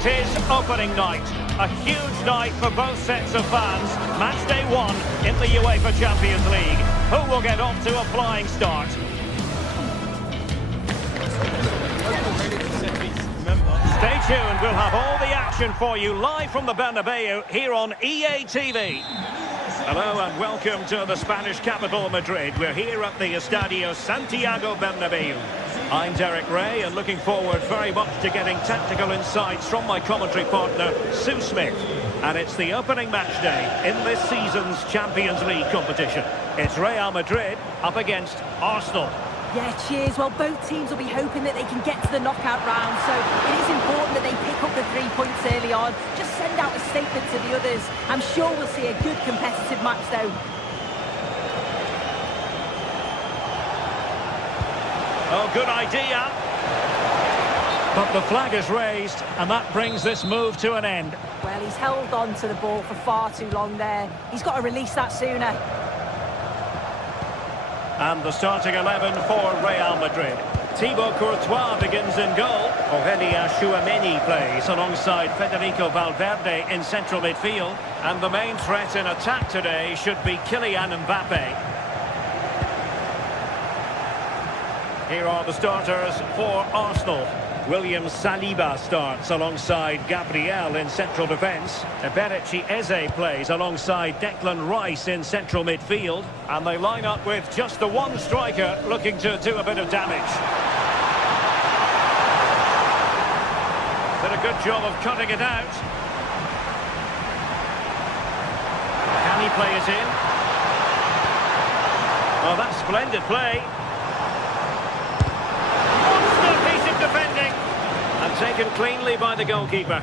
It is opening night. A huge night for both sets of fans. Match day 1 in the UEFA Champions League. Who will get off to a flying start? Stay tuned. We'll have all the action for you live from the Bernabeu here on EA TV. Hello and welcome to the Spanish capital, Madrid. We're here at the Estadio Santiago Bernabeu. I'm Derek Ray and looking forward very much to getting tactical insights from my commentary partner, Sue Smith. And it's the opening match day in this season's Champions League competition. It's Real Madrid up against Arsenal. Yeah, cheers. Well, both teams will be hoping that they can get to the knockout round, so it is important that they pick up the 3 points early on. Just send out a statement to the others. I'm sure we'll see a good competitive match, though. Oh, good idea. But the flag is raised, and that brings this move to an end. Well, he's held on to the ball for far too long there. He's got to release that sooner. And the starting 11 for Real Madrid. Thibaut Courtois begins in goal. Aurelien Tchouameni plays alongside Federico Valverde in central midfield. And the main threat in attack today should be Kylian Mbappe. Here are the starters for Arsenal. William Saliba starts alongside Gabriel in central defence. Eberechi Eze plays alongside Declan Rice in central midfield. And they line up with just the one striker looking to do a bit of damage. Did a good job of cutting it out. Can he play it in? Oh, that's splendid play. Defending and taken cleanly by the goalkeeper.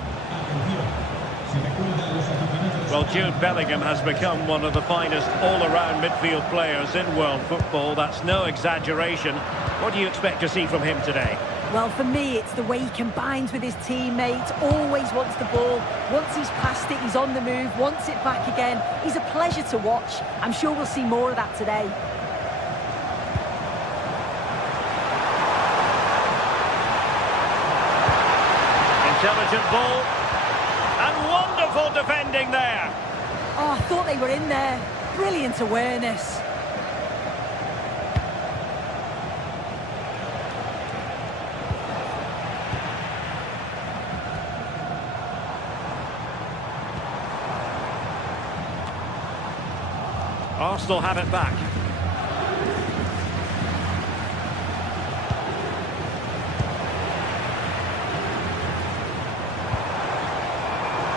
Well, Jude Bellingham has become one of the finest all-around midfield players in world football. That's no exaggeration. What do you expect to see from him today? Well, for me, it's the way he combines with his teammates, always wants the ball. Once he's passed it, he's on the move, wants it back again. He's a pleasure to watch. I'm sure we'll see more of that today. Intelligent ball, and wonderful defending there. Oh, I thought they were in there. Brilliant awareness. Arsenal have it back.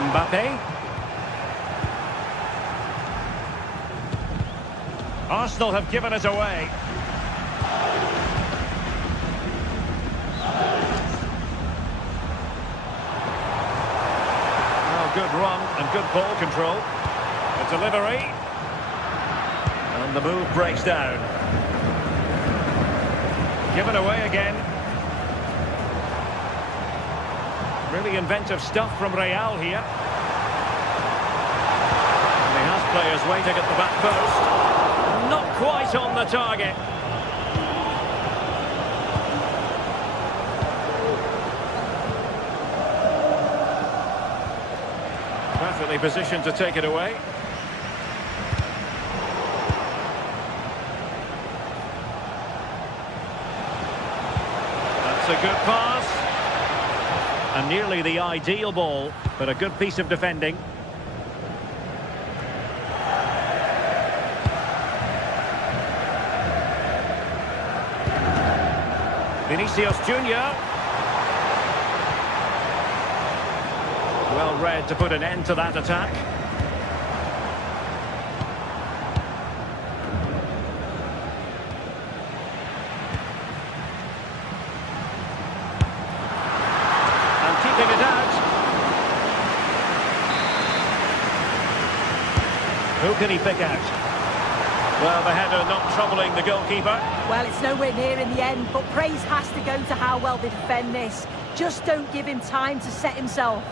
Mbappe. Arsenal have given it away. Well, good run and good ball control. The delivery. And the move breaks down. Given away again. Really inventive stuff from Real here. And he has players waiting at the back post. Not quite on the target. Perfectly positioned to take it away. That's a good pass. And nearly the ideal ball, but a good piece of defending. Vinicius Junior. Well read to put an end to that attack. Keeping it out. Who can he pick out? Well, the header not troubling the goalkeeper. Well, it's nowhere near in the end, but praise has to go to how well they defend this. Just don't give him time to set himself.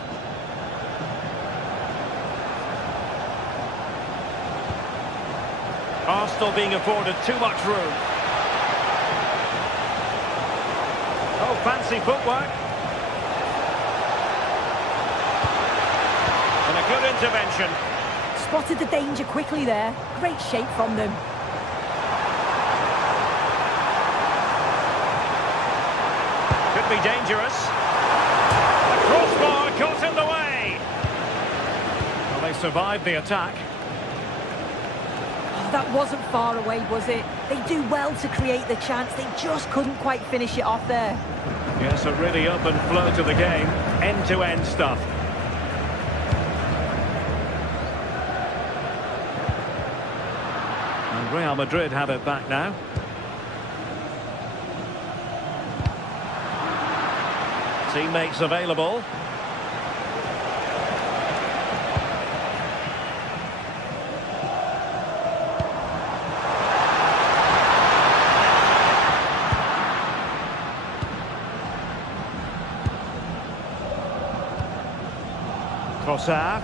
Arsenal being afforded too much room. Oh, fancy footwork. Good intervention. Spotted the danger quickly there. Great shape from them. Could be dangerous. The crossbar caught in the way. Well, they survived the attack. Oh, that wasn't far away, was it? They do well to create the chance. They just couldn't quite finish it off there. Yes, a really open flow to the game. End-to-end stuff. And Real Madrid have it back now. Teammates available. Trossard.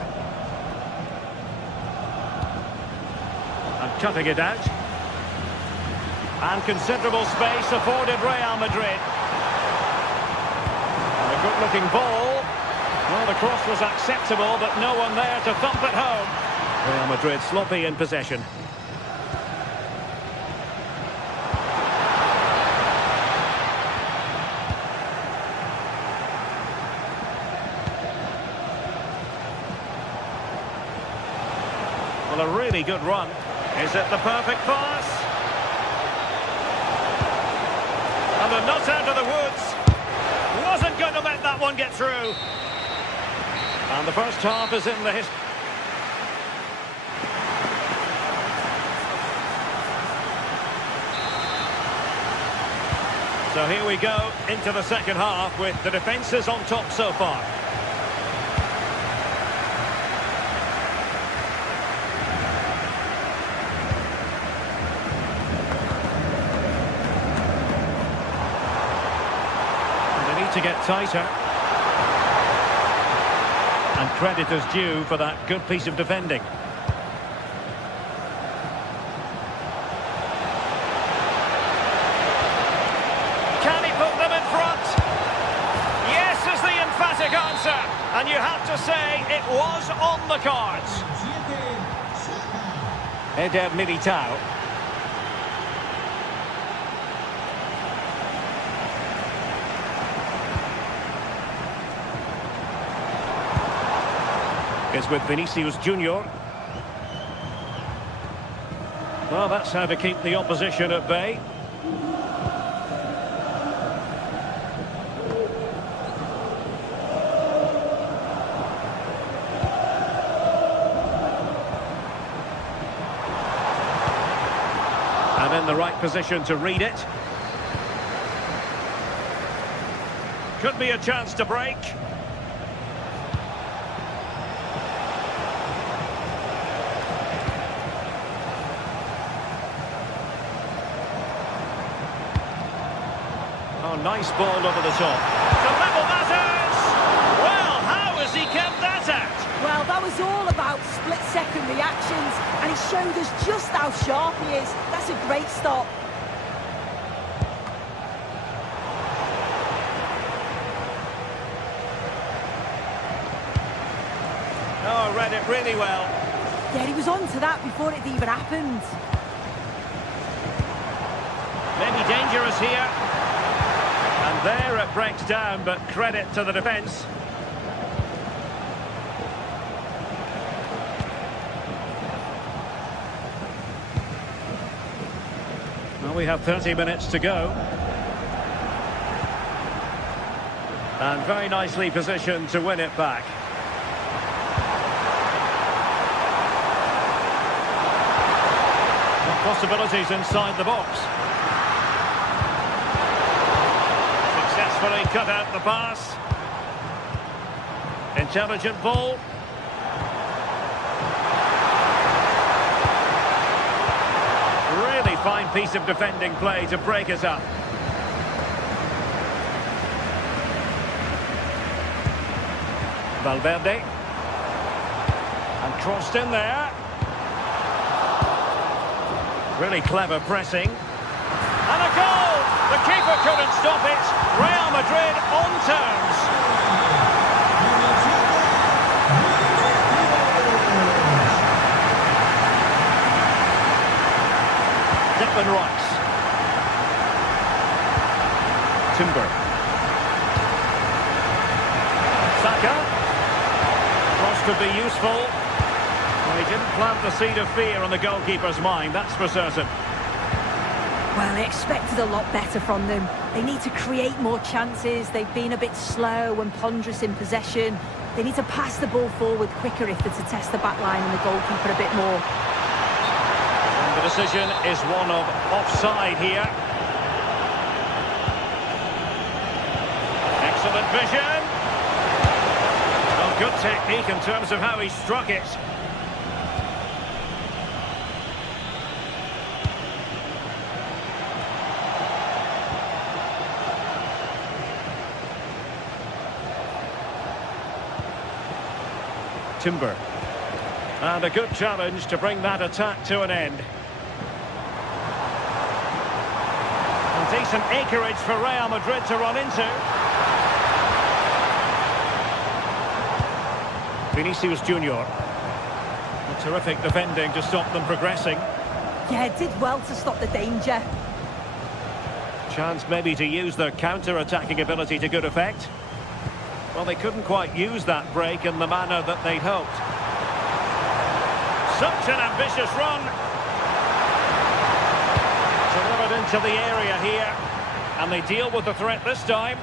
And cutting it out. And considerable space afforded Real Madrid. A good-looking ball. Well, the cross was acceptable, but no one there to thump it home. Real Madrid sloppy in possession. Well, a really good run. Is it the perfect pass? And they're not out of the woods. Wasn't going to let that one get through. And the first half is in the history. So here we go into the second half with the defences on top so far. To get tighter, and credit is due for that good piece of defending. Can he put them in front? Yes is the emphatic answer, and you have to say it was on the cards. Eder Militao. Is with Vinicius Junior. Well, that's how to keep the opposition at bay. And in the right position to read it. Could be a chance to break. Oh, nice ball over the top. To level that is! Well, how has he kept that out? Well, that was all about split-second reactions, and he showed us just how sharp he is. That's a great stop. Oh, read it really well. Yeah, he was on to that before it even happened. Maybe dangerous here. And there it breaks down, but credit to the defence. Well, we have 30 minutes to go. And very nicely positioned to win it back. Possibilities inside the box. Successfully cut out the pass. Intelligent ball. Really fine piece of defending play to break us up. Valverde. And crossed in there. Really clever pressing. And a goal! The keeper couldn't stop it. Real Madrid on terms. Declan Rice. Timber. Saka. Cross could be useful. Well, he didn't plant the seed of fear on the goalkeeper's mind, that's for certain. Well, they expected a lot better from them. They need to create more chances. They've been a bit slow and ponderous in possession. They need to pass the ball forward quicker if they're to test the back line and the goalkeeper a bit more. And the decision is one of offside here. Excellent vision. Well, good technique in terms of how he struck it. Timber. And a good challenge to bring that attack to an end. And decent acreage for Real Madrid to run into. Vinicius Junior. A terrific defending to stop them progressing. Yeah, did well to stop the danger. Chance maybe to use their counter-attacking ability to good effect. Well, they couldn't quite use that break in the manner that they'd hoped. Such an ambitious run. Delivered into the area here. And they deal with the threat this time.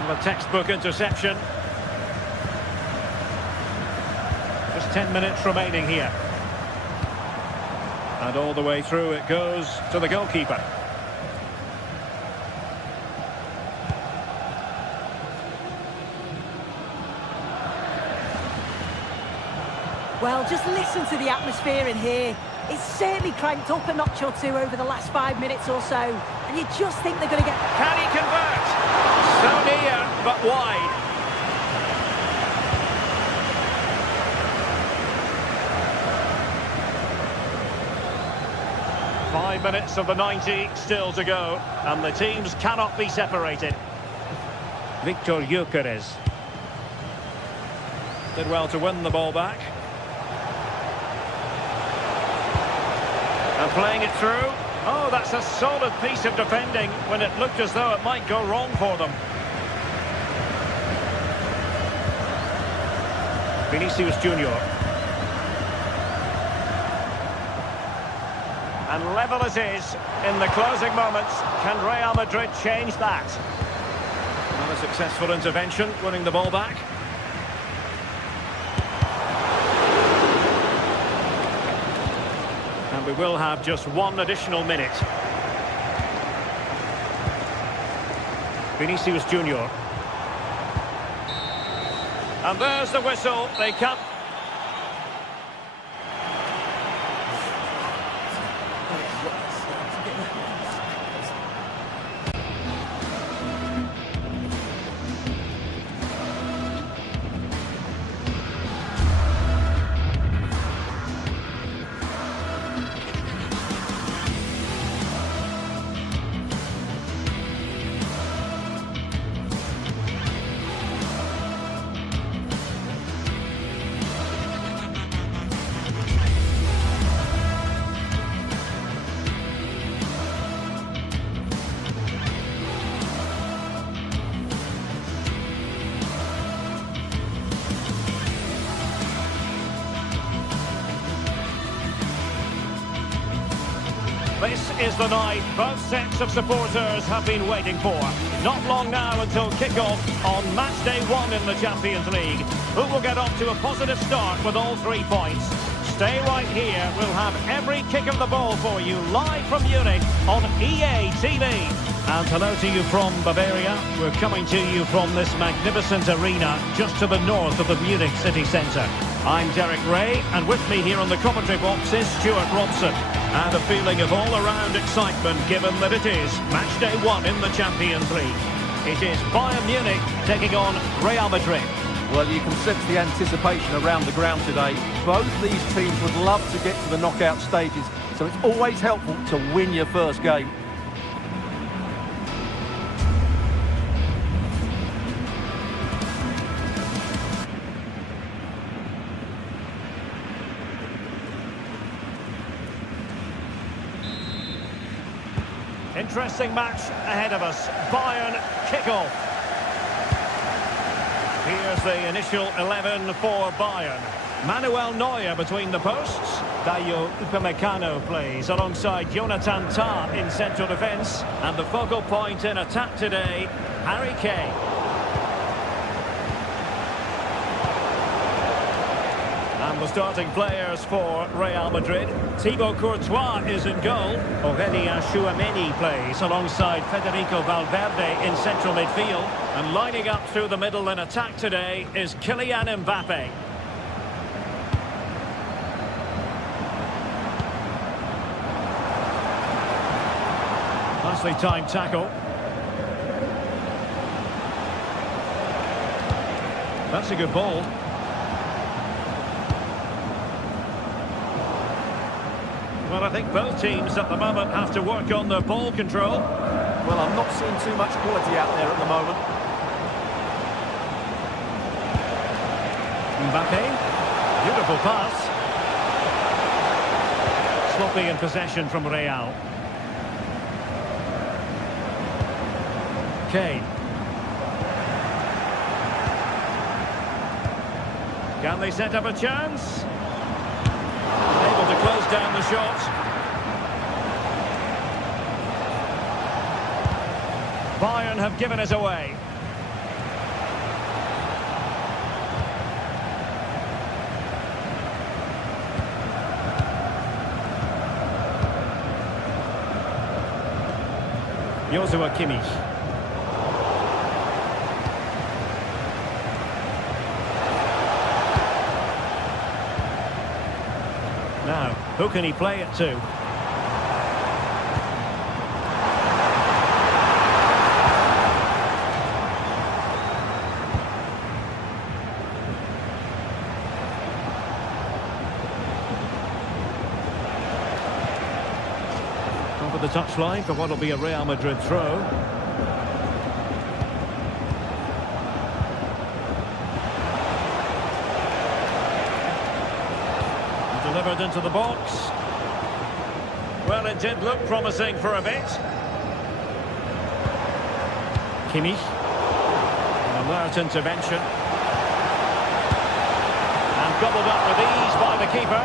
And a textbook interception. Just 10 minutes remaining here. And all the way through it goes to the goalkeeper. Well, just listen to the atmosphere in here. It's certainly cranked up a notch or two over the last 5 minutes or so. And you just think they're going to get... Can he convert? So near, but wide. Five minutes of the 90 still to go, and the teams cannot be separated. Victor Gyökeres did well to win the ball back. And playing it through. Oh, that's a solid piece of defending when it looked as though it might go wrong for them. Vinicius Junior. And level it is in the closing moments. Can Real Madrid change that? Another successful intervention, winning the ball back. And we will have just one additional minute. Vinicius Junior. And there's the whistle. They come. This is the night both sets of supporters have been waiting for. Not long now until kick-off on match day 1 in the Champions League. Who will get off to a positive start with all 3 points? Stay right here. We'll have every kick of the ball for you live from Munich on EA TV. And hello to you from Bavaria. We're coming to you from this magnificent arena just to the north of the Munich city centre. I'm Derek Ray, and with me here on the commentary box is Stuart Robson. And a feeling of all-around excitement given that it is match day 1 in the Champions League. It is Bayern Munich taking on Real Madrid. Well, you can sense the anticipation around the ground today. Both these teams would love to get to the knockout stages, so it's always helpful to win your first game. interesting match ahead of us. Bayern kick-off. Here's the initial 11 for Bayern. Manuel Neuer between the posts. Dayo Upamecano plays alongside Jonathan Tah in central defence. And the focal point in attack today, Harry Kane. And the starting players for Real Madrid. Thibaut Courtois is in goal. Aurélien Tchouameni plays alongside Federico Valverde in central midfield. And lining up through the middle in attack today is Kylian Mbappe. Nicely timed tackle. That's a good ball. Well, I think both teams at the moment have to work on their ball control. Well, I'm not seeing too much quality out there at the moment. Mbappe. Beautiful pass. Sloppy in possession from Real. Kane. Can they set up a chance? Able to close down the shot. Bayern have given it away. Joshua Kimmich. Now, who can he play it to? Over the touchline for what will be a Real Madrid throw. Delivered into the box. Well, it did look promising for a bit. Kimmich. An alert intervention. And gobbled up with ease by the keeper.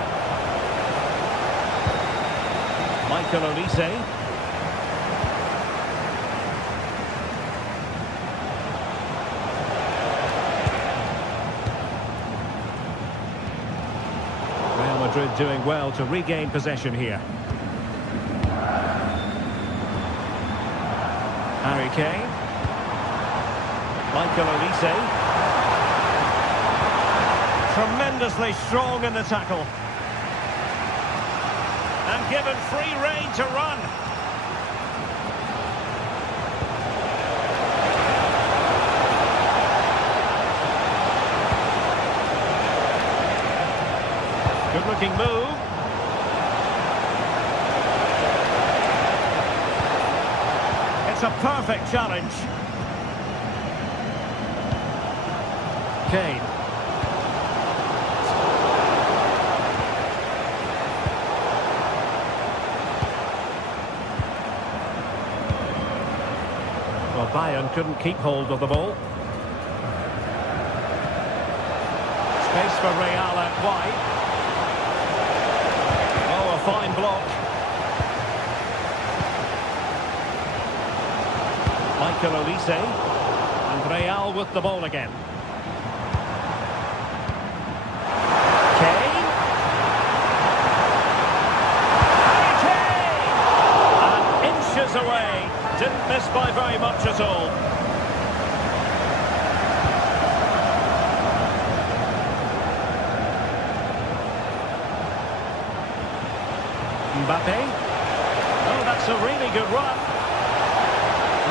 Michael Olise. Madrid doing well to regain possession here. Harry Kane. Michael Olise. Tremendously strong in the tackle. And given free rein to run. Good-looking move. It's a perfect challenge. Kane. Well, Bayern couldn't keep hold of the ball. Space for Real out wide. Fine block. Michael Olise. And Real with the ball again. Kane. Harry Kane! And inches away. Didn't miss by very much at all. Mbappe. Oh, that's a really good run.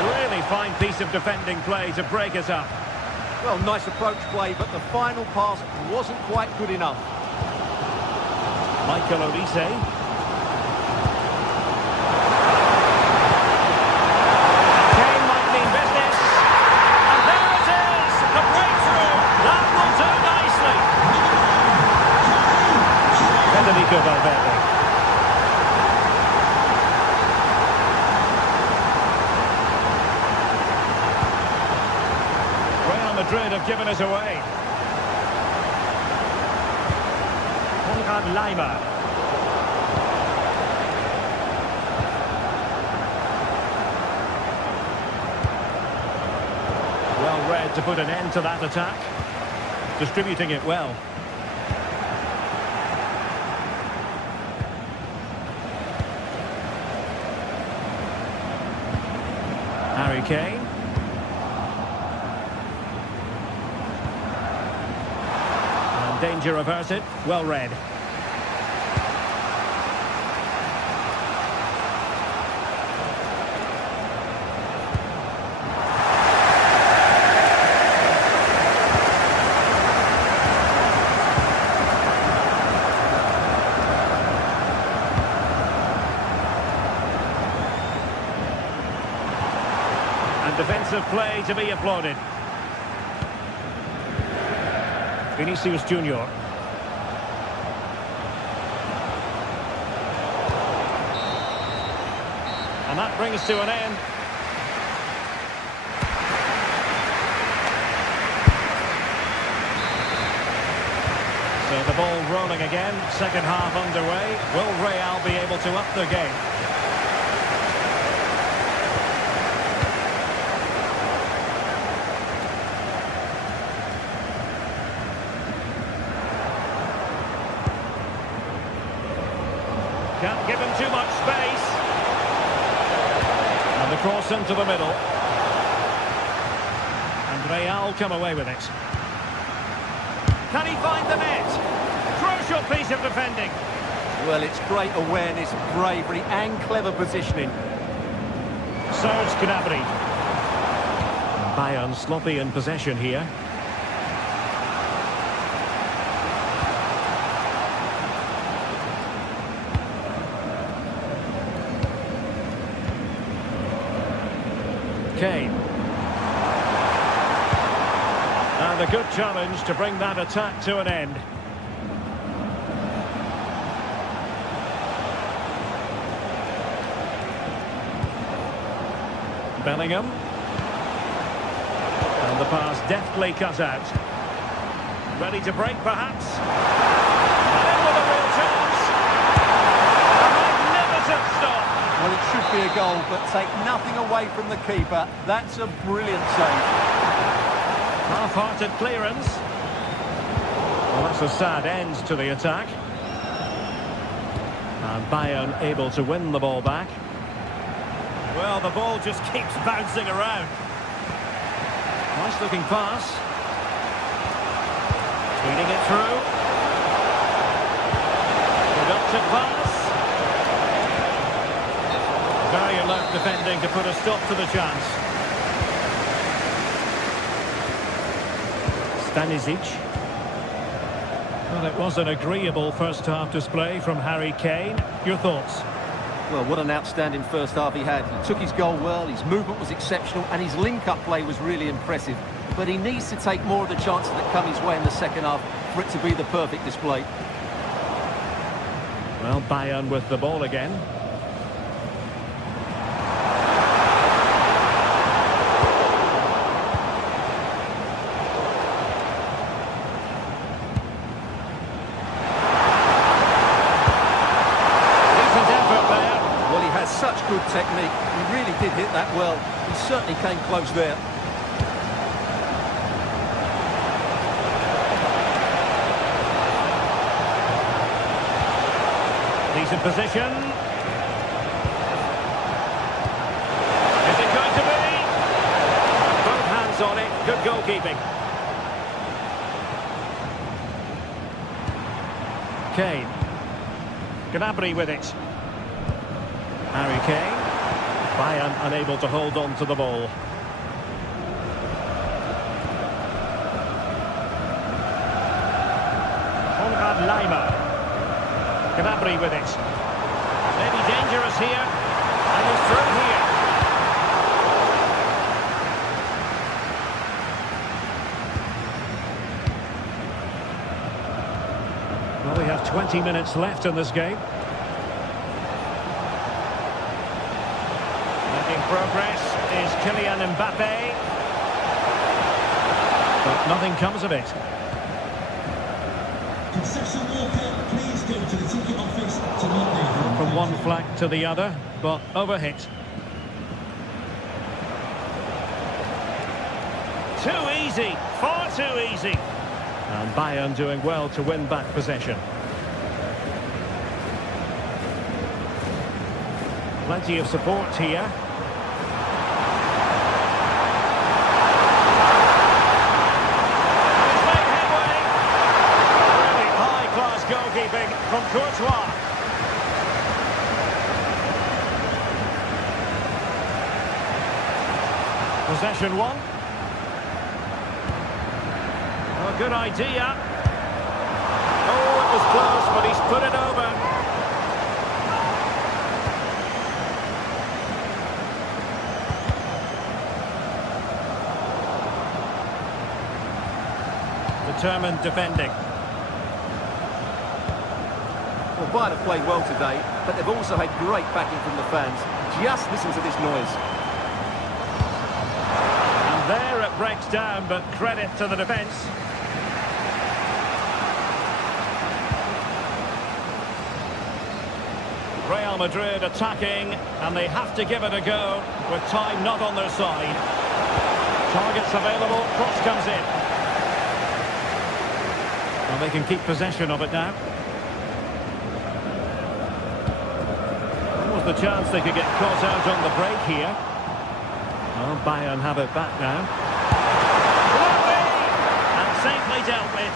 Really fine piece of defending play to break us up. Well, nice approach play, but the final pass wasn't quite good enough. Michael Olise. Kane might mean business. And there it is! The breakthrough! That will do nicely. Federico Valverde. Madrid have given us away. Lima. Well read to put an end to that attack. Distributing it well. Harry Kane. And danger averted. Well read. Defensive play to be applauded. Vinicius Junior. And that brings to an end. So the ball rolling again. Second half underway. Will Real be able to up the game? Can't give him too much space. And the cross into the middle. And Real come away with it. Can he find the net? Crucial piece of defending. Well, it's great awareness, bravery and clever positioning. Serge Gnabry. Bayern sloppy in possession here. Kane. And a good challenge to bring that attack to an end. Bellingham. And the pass deftly cut out. Ready to break perhaps. And in with a real chance. A magnificent stop. Well, it should be a goal, but take nothing away from the keeper. That's a brilliant save. Half-hearted clearance. Well, that's a sad end to the attack. And Bayern able to win the ball back. Well, the ball just keeps bouncing around. Nice looking pass. Feeding it through. Productive pass. Very alert defending to put a stop to the chance. Stanisic. Well, it was an agreeable first half display from Harry Kane. Your thoughts? Well, what an outstanding first half he had. He took his goal well, his movement was exceptional, and his link-up play was really impressive. But he needs to take more of the chances that come his way in the second half for it to be the perfect display. Well, Bayern with the ball again. Such good technique. He really did hit that well. He certainly came close there. Decent position. Is it going to be? Both hands on it. Good goalkeeping. Kane. Gnabry with it. Harry Kane. Bayern unable to hold on to the ball. Lima. Gnabry with it. Maybe dangerous here. And he's through here. Well, we have 20 minutes left in this game. Making progress is Kylian Mbappe. But nothing comes of it. Concession walker, please go to the ticket office to meet me. From one flank to the other, but overhit. Too easy, far too easy. And Bayern doing well to win back possession. Plenty of support here. He's made headway. Really high-class goalkeeping from Courtois. Possession one. Oh, good idea. Oh, it was close, but he's put it over. Determined defending. Well, Bayern have played well today, but they've also had great backing from the fans. Just listen to this noise. And there it breaks down, but credit to the defence. Real Madrid attacking, and they have to give it a go, with time not on their side. Targets available, cross comes in. Well, they can keep possession of it now. There was the chance they could get caught out on the break here. Well, Bayern have it back now. And safely dealt with.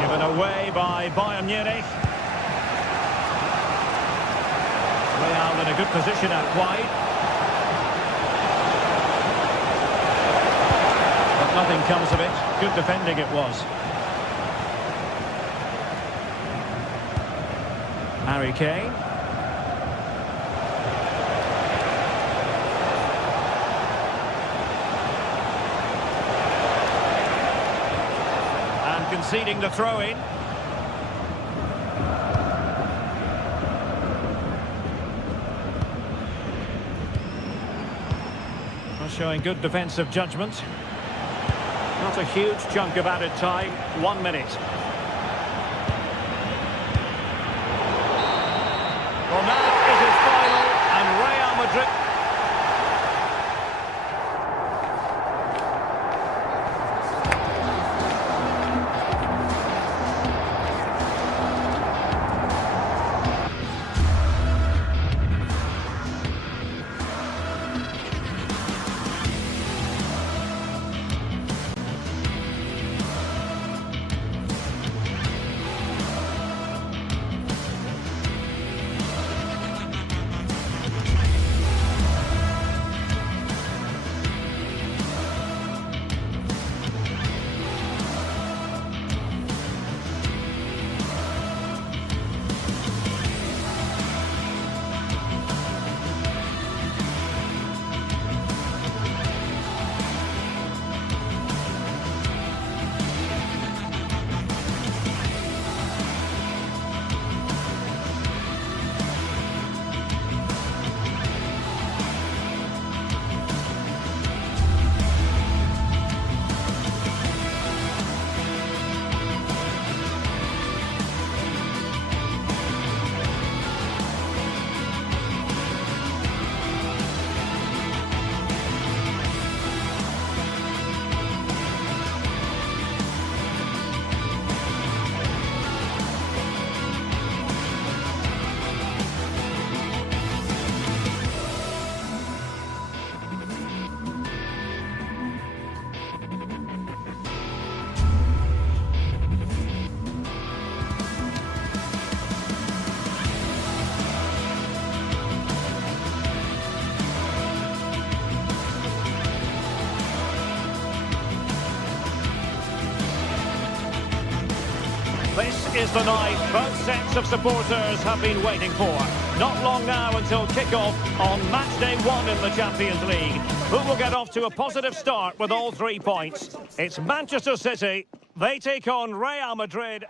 Given away by Bayern Munich. Real in a good position out wide. But nothing comes of it. Good defending it was. Harry Kane. And conceding the throw-in. Showing good defensive judgment. Not a huge chunk of added time. 1 minute. Well, now it is final, and Real Madrid... This is the night both sets of supporters have been waiting for. Not long now until kick-off on match day 1 in the Champions League. Who will get off to a positive start with all 3 points? It's Manchester City They take on Real Madrid.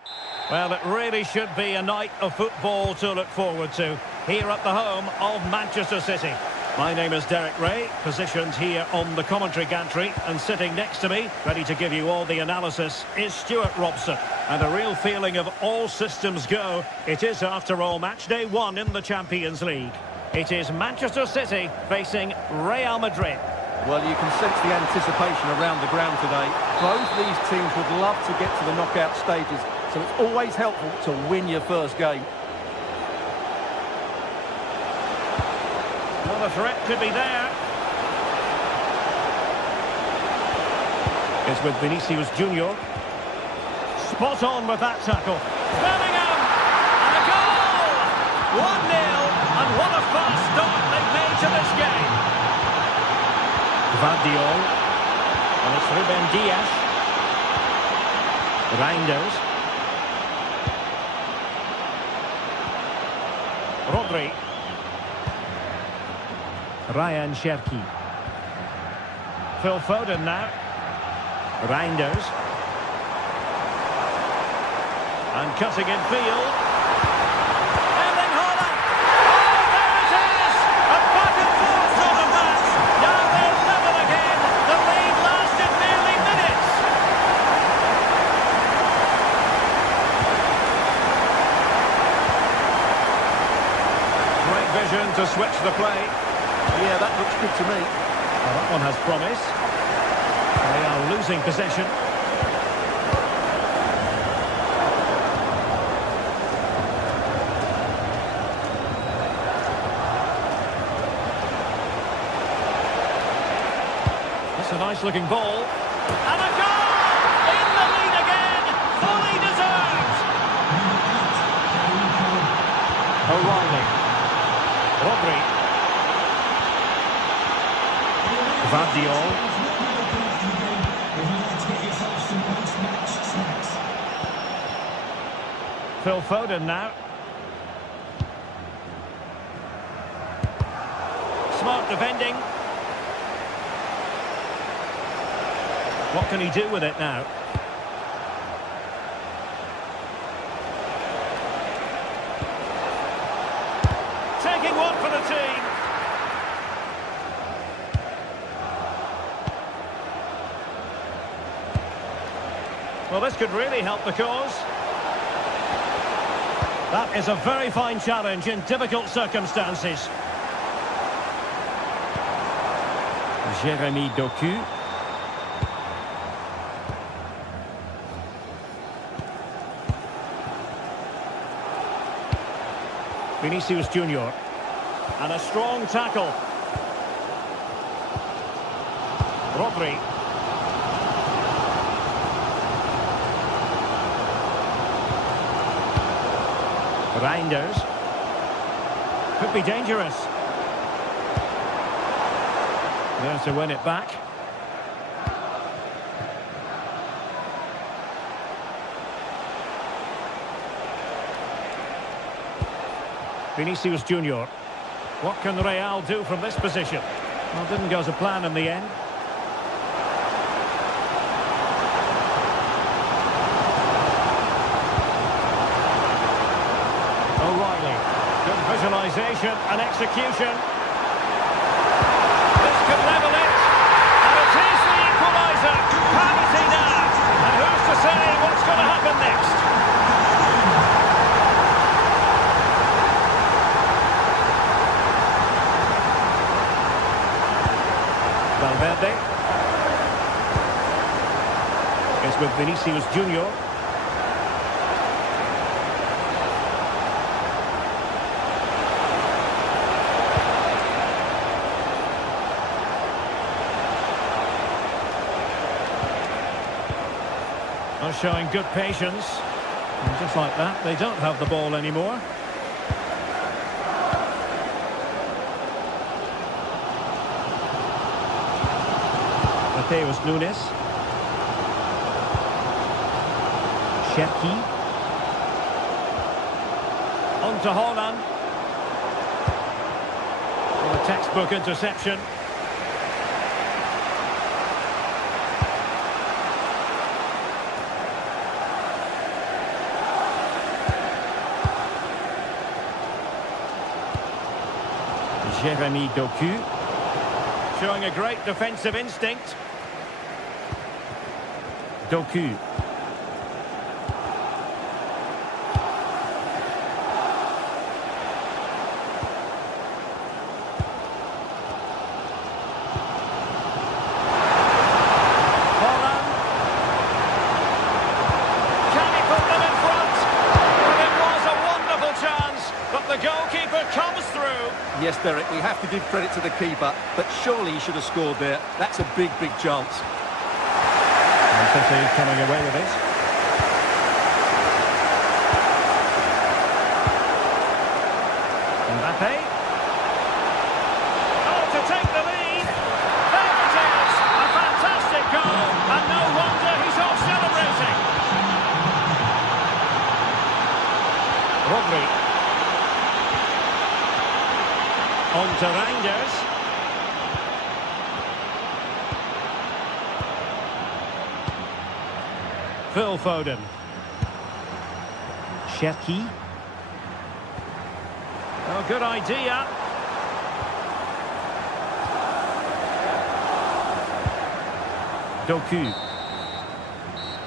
Well, it really should be a night of football to look forward to here at the home of Manchester City. My name is Derek Ray, positioned here on the commentary gantry, and sitting next to me, ready to give you all the analysis, is Stuart Robson. And a real feeling of all systems go. It is, after all, match day 1 in the Champions League. It is Manchester City facing Real Madrid. Well, you can sense the anticipation around the ground today. Both these teams would love to get to the knockout stages, so it's always helpful to win your first game. Well, the threat could be there. It's with Vinicius Junior. Spot on with that tackle. Bellingham! And a goal! 1-0, and what a fast start they've made to this game. Gvardiol. And it's Ruben Dias. Reinders. Rodri. Ryan Cherki. Phil Foden now. Reinders. And cutting in field. Erling Haaland. Oh, there it is! A back and forth sort of match. Now they're level again. The lead lasted nearly minutes. Great vision to switch the play. Yeah, that looks good to me. Well, that one has promise. They are losing possession. That's a nice-looking ball. And a goal! In the lead again! Fully deserved! O'Reilly. Rodri. Gvardiol. Phil Foden now. Smart defending. What can he do with it now? Taking one for the team. Well, this could really help the cause. That is a very fine challenge in difficult circumstances. Jeremy Doku. Vinicius Junior. And a strong tackle. Rodri. Reinders. Could be dangerous. There to win it back. Vinicius Junior. What can Real do from this position? Well, didn't go to plan in the end. O'Reilly. Good visualisation and execution. This could level it. And it is the equaliser. Penalty now. And who's to say what's going to happen next? Valverde. It's with Vinicius Junior. Are showing good patience. And just like that, they don't have the ball anymore. Mateus Nunes. Cherki. On to Haaland. Well, a textbook interception. Jeremy Doku. Showing a great defensive instinct. Doku. Yes, Derek, we have to give credit to the keeper, but surely he should have scored there. That's a big, big chance. And City coming away with it. Mbappe. Oh, to take the lead. There it is. A fantastic goal. And no wonder he's off celebrating. Rodri. On to Reinders. Phil Foden. Cherki. Oh, good idea. Doku.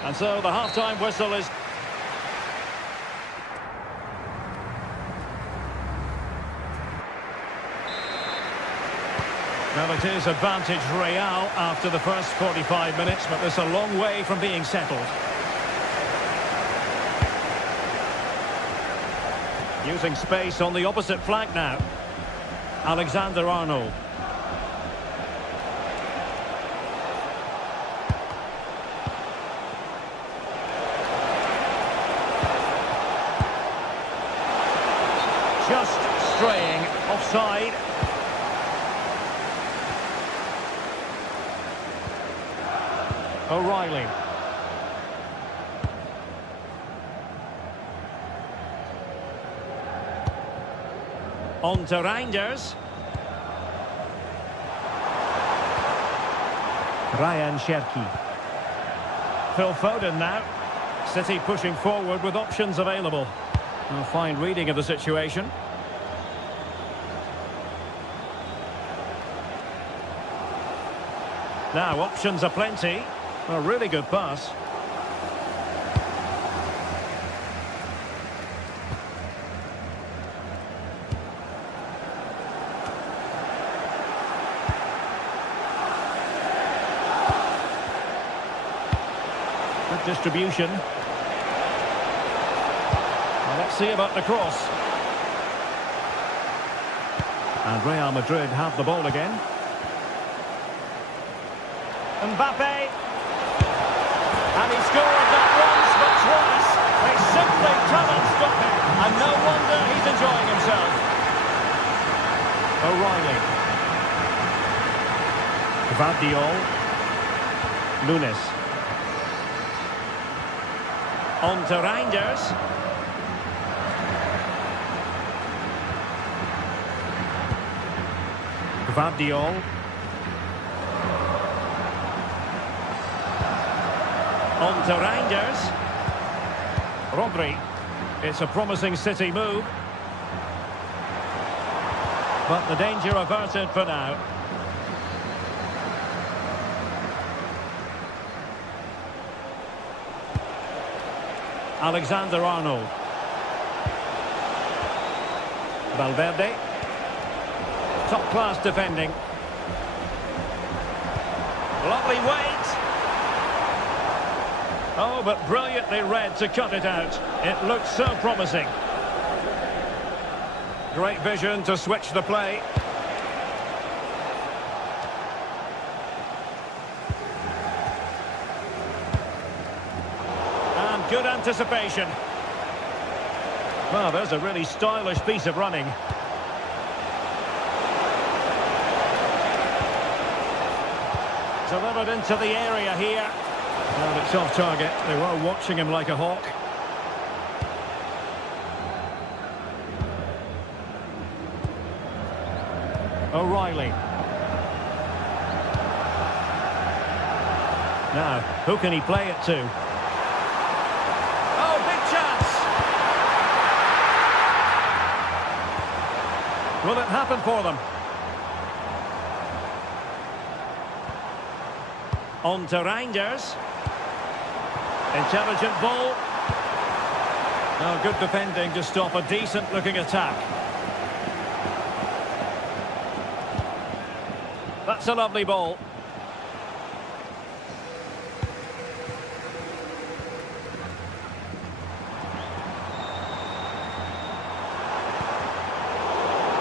And so the half-time whistle is... Well, it is advantage Real after the first 45 minutes, but there's a long way from being settled. Using space on the opposite flank now. Alexander-Arnold. Just straying offside. O'Reilly. On to Reinders. Ryan Cherki. Phil Foden now. City pushing forward with options available. A fine reading of the situation. Now options are plenty. A really good pass. Good distribution. Well, let's see about the cross. And Real Madrid have the ball again. Mbappe. And he scored not once but twice. They simply cannot stop him. And no wonder he's enjoying himself. O'Reilly. Gvardiol. Nunes. On to Reinders. Gvardiol. On to Reinders. Rodri. It's a promising City move. But the danger averted for now. Alexander-Arnold. Valverde. Top-class defending. Lovely weight. Oh, but brilliantly read to cut it out. It looked so promising. Great vision to switch the play. And good anticipation. Well, there's a really stylish piece of running. Delivered into the area here. And it's off target. They were watching him like a hawk. O'Reilly. Now, who can he play it to? Oh, big chance! Will it happen for them? On to Reinders. Intelligent ball. Oh, good defending to stop a decent-looking attack. That's a lovely ball.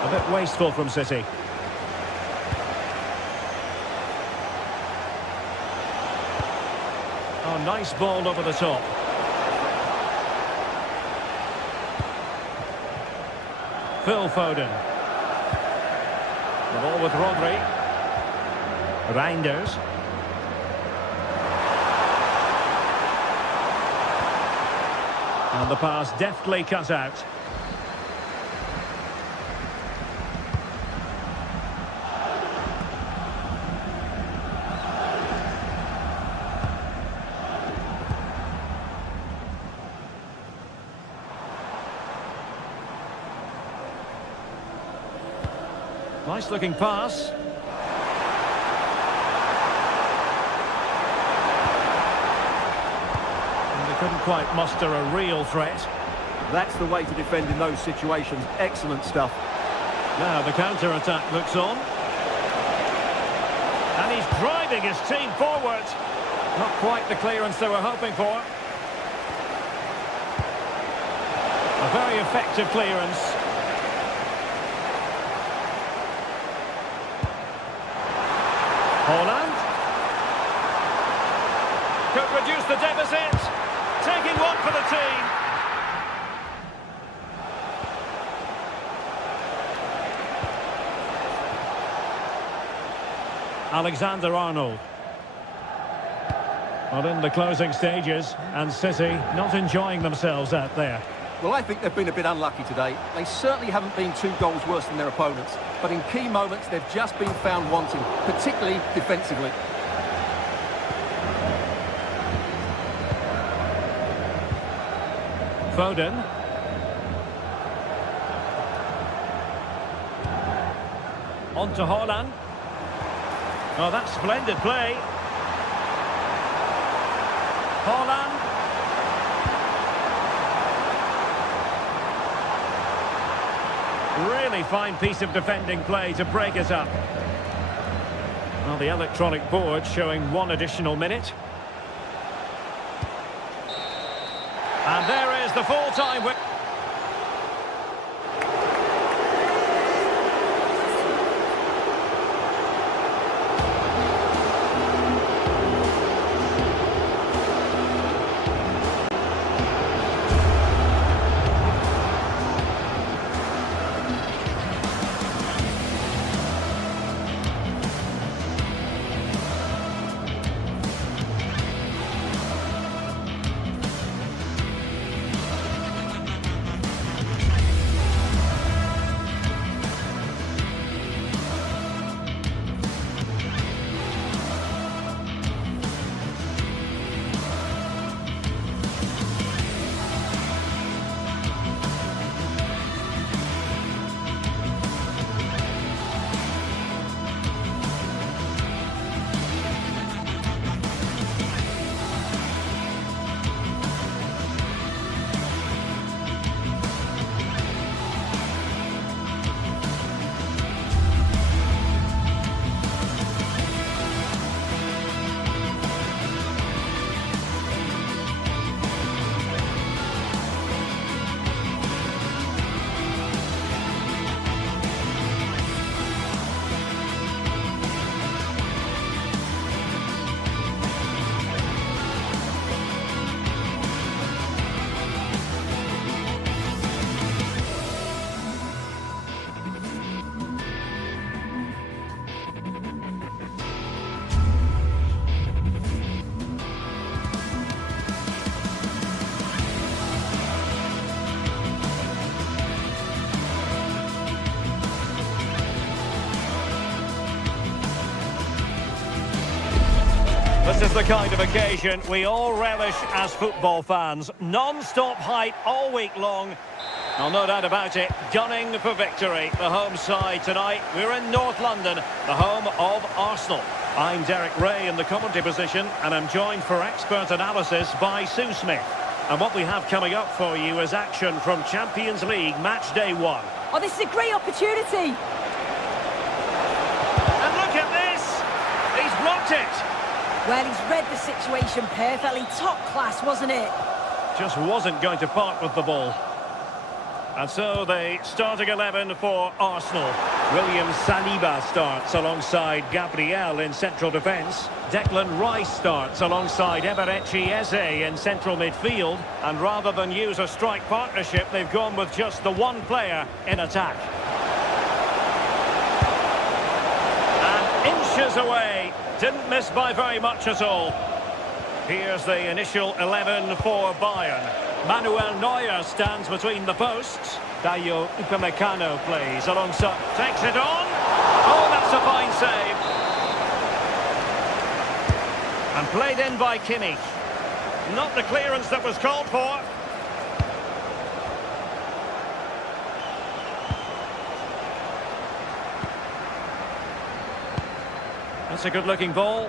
A bit wasteful from City. Oh, nice ball over the top. Phil Foden. The ball with Rodri. Reinders. And the pass deftly cut out. Nice looking pass. And they couldn't quite muster a real threat. That's the way to defend in those situations. Excellent stuff. Now the counter-attack looks on. And he's driving his team forward. Not quite the clearance they were hoping for. A very effective clearance. Holland could reduce the deficit, taking one for the team. Alexander-Arnold. Well, in the closing stages, and City not enjoying themselves out there. Well, I think they've been a bit unlucky today. They certainly haven't been 2 goals worse than their opponents, but in key moments they've just been found wanting, particularly defensively. Foden. On to Holland. Oh, that's splendid play. Holland. Really fine piece of defending play to break it up. Well, the electronic board showing 1 additional minute. And there is the full-time whistle. This is the kind of occasion we all relish as football fans. Non-stop hype all week long. Well, no doubt about it, gunning for victory. The home side tonight, we're in North London, the home of Arsenal. I'm Derek Ray in the commentary position, and I'm joined for expert analysis by Sue Smith. And what we have coming up for you is action from Champions League match day 1. Oh, this is a great opportunity. And look at this! He's blocked it! Well, he's read the situation perfectly. Top class, wasn't it? Just wasn't going to part with the ball. And so the starting 11 for Arsenal. William Saliba starts alongside Gabriel in central defence. Declan Rice starts alongside Eberechi Eze in central midfield. And rather than use a strike partnership, they've gone with just the one player in attack. And inches away. Didn't miss by very much at all. Here's the initial 11 for Bayern. Manuel Neuer stands between the posts. Dayo Upamecano plays alongside. Takes it on. Oh, that's a fine save. And played in by Kimmich. Not the clearance that was called for. That's a good-looking ball.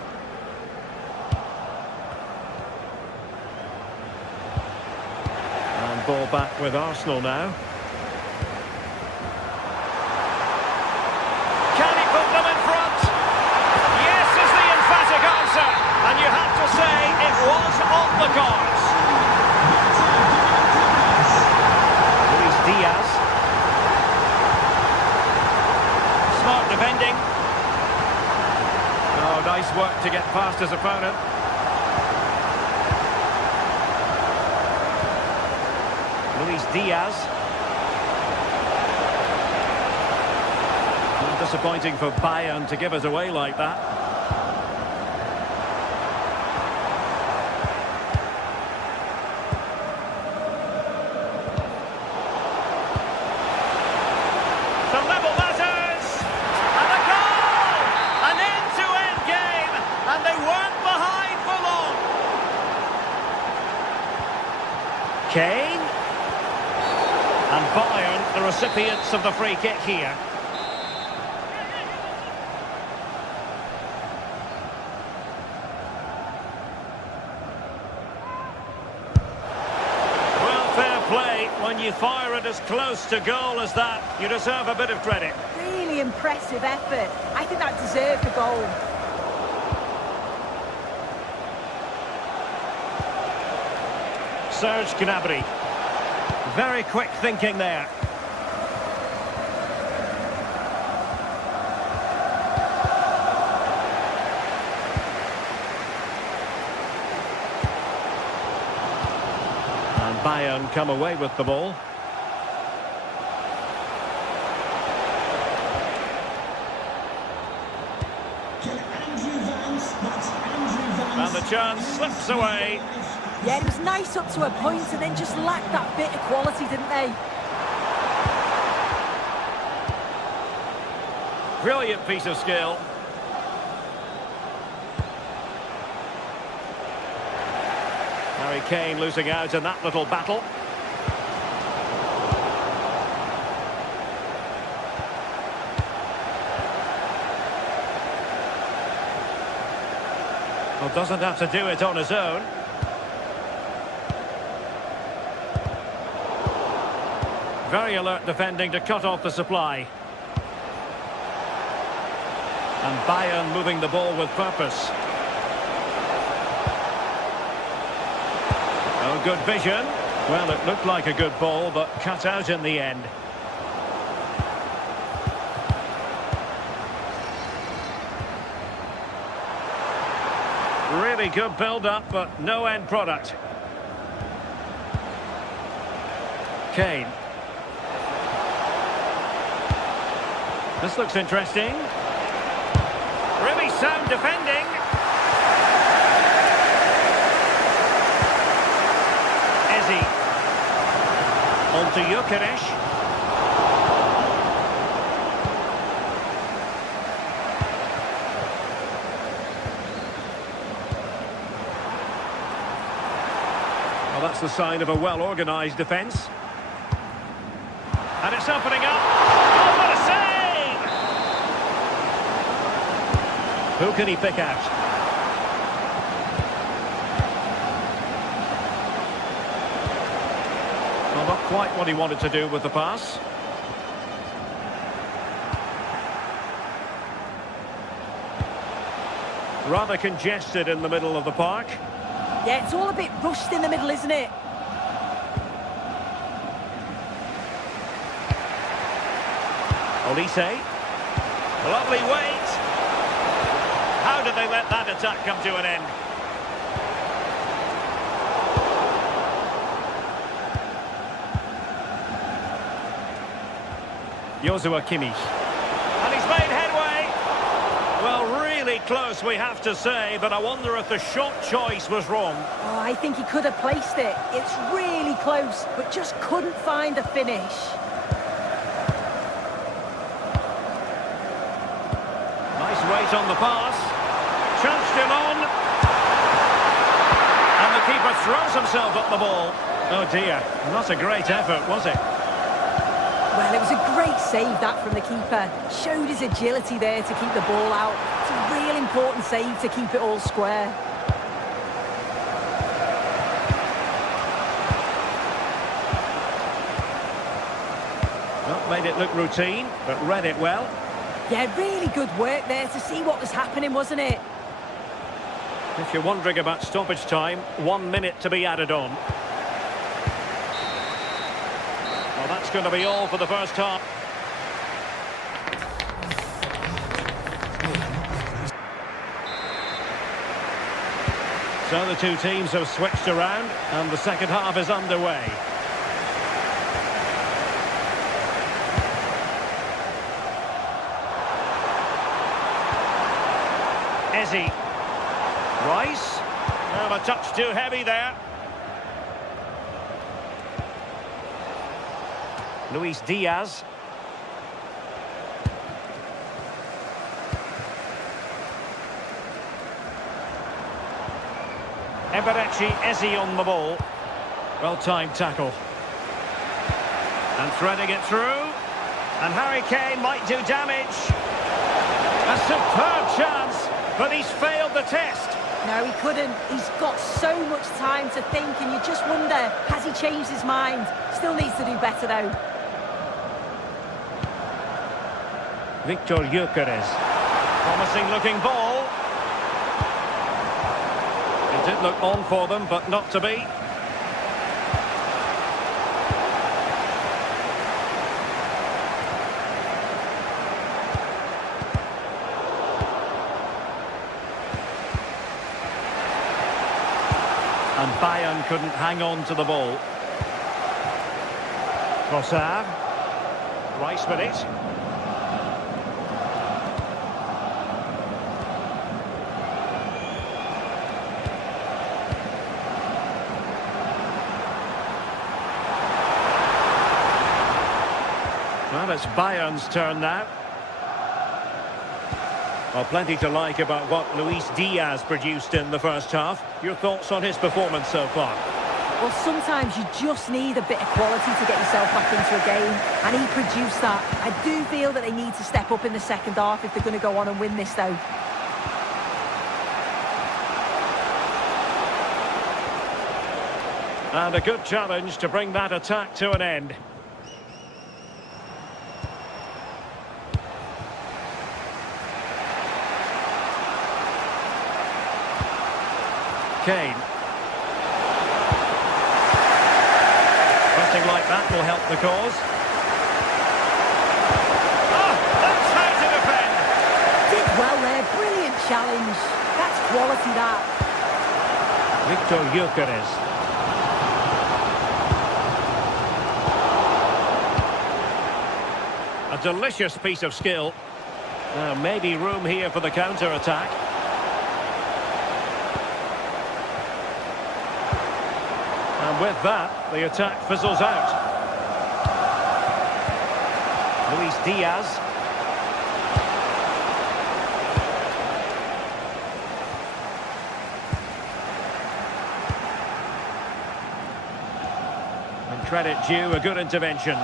And ball back with Arsenal now. Can he put them in front? Yes is the emphatic answer. And you have to say it was on the cards. Luis Diaz. Smart defending. Oh, nice work to get past his opponent. Luis Diaz. Disappointing for Bayern to give it away like that. To level matters! And a goal! An end-to-end game! And they weren't behind for long! Kane? And Bayern, the recipients of the free kick here. Well, fair play. When you fire it as close to goal as that, you deserve a bit of credit. Really impressive effort. I think that deserved a goal. Serge Gnabry. Very quick thinking there. And Bayern come away with the ball. And the chance slips away. Yeah, it was nice up to a point and then just lacked that bit of quality, didn't they? Brilliant piece of skill. Harry Kane losing out in that little battle. Well, doesn't have to do it on his own. Very alert defending to cut off the supply. And Bayern moving the ball with purpose. Oh, good vision. Well, it looked like a good ball, but cut out in the end. Really good build-up, but no end product. Kane. This looks interesting. Really sound defending. Eze. On to Gyökeres. Well, that's the sign of a well-organised defence. And it's opening up. Oh, what a save! Who can he pick out? Well, not quite what he wanted to do with the pass. Rather congested in the middle of the park. Yeah, it's all a bit rushed in the middle, isn't it? Olise. Lovely wait. How did they let that attack come to an end? Joshua Kimmich. And he's made headway. Well, really close, we have to say, but I wonder if the shot choice was wrong. Oh, I think he could have placed it. It's really close, but just couldn't find a finish. Nice weight on the pass. Chance still on. And the keeper throws himself at the ball. Oh dear, not a great effort, was it? Well, it was a great save, that, from the keeper. Showed his agility there to keep the ball out. It's a real important save to keep it all square. Not made it look routine, but read it well. Yeah, really good work there to see what was happening, wasn't it? If you're wondering about stoppage time, 1 minute to be added on. Well, that's going to be all for the first half. So the two teams have switched around, and the second half is underway. Ezzy. Rice. Well, a touch too heavy there. Luis Diaz. Eberechi Ezzy on the ball. Well-timed tackle. And threading it through. And Harry Kane might do damage. A superb chance, but he's failed the test. No, he couldn't. He's got so much time to think, and you just wonder, has he changed his mind? Still needs to do better, though. Victor Gyökeres. Promising looking ball. It did look on for them, but not to be. And Bayern couldn't hang on to the ball. Trossard. Rice with it. Well, it's Bayern's turn now. Well, plenty to like about what Luis Diaz produced in the first half. Your thoughts on his performance so far? Well, sometimes you just need a bit of quality to get yourself back into a game, and he produced that. I do feel that they need to step up in the second half if they're going to go on and win this, though. And a good challenge to bring that attack to an end. Kane. Pressing like that will help the cause. Oh, that's how to defend. Did well there, brilliant challenge. That's quality, that. Victor Gyökeres. A delicious piece of skill. Maybe room here for the counter-attack. And with that, the attack fizzles out. Luis Diaz. And credit due, a good intervention.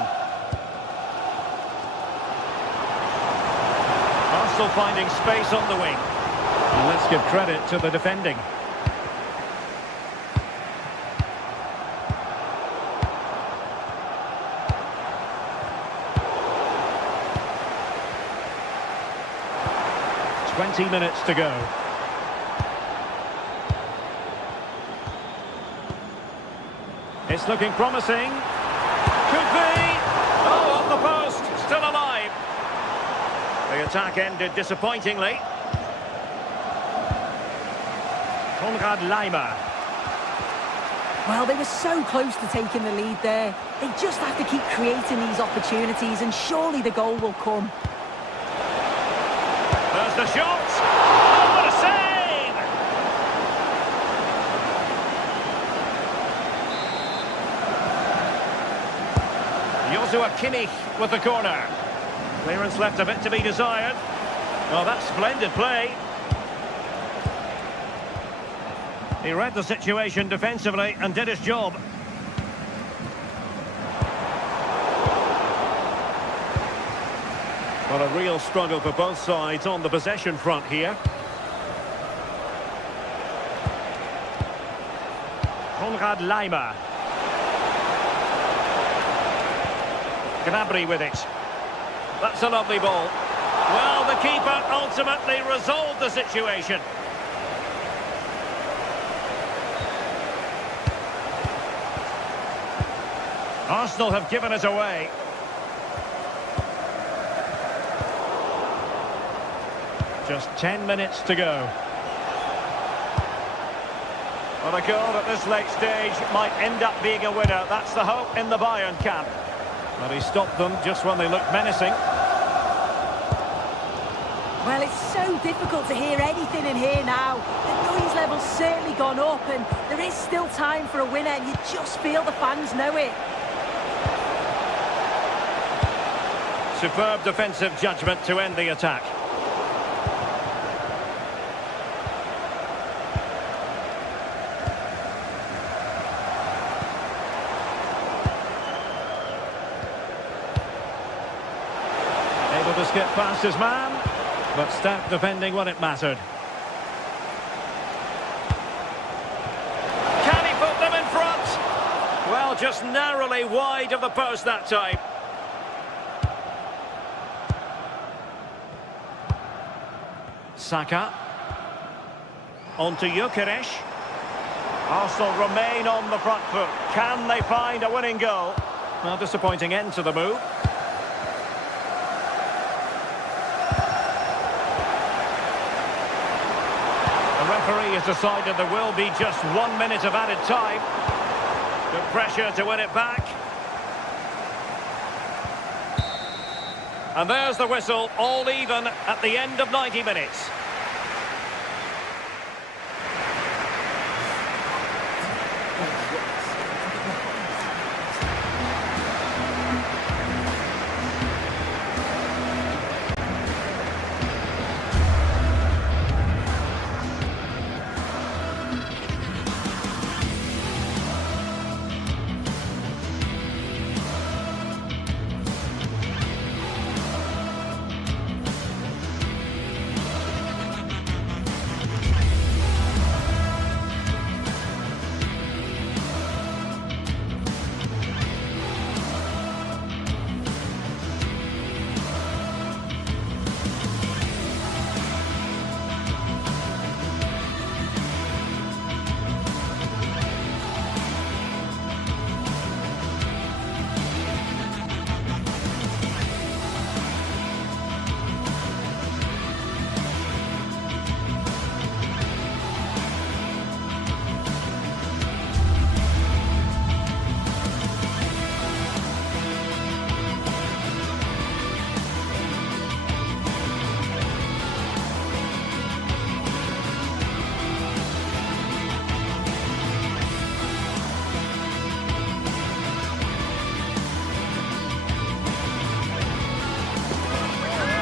Arsenal finding space on the wing. And let's give credit to the defending. "20 minutes to go. It's looking promising. Could be. Oh, off the post. Still alive. The attack ended disappointingly. Konrad Laimer. Well, they were so close to taking the lead there. They just have to keep creating these opportunities and surely the goal will come. There's the shot. Oh, what a save! Joshua Kimmich with the corner. Clearance left a bit to be desired. Oh, that's splendid play. He read the situation defensively and did his job. Well, a real struggle for both sides on the possession front here. Konrad Laimer. Gnabry with it. That's a lovely ball. Well, the keeper ultimately resolved the situation. Arsenal have given it away. Just 10 minutes to go. Well, a goal at this late stage might end up being a winner. That's the hope in the Bayern camp. But he stopped them just when they looked menacing. Well, it's so difficult to hear anything in here now. The noise level's certainly gone up and there is still time for a winner and you just feel the fans know it. Superb defensive judgment to end the attack. Able to skip past his man, but stout defending when it mattered. Can he put them in front? Well, just narrowly wide of the post that time. Saka. On to Gyökeres. Arsenal remain on the front foot. Can they find a winning goal? Well, disappointing end to the move. The referee has decided there will be just 1 minute of added time. Good pressure to win it back. And there's the whistle, all even at the end of 90 minutes.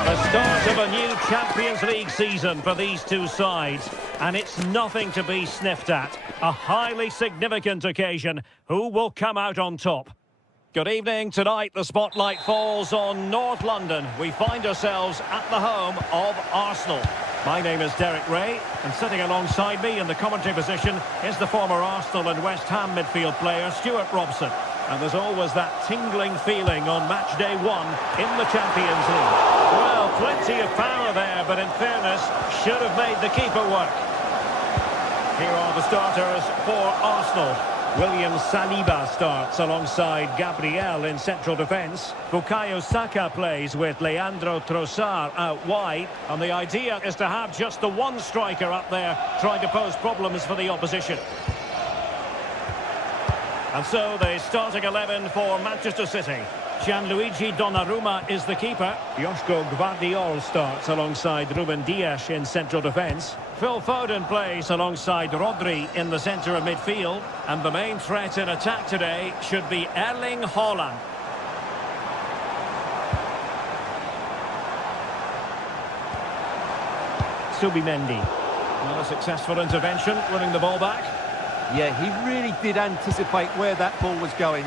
The start of a new Champions League season for these two sides, and it's nothing to be sniffed at. A highly significant occasion. Who will come out on top? Good evening. Tonight the spotlight falls on North London. We find ourselves at the home of Arsenal. My name is Derek Ray, and sitting alongside me in the commentary position is the former Arsenal and West Ham midfield player Stuart Robson. And there's always that tingling feeling on match day 1 in the Champions League. Well, plenty of power there, but in fairness, should have made the keeper work. Here are the starters for Arsenal. William Saliba starts alongside Gabriel in central defence. Bukayo Saka plays with Leandro Trossard out wide. And the idea is to have just the one striker up there trying to pose problems for the opposition. And so the starting 11 for Manchester City. Gianluigi Donnarumma is the keeper. Joško Gvardiol starts alongside Ruben Dias in central defence. Phil Foden plays alongside Rodri in the centre of midfield. And the main threat in attack today should be Erling Haaland. Subimendi. Not a successful intervention, winning the ball back. Yeah, he really did anticipate where that ball was going.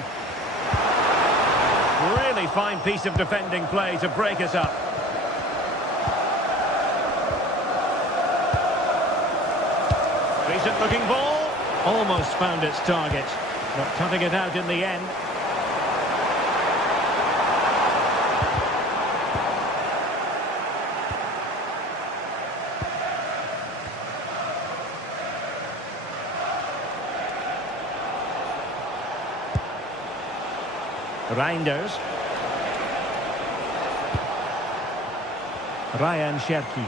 Really fine piece of defending play to break us up. Decent looking ball. Almost found its target, but cutting it out in the end. Reinders. Ryan Cherki.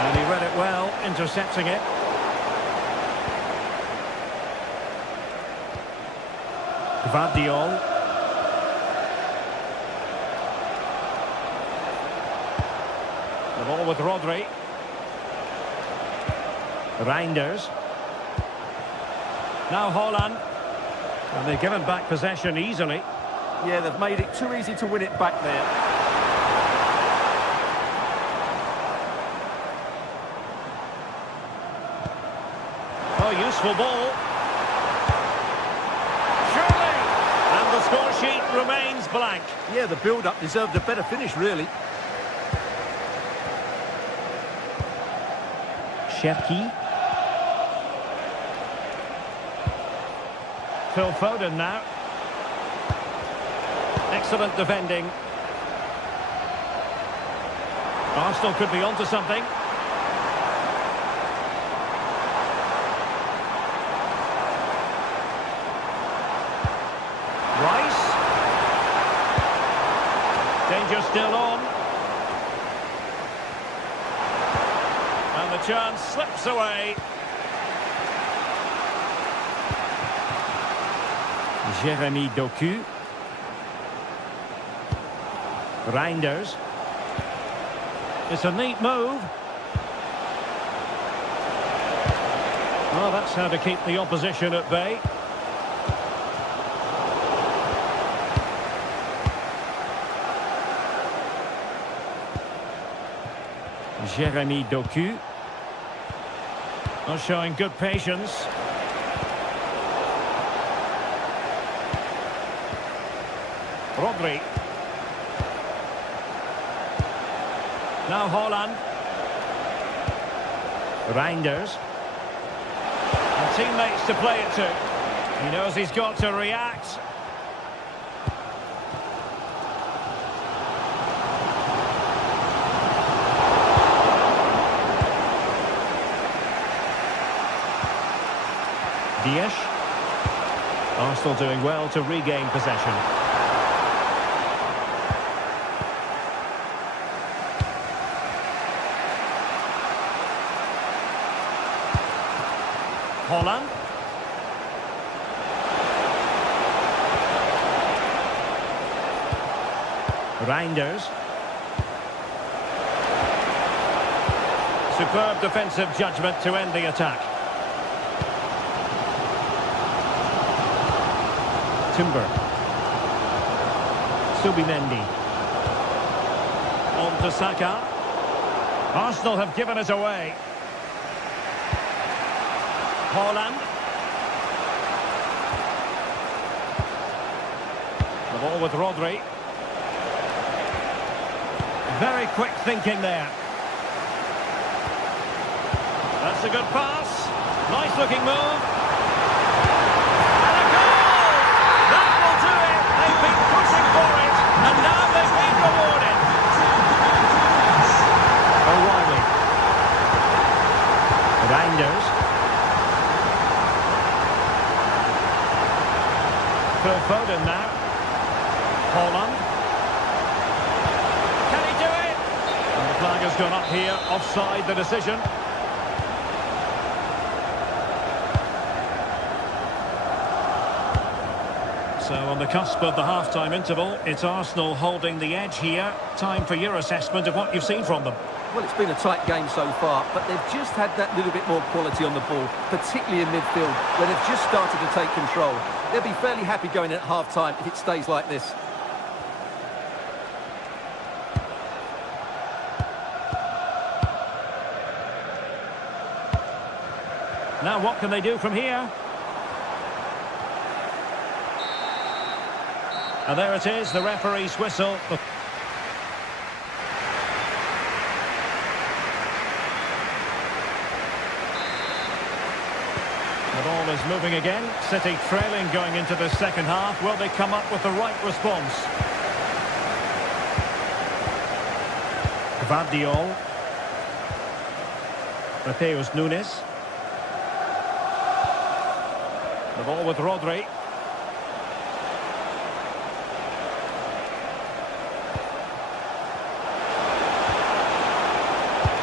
And he read it well, intercepting it. Gvardiol. The ball with Rodri. Reinders. Now Haaland. And they've given back possession easily. Yeah, they've made it too easy to win it back there. Oh, useful ball. Surely! And the score sheet remains blank. Yeah, the build-up deserved a better finish, really. Cherki. Phil Foden now. Excellent defending. Arsenal could be onto something. Rice. Danger still on. And the chance slips away. Jeremy Doku. Reinders. It's a neat move. Well, that's how to keep the opposition at bay. Jeremy Doku. Well, showing good patience. Rodri. Now Haaland. Reinders. And teammates to play it to. He knows he's got to react. Dias. Arsenal doing well to regain possession. Haaland. Reinders. Superb defensive judgment to end the attack. Timber. Subimendi. On to Saka. Arsenal have given it away. Haaland. The ball with Rodri. Very quick thinking there. That's a good pass. Nice looking move. And a goal! That will do it. They've been pushing for it, and now they've been rewarded. O'Reilly. Reinders. Phil Foden now. Holland. Can he do it? And the flag has gone up here. Offside the decision. So on the cusp of the half-time interval, it's Arsenal holding the edge here. Time for your assessment of what you've seen from them. Well, it's been a tight game so far, but they've just had that little bit more quality on the ball, particularly in midfield, where they've just started to take control. They'll be fairly happy going at half-time if it stays like this. Now what can they do from here? And there it is, the referee's whistle. The ball is moving again. City trailing going into the second half. Will they come up with the right response? Gvardiol. Mateus Nunes. The ball with Rodri.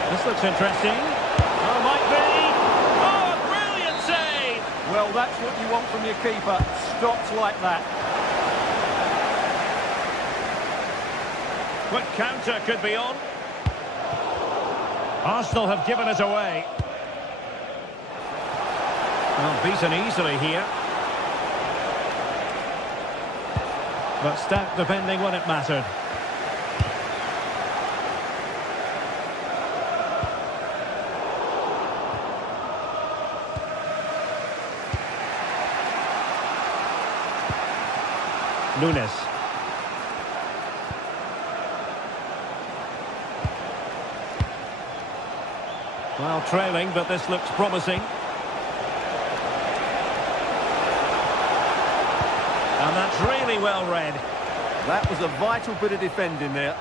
This looks interesting. Oh, might be. Oh, a brilliant save! Well, that's what you want from your keeper. Stopped like that. Quick counter could be on. Arsenal have given it away. Well, beaten easily here. But stat defending when it mattered. Nunes. Well, trailing, but this looks promising. And that's really well read. That was a vital bit of defending there.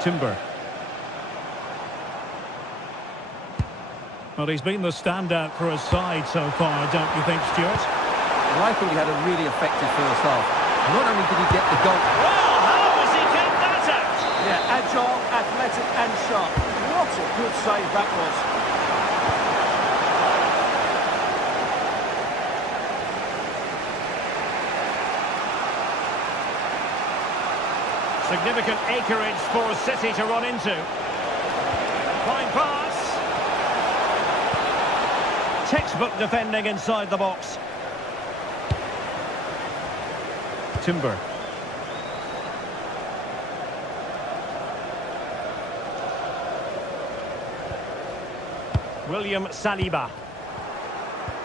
Timber. Well, he's been the standout for his side so far, don't you think, Stuart? Well, I thought he had a really effective first half. Not only did he get the goal... Well, how has he kept that out? Yeah, agile, athletic and sharp. What a good save that was. Significant acreage for City to run into. Fine pass. Textbook defending inside the box. Timber. William Saliba.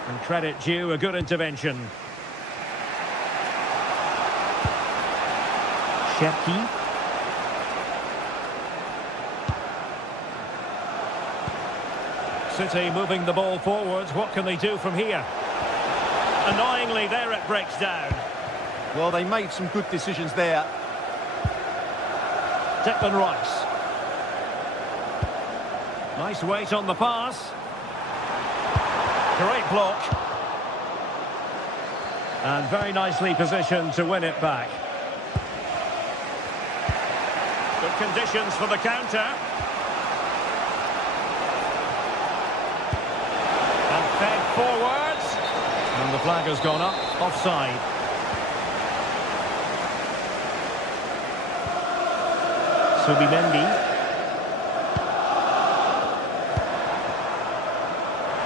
And credit due, a good intervention. Cherki. City moving the ball forwards. What can they do from here? Annoyingly, there it breaks down. Well, they made some good decisions there. Declan Rice. Nice weight on the pass. Great block. And very nicely positioned to win it back. Good conditions for the counter. And fed forwards. And the flag has gone up. Offside. Subimendi.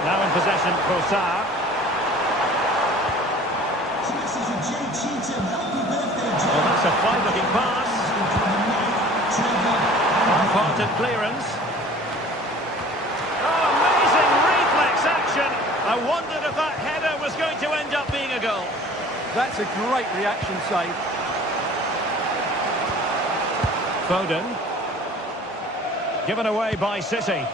Now in possession, Trossard. Well, that's a fine-looking pass. Half-hearted clearance. Oh, amazing reflex action. I wondered if that header was going to end up being a goal. That's a great reaction save. Foden. Given away by City.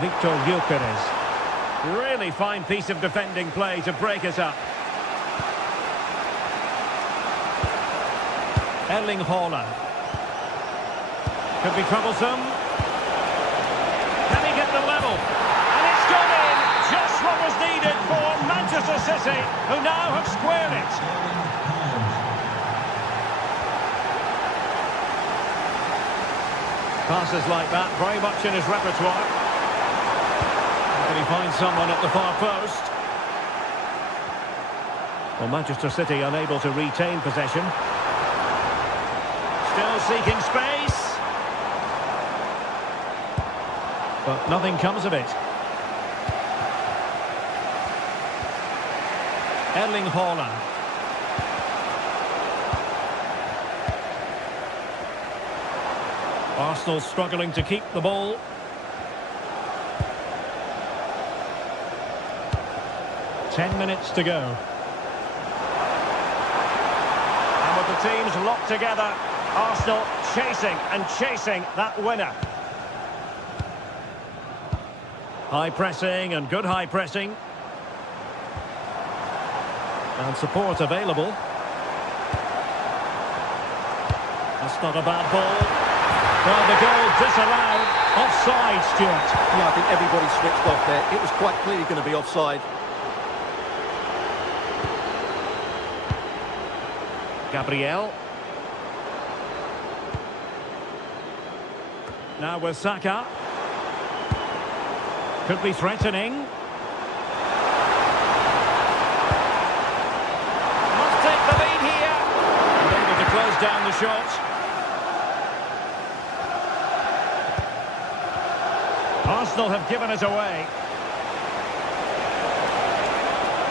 Victor Gyökeres. Really fine piece of defending play to break us up. Erling Haaland. Could be troublesome. Can he get the level? And it's gone in! Just what was needed for Manchester City, who now have squared it. Passes like that, very much in his repertoire. Can he find someone at the far post? Well, Manchester City unable to retain possession. Still seeking space. But nothing comes of it. Erling Haaland. Arsenal struggling to keep the ball. Ten minutes to go. And with the teams locked together, Arsenal chasing that winner. High pressing and good high pressing. And support available. That's not a bad ball. Well, the goal disallowed. Offside, Stuart. Yeah, I think everybody switched off there. It was quite clearly going to be offside. Gabriel. Now with Saka. Could be threatening. Must take the lead here. Able to close down the shot. Arsenal have given it away.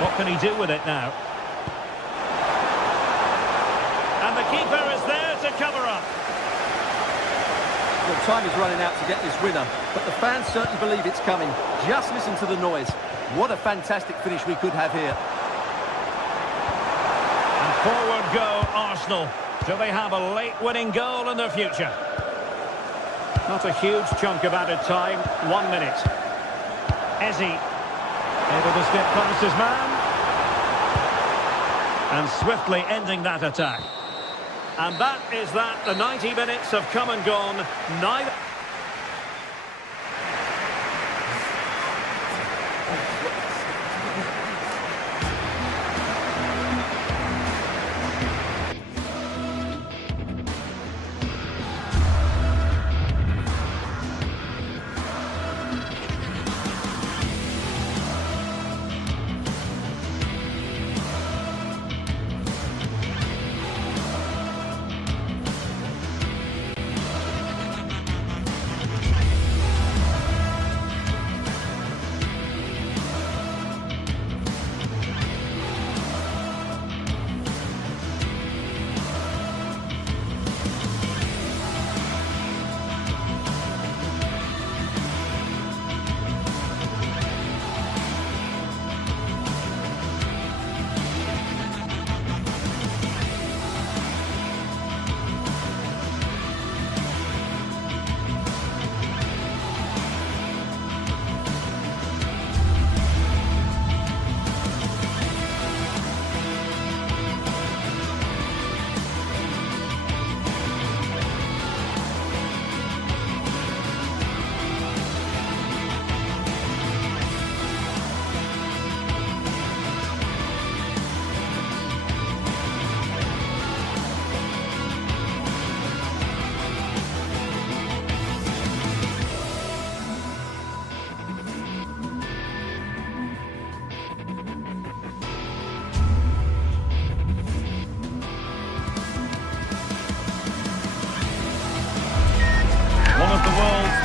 What can he do with it now? And the keeper is there to cover up. Well, time is running out to get this winner, but the fans certainly believe it's coming. Just listen to the noise. What a fantastic finish we could have here. And forward go Arsenal. Do they have a late winning goal in their future? Not a huge chunk of added time. 1 minute. Eze. Able to skip past his man. And swiftly ending that attack. And that is that. The 90 minutes have come and gone. Neither...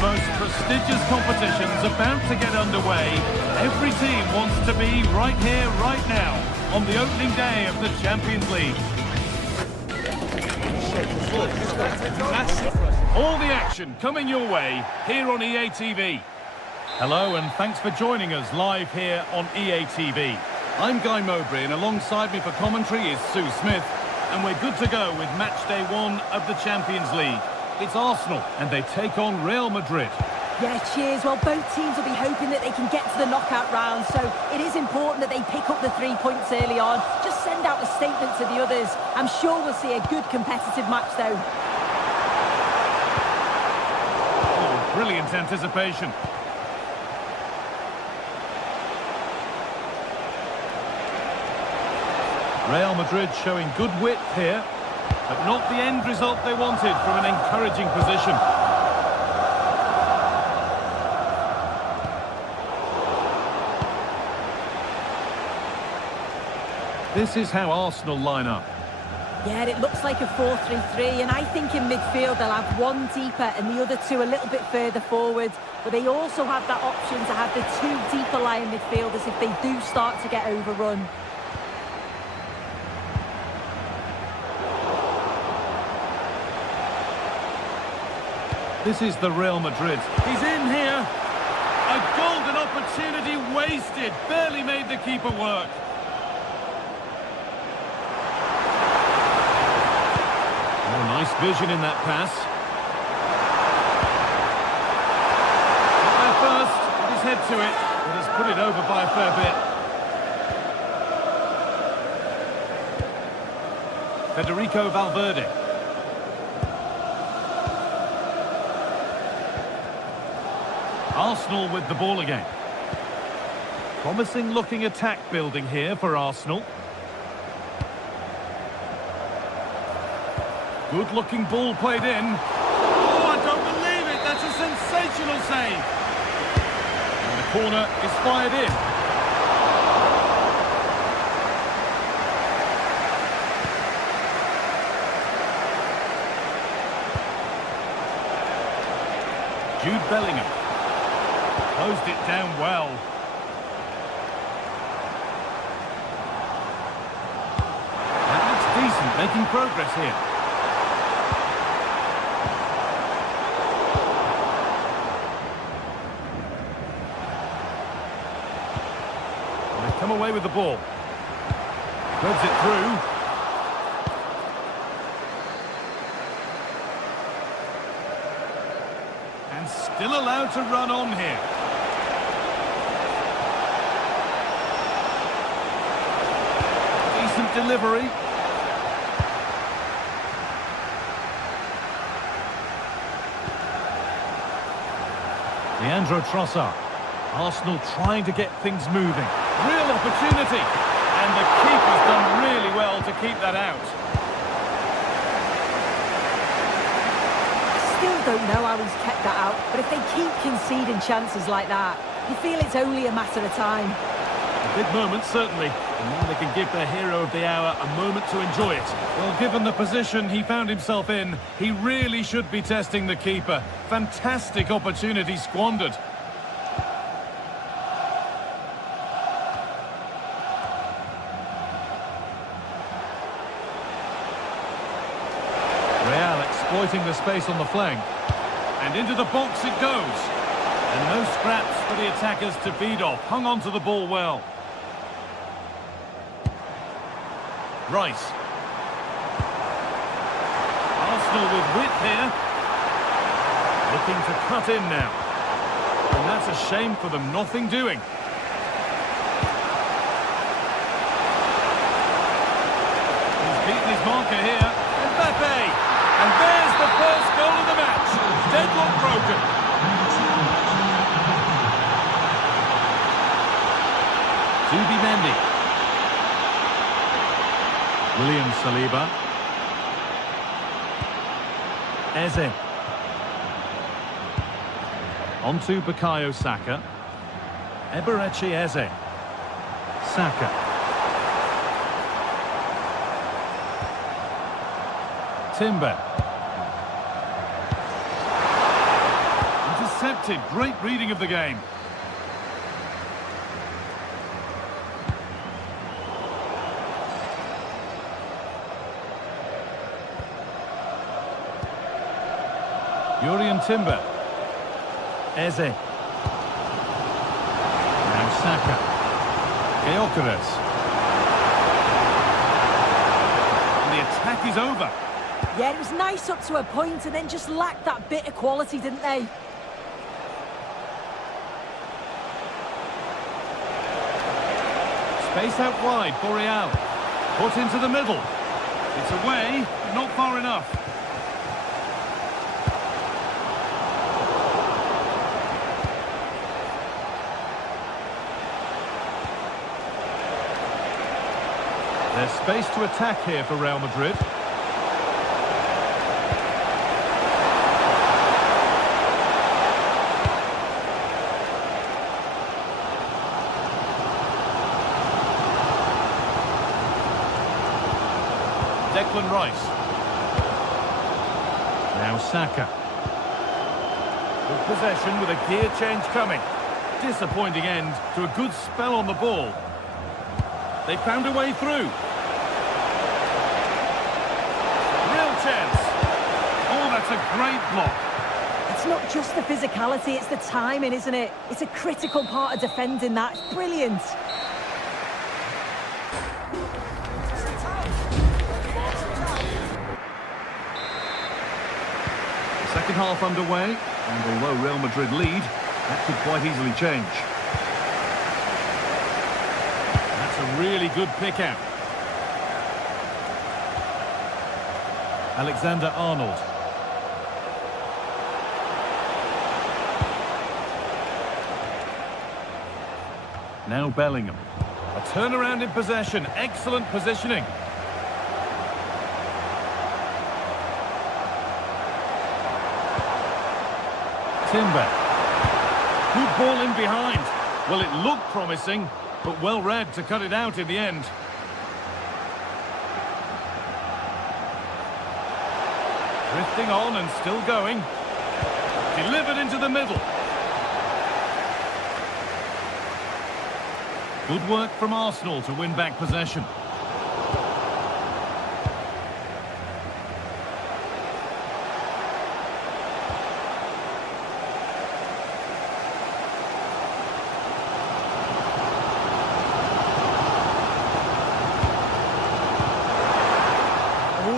most prestigious competitions about to get underway. Every team wants to be right here, right now, on the opening day of the Champions League. All the action coming your way here on EA TV. Hello and thanks for joining us live here on EA TV. I'm Guy Mowbray and alongside me for commentary is Sue Smith. And we're good to go with match day 1 of the Champions League. It's Arsenal, and they take on Real Madrid. Yeah, cheers. Well, both teams will be hoping that they can get to the knockout round, so it is important that they pick up the 3 points early on. Just send out a statement to the others. I'm sure we'll see a good competitive match, though. Oh, brilliant anticipation. Real Madrid showing good width here, but not the end result they wanted from an encouraging position. This is how Arsenal line up. Yeah, it looks like a 4-3-3, and I think in midfield they'll have one deeper and the other 2 a little bit further forward. But they also have that option to have the 2 deeper lying midfielders if they do start to get overrun. This is the Real Madrid. He's in here. A golden opportunity wasted. Barely made the keeper work. Oh, nice vision in that pass. Got there first, with his head to it, but he's put it over by a fair bit. Federico Valverde. Arsenal with the ball again. Promising looking attack building here for Arsenal. Good looking ball played in. Oh, I don't believe it. That's a sensational save. And the corner is fired in. Jude Bellingham. Closed it down well. That looks decent, making progress here. And they've come away with the ball. Threads it through. And still allowed to run on here. Decent delivery. Leandro Trossard. Arsenal trying to get things moving. Real opportunity. And the keeper's done really well to keep that out. Still don't know how he's kept that out, but if they keep conceding chances like that, you feel it's only a matter of time. A big moment, certainly. And now they can give their hero of the hour a moment to enjoy it. Well, given the position he found himself in, he really should be testing the keeper. Fantastic opportunity squandered. Real exploiting the space on the flank. And into the box it goes. And no scraps for the attackers to feed off. Hung on to the ball well. Rice. Arsenal with width here. Looking to cut in now. And that's a shame for them. Nothing doing. He's beaten his marker here. Mbappe. And there's the first goal of the match. Deadlock broken. Zubimendi. William Saliba. Eze. On to Bukayo Saka. Eberechi Eze. Saka. Timber. Intercepted. Great reading of the game. Yurian Timber. Eze. Now Saka. Gyökeres. And the attack he's over. Yeah, it was nice up to a point and then just lacked that bit of quality, didn't they? Space out wide for Real. Put into the middle. It's away, but not far enough. There's space to attack here for Real Madrid. Declan Rice. Now Saka. Good possession with a gear change coming. Disappointing end to a good spell on the ball. They found a way through. Real chance. Oh, that's a great block. It's not just the physicality, it's the timing, isn't it? It's a critical part of defending that. It's brilliant. Second half underway, and although Real Madrid lead, that could quite easily change. That's a really good pick out. Alexander-Arnold. Now Bellingham. A turnaround in possession, excellent positioning. Timber. Good ball in behind. Well, it looked promising, but well read to cut it out in the end. Drifting on and still going. Delivered into the middle. Good work from Arsenal to win back possession.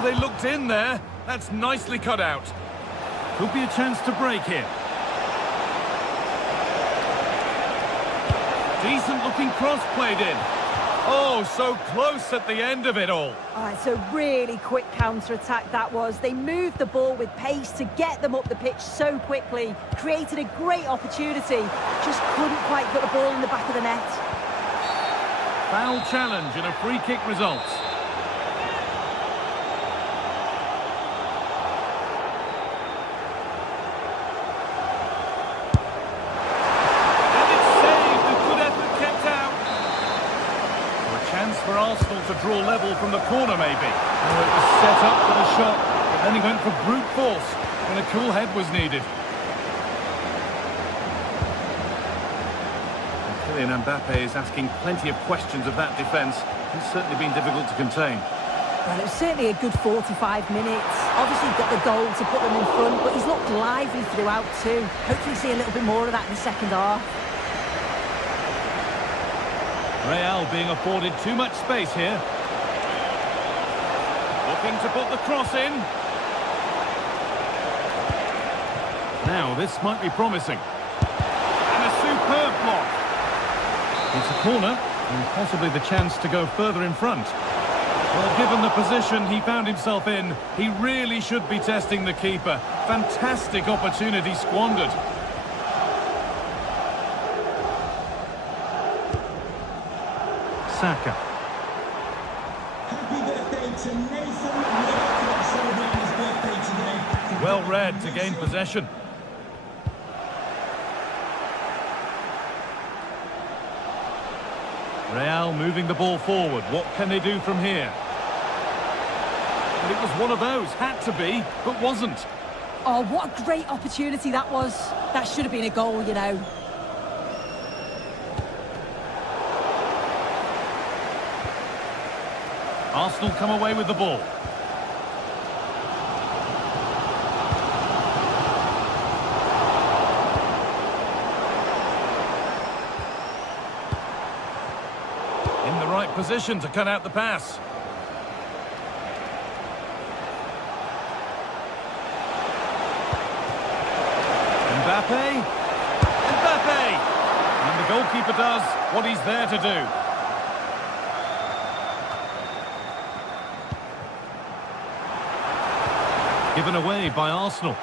They looked in there. That's nicely cut out. Could be a chance to break here. Decent looking cross played in. Oh, so close at the end of it all. Oh, it's a really quick counter-attack that was. They moved the ball with pace to get them up the pitch so quickly. Created a great opportunity. Just couldn't quite put the ball in the back of the net. Foul challenge and a free kick results. For Arsenal to draw level from the corner, maybe. Oh, it was set up for the shot, but then he went for brute force when a cool head was needed. And Kylian Mbappe is asking plenty of questions of that defence. He's certainly been difficult to contain. Well, it was certainly a good 45 minutes. Obviously got the goal to put them in front, but he's looked lively throughout too. Hopefully see a little bit more of that in the second half. Real being afforded too much space here. Looking to put the cross in. Now, this might be promising. And a superb block. It's a corner, and possibly the chance to go further in front. Well, given the position he found himself in, he really should be testing the keeper. Fantastic opportunity squandered. Saka. Happy birthday to Nathan. Welcome celebrating his birthday today. Well read to gain possession. Real moving the ball forward. What can they do from here? But it was one of those. Had to be, but wasn't. Oh, what a great opportunity that was. That should have been a goal, you know. Arsenal come away with the ball. In the right position to cut out the pass. Mbappe. Mbappe! And the goalkeeper does what he's there to do. Given away by Arsenal.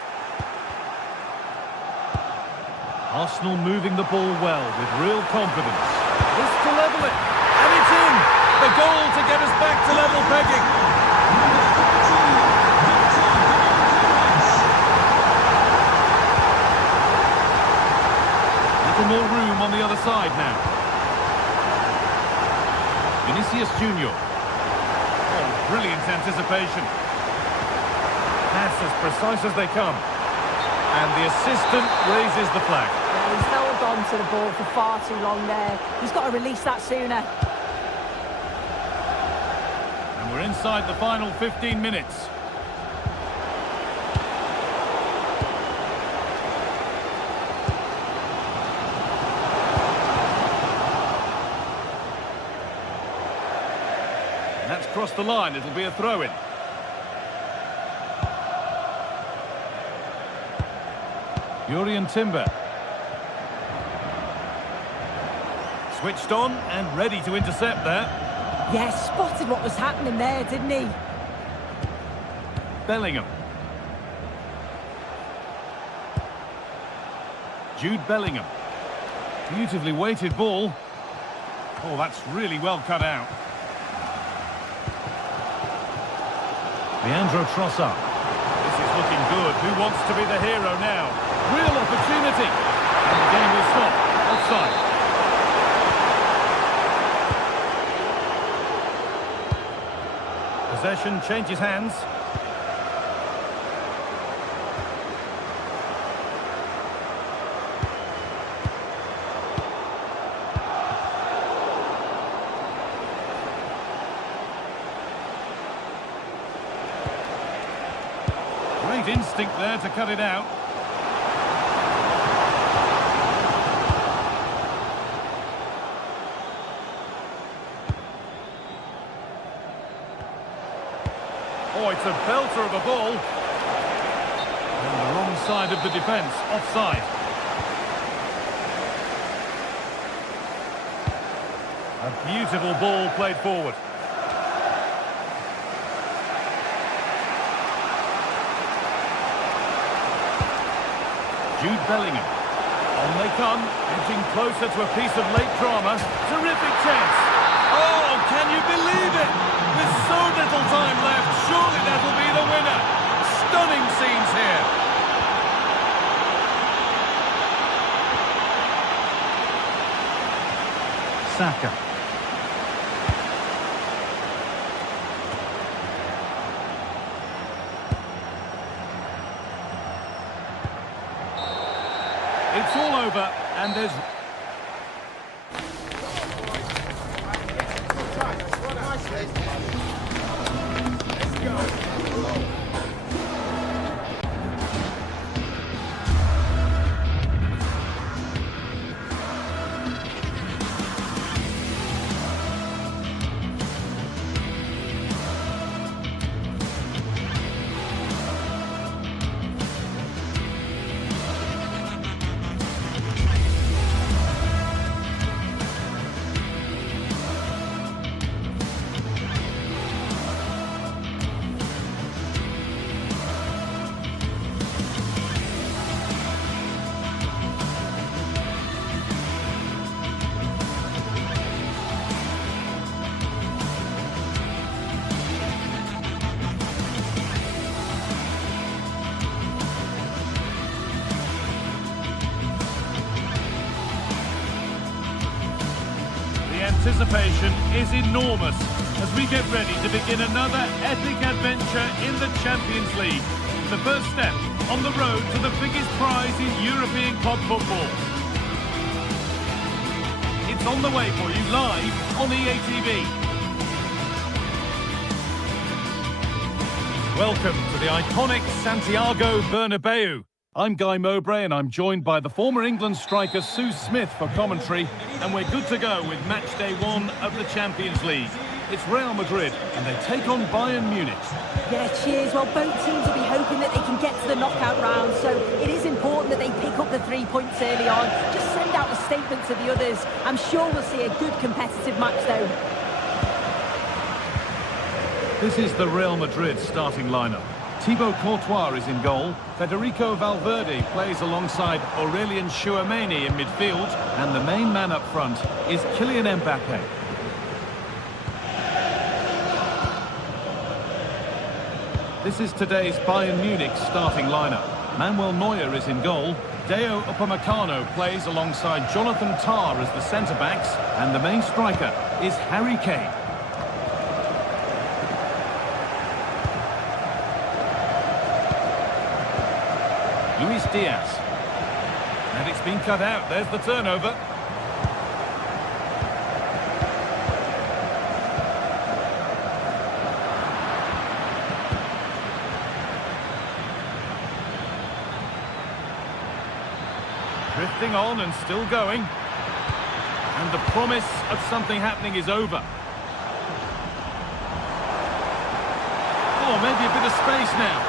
Arsenal moving the ball well with real confidence. This to level it. And it's in! The goal to get us back to level pegging. Little more room on the other side now. Vinicius Junior. Oh, brilliant anticipation. Pass as precise as they come. And the assistant raises the flag. Yeah, he's held on to the ball for far too long there. He's got to release that sooner. And we're inside the final 15 minutes. And that's crossed the line. It'll be a throw-in. Jurrien Timber. Switched on and ready to intercept there. Yeah, spotted what was happening there, didn't he? Bellingham. Jude Bellingham. Beautifully weighted ball. Oh, that's really well cut out. Leandro Trossard. This is looking good. Who wants to be the hero now? Real opportunity. And the game will stop. Offside. Possession changes hands. Great instinct there to cut it out. Oh, it's a belter of a ball. On the wrong side of the defence, offside. A beautiful ball played forward. Jude Bellingham. On they come, edging closer to a piece of late drama. Terrific chance. Oh, can you believe it? With so little time left, surely that'll be the winner. Stunning scenes here. Saka. It's all over, and there's... Anticipation is enormous as we get ready to begin another epic adventure in the Champions League. The first step on the road to the biggest prize in European club football. It's on the way for you live on EA TV. Welcome to the iconic Santiago Bernabeu. I'm Guy Mowbray and I'm joined by the former England striker Sue Smith for commentary, and we're good to go with match day 1 of the Champions League. It's Real Madrid, and they take on Bayern Munich. Yeah, cheers. Well, both teams will be hoping that they can get to the knockout round, so it is important that they pick up the 3 points early on. Just send out a statement to the others. I'm sure we'll see a good competitive match, though. This is the Real Madrid starting lineup. Thibaut Courtois is in goal. Federico Valverde plays alongside Aurelien Tchouameni in midfield. And the main man up front is Kylian Mbappe. This is today's Bayern Munich starting lineup. Manuel Neuer is in goal. Deo Upamecano plays alongside Jonathan Tah as the centre-backs. And the main striker is Harry Kane. Luis Diaz. And it's been cut out. There's the turnover. Drifting on and still going. And the promise of something happening is over. Oh, maybe a bit of space now.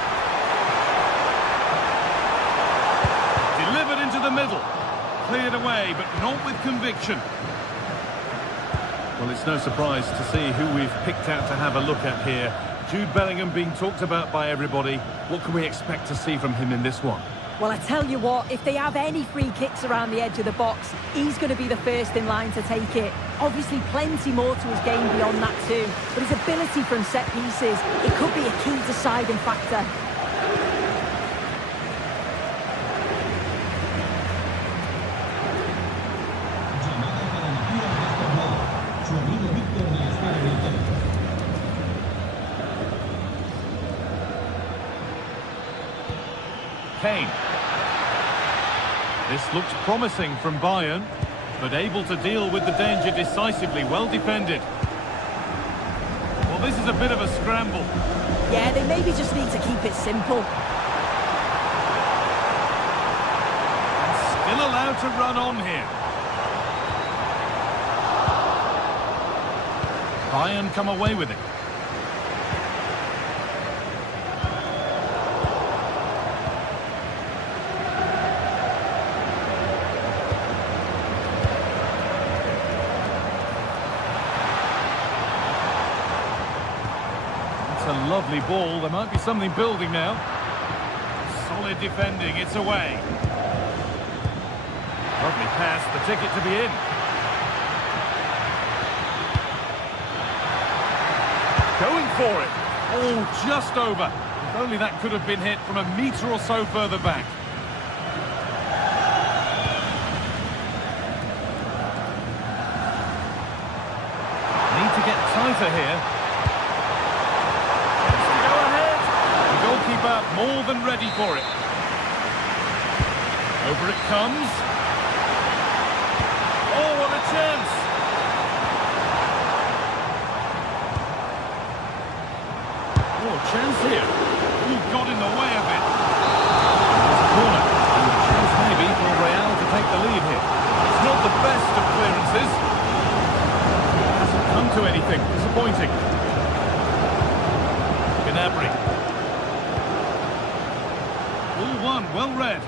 Delivered into the middle. Cleared away, but not with conviction. Well, it's no surprise to see who we've picked out to have a look at here. Jude Bellingham being talked about by everybody. What can we expect to see from him in this one? Well, I tell you what, if they have any free kicks around the edge of the box, he's going to be the first in line to take it. Obviously, plenty more to his game beyond that too. But his ability from set pieces, it could be a key deciding factor. Kane. This looks promising from Bayern, but able to deal with the danger decisively. Well defended. Well, this is a bit of a scramble. Yeah, they maybe just need to keep it simple. And still allowed to run on here. Bayern come away with it. A lovely ball. There might be something building now. Solid defending. It's away. Lovely pass. The ticket to be in. Going for it. Oh, just over. If only that could have been hit from a metre or so further back. Need to get tighter here. More than ready for it. Over it comes. Oh, what a chance! Oh, chance here. He got in the way of it. There's a corner. And a chance maybe for Real to take the lead here. It's not the best of clearances. It hasn't come to anything. Disappointing. Gnabry. Well read.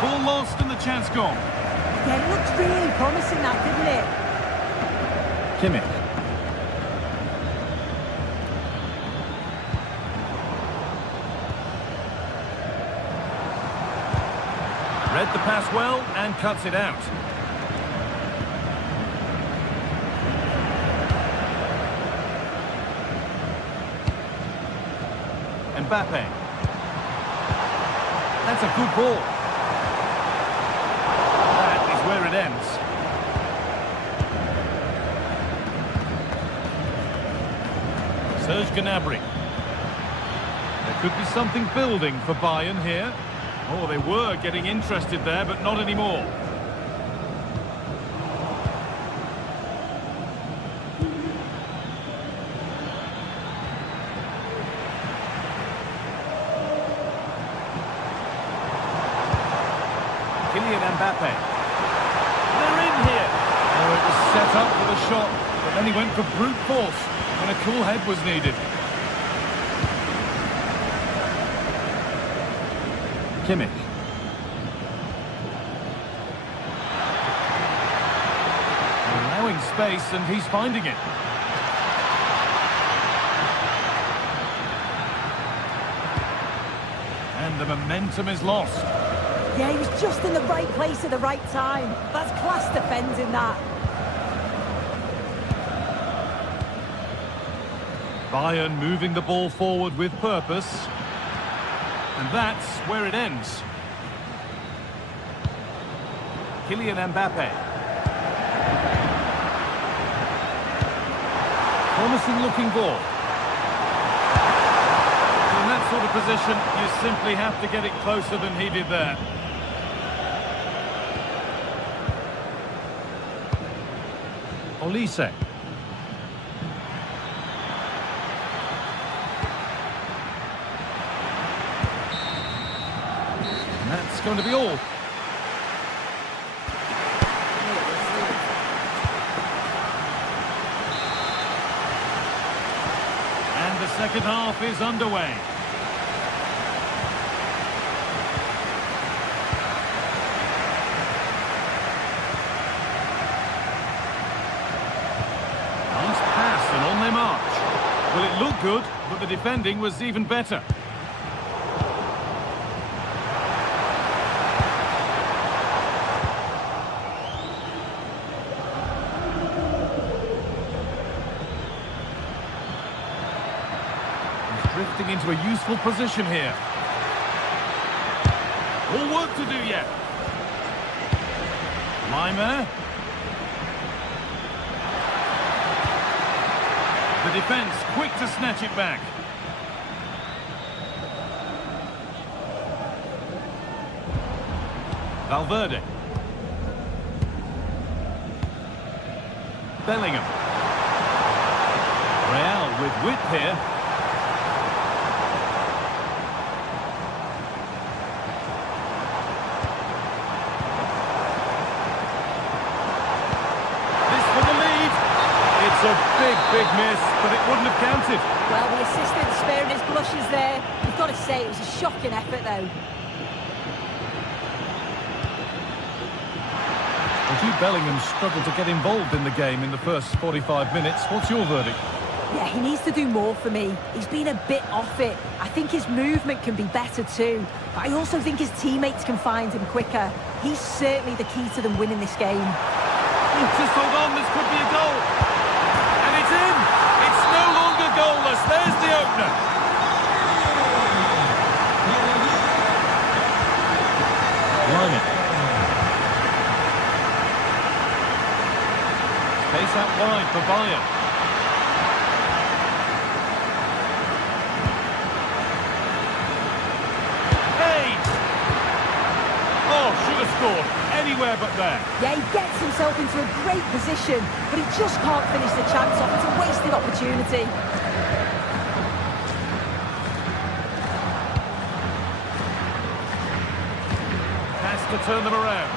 Ball lost and the chance gone. Yeah, it looks really promising that, didn't it? Kimmich. Read the pass well and cuts it out. Mbappe. That's a good ball. That is where it ends. Serge Gnabry. There could be something building for Bayern here. Oh, they were getting interested there, but not anymore. Kylian Mbappe. They're in here. Oh, it was set up for the shot, but then he went for brute force when a cool head was needed. Kimmich. Allowing space, and he's finding it. And the momentum is lost. Yeah, he was just in the right place at the right time. That's class defending, that. Bayern moving the ball forward with purpose. And that's where it ends. Kylian Mbappe. Promising looking ball. In that sort of position, you simply have to get it closer than he did there. Olise. And that's going to be all. And the second half is underway. Well, it looked good, but the defending was even better. He's drifting into a useful position here. All work to do yet. Laimer. The defence quick to snatch it back. Valverde. Bellingham. Real with width here. A big miss, but it wouldn't have counted. Well, the assistant sparing his blushes there. You've got to say it was a shocking effort, though. Well, Jude Bellingham struggled to get involved in the game in the first 45 minutes. What's your verdict? Yeah, he needs to do more for me. He's been a bit off it. I think his movement can be better too. But I also think his teammates can find him quicker. He's certainly the key to them winning this game. Oh, just hold on, this could be a goal. It's in! It's no longer goalless. There's the opener. Laimer. Space out wide for Bayern. Hey! Oh, should have scored. Anywhere but there. Yeah, he gets himself into a great position, but he just can't finish the chance off. It's a wasted opportunity. Has to turn them around.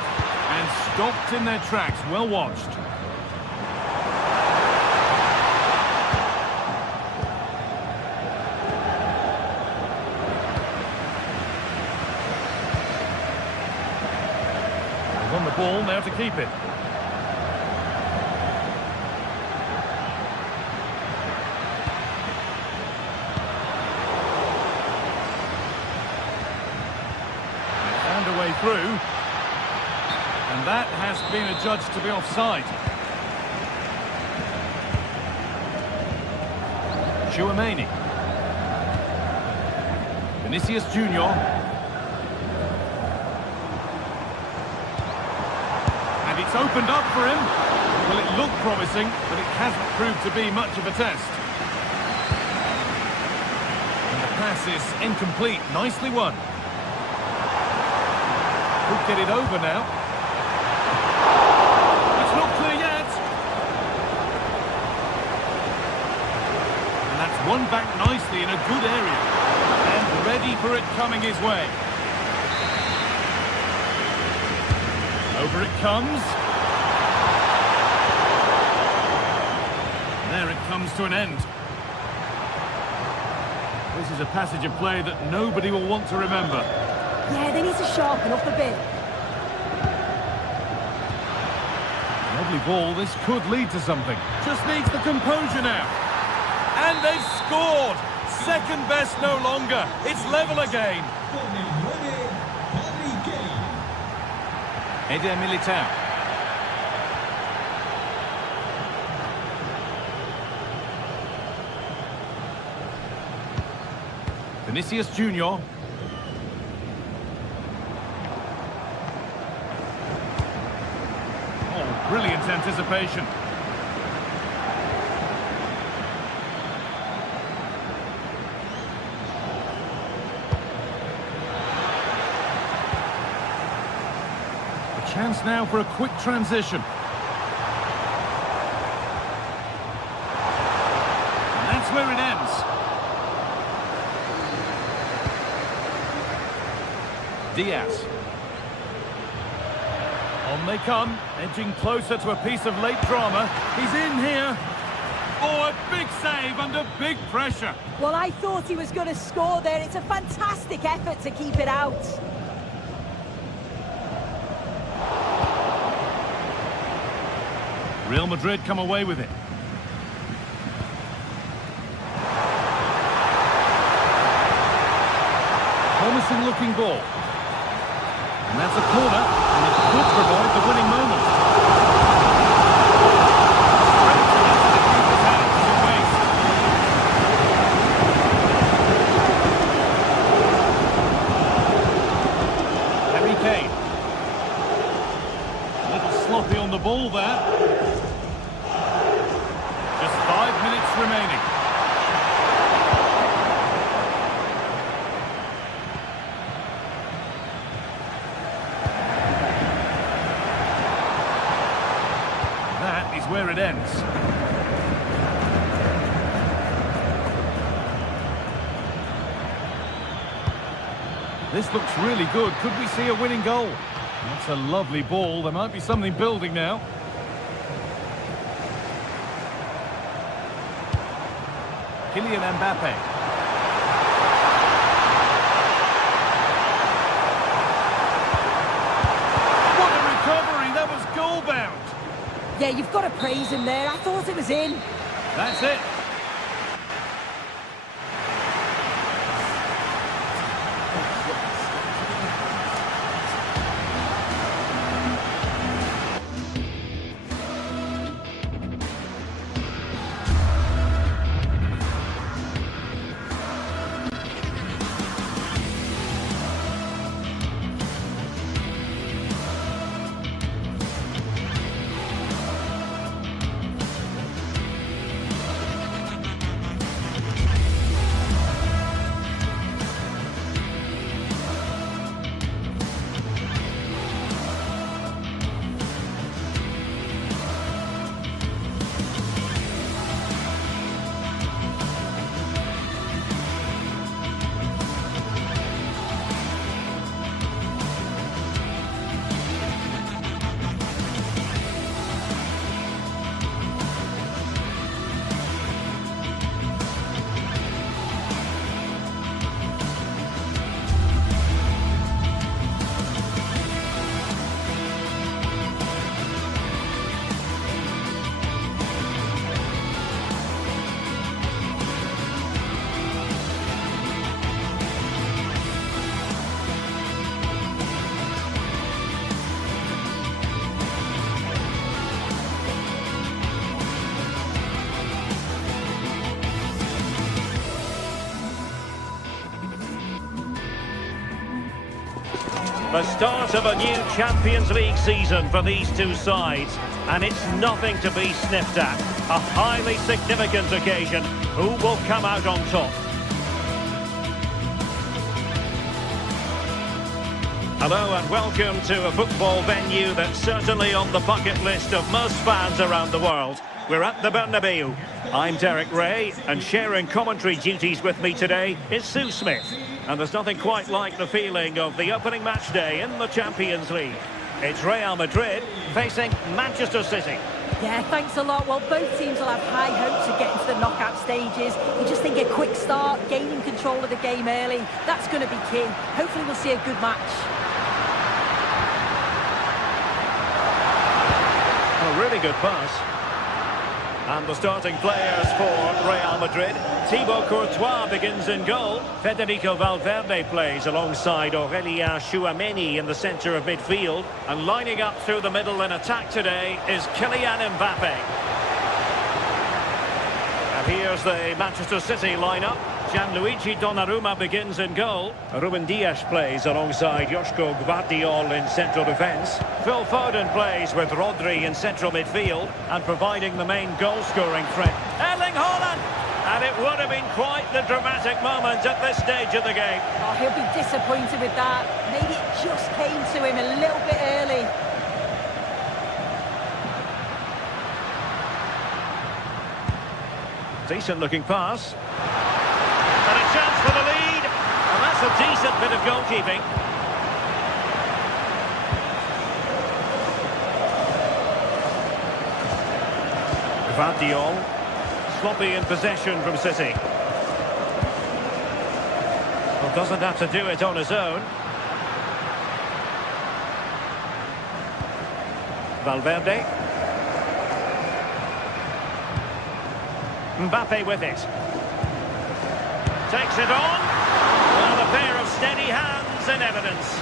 And stopped in their tracks. Well watched. On the ball now to keep it. They found a way through, and that has been adjudged to be offside. Chouameni. Vinicius Junior. It's opened up for him. Well, it looked promising, but it hasn't proved to be much of a test. And the pass is incomplete. Nicely won. Could get it over now. It's not clear yet. And that's won back nicely in a good area. And ready for it coming his way. Over it comes. There it comes to an end. This is a passage of play that nobody will want to remember. Yeah, they need to sharpen up a bit. Lovely ball, this could lead to something. Just needs the composure now. And they've scored! Second best no longer. It's level again. Eder Militao. Vinicius Junior. Oh, brilliant anticipation. A chance now for a quick transition. And that's where it ends. Diaz. On they come, edging closer to a piece of late drama. He's in here. Oh, a big save under big pressure. Well, I thought he was going to score there. It's a fantastic effort to keep it out. Real Madrid come away with it. Promising looking ball. And that's a corner, and it could provide the winning moment. Harry Kane. A little sloppy on the ball there. Just 5 minutes remaining. Where it ends. This looks really good. Could we see a winning goal? That's a lovely ball. There might be something building now. Kylian Mbappe. What a recovery! That was goal-bound. Yeah, you've got to praise him there. I thought it was in. That's it. The start of a new Champions League season for these two sides, and it's nothing to be sniffed at. A highly significant occasion. Who will come out on top? Hello and welcome to a football venue that's certainly on the bucket list of most fans around the world. We're at the Bernabeu. I'm Derek Ray, and sharing commentary duties with me today is Sue Smith. And there's nothing quite like the feeling of the opening match day in the Champions League. It's Real Madrid facing Manchester City. Yeah, thanks a lot. Well, both teams will have high hopes of getting to the knockout stages. You just think a quick start, gaining control of the game early, that's going to be key. Hopefully we'll see a good match. A really good pass. And the starting players for Real Madrid. Thibaut Courtois begins in goal. Federico Valverde plays alongside Aurélien Tchouaméni in the centre of midfield. And lining up through the middle in attack today is Kylian Mbappe. And here's the Manchester City lineup. Gianluigi Donnarumma begins in goal. Ruben Dias plays alongside Joško Gvardiol in central defence. Phil Foden plays with Rodri in central midfield and providing the main goal-scoring threat. Erling Haaland! And it would have been quite the dramatic moment at this stage of the game. Oh, he'll be disappointed with that. Maybe it just came to him a little bit early. Decent-looking pass. And a chance for the lead. And that's a decent bit of goalkeeping. Gvardiol. Sloppy in possession from City. Well, doesn't have to do it on his own. Valverde. Mbappe with it. Takes it on. Well, a pair of steady hands in evidence.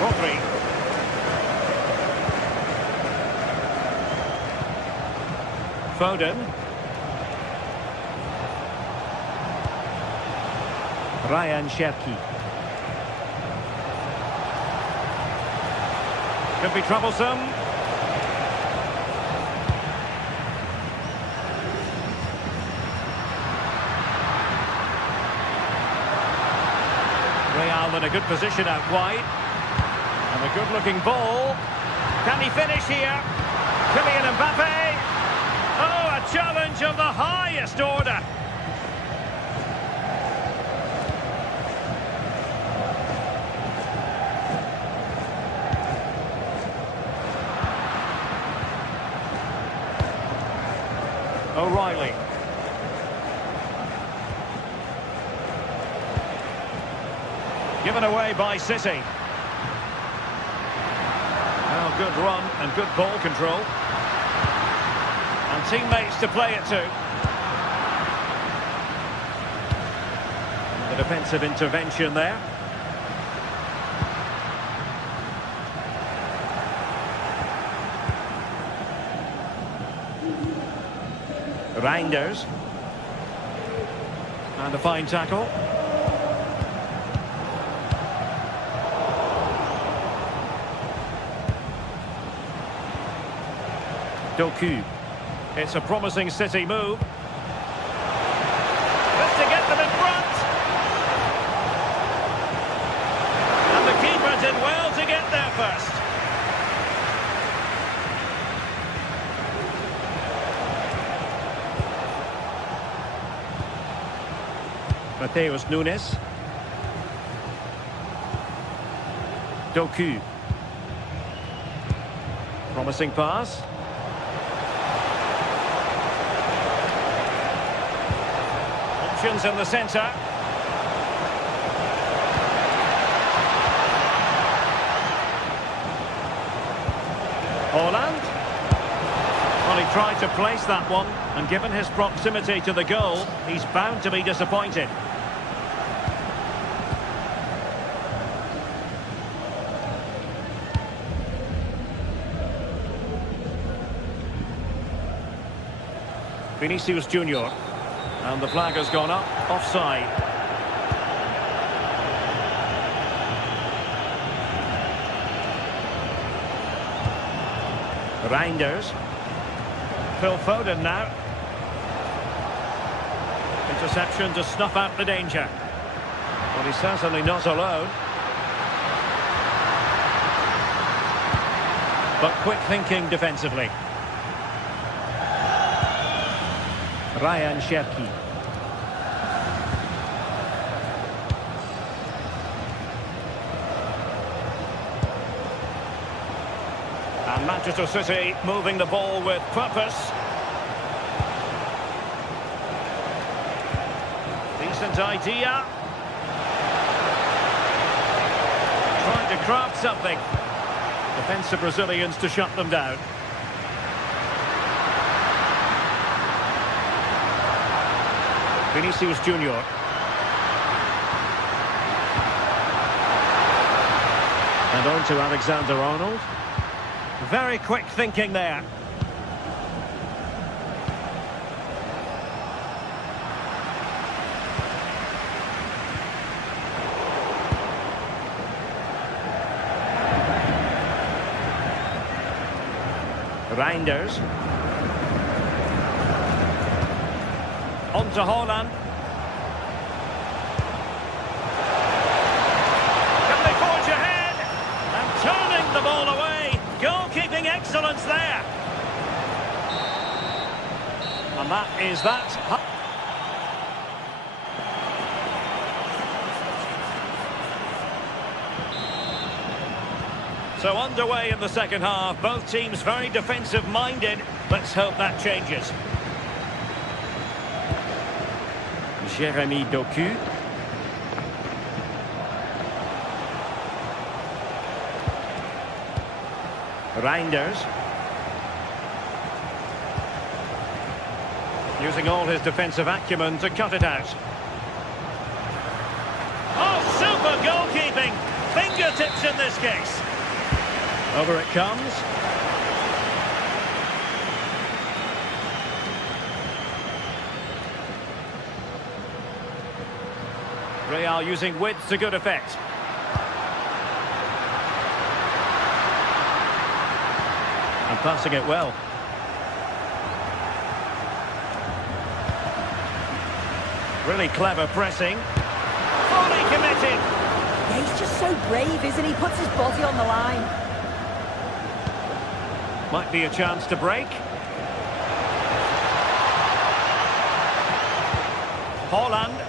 Rodri. Foden. Ryan Cherki. Could be troublesome. Real in a good position out wide. And a good-looking ball. Can he finish here? Kylian Mbappe. Oh, a challenge of the highest order. O'Reilly. Given away by City. Now good run and good ball control. And teammates to play it to. The defensive intervention there. Reinders. And a fine tackle. Doku. It's a promising City move. Just to get them in front. And the keeper did well to get there first. Mateus Nunes. Doku. Promising pass. Options in the centre. Haaland. Well, he tried to place that one, and given his proximity to the goal, he's bound to be disappointed. Vinicius Junior. And the flag has gone up, offside. Reinders. Phil Foden now. Interception to snuff out the danger. Well, he's certainly not alone. But quick thinking defensively. Ryan Cherki. And Manchester City moving the ball with purpose. Decent idea. Trying to craft something. Defensive Brazilians to shut them down. Vinicius Junior. And on to Alexander-Arnold. Very quick thinking there. Reinders. On to Haaland. Can they forge ahead? And turning the ball away. Goalkeeping excellence there. And that is that. So underway in the second half, both teams very defensive-minded. Let's hope that changes. Jeremy Doku. Reinders. Using all his defensive acumen to cut it out. Oh, super goalkeeping! Fingertips in this case. Over it comes. Real using width to good effect. And passing it well. Really clever pressing. Fully committed. Yeah, he's just so brave, isn't he? Puts his body on the line. Might be a chance to break. Haaland.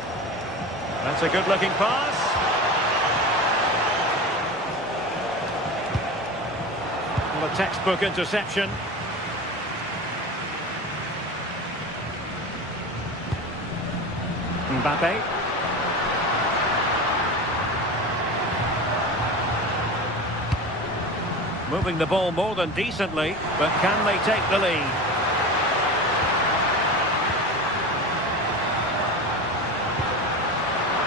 That's a good-looking pass. Well, a textbook interception. Mbappe. Moving the ball more than decently, but can they take the lead?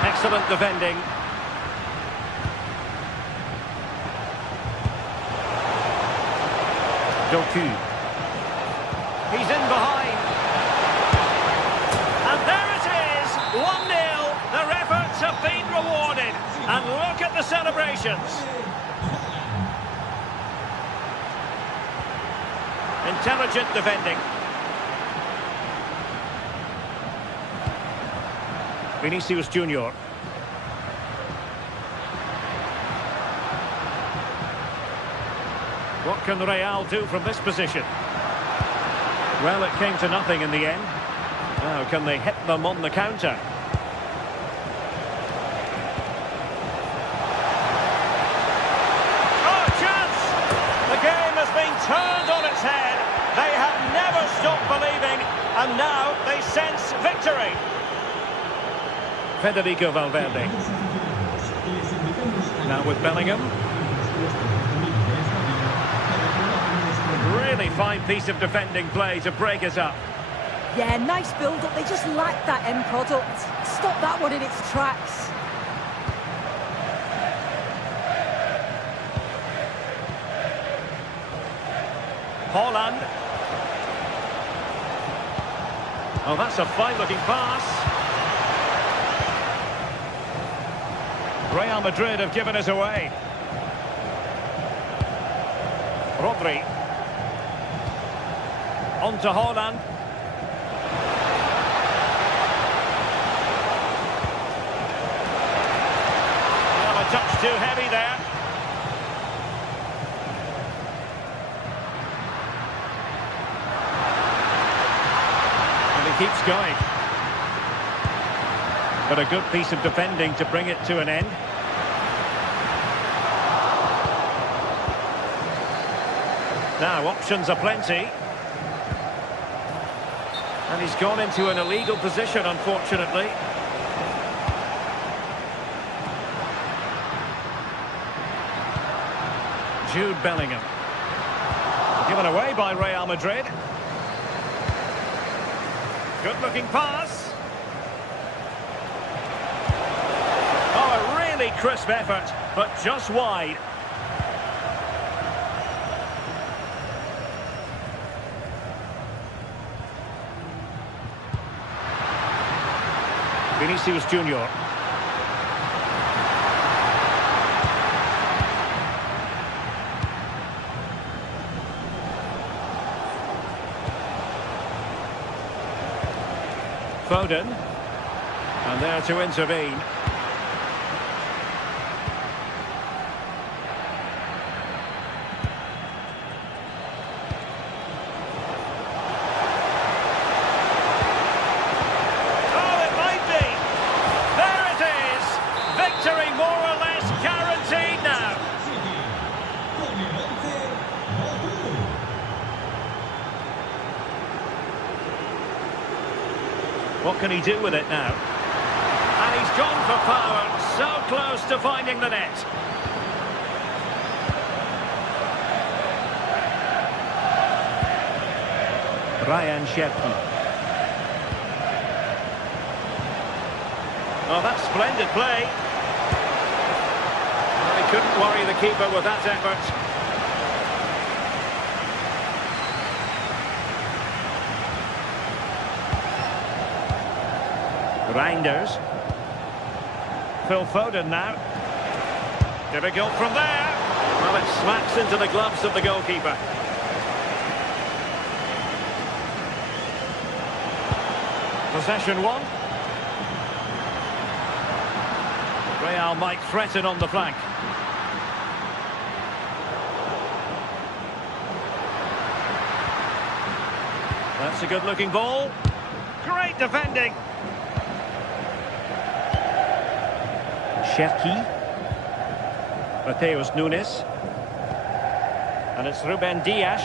Excellent defending. Doku. He's in behind. And there it is, 1-0. Their efforts have been rewarded. And look at the celebrations. Intelligent defending. Vinicius Junior. What can Real do from this position? Well, it came to nothing in the end. Now, can they hit them on the counter? Oh, chance! The game has been turned on its head. They have never stopped believing, and now they sense victory. Federico Valverde. Now with Bellingham. Really fine piece of defending play to break us up. Yeah, nice build-up. They just lack that end product. Stop that one in its tracks. Haaland. Oh, that's a fine-looking pass. Real Madrid have given us away. Rodri. On to Haaland. Well, a touch too heavy there. And he keeps going. But a good piece of defending to bring it to an end. Now, options are plenty. And he's gone into an illegal position, unfortunately. Jude Bellingham. Given away by Real Madrid. Good-looking pass. Oh, a really crisp effort, but just wide. Vinicius Junior. Foden. And there to intervene. What can he do with it now? And he's gone for power, so close to finding the net. Ryan Cherki. Oh, that's splendid play. Well, he couldn't worry the keeper with that effort. Reinders. Phil Foden now. Difficult from there. Well, it smacks into the gloves of the goalkeeper. Possession one. Real might threaten on the flank. That's a good-looking ball. Great defending. Cherki. Mateus Nunes. And it's Ruben Dias.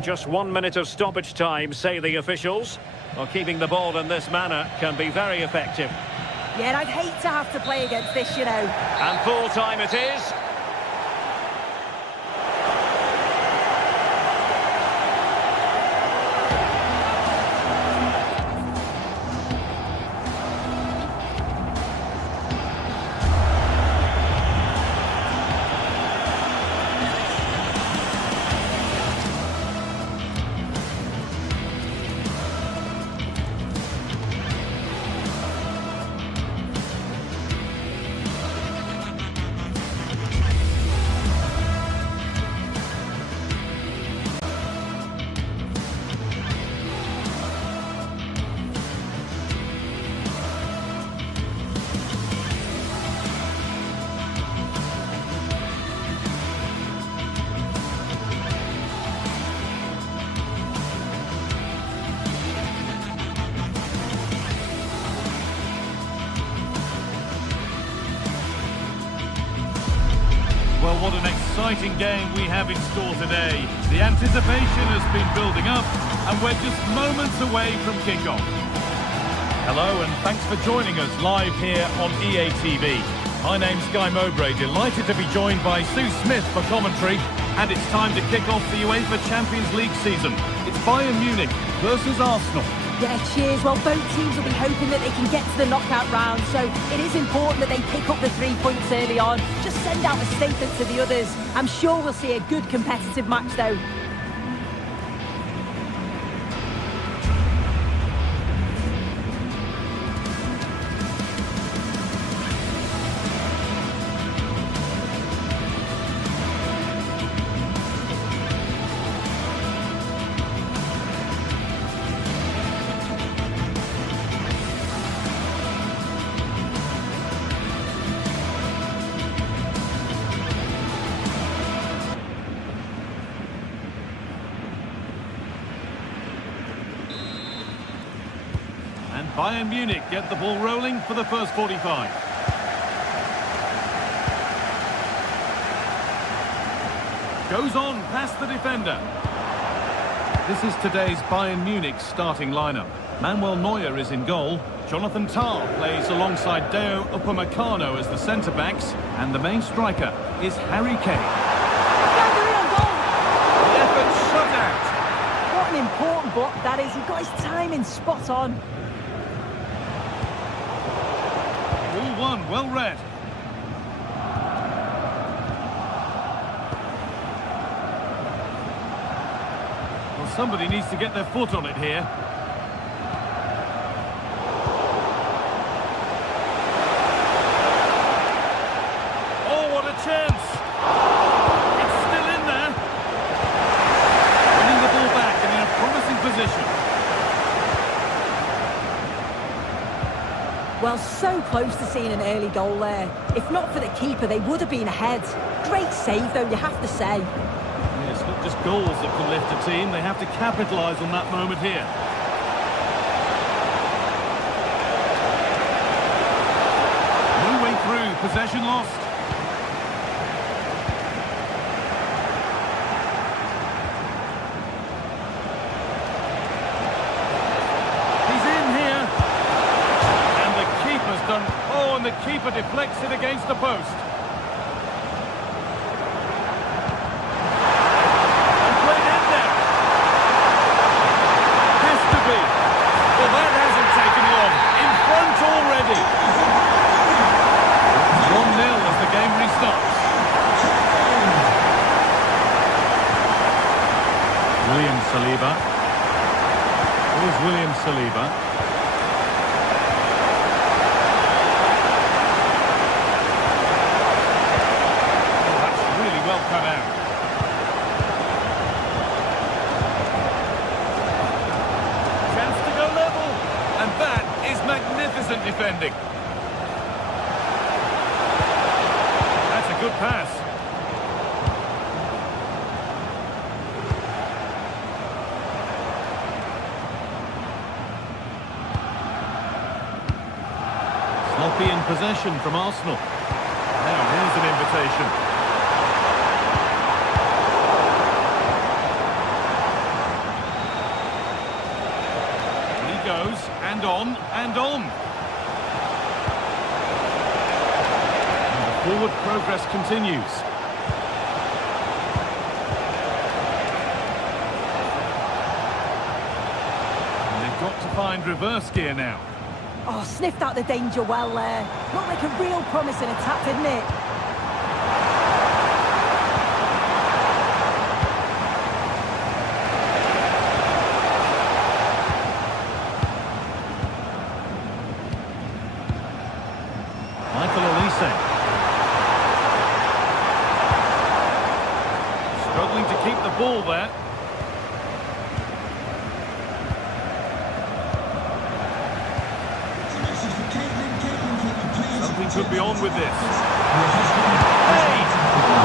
Just 1 minute of stoppage time, say the officials. Well, keeping the ball in this manner can be very effective. Yeah, and I'd hate to have to play against this, you know. And full time it is. Well, what an exciting game we have in store today. The anticipation has been building up, and we're just moments away from kickoff. Hello, and thanks for joining us live here on EA TV. My name's Guy Mowbray, delighted to be joined by Sue Smith for commentary, and it's time to kick off the UEFA Champions League season. It's Bayern Munich versus Arsenal. Yeah, cheers. Well, both teams will be hoping that they can get to the knockout round, so it is important that they pick up the 3 points early on. Just send out a statement to the others. I'm sure we'll see a good competitive match, though. And Bayern Munich get the ball rolling for the first 45. Goes on past the defender. This is today's Bayern Munich starting lineup. Manuel Neuer is in goal. Jonathan Tah plays alongside Deo Upamecano as the centre-backs. And the main striker is Harry Kane. The effort shut out. What an important block that is. He got his timing spot on. All one, well read. Well, somebody needs to get their foot on it here. Oh, what a chance! It's still in there. Winning the ball back and in a promising position. Well, so close to seeing an early goal there. If not for the keeper, they would have been ahead. Great save, though, you have to say. Yes, not just goals that can lift a team. They have to capitalise on that moment here. No way through. Possession lost. Oh, and the keeper deflects it against the post. And played in there. Has to be. Well, that hasn't taken long. In front already. 1-0 as the game restarts. William Saliba. Here's William Saliba. Cut out. Chance to go level, and that is magnificent defending. That's a good pass. Sloppy in possession from Arsenal. Now here's an invitation. Goes and on and on. And the forward progress continues. And they've got to find reverse gear now. Oh, sniffed out the danger well there. Looked like a real promising attack, didn't it? Struggling to keep the ball there. Something could be on with this. Hey!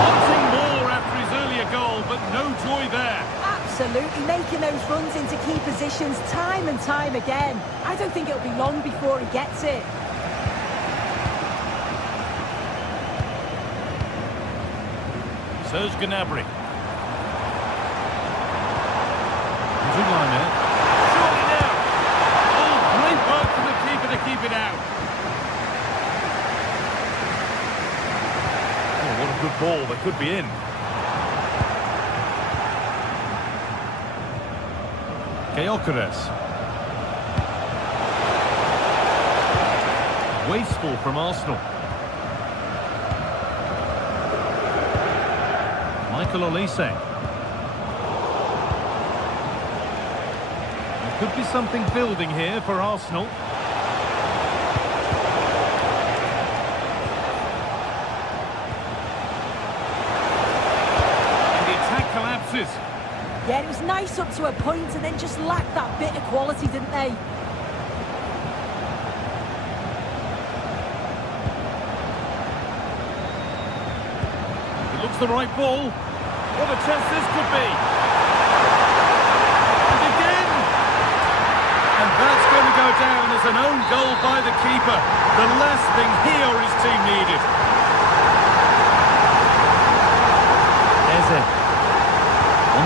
Wanting more after his earlier goal, but no joy there. Absolutely, making those runs into key positions time and time again. I don't think it'll be long before he gets it. Serge Gnabry. Surely now. Oh, great work from the keeper to keep it out. Oh, what a good ball. That could be in. Gyökeres. Wasteful from Arsenal. Michael Olise. There could be something building here for Arsenal. And the attack collapses. Yeah, it was nice up to a point and then just lacked that bit of quality, didn't they? It looks the right ball. What a chance this could be. And again. And that's going to go down as an own goal by the keeper. The last thing he or his team needed. Eze.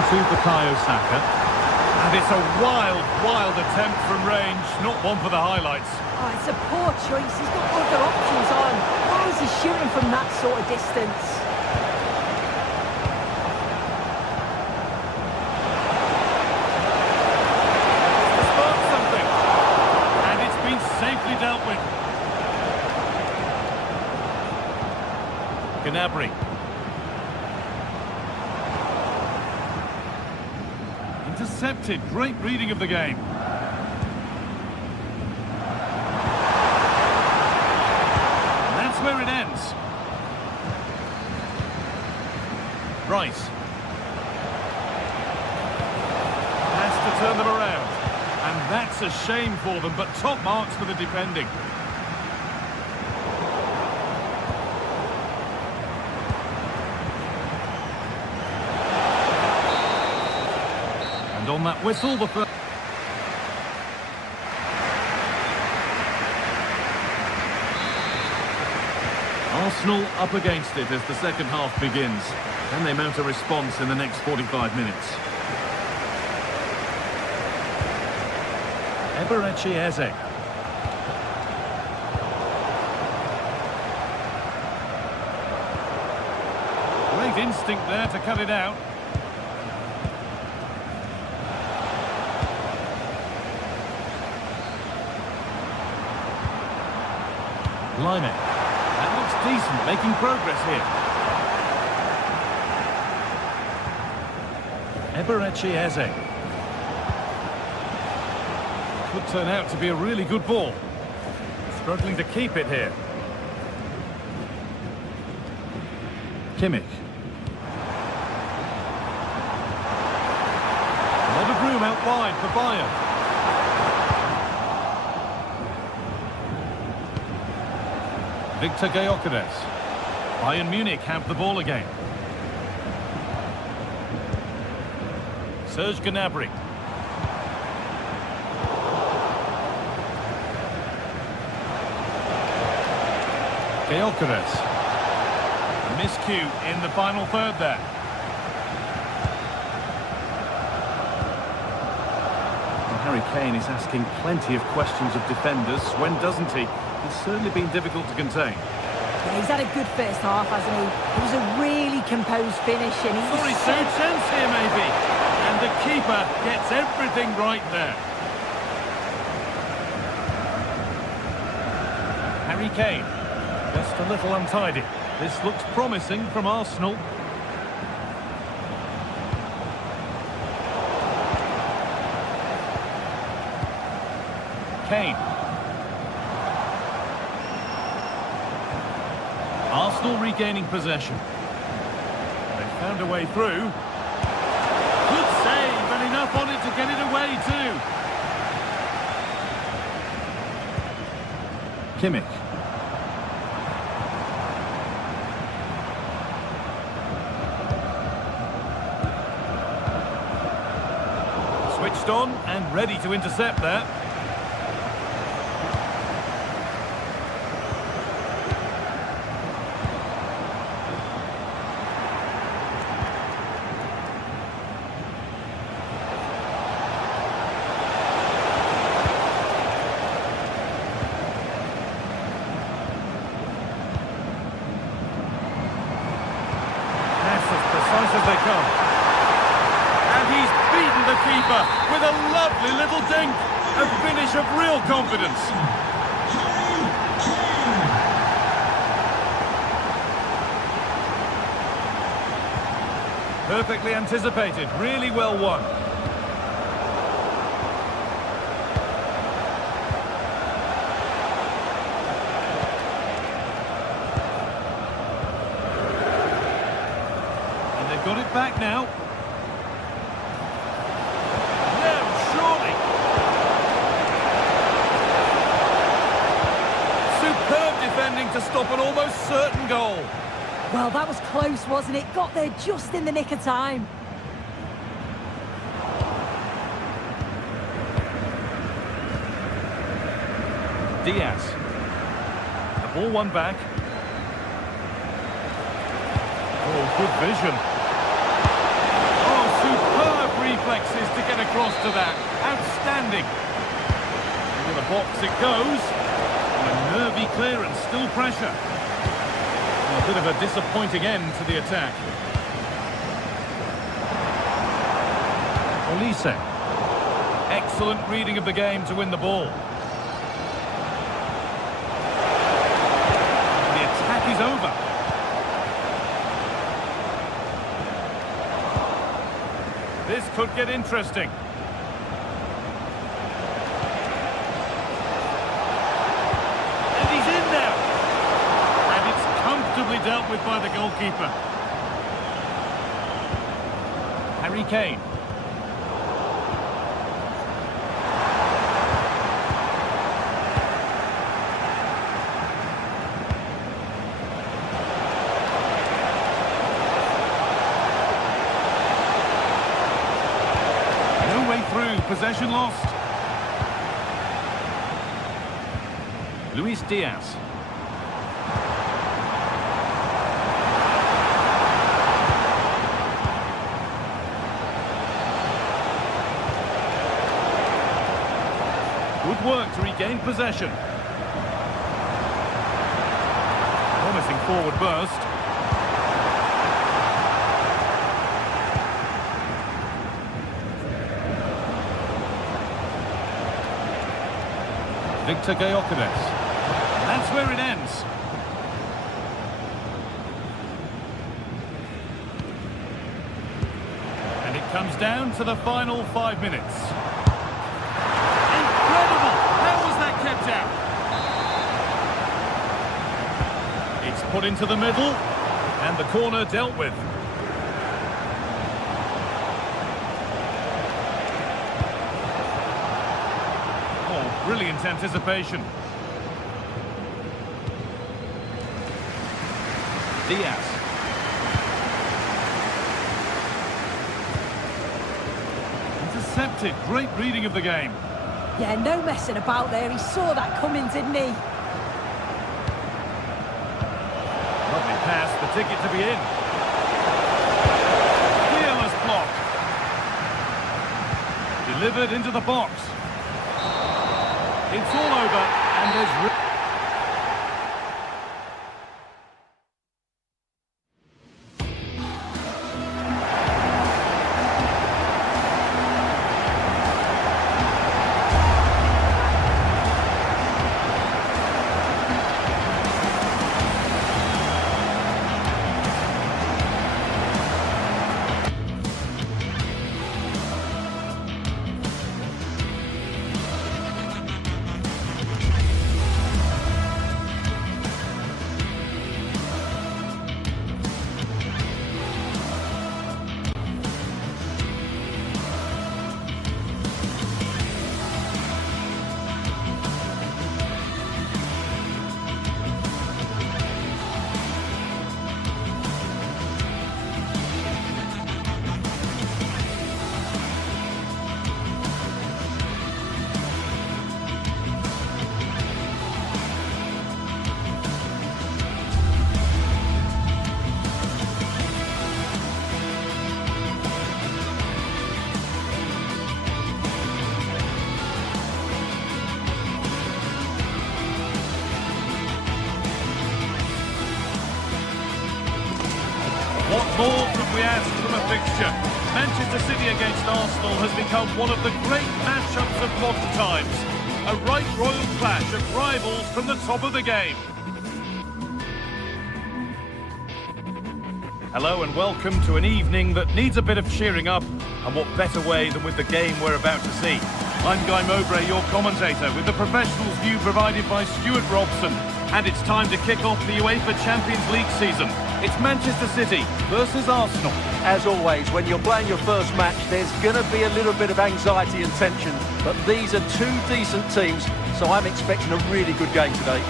to Bukayo Saka. And it's a wild, wild attempt from range, not one for the highlights. Oh, it's a poor choice. He's got other options on. Why is he shooting from that sort of distance? To spark something. And it's been safely dealt with. Gnabry. Intercepted. Great reading of the game. And that's where it ends. Rice. Has to turn them around. And that's a shame for them, but top marks for the defending. And on that whistle, the first... Arsenal up against it as the second half begins. Can they mount a response in the next 45 minutes? Eberechi Eze. Great instinct there to cut it out. Lyman. That looks decent, making progress here. Eberechi Eze. Could turn out to be a really good ball. Struggling to keep it here. Kimmich. A lot of room out wide for Bayern. Victor Gyökeres. Bayern Munich have the ball again. Serge Gnabry. Gyökeres. A miscue in the final third there. And Harry Kane is asking plenty of questions of defenders. When doesn't he? It's certainly been difficult to contain. Yeah, he's had a good first half, hasn't he? It was a really composed finish. And Sorry, Sue, chance here maybe. And the keeper gets everything right there. Harry Kane. Just a little untidy. This looks promising from Arsenal. Kane. Arsenal regaining possession. They found a way through. Good save, and enough on it to get it away too. Kimmich. Switched on and ready to intercept there. Precise as they come. And he's beaten the keeper with a lovely little dink. A finish of real confidence. Perfectly anticipated, really well won. Got it back now. No, surely. Superb defending to stop an almost certain goal. Well, that was close, wasn't it? Got there just in the nick of time. Diaz. The ball won back. Oh, good vision. Oh, superb reflexes to get across to that. Outstanding. Into the box it goes. And a nervy clearance, still pressure. A bit of a disappointing end to the attack. Olise. Excellent reading of the game to win the ball. The attack is over. This could get interesting. And he's in now. And it's comfortably dealt with by the goalkeeper. Harry Kane. Possession lost. Luis Diaz. Good work to regain possession. Promising forward burst. Victor Gyökeres. That's where it ends. And it comes down to the final 5 minutes. Incredible! How was that kept out? It's put into the middle, and the corner dealt with. Brilliant anticipation. Diaz. Intercepted. Great reading of the game. Yeah, no messing about there. He saw that coming, didn't he? Lovely pass, the ticket to be in. Fearless block. Delivered into the box. It's all over, and there's... What more could we ask from a fixture? Manchester City against Arsenal has become one of the great matchups of modern times. A right royal clash of rivals from the top of the game. Hello and welcome to an evening that needs a bit of cheering up, and what better way than with the game we're about to see. I'm Guy Mowbray, your commentator, with the professionals' view provided by Stuart Robson. And it's time to kick off the UEFA Champions League season. It's Manchester City versus Arsenal. As always, when you're playing your first match, there's going to be a little bit of anxiety and tension. But these are two decent teams, so I'm expecting a really good game today.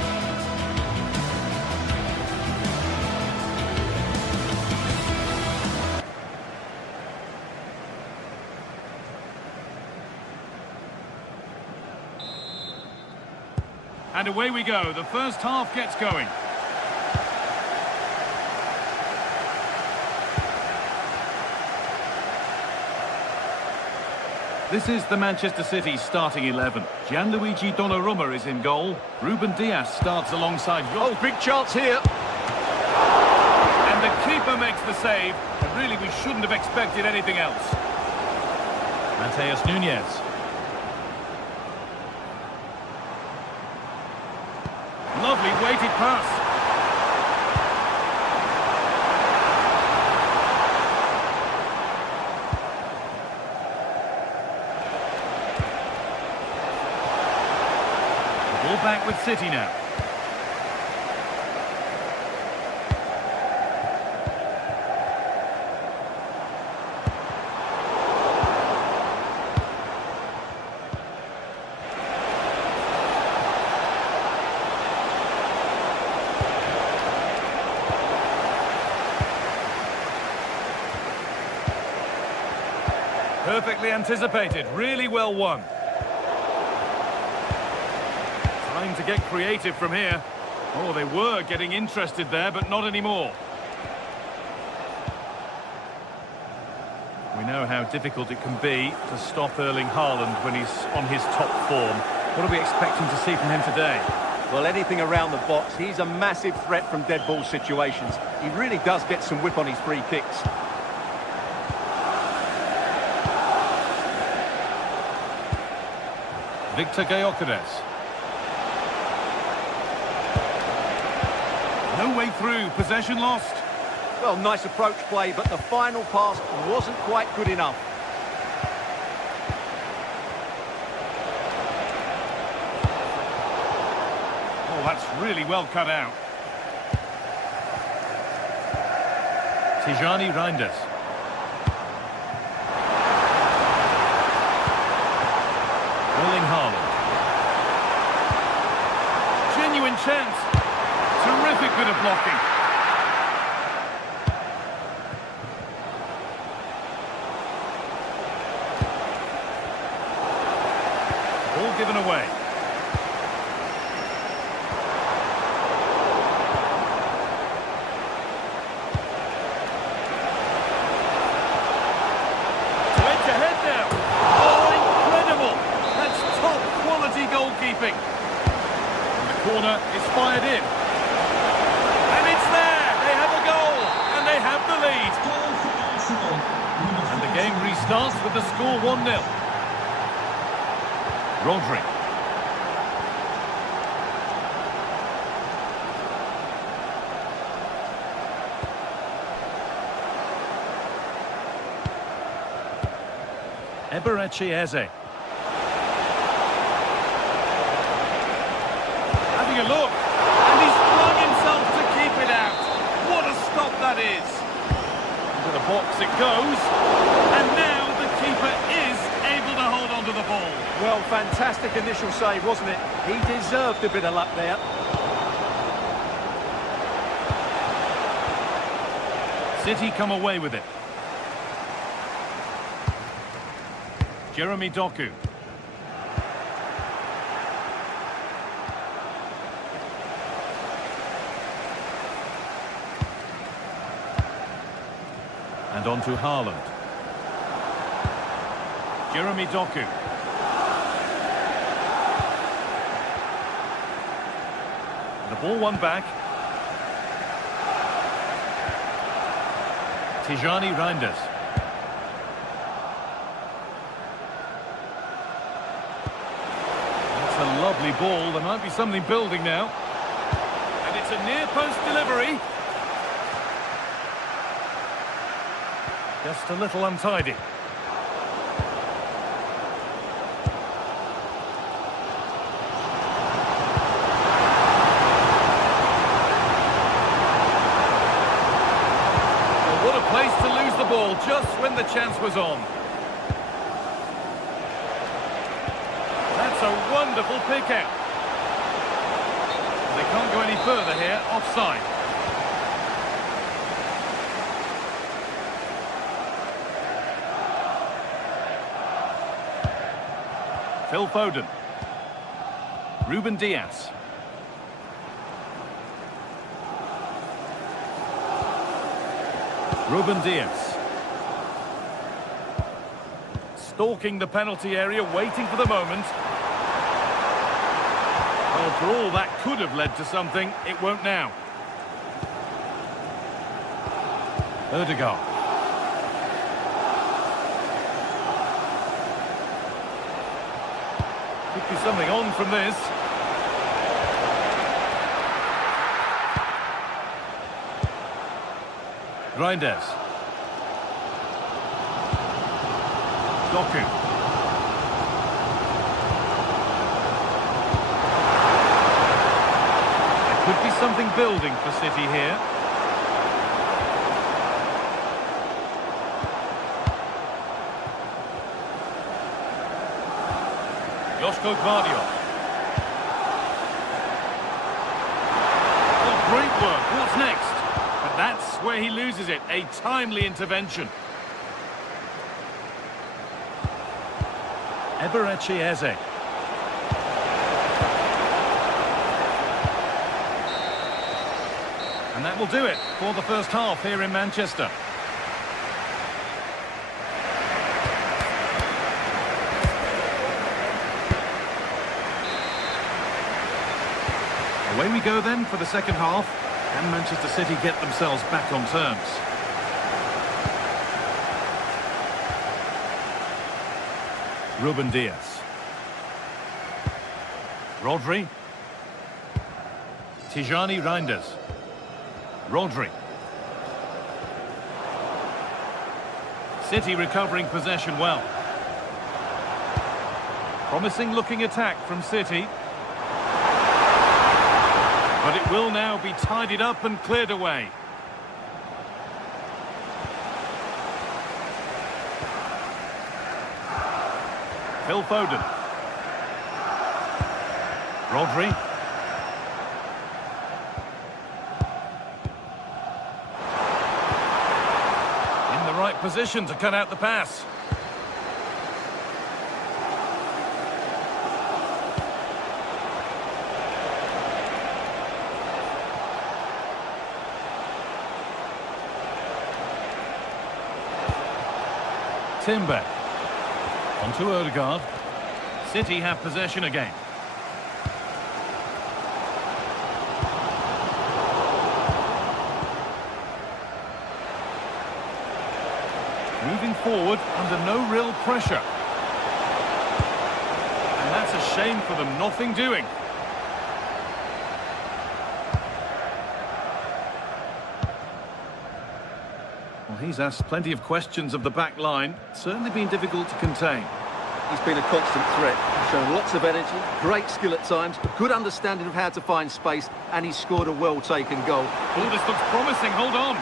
And away we go. The first half gets going. This is the Manchester City starting 11. Gianluigi Donnarumma is in goal. Ruben Dias starts alongside... Oh, big chance here. And the keeper makes the save. And really, we shouldn't have expected anything else. Mateus Nunes. Lovely weighted pass. Ball back with City now. Perfectly anticipated, really well won. Trying to get creative from here. Oh, they were getting interested there, but not anymore. We know how difficult it can be to stop Erling Haaland when he's on his top form. What are we expecting to see from him today? Well, anything around the box. He's a massive threat from dead ball situations. He really does get some whip on his free kicks. Victor Gyökeres. No way through, possession lost. Well, nice approach play, but the final pass wasn't quite good enough. Oh, that's really well cut out. Tijani Reinders. Erling Haaland. Genuine chance. Terrific bit of blocking. Ball given away. To edge ahead now. Oh, incredible. That's top quality goalkeeping. And the corner is fired in. And it's there. They have a goal. And they have the lead. And the game restarts with the score 1-0. Rodri. Eberechi Eze. Having a look. And he's flung himself to keep it out. What a stop that is. Into the box it goes. And now the keeper is able to hold on to the ball. Well, fantastic initial save, wasn't it? He deserved a bit of luck there. City come away with it. Jeremy Doku. And on to Haaland. Jeremy Doku. The ball won back. Tijani Reinders. That's a lovely ball. There might be something building now. And it's a near-post delivery. Just a little untidy. Place to lose the ball just when the chance was on. That's a wonderful pick out. They can't go any further here, offside. Phil Foden. Ruben Dias. Ruben Dias. stalking the penalty area, waiting for the moment. Well, for all that could have led to something, it won't now. Ødegaard. Could be something on from this. Reinders. Doku. There could be something building for City here. Josko Gvardiol. Oh, great work. What's next? But that's where he loses it. A timely intervention. Eberechi Eze. And that will do it for the first half here in Manchester. Away we go then for the second half. Can Manchester City get themselves back on terms? Ruben Dias. Rodri. Tijani Reinders. Rodri. City recovering possession well. Promising looking attack from City. But it will now be tidied up and cleared away. Phil Foden. Rodri. In the right position to cut out the pass. Timber. On to Ødegaard. City have possession again. Moving forward under no real pressure. And that's a shame for them, nothing doing. Well, he's asked plenty of questions of the back line. Certainly been difficult to contain. He's been a constant threat. He's shown lots of energy, great skill at times, a good understanding of how to find space, and he's scored a well-taken goal. Oh, this looks promising. Hold on.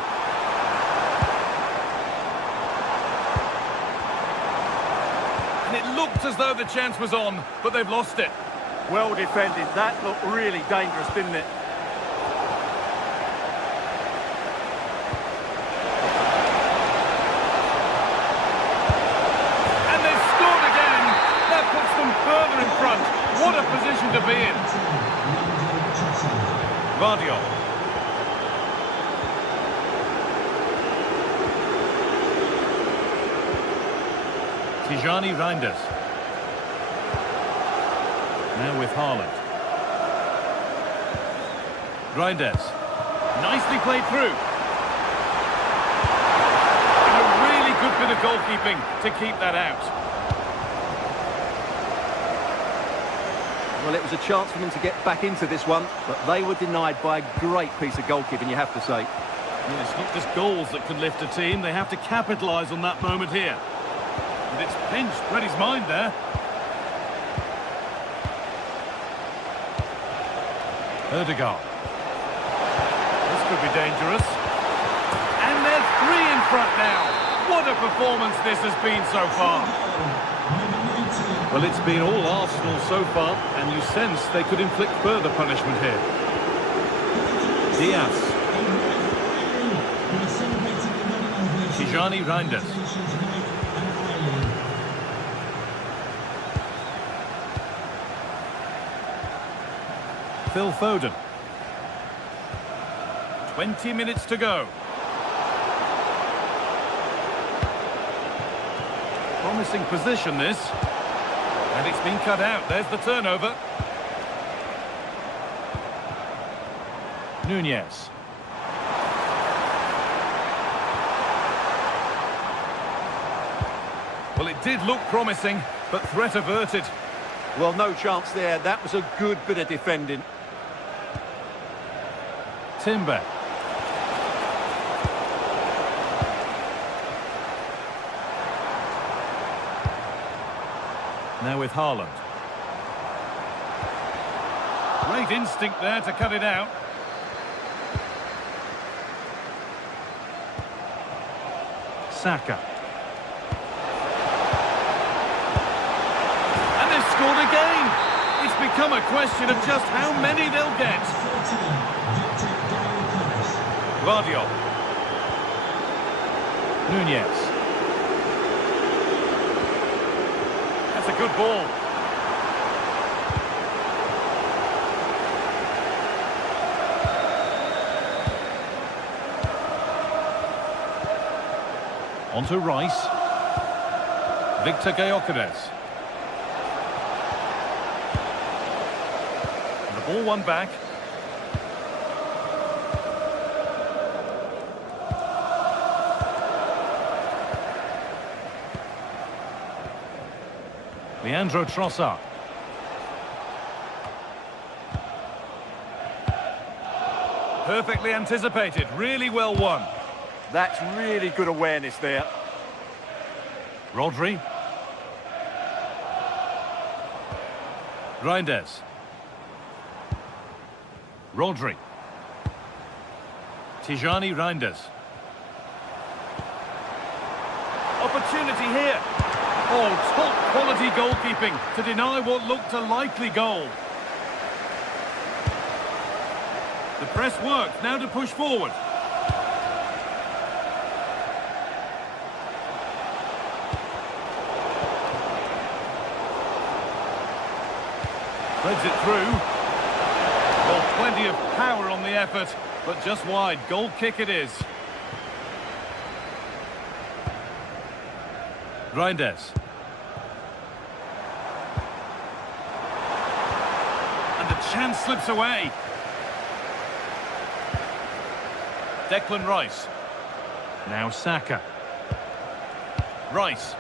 And it looked as though the chance was on, but they've lost it. Well defended. That looked really dangerous, didn't it? Further in front. What a position to be in. Gvardiol. Tijani Reinders. Now with Haaland. Reinders. Nicely played through. And a really good bit of goalkeeping to keep that out. Well, it was a chance for them to get back into this one, but they were denied by a great piece of goalkeeping, you have to say. Well, it's not just goals that can lift a team. They have to capitalise on that moment here. And it's pinched Freddie's mind there. Ødegaard. This could be dangerous. And there's three in front now. What a performance this has been so far. Well, it's been all Arsenal so far, and you sense they could inflict further punishment here. Diaz. Tijani Reinders. Phil Foden. 20 minutes to go. Promising position, this. And it's been cut out. There's the turnover. Nunez. Well, it did look promising, but threat averted. Well, no chance there. That was a good bit of defending. Timber. Now with Haaland. Great instinct there to cut it out. Saka. And they've scored again. It's become a question of just how many they'll get. Guardiola. Nunez. That's a good ball. On to Rice. Victor Gyökeres. And the ball won back. Leandro Trossard. Perfectly anticipated, really well won. That's really good awareness there. Rodri. Reinders. Rodri. Tijani Reinders. Opportunity here. Oh, top quality goalkeeping to deny what looked a likely goal. The press worked, now to push forward. Threads it through. Well, plenty of power on the effort, but just wide. Goal kick it is. Reinders. And the chance slips away. Declan Rice. Now Saka. Rice.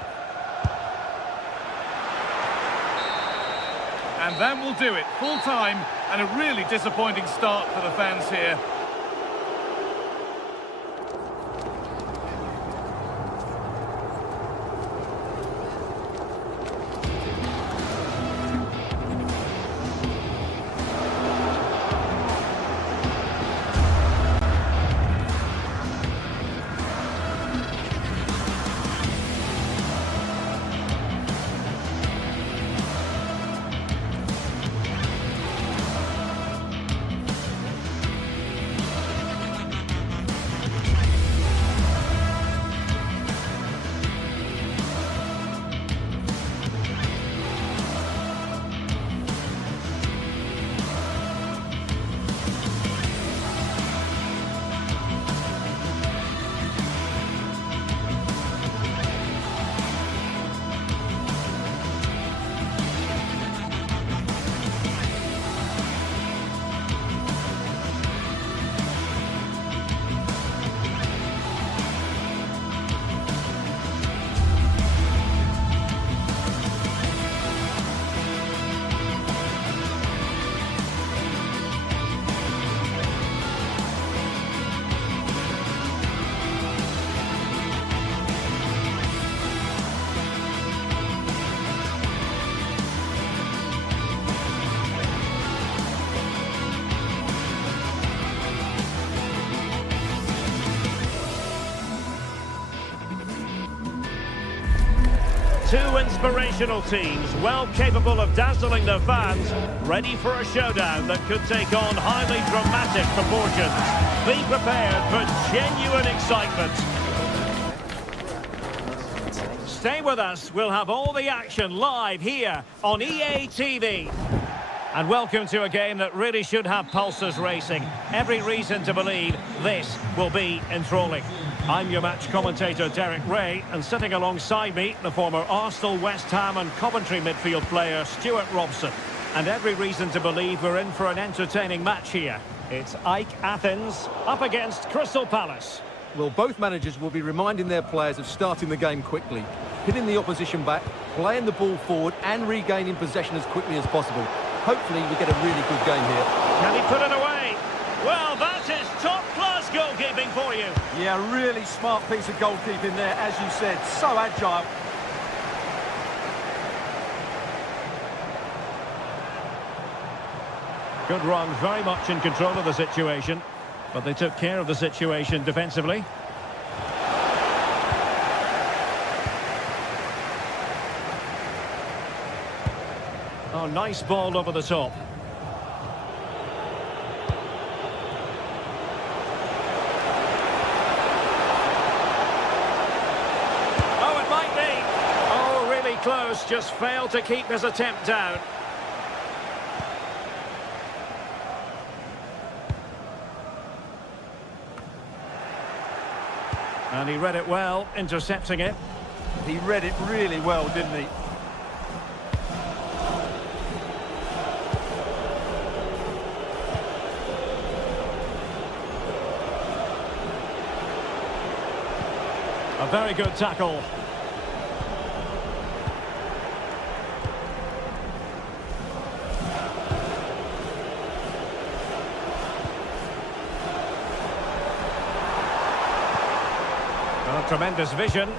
And that will do it. Full time and a really disappointing start for the fans here. Two inspirational teams, well capable of dazzling their fans, ready for a showdown that could take on highly dramatic proportions. Be prepared for genuine excitement. Stay with us, we'll have all the action live here on EA TV. And welcome to a game that really should have pulses racing. Every reason to believe this will be enthralling. I'm your match commentator, Derek Ray, and sitting alongside me, the former Arsenal, West Ham and Coventry midfield player, Stuart Robson. And every reason to believe we're in for an entertaining match here. It's Ike Athens up against Crystal Palace. Well, both managers will be reminding their players of starting the game quickly, hitting the opposition back, playing the ball forward and regaining possession as quickly as possible. Hopefully we get a really good game here. Can he put it away? Well, that is top-class goalkeeping for you. Yeah, really smart piece of goalkeeping there, as you said. So agile. Good run, very much in control of the situation, but they took care of the situation defensively. Oh, nice ball over the top. Oh, it might be. Oh, really close, just failed to keep his attempt down. And he read it well, intercepting it. He read it really well, didn't he? A very good tackle. Oh, tremendous vision.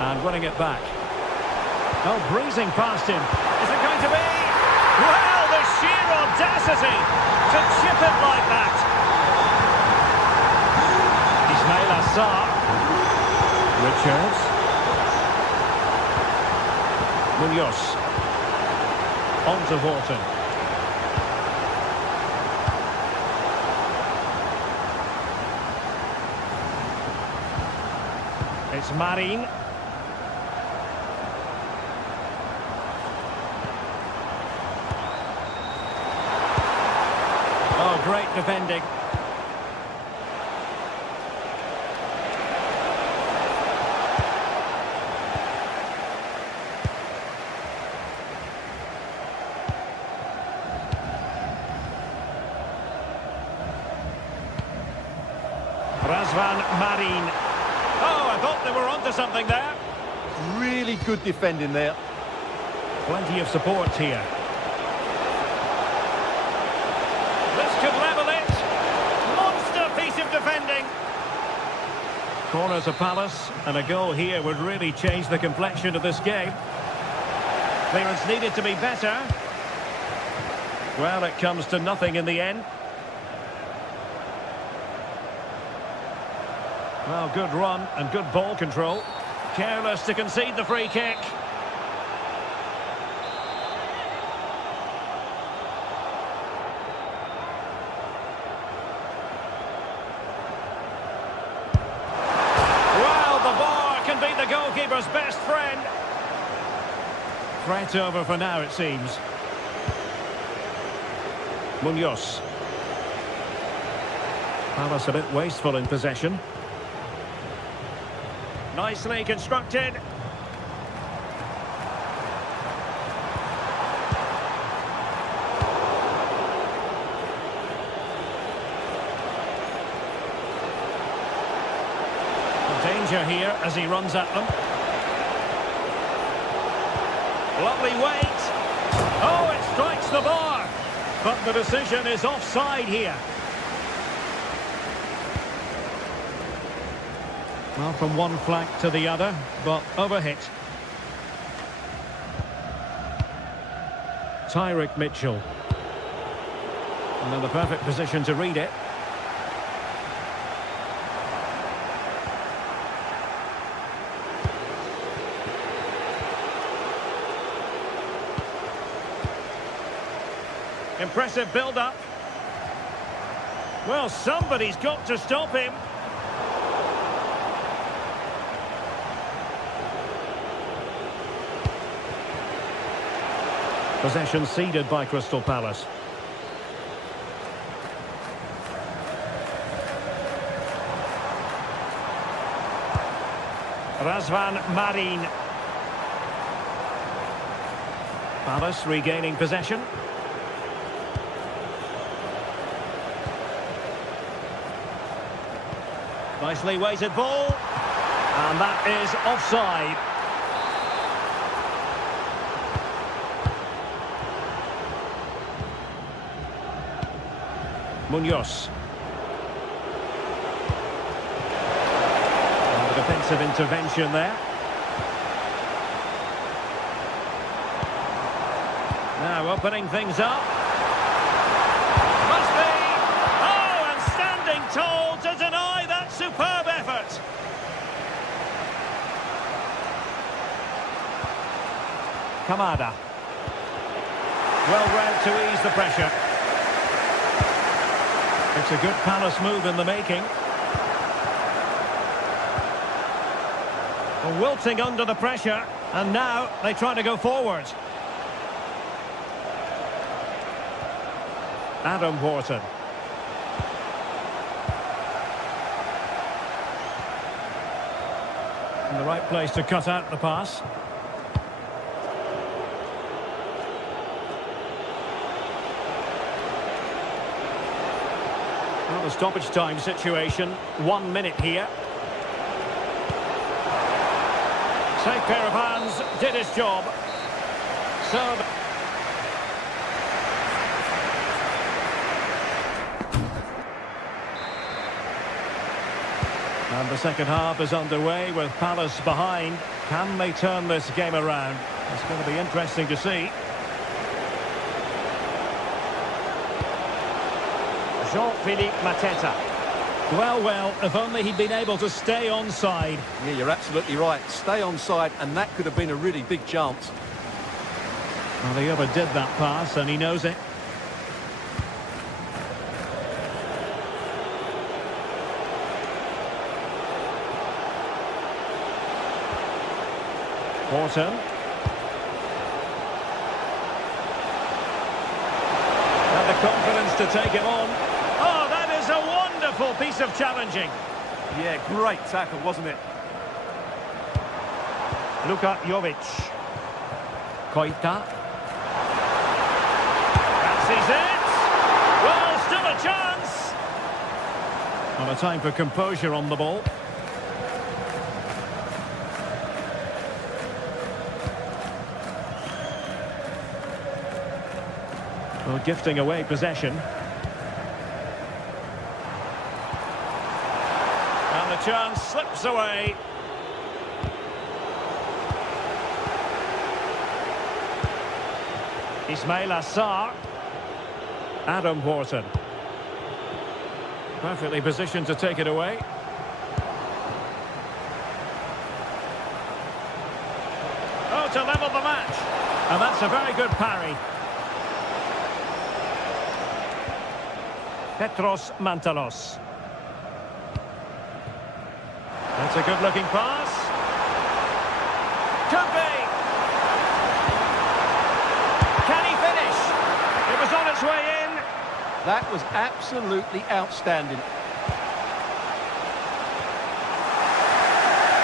And winning it back. Oh, breezing past him. Is it going to be? Well, the sheer audacity to chip it like that. Ismail Assar. Richards. Munoz. On to Horton. It's Marin. Oh, great defending. Razvan Marin. Oh, I thought they were onto something there. Really good defending there. Plenty of support here. This could level it. Monster piece of defending. Corner to Palace, and a goal here would really change the complexion of this game. Clearance needed to be better. Well, it comes to nothing in the end. Well, good run and good ball control. Careless to concede the free kick. Well, the bar can be the goalkeeper's best friend. Threat over for now, it seems. Munoz. Palace a bit wasteful in possession. Nicely constructed. Danger here as he runs at them. Lovely weight. Oh, it strikes the bar. But the decision is offside here. Well, from one flank to the other, but overhit. Tyrick Mitchell. And in the perfect position to read it. Impressive build-up. Well, somebody's got to stop him. Possession ceded by Crystal Palace. Razvan Marin. Palace regaining possession. Nicely weighted ball. And that is offside. Munoz. And the defensive intervention there. Now opening things up. Must be. Oh, and standing tall to deny that superb effort. Kamada. Well read to ease the pressure. It's a good Palace move in the making. Well, wilting under the pressure, and now they try to go forward. Adam Wharton. In the right place to cut out the pass. Well, the stoppage time situation, 1 minute here. Safe pair of hands, did his job. So... And the second half is underway with Palace behind. Can they turn this game around? It's going to be interesting to see. Jean-Philippe Mateta. Well, if only he'd been able to stay onside. Yeah, you're absolutely right. Stay onside, and that could have been a really big chance. Well, he overdid that pass, and he knows it. Wharton. And the confidence to take it on. Oh, that is a wonderful piece of challenging. Yeah, great tackle, wasn't it? Luka Jovic. Koita. Fancies it. Well, still a chance. Well, a time for composure on the ball. Well, gifting away possession. And the chance slips away. Ismail Assar. Adam Wharton. Perfectly positioned to take it away. Oh, to level the match. And that's a very good parry. Petros Mantalos. That's a good-looking pass. Could be. Can he finish? It was on its way in. That was absolutely outstanding.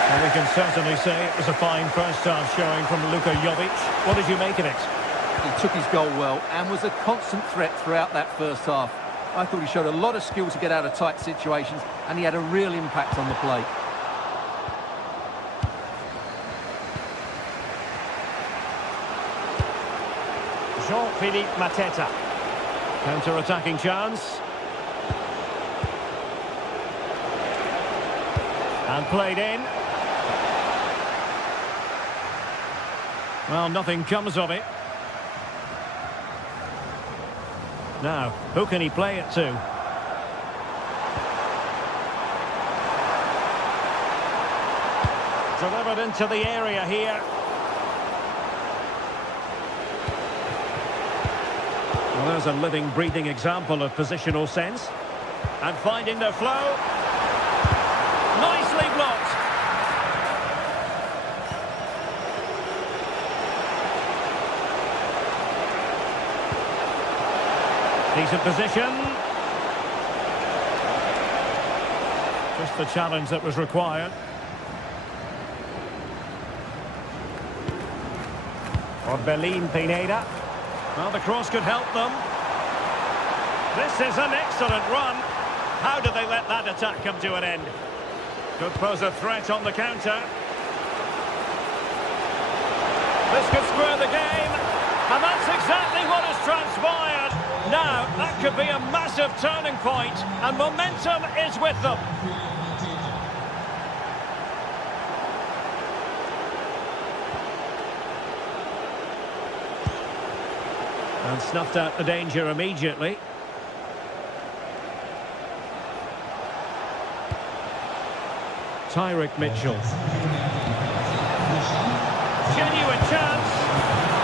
Well, we can certainly say it was a fine first-half showing from Luka Jovic. What did you make of it? He took his goal well and was a constant threat throughout that first half. I thought he showed a lot of skill to get out of tight situations, and he had a real impact on the play. Jean-Philippe Mateta. Counter-attacking chance. And played in. Well, nothing comes of it. Now, who can he play it to? Delivered into the area here. Well, there's a living, breathing example of positional sense. And finding the flow. Nicely blocked. Decent position. Just the challenge that was required. Orbelin Pineda. Well, the cross could help them. This is an excellent run. How did they let that attack come to an end? Could pose a threat on the counter. This could square the game. And that's exactly what has transpired. Now, that could be a massive turning point, and momentum is with them. And snuffed out the danger immediately. Tyrick Mitchell. Genuine chance.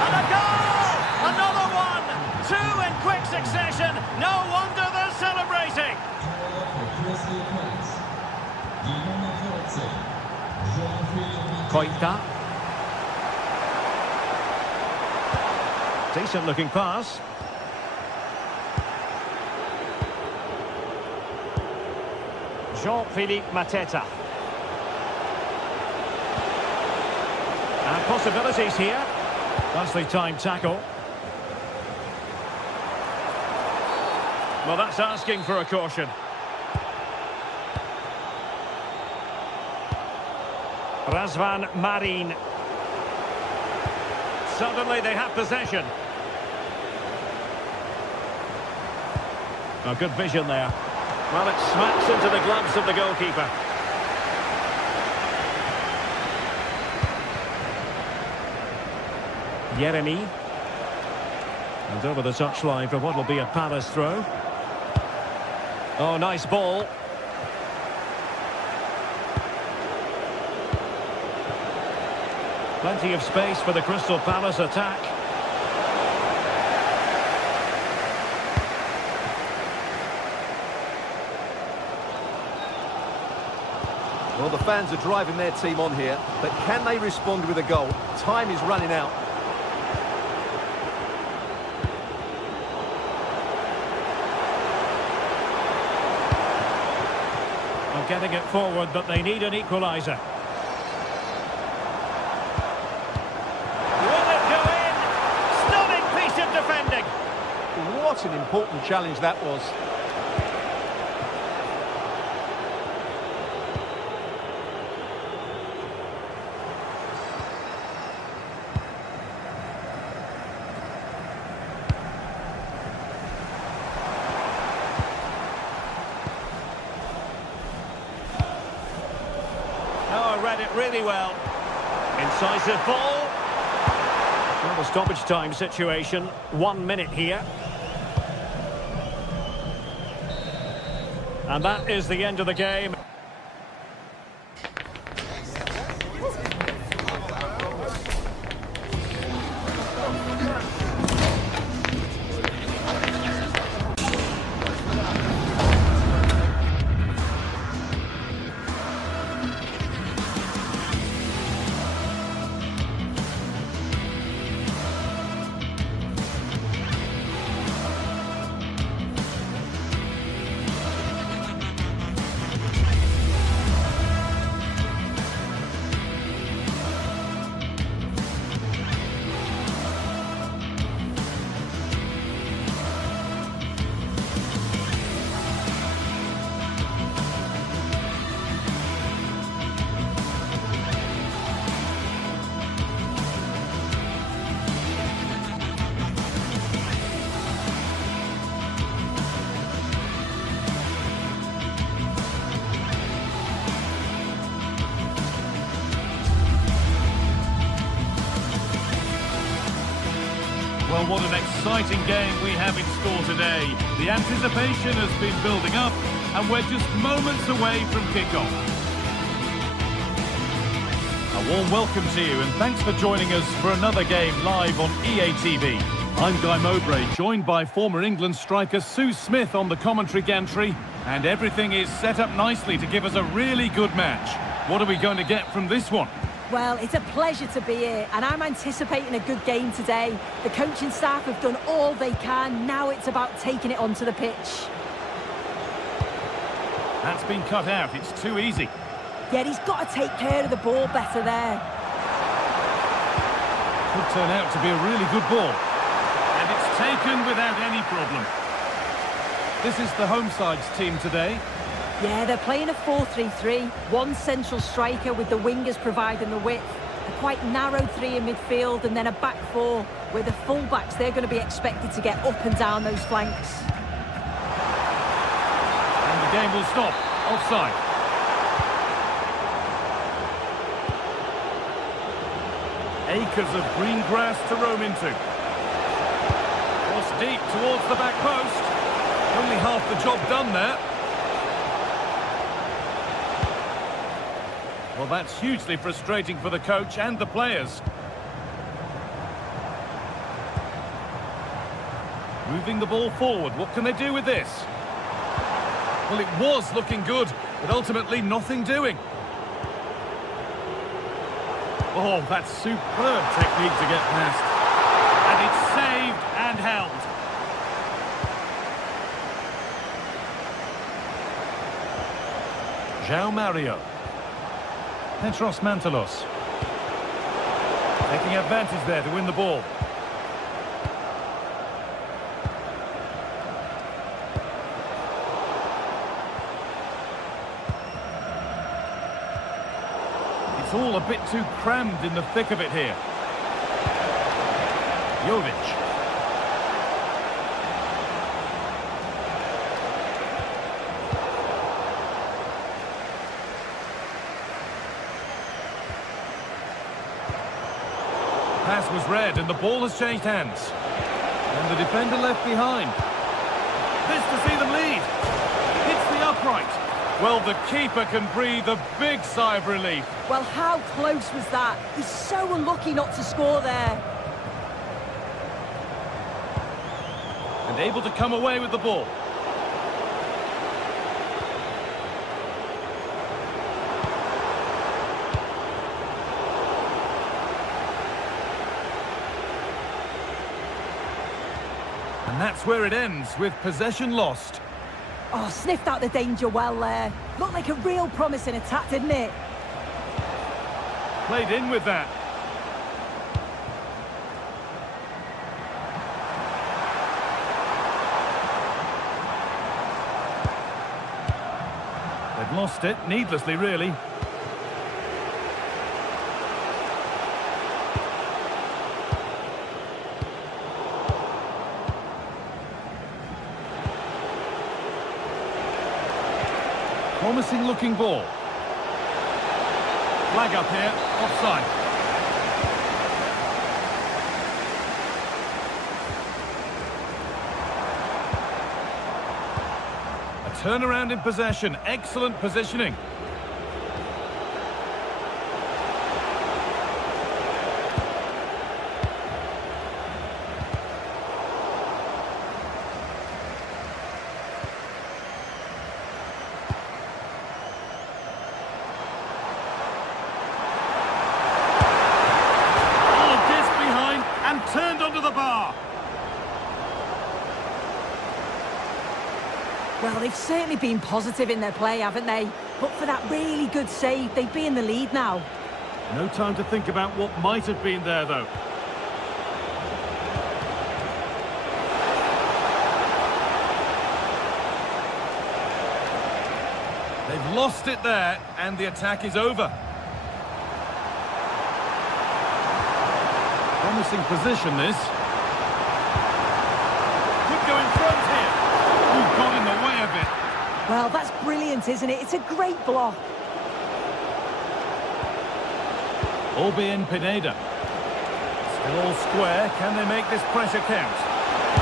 And a goal! Another one! Two in quick succession. No wonder they're celebrating. Koita. Decent looking pass. Jean-Philippe Mateta. And possibilities here. Nicely timed tackle. Well, that's asking for a caution. Razvan Marin. Suddenly they have possession. A good vision there. Well, it smacks into the gloves of the goalkeeper. Yeremy. And over the touchline for what will be a Palace throw. Oh, nice ball. Plenty of space for the Crystal Palace attack. Well, the fans are driving their team on here, but can they respond with a goal? Time is running out. Well, getting it forward, but they need an equaliser. Will it go in? Stunning piece of defending. What an important challenge that was. Read it really well. Incisive ball. Well, the stoppage time situation. 1 minute here. And that is the end of the game. Well, what an exciting game we have in store today. The anticipation has been building up, and we're just moments away from kickoff. A warm welcome to you, and thanks for joining us for another game live on EA TV. I'm Guy Mowbray, joined by former England striker Sue Smith on the commentary gantry, and everything is set up nicely to give us a really good match. What are we going to get from this one? Well, it's a pleasure to be here, and I'm anticipating a good game today. The coaching staff have done all they can. Now it's about taking it onto the pitch. That's been cut out. It's too easy. Yet he's got to take care of the ball better there. Could turn out to be a really good ball. And it's taken without any problem. This is the home side's team today. Yeah, they're playing a 4-3-3. One central striker with the wingers providing the width. A quite narrow three in midfield and then a back four where the full-backs, they're going to be expected to get up and down those flanks. And the game will stop. Offside. Acres of green grass to roam into. Cross deep towards the back post. Only half the job done there. Well, that's hugely frustrating for the coach and the players. Moving the ball forward, what can they do with this? Well, it was looking good, but ultimately nothing doing. Oh, that's superb technique to get past. And it's saved and held. João Mario. Petros Mantalos. Taking advantage there to win the ball. It's all a bit too crammed in the thick of it here. Jovic. Pass was read and the ball has changed hands. And the defender left behind. This to see them lead. Hits the upright. Well, the keeper can breathe a big sigh of relief. Well, how close was that? He's so unlucky not to score there. And able to come away with the ball. And that's where it ends, with possession lost. Oh, sniffed out the danger well there. Looked like a real promising attack, didn't it? Played in with that. They've lost it, needlessly really. Promising looking ball. Flag up here, offside. A turnaround in possession, excellent positioning. Turned onto the bar. Well, they've certainly been positive in their play, haven't they? But for that really good save, they'd be in the lead now. No time to think about what might have been there, though. They've lost it there, and the attack is over. Promising position, this. Could go in front here. Who got in the way of it? Well, that's brilliant, isn't it? It's a great block. Orbien Pineda. Still all square. Can they make this pressure count?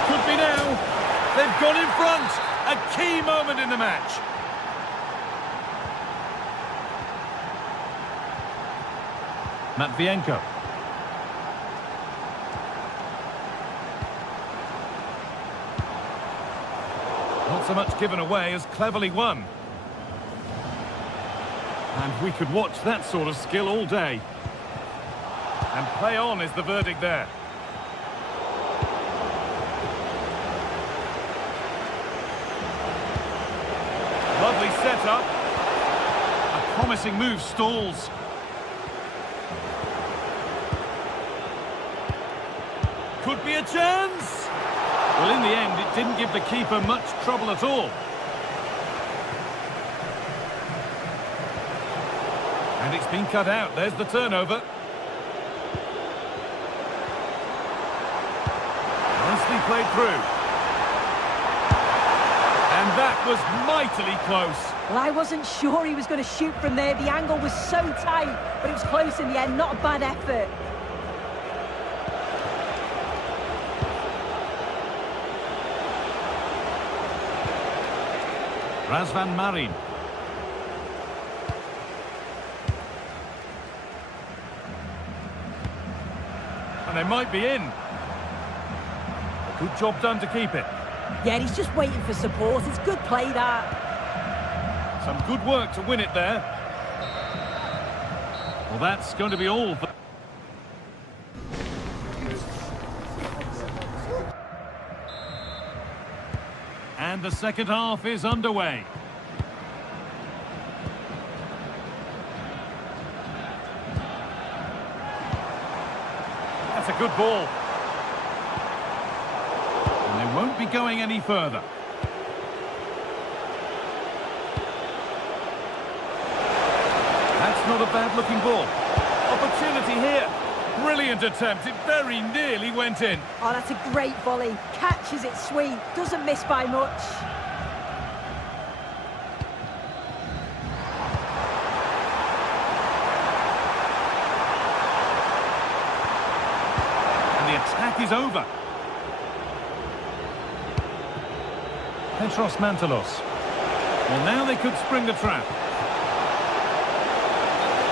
Could be now. They've gone in front. A key moment in the match. Matvienko. Not so much given away as cleverly won. And we could watch that sort of skill all day. And play on is the verdict there. Lovely setup. A promising move stalls. Could be a chance. Well, in the end, it didn't give the keeper much trouble at all. And it's been cut out. There's the turnover. Nicely played through. And that was mightily close. Well, I wasn't sure he was going to shoot from there. The angle was so tight, but it was close in the end. Not a bad effort. Razvan Marin. And they might be in. A good job done to keep it. Yeah, he's just waiting for support. It's good play, that. Some good work to win it there. Well, that's going to be all for... And the second half is underway. That's a good ball. And they won't be going any further. That's not a bad-looking ball. Opportunity here. Brilliant attempt. It very nearly went in. Oh, that's a great volley. Catches it sweet. Doesn't miss by much. And the attack is over. Petros Mantalos. Well, now they could spring the trap.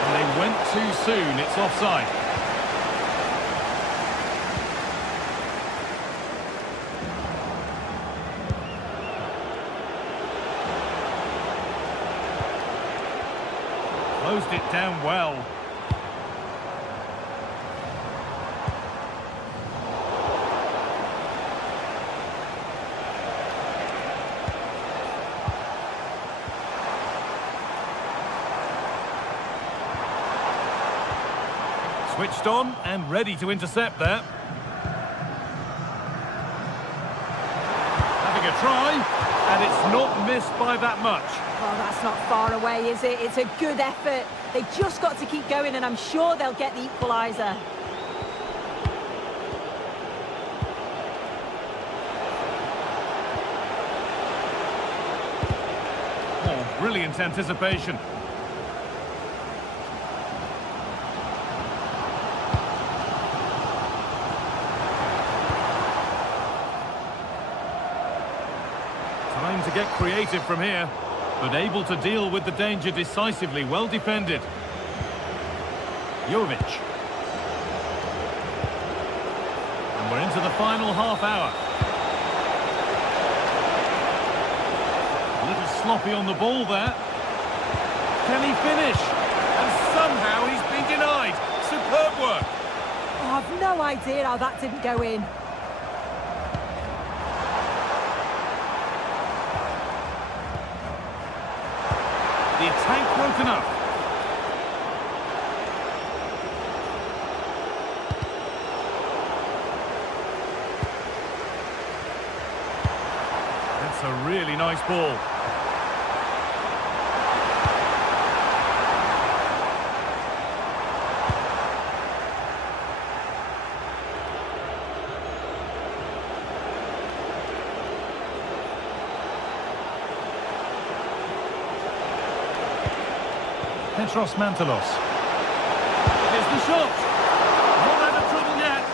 And they went too soon. It's offside. Closed it down well. Switched on and ready to intercept there. Having a try, and it's not missed by that much. Oh, that's not far away, is it? It's a good effort. They've just got to keep going, and I'm sure they'll get the equaliser. Oh, brilliant anticipation. Time to get creative from here, but able to deal with the danger decisively. Well defended. Jovic. And we're into the final half hour. A little sloppy on the ball there. Can he finish? And somehow he's been denied. Superb work. Oh, I've no idea how that didn't go in. The attack broken up. That's a really nice ball. Petros Mantalos. Here's the shot. Not out of trouble yet.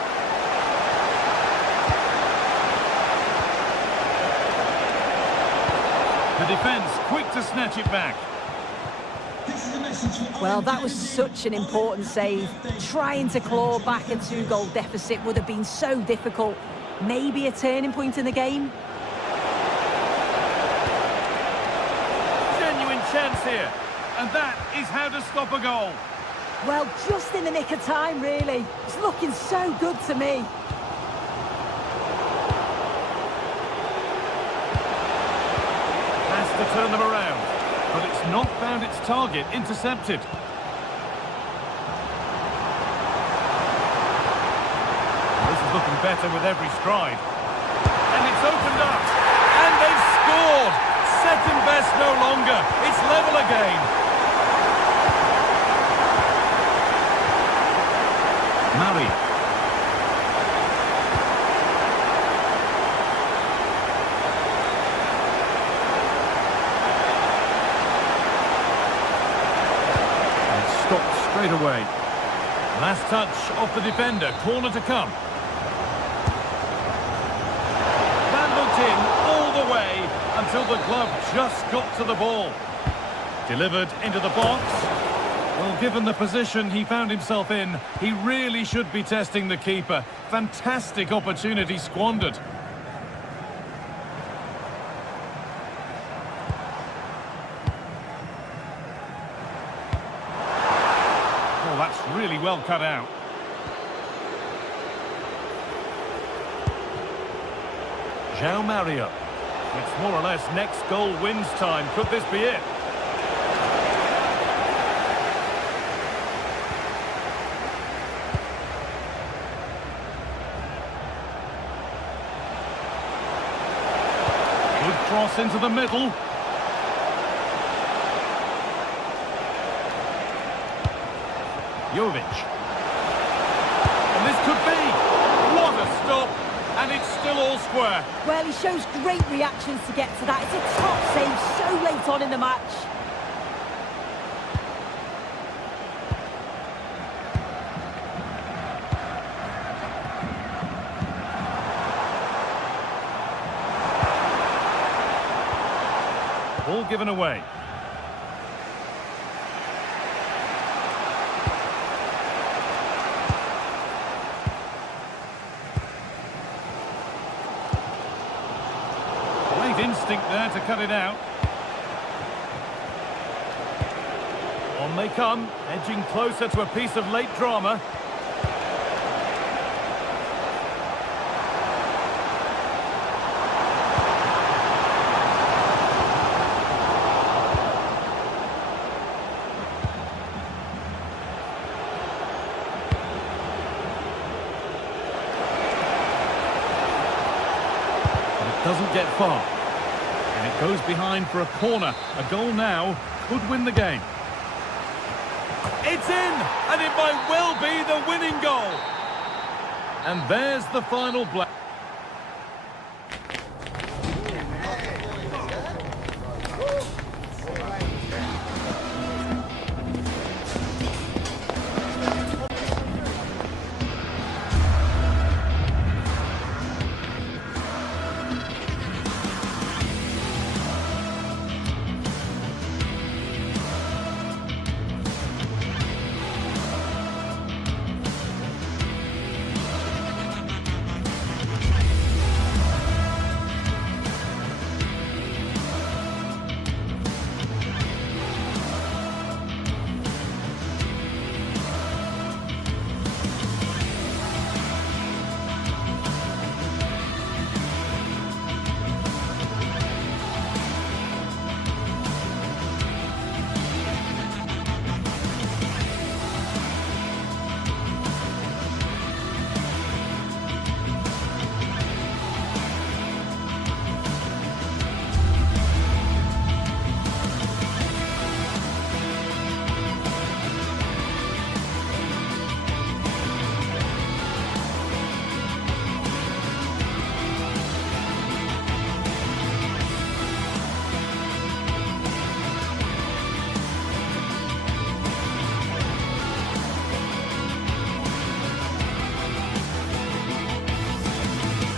The defence quick to snatch it back. Well, that was such an important save. Trying to claw back a 2-goal deficit would have been so difficult. Maybe a turning point in the game. Genuine chance here. And that is how to stop a goal. Well, just in the nick of time, really. It's looking so good to me. Has to turn them around, but it's not found its target. Intercepted. This is looking better with every stride. And it's opened up. And they've scored. Second best no longer. It's level again. Murray. And stopped straight away. Last touch off the defender. Corner to come. Vandaled in all the way until the glove just got to the ball. Delivered into the box. Well, given the position he found himself in, he really should be testing the keeper. Fantastic opportunity squandered. Oh, that's really well cut out. João Mario. It's more or less next goal wins time. Could this be it? Good cross into the middle. Jovic. And this could be. What a stop. And it's still all square. Well, he shows great reactions to get to that. It's a top save so late on in the match. Ball given away. Instinct there to cut it out. On they come, edging closer to a piece of late drama. But it doesn't get far. And it goes behind for a corner. A goal now could win the game. It's in! And it might well be the winning goal. And there's the final blow.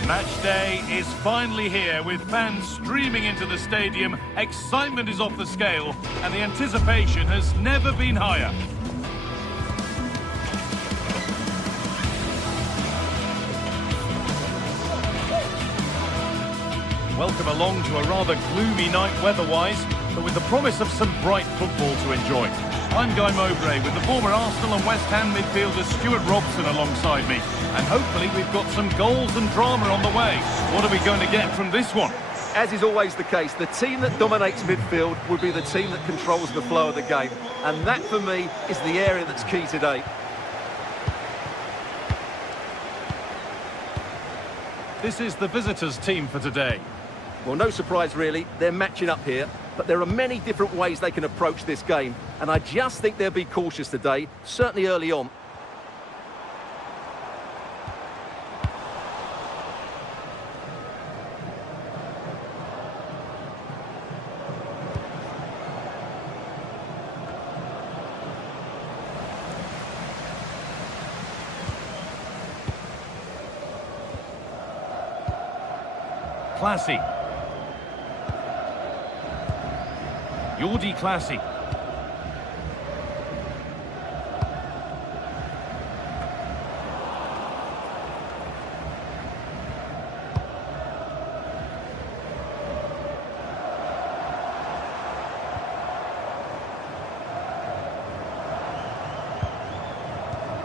Match day is finally here with fans streaming into the stadium. Excitement is off the scale and the anticipation has never been higher. Welcome along to a rather gloomy night weather-wise, but with the promise of some bright football to enjoy. I'm Guy Mowbray with the former Arsenal and West Ham midfielder Stuart Robson alongside me. And hopefully we've got some goals and drama on the way. What are we going to get from this one? As is always the case, the team that dominates midfield will be the team that controls the flow of the game. And that, for me, is the area that's key today. This is the visitors' team for today. Well, no surprise, really. They're matching up here. But there are many different ways they can approach this game. And I just think they'll be cautious today, certainly early on. Classy. Jordi Classy.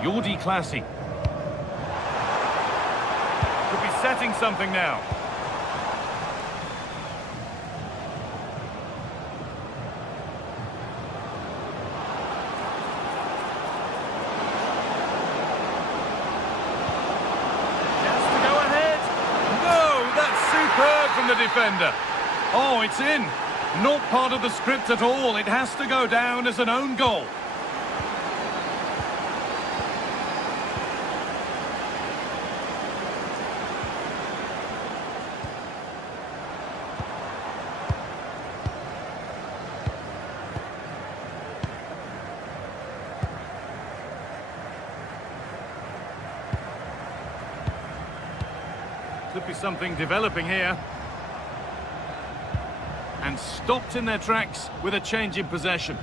Jordi Classy. Could be setting something now. From the defender. Oh, it's in. Not part of the script at all. It has to go down as an own goal. Could be something developing here. And stopped in their tracks with a change in possession.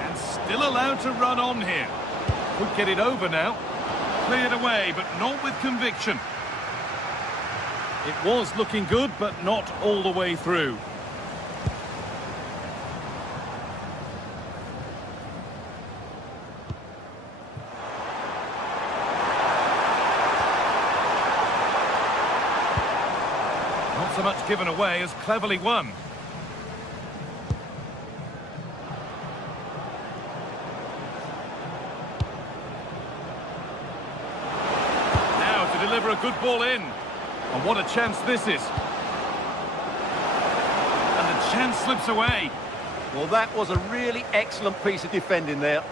And still allowed to run on here. Could get it over now. Cleared away, but not with conviction. It was looking good, but not all the way through. Not so much given away as cleverly won. Now to deliver a good ball in. And what a chance this is. And the chance slips away. Well, that was a really excellent piece of defending there.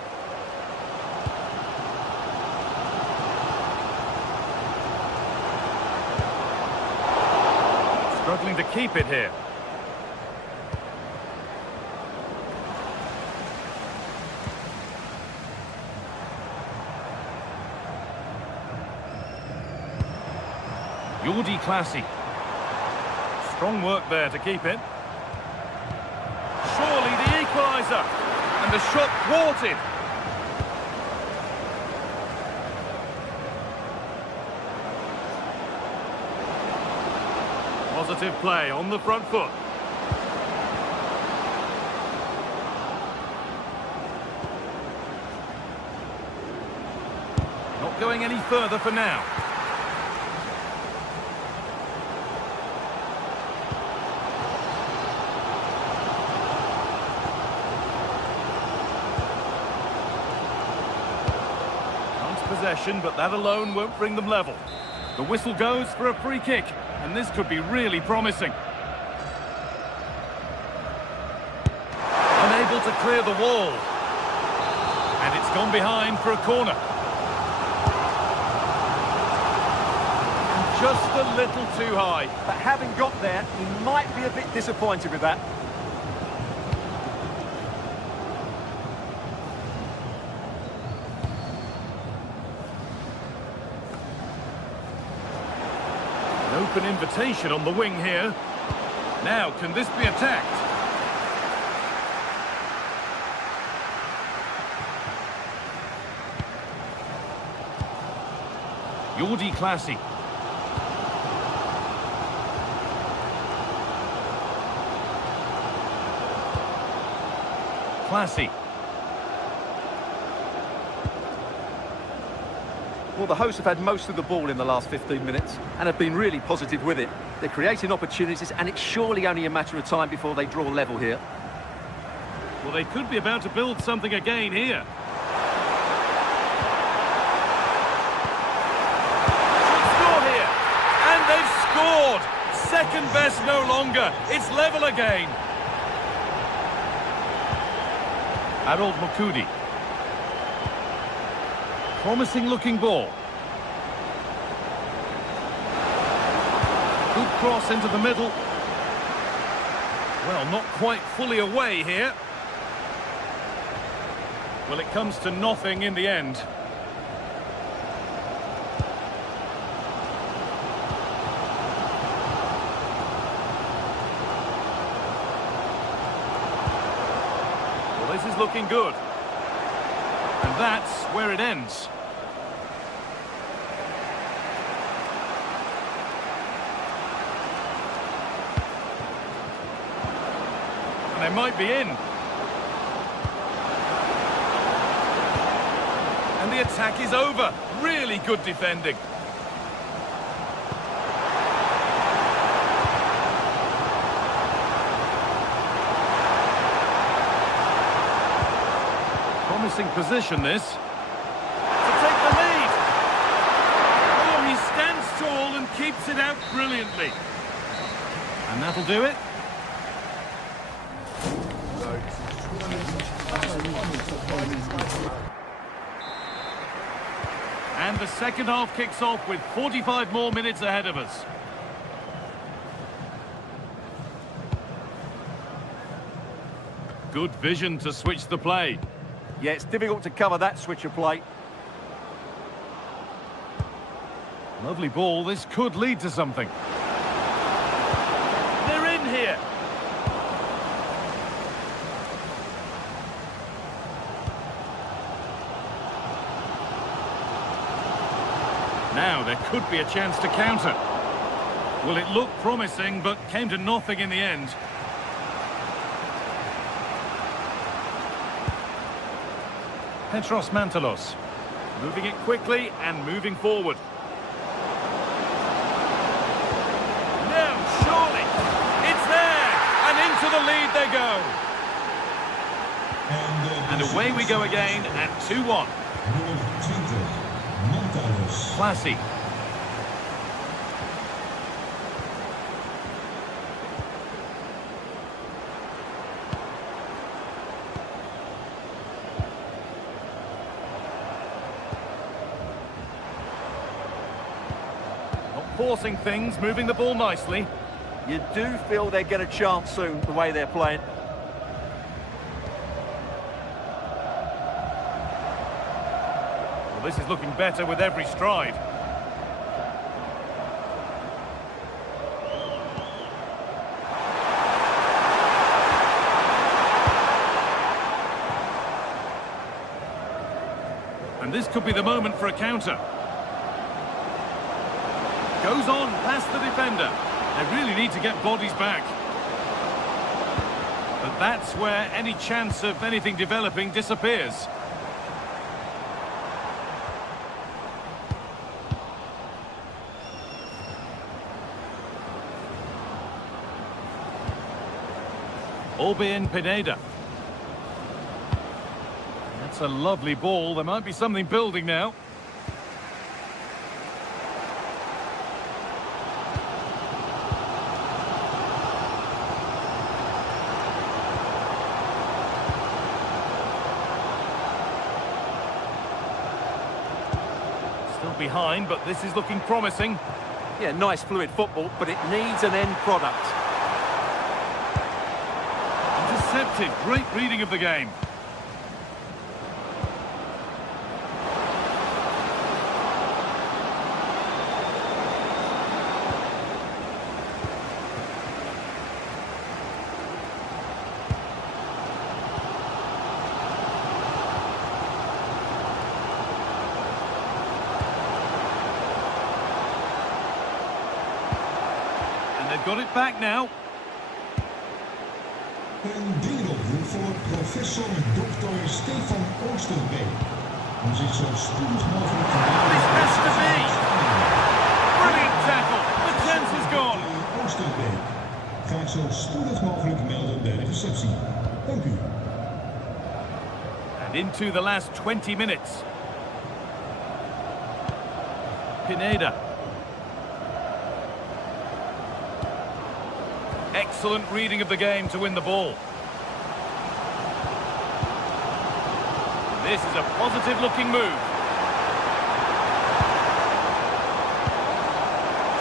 Struggling to keep it here. Jordi Classy. Strong work there to keep it. Surely the equaliser. And the shot thwarted. Positive play on the front foot. Not going any further for now. Nice possession, but that alone won't bring them level. The whistle goes for a free kick. And this could be really promising. Unable to clear the wall. And it's gone behind for a corner. And just a little too high. But having got there, he might be a bit disappointed with that. Open invitation on the wing here. Now, can this be attacked? Jordi Classy. Classy. Well, the hosts have had most of the ball in the last 15 minutes and have been really positive with it. They're creating opportunities, and it's surely only a matter of time before they draw level here. Well, they could be about to build something again here. Should score here. And they've scored! Second best no longer. It's level again. Harold Mukudi. Promising looking ball. Good cross into the middle. Well, not quite fully away here. Well, it comes to nothing in the end. Well, this is looking good. And that's where it ends. And they might be in. And the attack is over. Really good defending. Promising position, this. To take the lead. Oh, he stands tall and keeps it out brilliantly. And that'll do it. And the second half kicks off with 45 more minutes ahead of us. Good vision to switch the play. Yeah, it's difficult to cover that switch of play. Lovely ball. This could lead to something. They're in here. Now there could be a chance to counter. Well, it looked promising, but came to nothing in the end. Petros Mantalos. Moving it quickly and moving forward. No, surely. It's there. And into the lead they go. And away we go again at 2-1. Classy. Not forcing things, moving the ball nicely. You do feel they get a chance soon, the way they're playing. This is looking better with every stride. And this could be the moment for a counter. Goes on past the defender. They really need to get bodies back. But that's where any chance of anything developing disappears. Albin Pineda. That's a lovely ball. There might be something building now. Still behind, but this is looking promising. Yeah, nice fluid football, but it needs an end product. Intercepted. Great reading of the game. And they've got it back now. And do for professor Dr. Stefan Oosterbeek. Om zich zo spoedig mogelijk te This has to be! Brilliant tackle! The chance is gone! Oosterbeek. Graag zo spoedig mogelijk melden bij de receptie. Dank u. And into the last 20 minutes. Pineda. Excellent reading of the game to win the ball. This is a positive-looking move.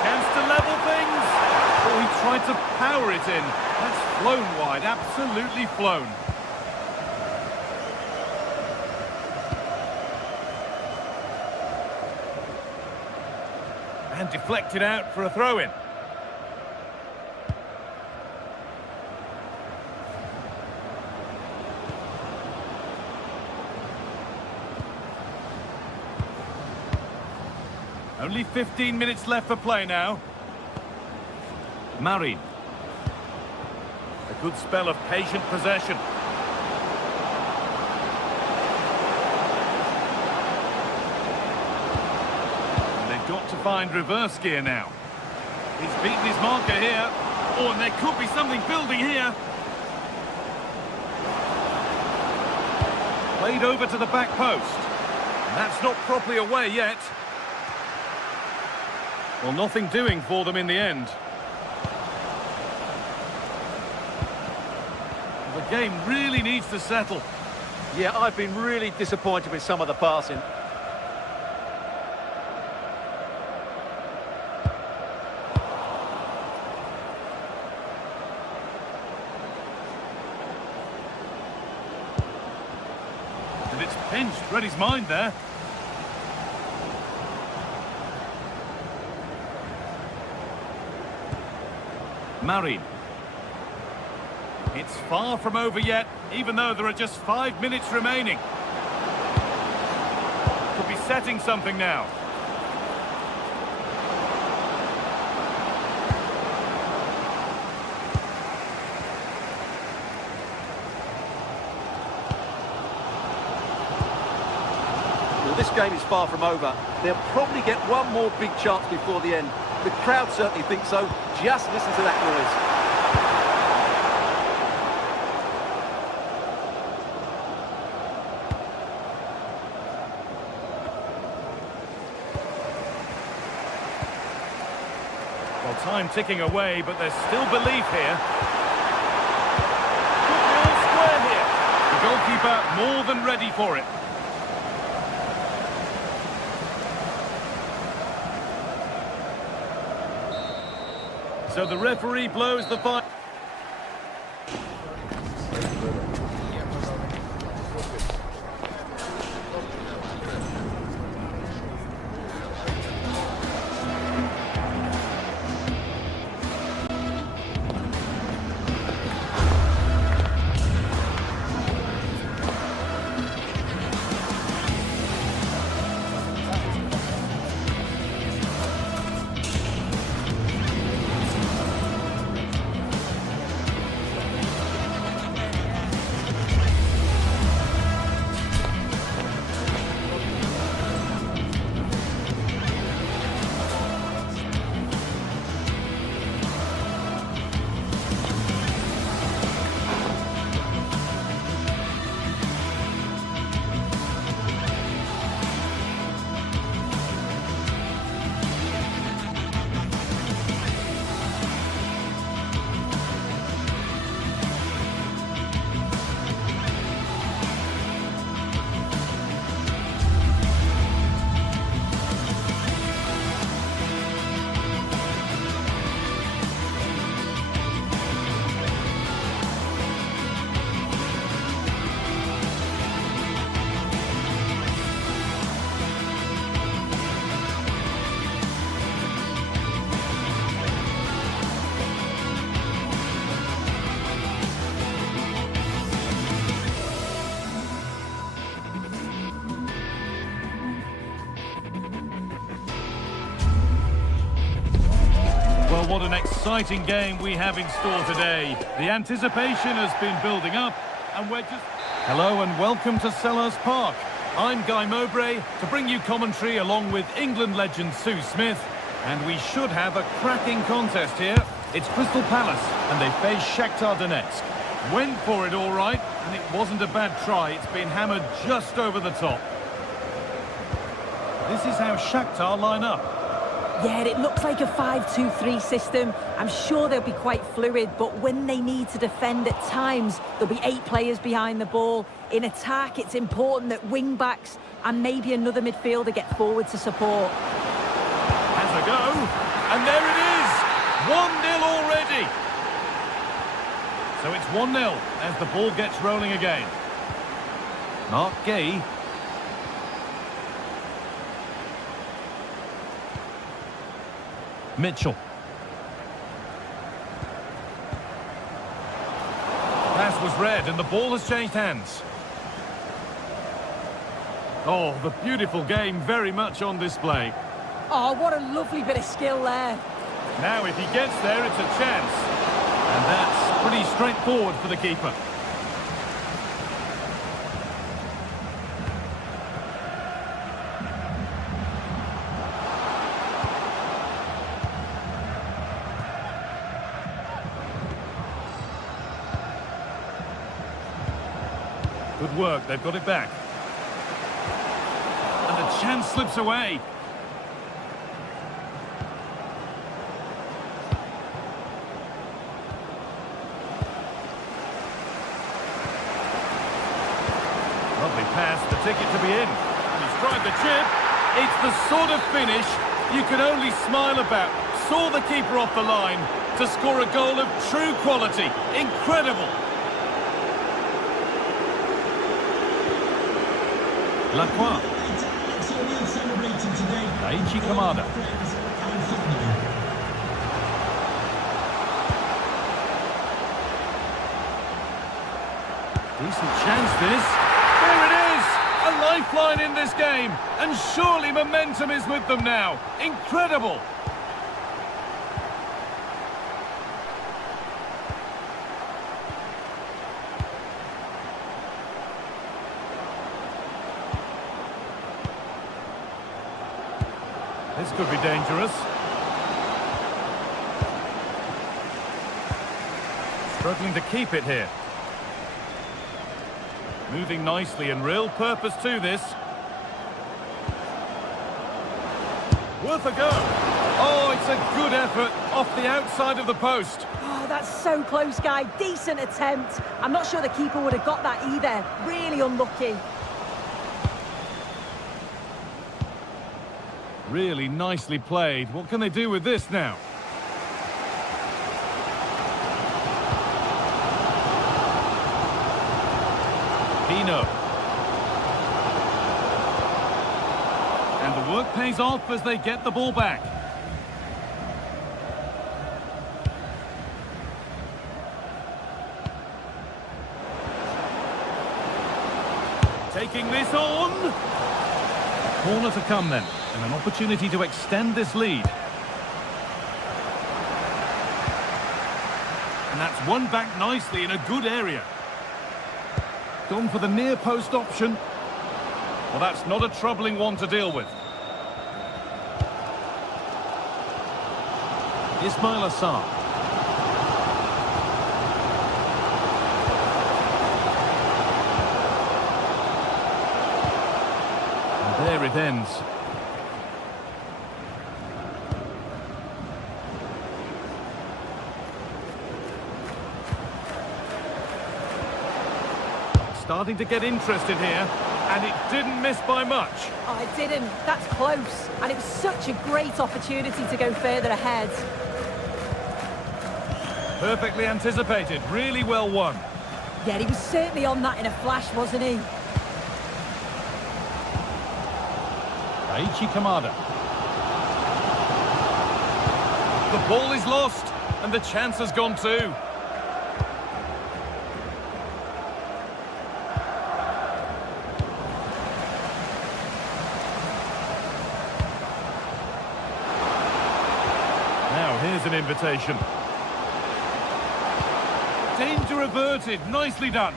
Chance to level things. Oh, he tried to power it in. That's flown wide, absolutely flown. And deflected out for a throw-in. Only 15 minutes left for play now. Marin. A good spell of patient possession. And they've got to find reverse gear now. He's beaten his marker here. Oh, and there could be something building here. Played over to the back post. And that's not properly away yet. Well, nothing doing for them in the end. The game really needs to settle. Yeah, I've been really disappointed with some of the passing. And it's pinched, read his mind there. Marin. It's far from over yet, even though there are just 5 minutes remaining. Could be setting something now. Well, this game is far from over. They'll probably get one more big chance before the end. The crowd certainly think so. Just listen to that noise. Well, time ticking away, but there's still belief here. Good ball square here. The goalkeeper more than ready for it. So the referee blows the final. Well, what an exciting game we have in store today. The anticipation has been building up, and we're just... Hello and welcome to Selhurst Park. I'm Guy Mowbray to bring you commentary along with England legend Sue Smith. And we should have a cracking contest here. It's Crystal Palace and they face Shakhtar Donetsk. Went for it all right, and it wasn't a bad try. It's been hammered just over the top. This is how Shakhtar line up. Yeah, it looks like a 5-2-3 system. I'm sure they'll be quite fluid, but when they need to defend at times, there'll be 8 players behind the ball. In attack, it's important that wing-backs and maybe another midfielder get forward to support. Has a go, and there it is! 1-0 already! So it's 1-0 as the ball gets rolling again. Mark Gay. Mitchell. Pass was read and the ball has changed hands. Oh, the beautiful game very much on display. Oh, what a lovely bit of skill there. Now if he gets there, it's a chance. And that's pretty straightforward for the keeper. Good work, they've got it back. And the chance slips away. Lovely pass, the ticket to be in. He's tried the chip. It's the sort of finish you can only smile about. Saw the keeper off the line to score a goal of true quality. Incredible. Lacroix. Daichi Kamada. Decent chance this. There it is! A lifeline in this game. And surely momentum is with them now. Incredible! This could be dangerous. Struggling to keep it here. Moving nicely and real purpose to this. Worth a go. Oh, it's a good effort off the outside of the post. Oh, that's so close, Guy. Decent attempt. I'm not sure the keeper would have got that either. Really unlucky. Really nicely played. What can they do with this now? Pino. And the work pays off as they get the ball back. Taking this on. Corner to come then, and an opportunity to extend this lead. And that's won back nicely in a good area. Gone for the near post option. Well, that's not a troubling one to deal with. Ismail Assar. And there it ends. Starting to get interested here, and it didn't miss by much. Oh, it didn't. That's close. And it was such a great opportunity to go further ahead. Perfectly anticipated. Really well won. Yeah, he was certainly on that in a flash, wasn't he? Daichi Kamada. The ball is lost, and the chance has gone too. Now here's an invitation. Danger averted, nicely done.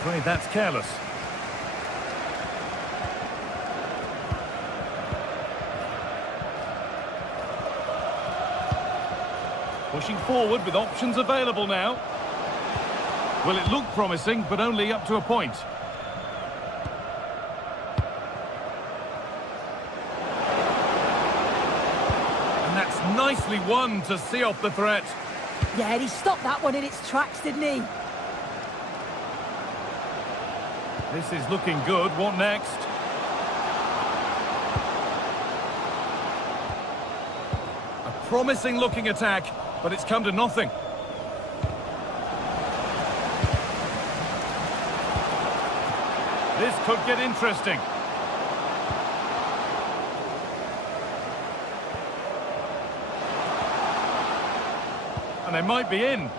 afraid that's careless. Pushing forward with options available now. Well, it looked promising, but only up to a point. And that's nicely won to see off the threat. Yeah, he stopped that one in its tracks, didn't he? This is looking good. What next? A promising looking attack, but it's come to nothing. This could get interesting. And they might be in.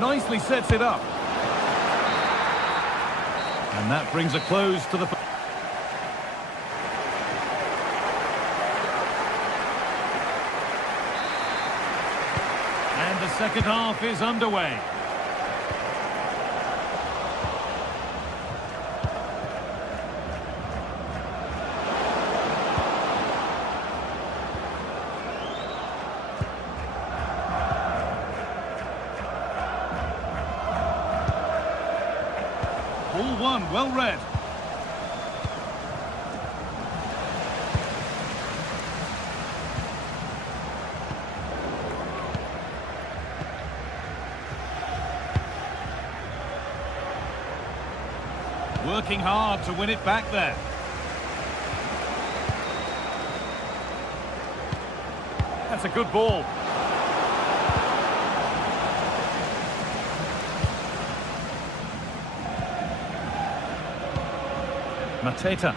Nicely sets it up. And that brings a close to the... And the second half is underway. Ball one, well read. Working hard to win it back there. That's a good ball. Mateta.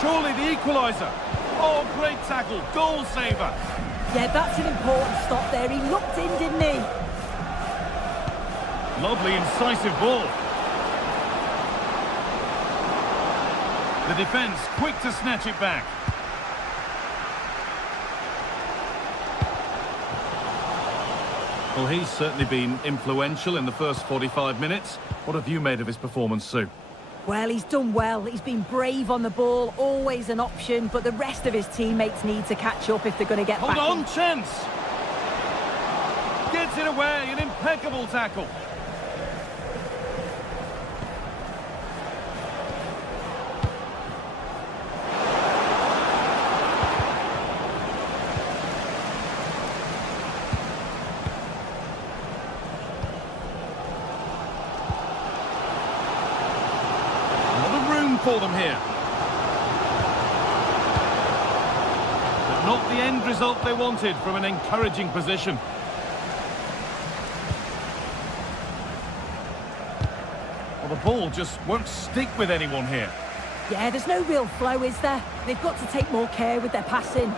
Surely the equaliser. Oh, great tackle, goal saver. Yeah, that's an important stop there. He looked in, didn't he? Lovely, incisive ball. The defence quick to snatch it back. Well, he's certainly been influential in the first 45 minutes. What have you made of his performance, Sue? Well, he's done well. He's been brave on the ball, always an option, but the rest of his teammates need to catch up if they're going to get back. Hold on, chance! Gets it away, an impeccable tackle. For them here. But not the end result they wanted from an encouraging position. Well, the ball just won't stick with anyone here. Yeah, there's no real flow, is there? They've got to take more care with their passing.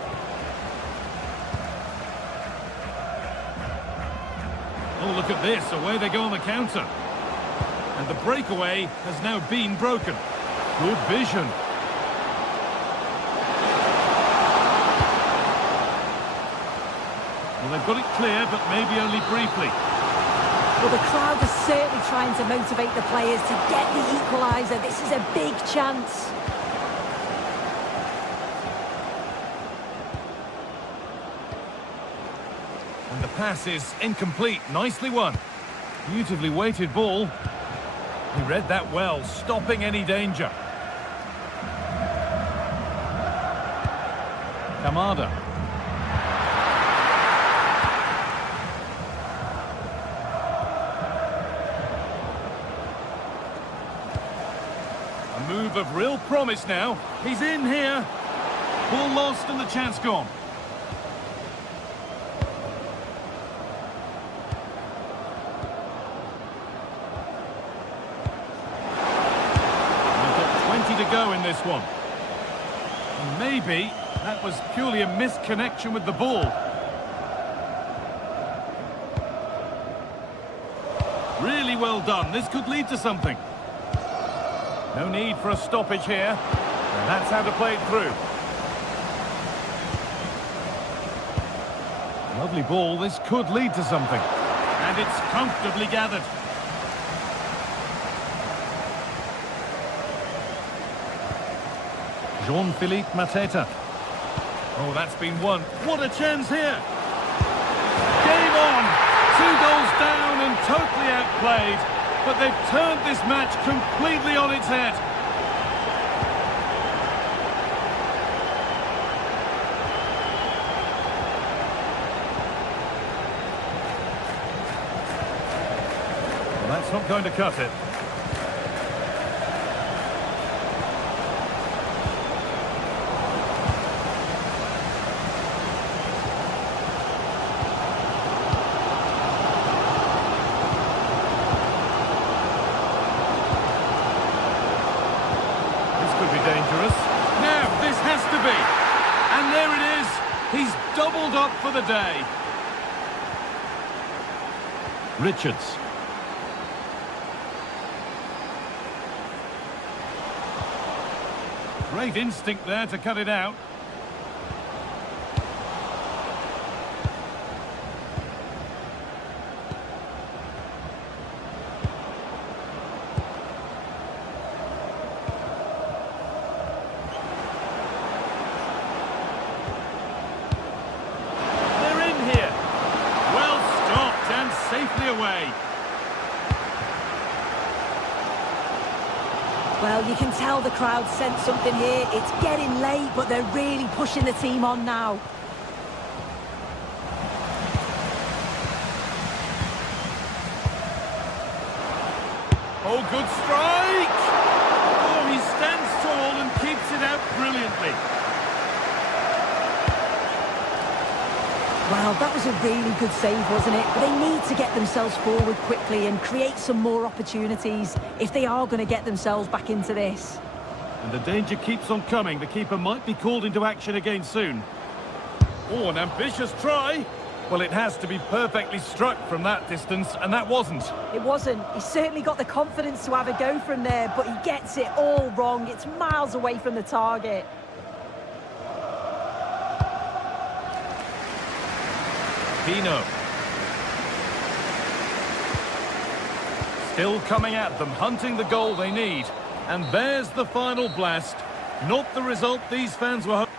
Oh, look at this. Away they go on the counter. And the breakaway has now been broken. Good vision. Well, they've got it clear, but maybe only briefly. Well, the crowd is certainly trying to motivate the players to get the equaliser. This is a big chance. And the pass is incomplete. Nicely won. Beautifully weighted ball. He read that well, stopping any danger. Kamada. A move of real promise now. He's in here. Ball lost and the chance gone. We've got 20 to go in this one. And maybe that was purely a misconnection with the ball. well done. This could lead to something. No need for a stoppage here. And that's how to play it through. Lovely ball. This could lead to something. And it's comfortably gathered. Jean-Philippe Mateta. Oh, that's been won. What a chance here. Game on. 2 goals down and totally outplayed. But they've turned this match completely on its head. Well, that's not going to cut it. Dangerous. Now, this has to be. And there it is. He's doubled up for the day. Richards. Great instinct there to cut it out. Safely away. Well, you can tell the crowd sensed something here. It's getting late, but they're really pushing the team on now. Oh, good strike! Oh, he stands tall and keeps it out brilliantly. Well, that was a really good save, wasn't it? But they need to get themselves forward quickly and create some more opportunities if they are going to get themselves back into this. And the danger keeps on coming. The keeper might be called into action again soon. Oh, an ambitious try. Well, it has to be perfectly struck from that distance, and that wasn't. It wasn't. He's certainly got the confidence to have a go from there, but he gets it all wrong. It's miles away from the target. Pino. Still coming at them, hunting the goal they need. And there's the final blast. Not the result these fans were hoping.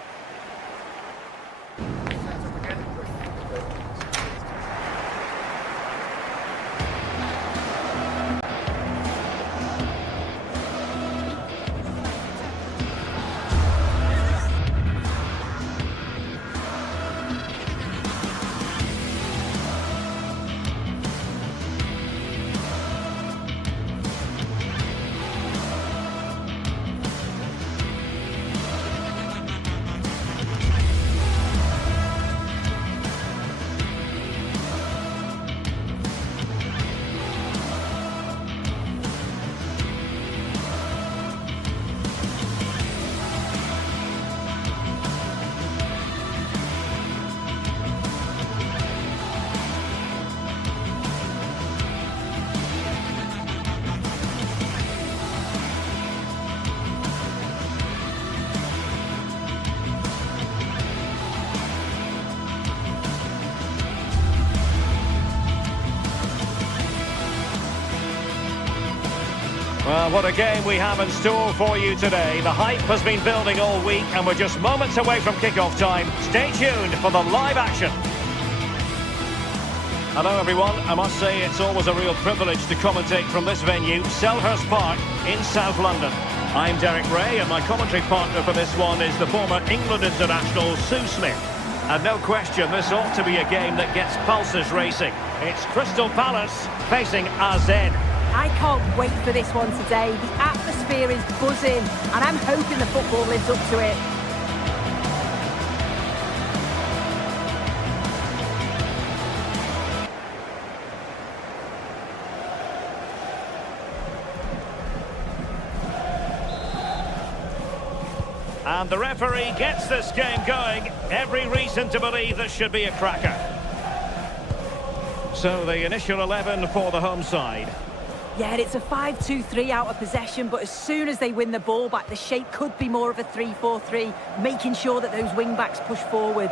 Well, what a game we have in store for you today. The hype has been building all week and we're just moments away from kick-off time. Stay tuned for the live action. Hello everyone, I must say it's always a real privilege to commentate from this venue, Selhurst Park in South London. I'm Derek Ray and my commentary partner for this one is the former England international Sue Smith. And no question, this ought to be a game that gets pulses racing. It's Crystal Palace facing AZ. I can't wait for this one today. The atmosphere is buzzing, and I'm hoping the football lives up to it. And the referee gets this game going. Every reason to believe this should be a cracker. So the initial 11 for the home side. Yeah, it's a 5-2-3 out of possession, but as soon as they win the ball back, the shape could be more of a 3-4-3, making sure that those wing-backs push forward.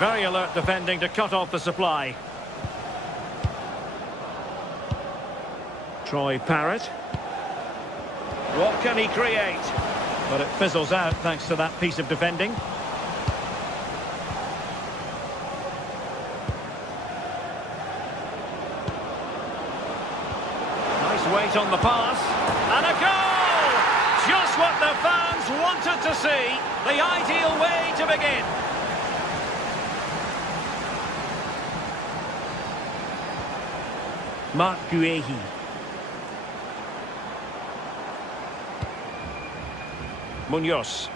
Very alert defending to cut off the supply. Troy Parrott. What can he create? But it fizzles out thanks to that piece of defending. Nice weight on the pass. And a goal! Just what the fans wanted to see. The ideal way to begin. Mark Guehi. Munoz.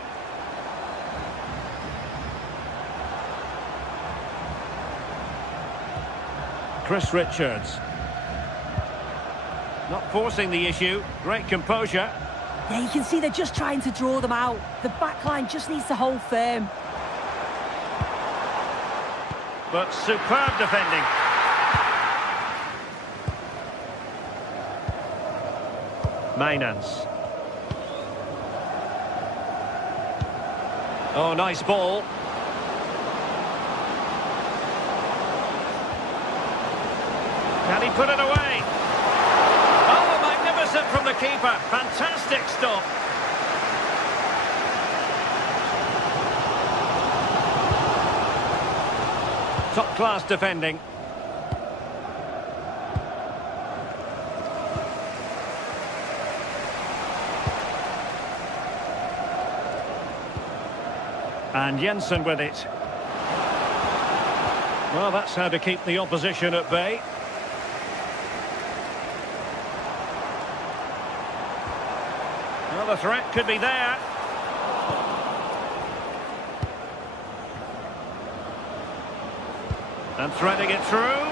Chris Richards. Not forcing the issue. Great composure. Yeah, you can see they're just trying to draw them out. The back line just needs to hold firm. But superb defending. Mainans. Oh, nice ball. Can he put it away? Oh, magnificent from the keeper. Fantastic stop. Top-class defending. And Jensen with it. Well, that's how to keep the opposition at bay. Well, the threat could be there. And threading it through.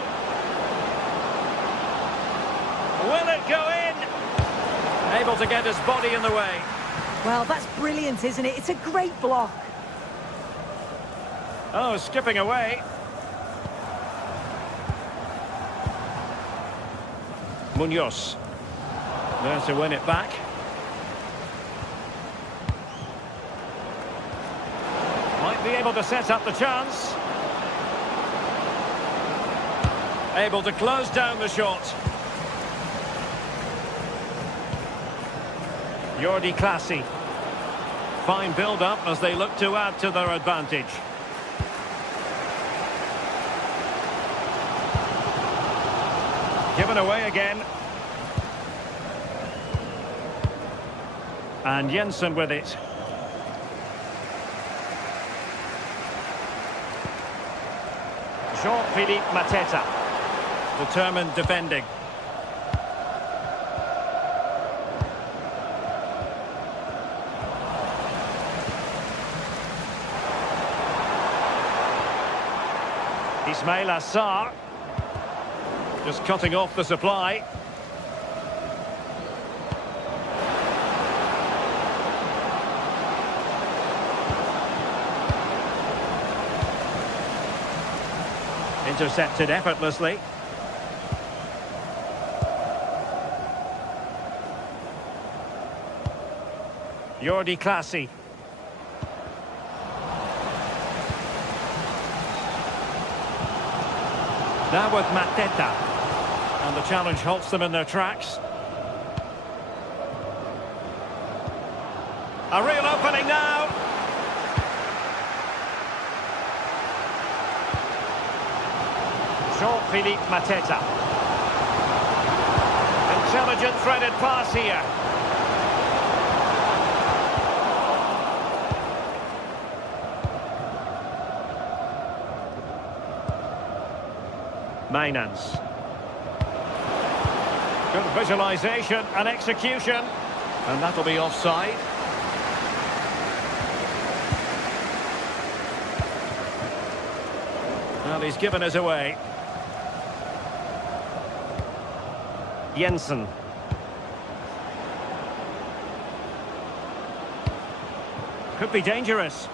Will it go in? Able to get his body in the way. Well, that's brilliant, isn't it? It's a great block. Oh, skipping away. Munoz. There to win it back. Might be able to set up the chance. Able to close down the shot. Jordi Clasie. Fine build-up as they look to add to their advantage. Given away again. And Jensen with it. Jean-Philippe Mateta. Determined defending. Ismail Assar. Just cutting off the supply. Intercepted effortlessly. Jordi Clasie. Now with Mateta. And the challenge halts them in their tracks. A real opening now. Jean-Philippe Mateta. Intelligent threaded pass here. Mainans. Good visualisation and execution. And that'll be offside. Well, he's given us away. Jensen. Could be dangerous.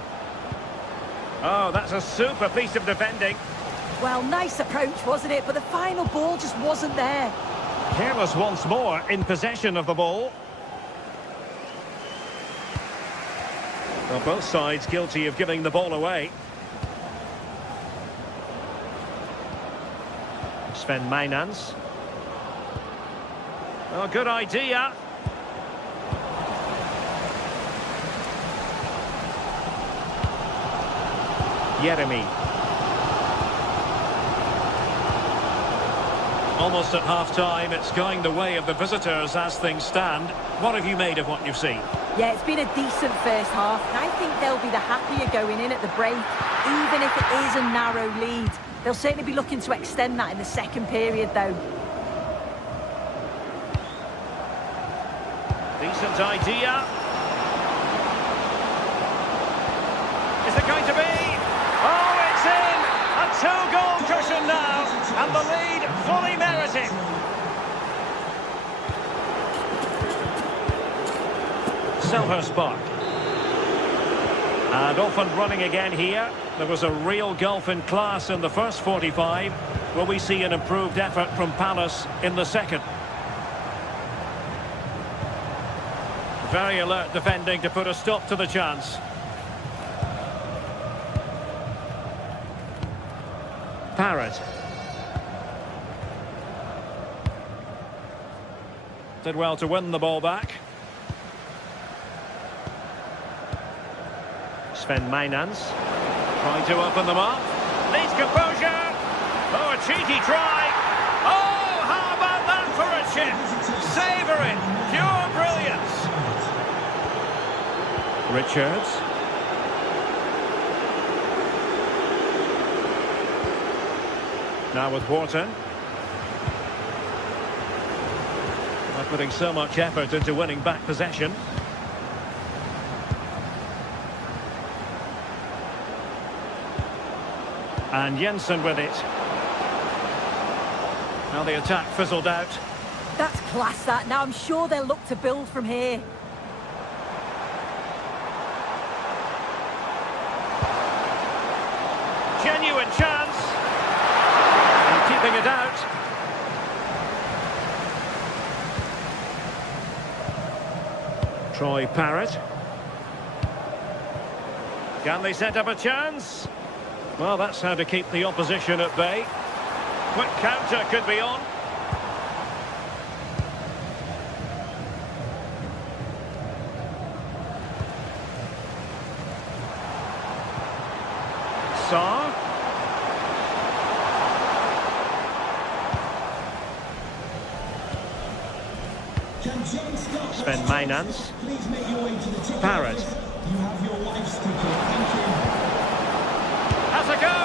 Oh, that's a super piece of defending. Well, nice approach, wasn't it? But the final ball just wasn't there. Careless once more in possession of the ball. Well, both sides guilty of giving the ball away. Sven Meinans. Oh, good idea. Jeremy. Almost at half-time, it's going the way of the visitors as things stand. What have you made of what you've seen? Yeah, it's been a decent first half, and I think they'll be the happier going in at the break, even if it is a narrow lead. They'll certainly be looking to extend that in the second period, though. Decent idea. Is it going to be? Oh, it's in! A two-goal cushion now, and the lead fully merited. Selhurst Park. And off and running again here. There was a real gulf in class in the first 45. Will we see an improved effort from Palace in the second? Very alert defending to put a stop to the chance. Parrott. Did well to win the ball back. Sven Meinans. Trying to open them up. Needs composure. Oh, a cheeky try. Oh, how about that for a chip? Savouring. Pure brilliance. Richards. Now with Wharton. By putting so much effort into winning back possession. And Jensen with it. Now the attack fizzled out. That's class, that. Now I'm sure they'll look to build from here. Genuine chance. And keeping it out. Troy Parrott. Can they set up a chance? Well, that's how to keep the opposition at bay. Quick counter could be on. Saar. Sven Meinans. Parrott. You have your wife's ticket. Thank you. Has a go!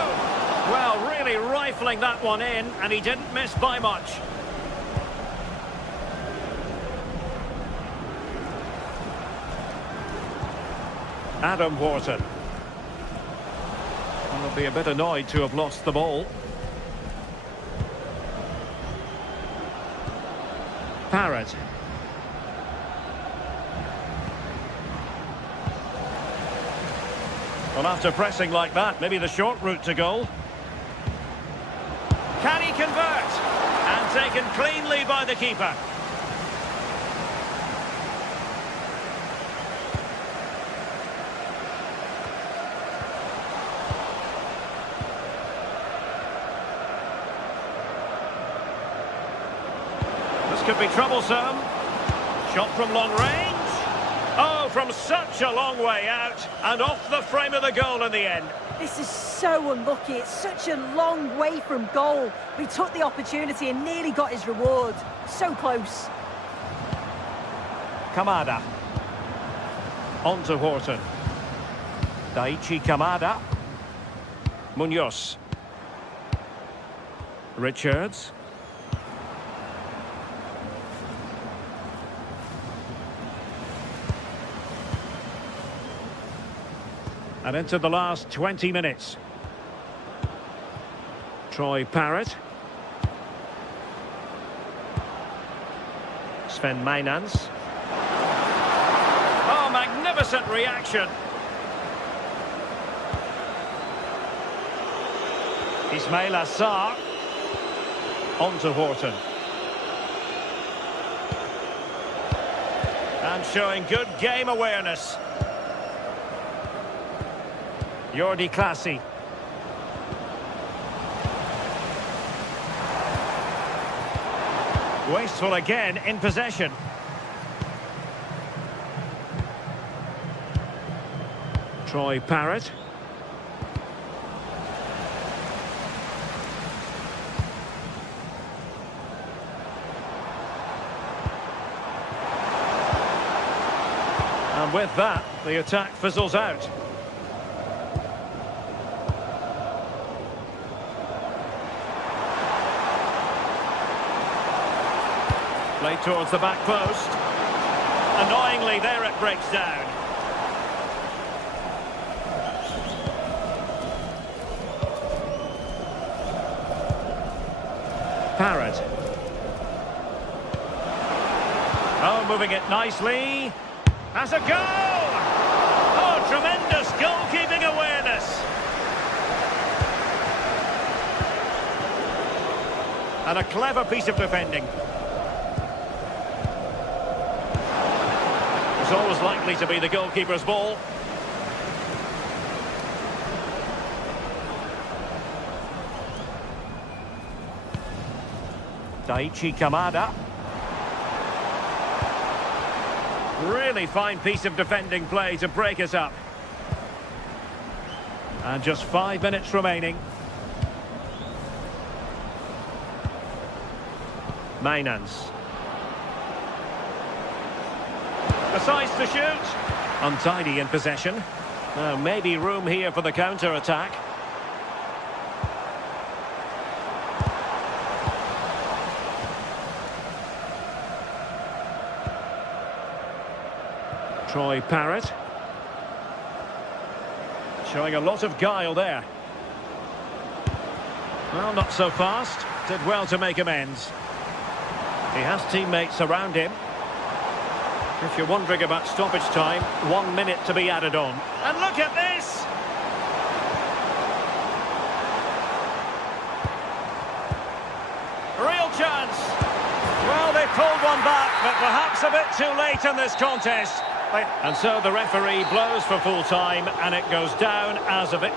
Well, really rifling that one in, and he didn't miss by much. Adam Wharton. Will be a bit annoyed to have lost the ball. Parrott. Well, after pressing like that, maybe the short route to goal. Can he convert? And taken cleanly by the keeper. This could be troublesome. Shot from long range. Oh, from such a long way out, and off the frame of the goal in the end. This is so unlucky. It's such a long way from goal. He took the opportunity and nearly got his reward. So close. Kamada. On to Wharton. Daichi Kamada. Munoz. Richards. And into the last 20 minutes. Troy Parrott. Sven Meinans. Oh, magnificent reaction. Ismail Assar. On to Horton. And showing good game awareness. Jordi Clasie. Wasteful again in possession. Troy Parrott. And with that, the attack fizzles out. Played towards the back post. Annoyingly, there it breaks down. Parrott. Oh, moving it nicely. Has a goal! Oh, tremendous goalkeeping awareness. And a clever piece of defending. It's always likely to be the goalkeeper's ball. Daichi Kamada. Really fine piece of defending play to break us up. And just 5 minutes remaining. Mainans. Decides to shoot. Untidy in possession. Now maybe room here for the counter-attack. Troy Parrott. Showing a lot of guile there. Well, not so fast. Did well to make amends. He has teammates around him. If you're wondering about stoppage time, 1 minute to be added on. And look at this! Real chance. Well, they pulled one back, but perhaps a bit too late in this contest. And so the referee blows for full time, and it goes down as a bit.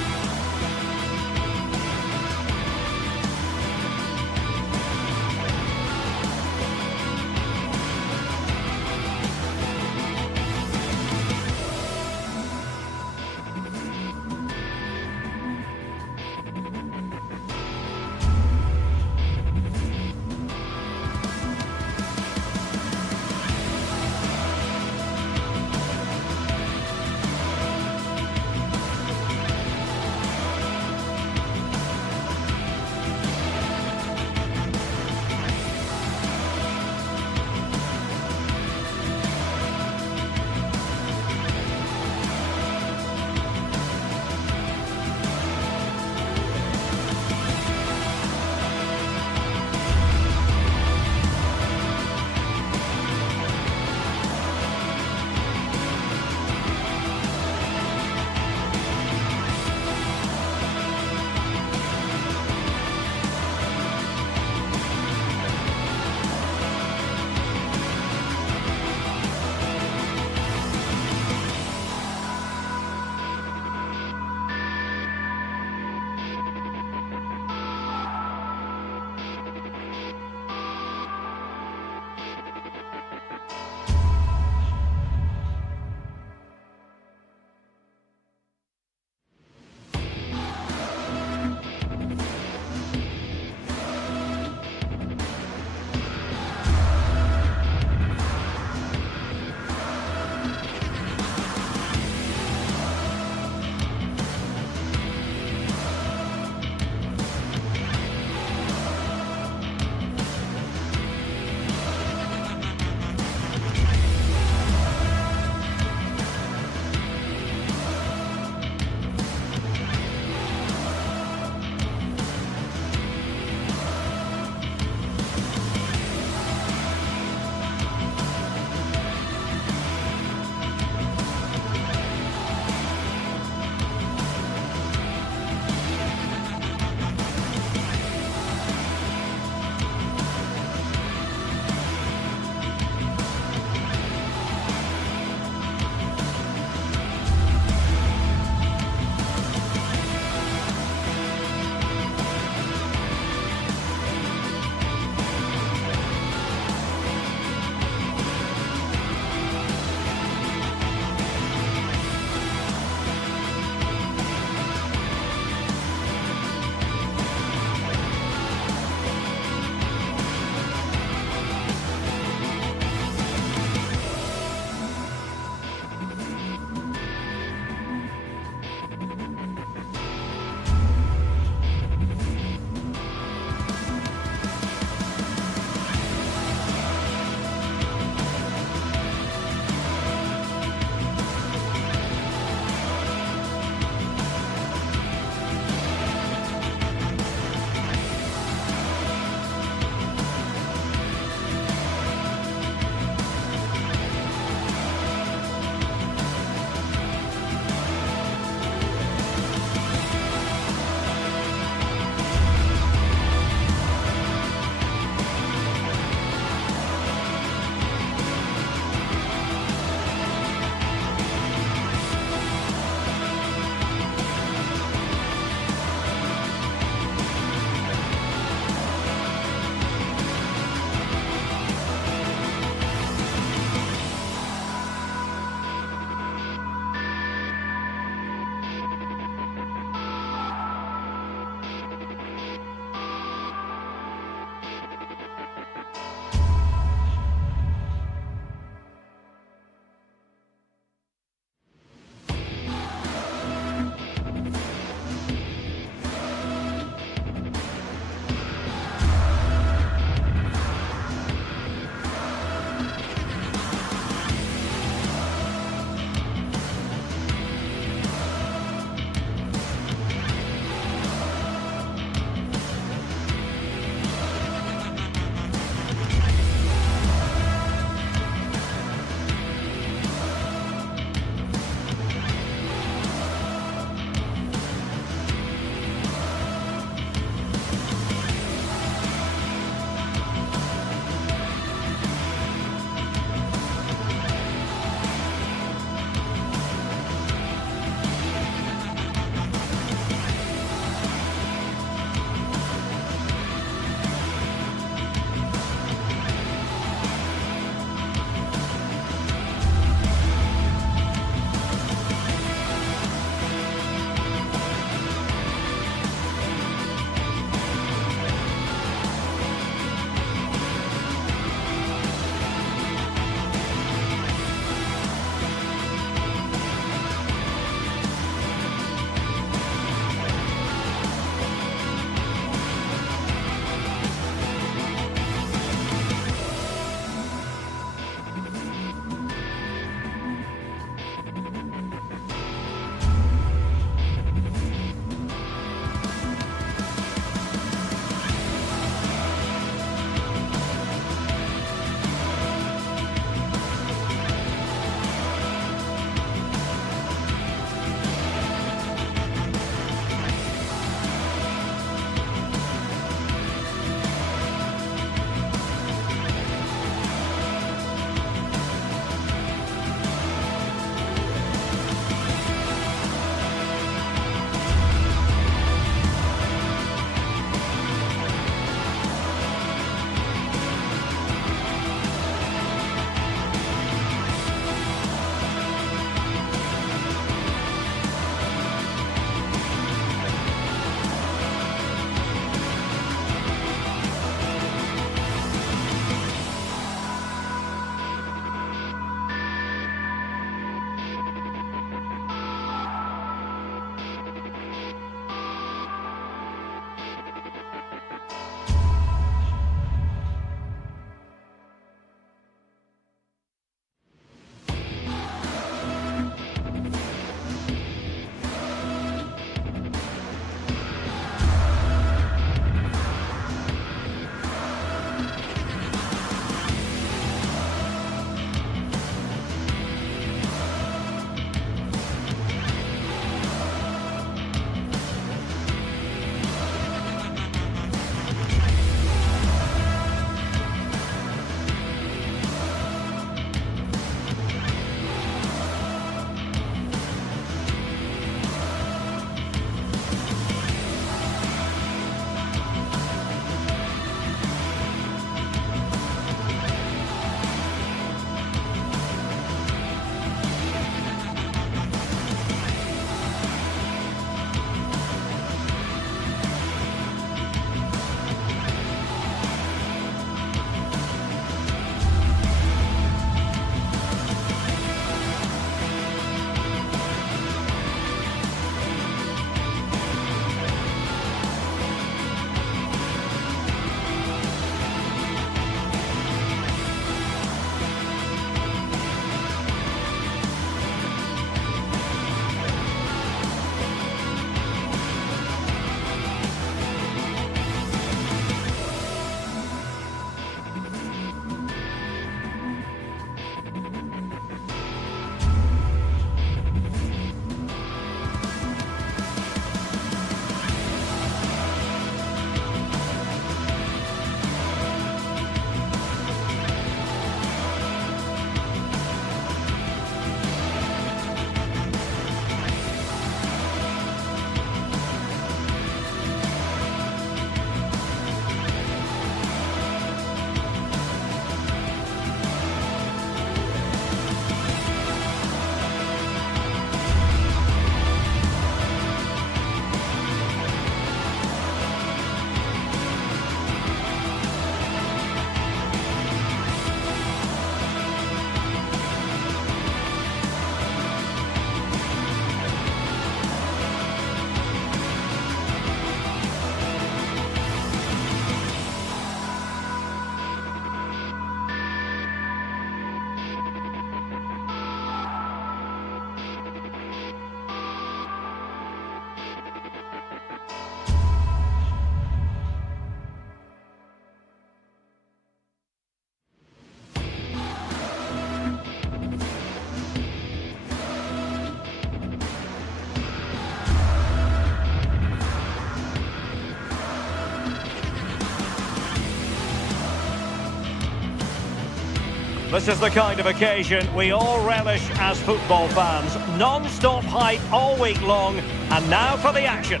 This is the kind of occasion we all relish as football fans. Non-stop hype all week long, and now for the action.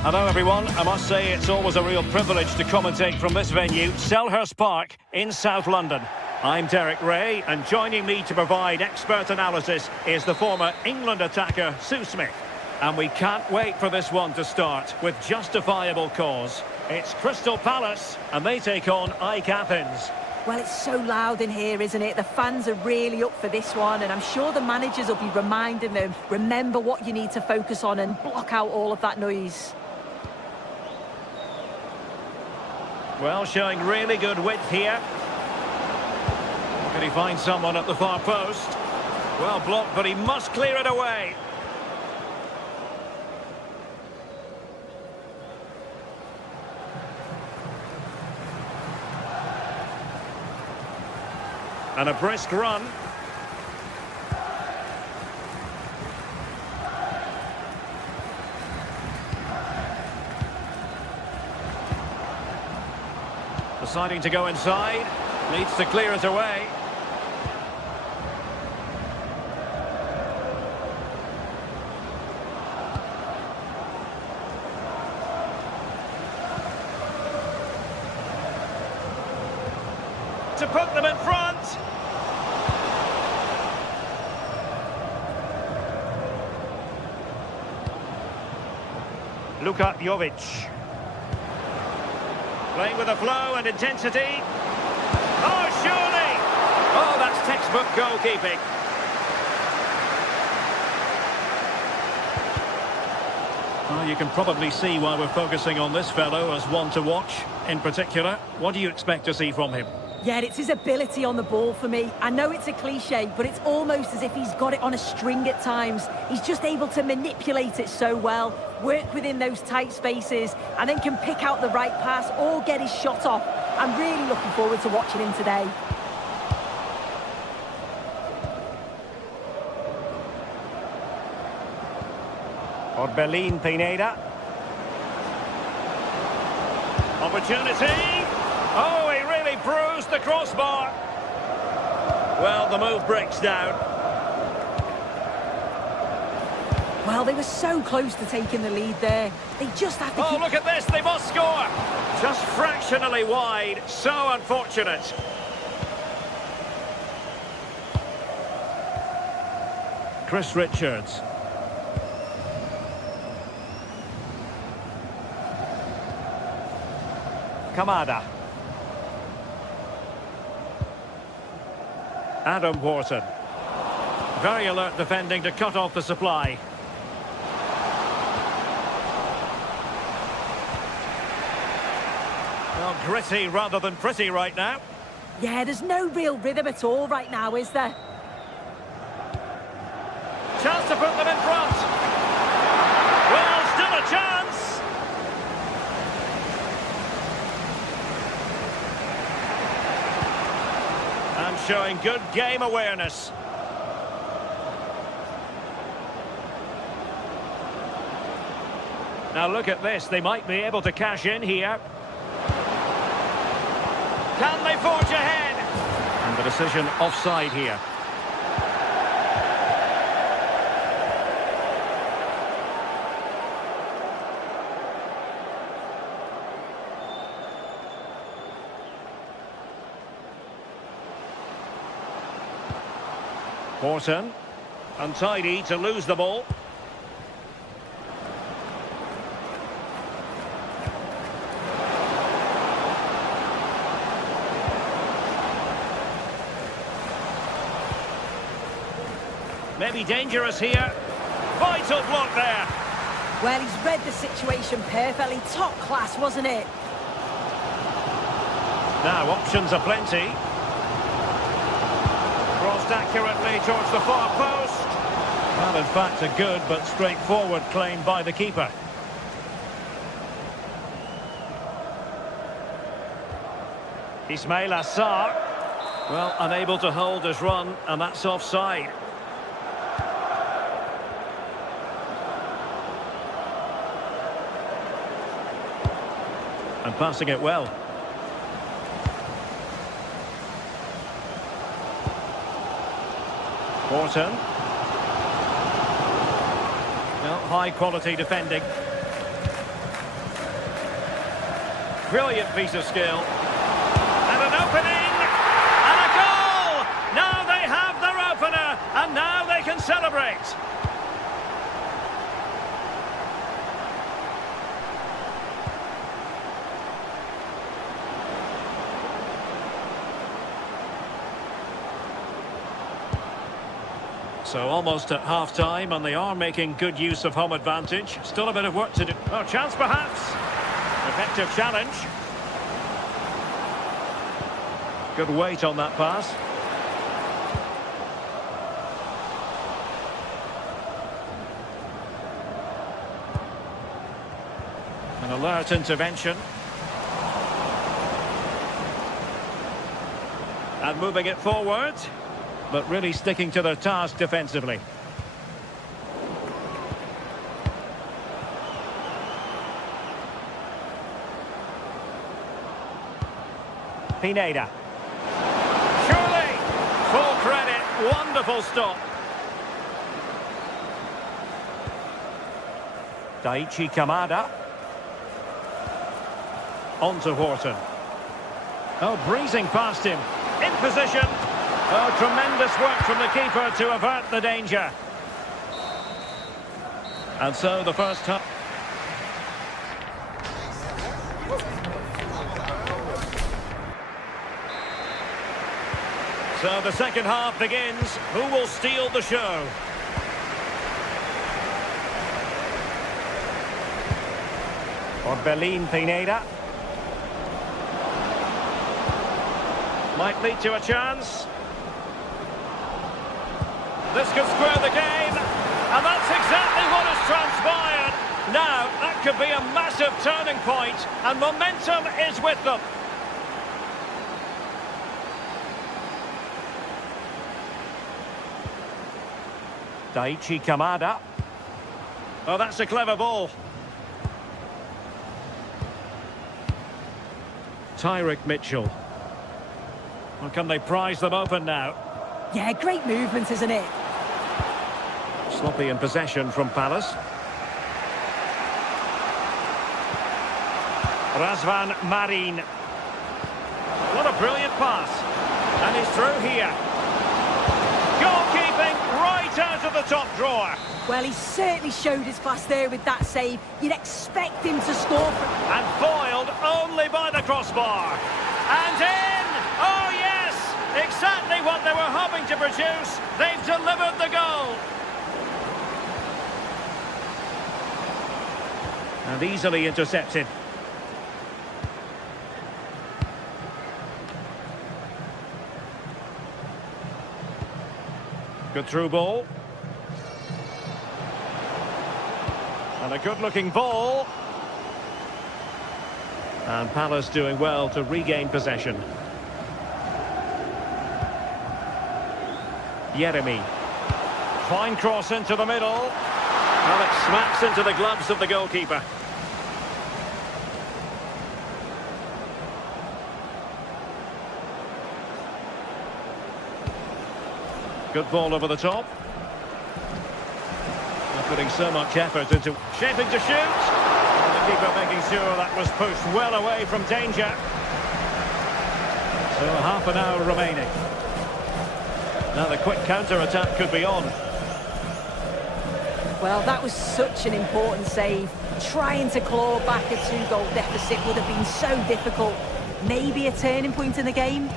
Hello everyone, I must say it's always a real privilege to commentate from this venue, Selhurst Park in South London. I'm Derek Ray, and joining me to provide expert analysis is the former England attacker Sue Smith. And we can't wait for this one to start with justifiable cause. It's Crystal Palace, and they take on AEK Athens. Well, it's so loud in here, isn't it? The fans are really up for this one, and I'm sure the managers will be reminding them, remember what you need to focus on and block out all of that noise. Well, showing really good width here. Can he find someone at the far post? Well blocked, but he must clear it away. And a brisk run. Deciding to go inside. Needs to clear it away. To put them in front. Luka Jovic. Playing with a flow and intensity. Oh, surely! Oh, that's textbook goalkeeping. Well, you can probably see why we're focusing on this fellow as one to watch. In particular, what do you expect to see from him? Yeah, it's his ability on the ball for me. I know it's a cliche, but it's almost as if he's got it on a string at times. He's just able to manipulate it so well, work within those tight spaces, and then can pick out the right pass or get his shot off. I'm really looking forward to watching him today. Orbelin Pineda. Opportunity. Oh, he really bruised the crossbar. Well, the move breaks down. Well, they were so close to taking the lead there. They just have to Oh, keep... look at this, they must score. Just fractionally wide, so unfortunate. Chris Richards. Kamada. Adam Wharton. Very alert defending to cut off the supply. Well, gritty rather than pretty right now. Yeah, there's no real rhythm at all right now, is there? Chance to put them in front. Well, still a chance. And showing good game awareness. Now look at this, they might be able to cash in here. Can they forge ahead? And the decision offside here. Wharton, untidy to lose the ball. Maybe dangerous here. Vital block there. Well, he's read the situation perfectly. Top class, wasn't it? Now, options are plenty. Crossed accurately towards the far post. Well, in fact, a good but straightforward claim by the keeper. Ismail Assar. Well, unable to hold his run, and that's offside. And passing it well. Horton. Well, high quality defending. Brilliant piece of skill. And an opening! And a goal! Now they have their opener, and now they can celebrate. So almost at half-time, and they are making good use of home advantage. Still a bit of work to do. Oh, chance perhaps. Effective challenge. Good weight on that pass. An alert intervention. And moving it forward, but really sticking to their task defensively. Pineda. Surely! Full credit. Wonderful stop. Daichi Kamada. On to Horton. Oh, breezing past him. In position. Oh, tremendous work from the keeper to avert the danger. And so the first half. So the second half begins. Who will steal the show? Orbelin Pineda. Might lead to a chance. This could square the game, and that's exactly what has transpired. Now, that could be a massive turning point, and momentum is with them. Daichi Kamada. Oh, that's a clever ball. Tyrick Mitchell. Well, can they prise them open now? Yeah, great movement, isn't it? Sloppy in possession from Palace. Razvan Marin. What a brilliant pass. And he's through here. Goalkeeping right out of the top drawer. Well, he certainly showed his class there with that save. You'd expect him to score. And foiled only by the crossbar. And in! Oh, yes! Exactly what they were hoping to produce. They've delivered the goal. And easily intercepted. Good through ball. And a good-looking ball. And Palace doing well to regain possession. Yeremy. Fine cross into the middle. Well, it smacks into the gloves of the goalkeeper. Good ball over the top. They're putting so much effort into shaping to shoot. And the keeper making sure that was pushed well away from danger. So half an hour remaining. Now the quick counter-attack could be on. Well, that was such an important save. Trying to claw back a 2-goal deficit would have been so difficult. Maybe a turning point in the game.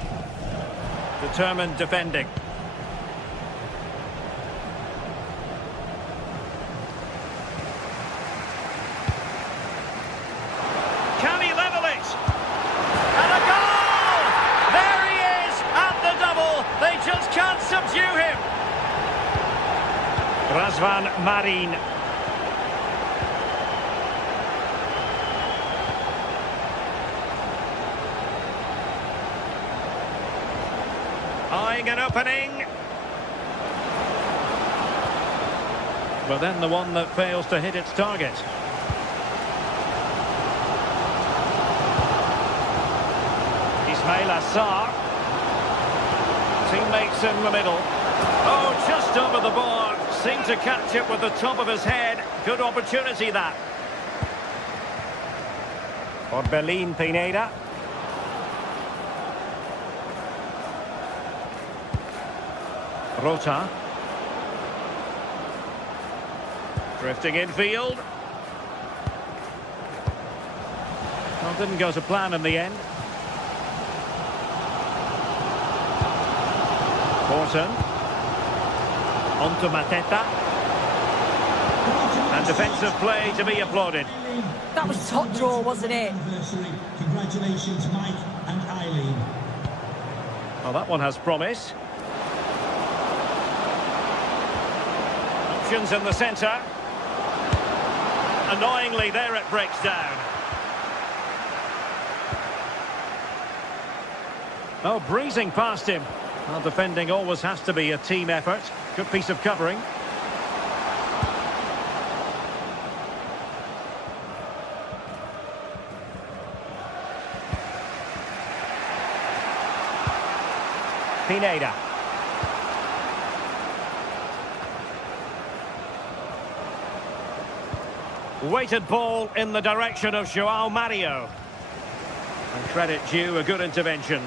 Determined defending. Can he level it? And a goal! There he is at the double. They just can't subdue him. Razvan Marin. Eyeing an opening. But then the one that fails to hit its target. Ismail Assar. Teammates in the middle. Oh, just over the bar. Seemed to catch it with the top of his head. Good opportunity, that. For Berlin Pineda. Rota. Drifting infield. Well, didn't go to plan in the end. Horton. On to Mateta. And defensive play to be applauded. That was top draw, wasn't it? Congratulations, Mike and Eileen. Well, that one has promise. Options in the centre. Annoyingly, there it breaks down. Oh, breezing past him. Well, defending always has to be a team effort. Good piece of covering. Pineda. Weighted ball in the direction of João Mario. And credit due, a good intervention.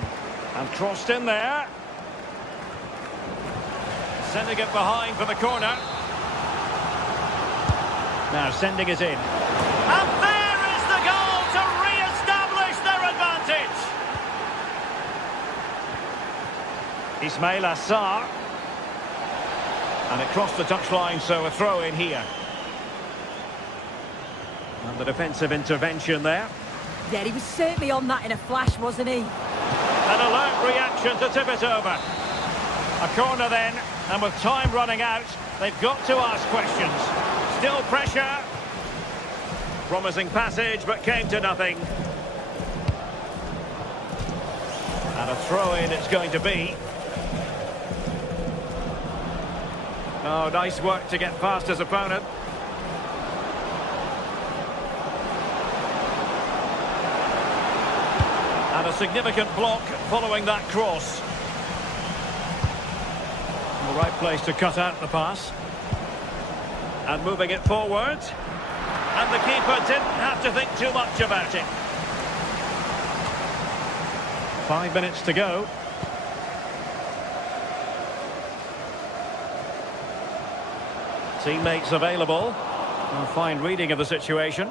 And crossed in there. Sending it behind for the corner. Now sending it in. And there is the goal to re-establish their advantage. Ismail Assar. And it crossed the touchline, so a throw in here. And the defensive intervention there. Yeah, he was certainly on that in a flash, wasn't he? An alert reaction to tip it over. A corner then, and with time running out, they've got to ask questions. Still pressure. Promising passage, but came to nothing. And a throw-in it's going to be. Oh, nice work to get past his opponent. And a significant block following that cross. The right place to cut out the pass. And moving it forward. And the keeper didn't have to think too much about it. 5 minutes to go. Teammates available. A fine reading of the situation.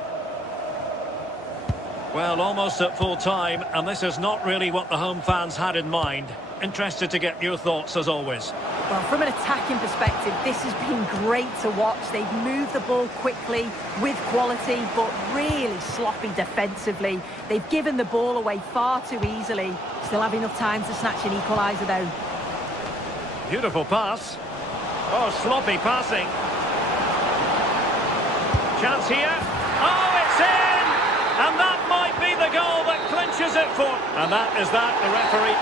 Well, almost at full time, and this is not really what the home fans had in mind. Interested to get your thoughts, as always. Well, from an attacking perspective, this has been great to watch. They've moved the ball quickly, with quality, but really sloppy defensively. They've given the ball away far too easily. Still have enough time to snatch an equaliser, though. Beautiful pass. Oh, sloppy passing. Chance here. Oh, it's in! And that might be the goal that clinches it for. And that is that, the referee.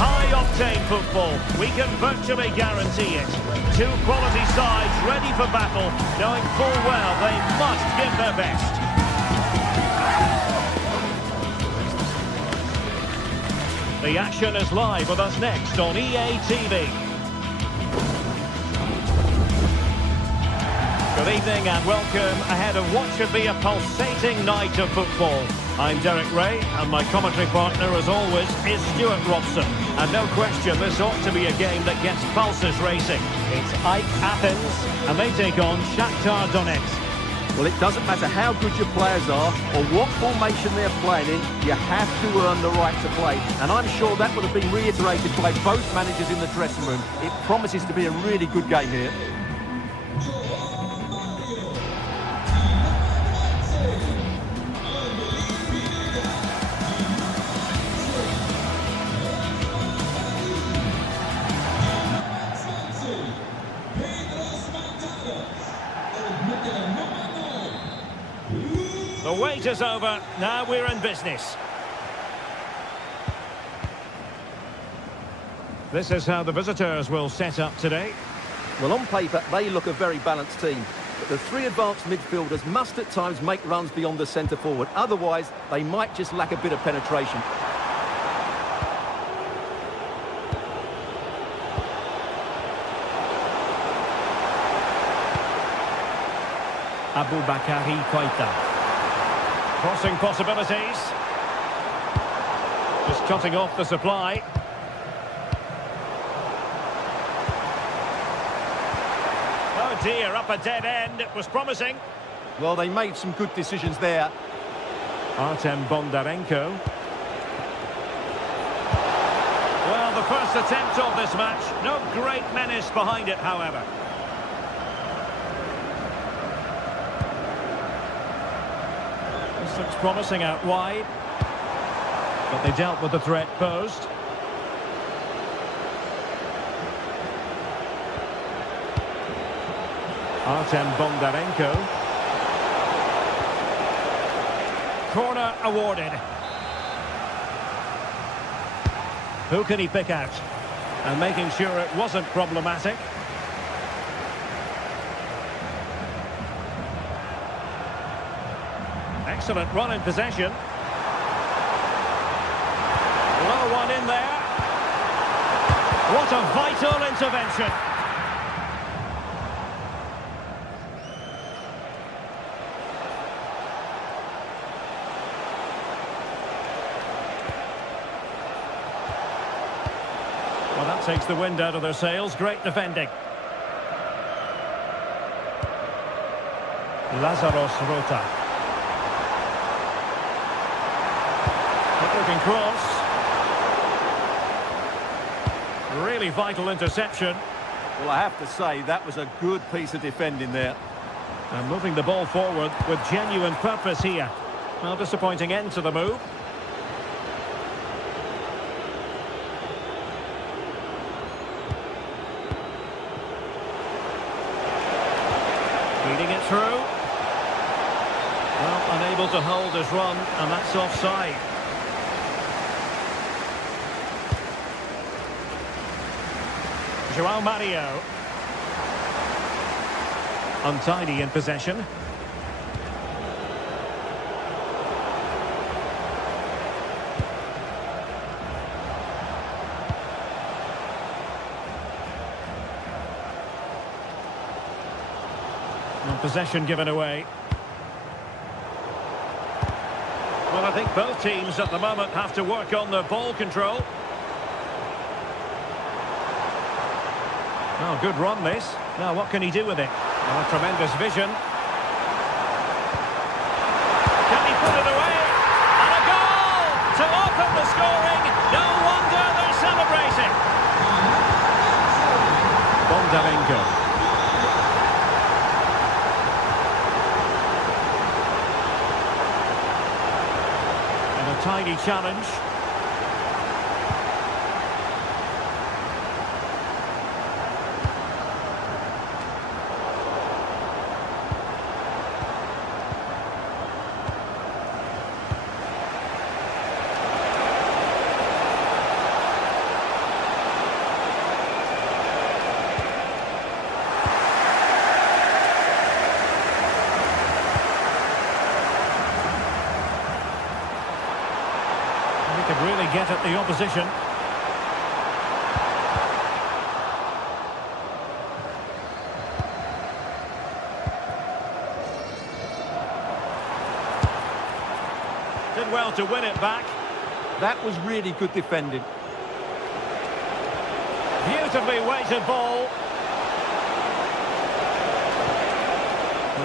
High-octane football, we can virtually guarantee it. Two quality sides ready for battle, knowing full well they must give their best. The action is live with us next on EA TV. Good evening and welcome ahead of what should be a pulsating night of football. I'm Derek Ray, and my commentary partner, as always, is Stuart Robson. And no question, this ought to be a game that gets pulses racing. It's AEK Athens, and they take on Shakhtar Donetsk. Well, it doesn't matter how good your players are or what formation they're playing in, you have to earn the right to play. And I'm sure that would have been reiterated by both managers in the dressing room. It promises to be a really good game here. The wait is over. Now we're in business. This is how the visitors will set up today. Well, on paper, they look a very balanced team. But the three advanced midfielders must at times make runs beyond the centre forward. Otherwise, they might just lack a bit of penetration. Aboubakary Keita. Crossing possibilities. Just cutting off the supply. Oh dear, up a dead end. It was promising. Well, they made some good decisions there. Artem Bondarenko. Well, the first attempt of this match. No great menace behind it, however. This looks promising out wide. But they dealt with the threat posed. Artem Bondarenko. Corner awarded. Who can he pick out? And making sure it wasn't problematic. Excellent run in possession. Low one in there. What a vital intervention. Well, that takes the wind out of their sails. Great defending. Lazaros Rota. Looking cross. Really vital interception. Well, I have to say, that was a good piece of defending there. And moving the ball forward with genuine purpose here. Well, disappointing end to the move. Feeding it through. Well, unable to hold his run, and that's offside. João Mario. Untidy in possession. And possession given away. Well, I think both teams at the moment have to work on their ball control. Oh, good run this. Now, what can he do with it? Oh, tremendous vision. Can he put it away? And a goal to open the scoring. No wonder they're celebrating. Bondarenko. And a tidy challenge. Could really get at the opposition. Did well to win it back. That was really good defending. Beautifully weighted ball.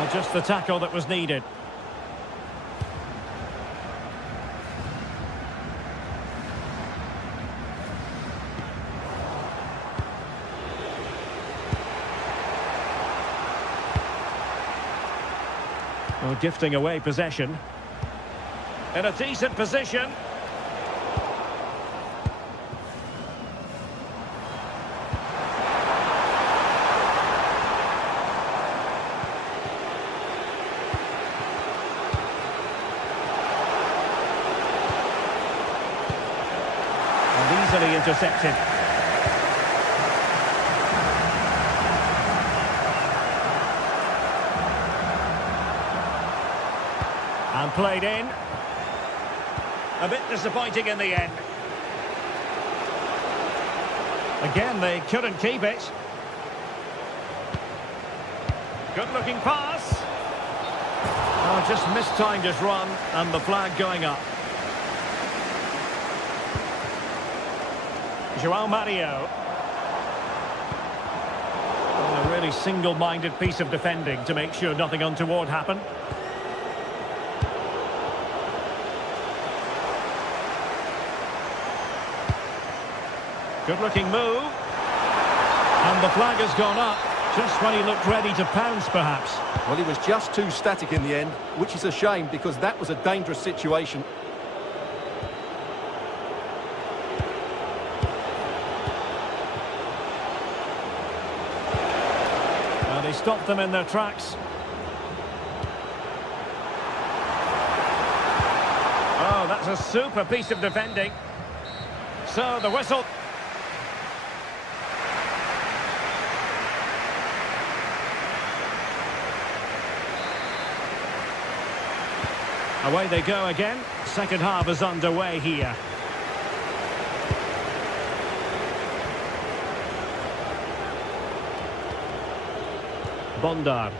Well, just the tackle that was needed. Well, gifting away possession. In a decent position. And easily intercepted. And played in. A bit disappointing in the end. Again, they couldn't keep it. Good looking pass. Oh, just mistimed his run and the flag going up. João Mario. Well, a really single-minded piece of defending to make sure nothing untoward happened. Good looking move. And the flag has gone up just when he looked ready to pounce, perhaps. Well, he was just too static in the end, which is a shame because that was a dangerous situation. Well, they stopped them in their tracks. Oh, that's a super piece of defending. So the whistle. Away they go again. Second half is underway here. Bondar.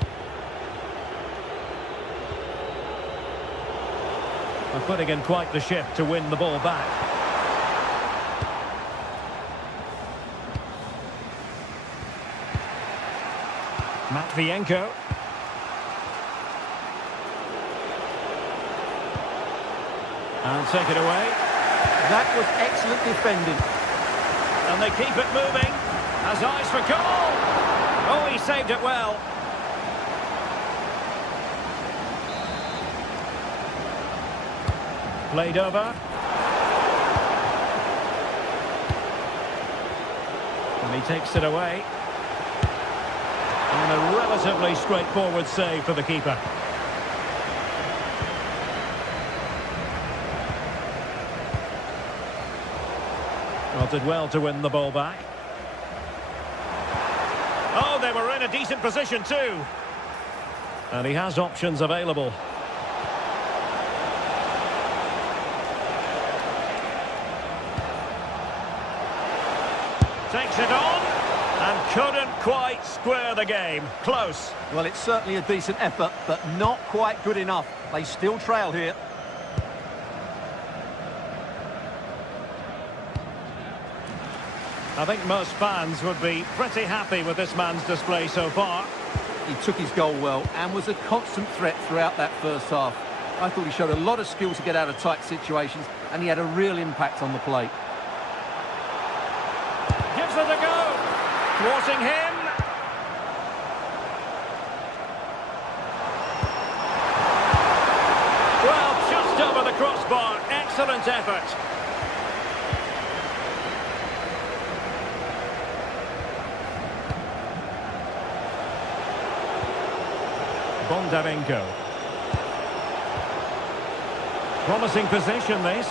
They're putting in quite the shift to win the ball back. Matvienko. And take it away. That was excellent defending. And they keep it moving. Has eyes for goal. Oh, he saved it well. Played over. And he takes it away. And a relatively straightforward save for the keeper. Well, did well to win the ball back. Oh, they were in a decent position too. And he has options available. Takes it on and couldn't quite square the game. Close. Well, it's certainly a decent effort, but not quite good enough. They still trail here. I think most fans would be pretty happy with this man's display so far. He took his goal well and was a constant threat throughout that first half. I thought he showed a lot of skill to get out of tight situations, and he had a real impact on the plate. Gives it a go. Thwarting him. Well, just over the crossbar. Excellent effort. Bondarenko. Promising possession, this.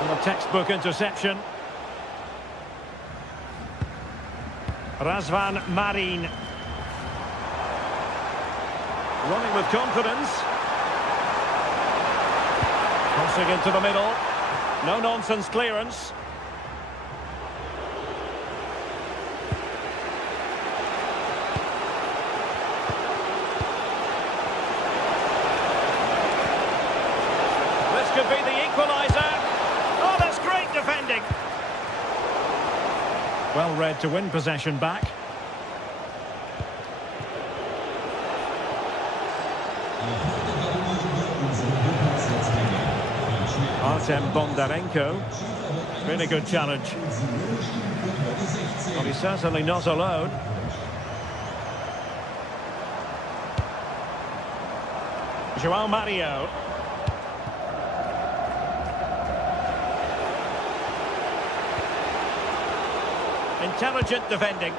And a textbook interception. Razvan Marin. Running with confidence. Crossing into the middle. No-nonsense clearance. Could be the equaliser. Oh, that's great defending. Well read to win possession back. Artem Bondarenko. Really good challenge. Well, he's certainly not alone. João Mario. Intelligent defending.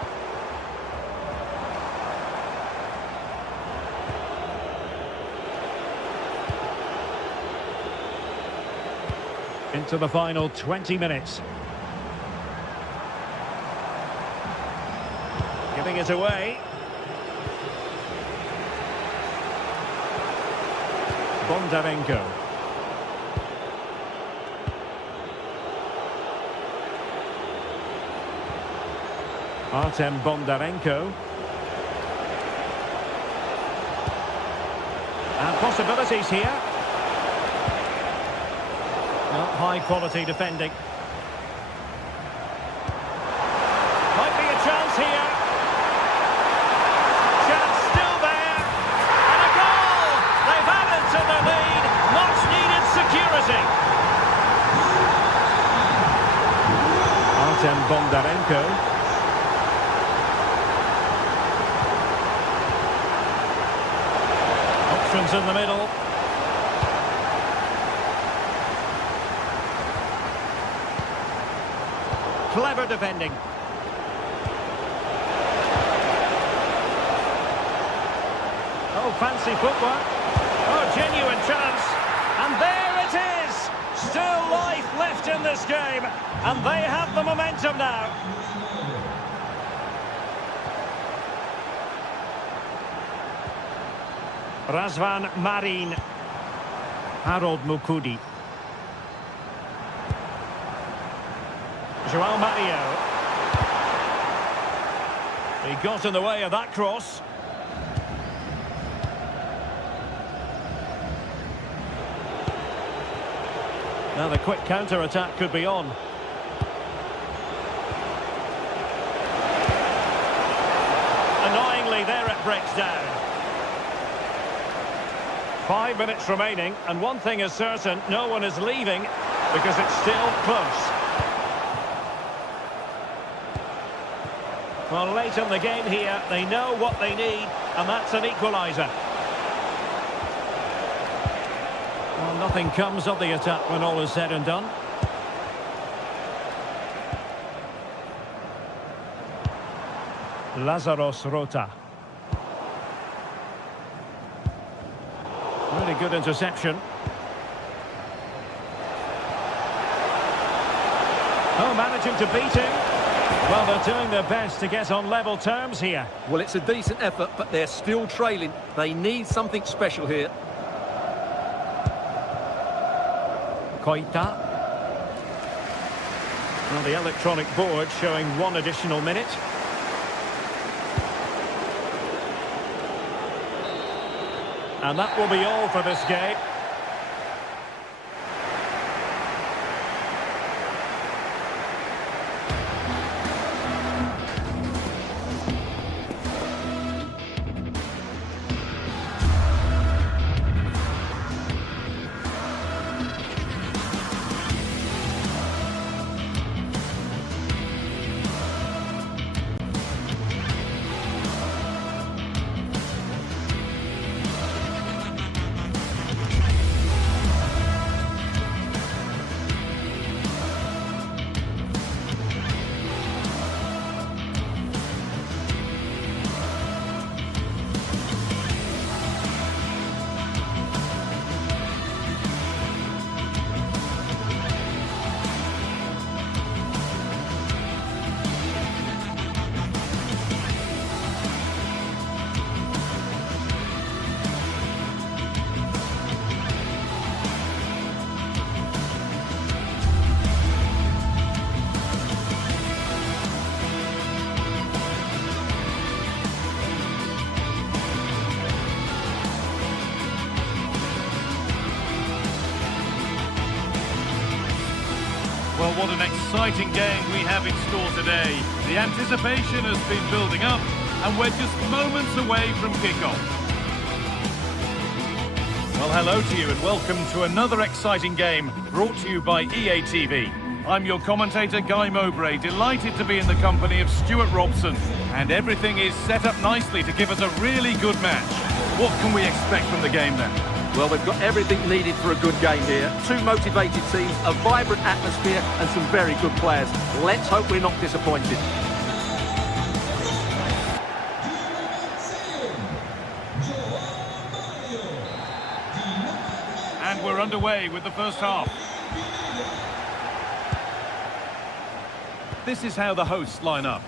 Into the final 20 minutes. Giving it away. Bondarenko. Artem Bondarenko. And possibilities here. Well, high quality defending. Might be a chance here. Chance still there. And a goal! They've added to the lead. Much needed security. Artem Bondarenko. Options in the middle. Clever defending. Oh, fancy footwork. Oh, genuine chance. And there it is. Still life left in this game. And they have the momentum now. Razvan Marin. Harold Mukudi. João Mario. He got in the way of that cross. Now the quick counter-attack could be on. Annoyingly, there it breaks down. 5 minutes remaining, and one thing is certain, no one is leaving because it's still close. Well, late in the game here, they know what they need, and that's an equaliser. Well, nothing comes of the attack when all is said and done. Lazaros Rota. Really good interception. Oh, managing to beat him. Well, they're doing their best to get on level terms here. Well, it's a decent effort, but they're still trailing. They need something special here. Koita. Well, the electronic board showing 1 additional minute. And that will be all for this game. Well, what an exciting game we have in store today. The anticipation has been building up, and we're just moments away from kickoff. Well, hello to you and welcome to another exciting game brought to you by EA TV. I'm your commentator, Guy Mowbray, delighted to be in the company of Stuart Robson. And everything is set up nicely to give us a really good match. What can we expect from the game then? Well, we've got everything needed for a good game here. Two motivated teams, a vibrant atmosphere and some very good players. Let's hope we're not disappointed. And we're underway with the first half. This is how the hosts line up.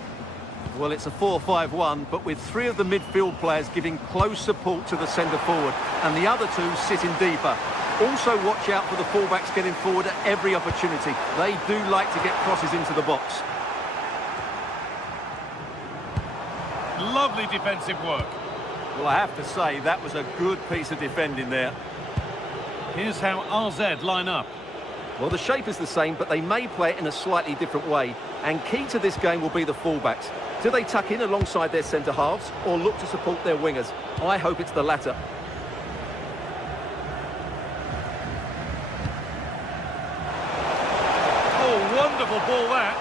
Well, it's a 4-5-1, but with three of the midfield players giving close support to the centre forward, and the other two sitting deeper. Also watch out for the fullbacks getting forward at every opportunity. They do like to get crosses into the box. Lovely defensive work. Well, I have to say, that was a good piece of defending there. Here's how RZ line up. Well, the shape is the same, but they may play it in a slightly different way. And key to this game will be the fullbacks. Do they tuck in alongside their centre-halves or look to support their wingers? I hope it's the latter. Oh, wonderful ball that.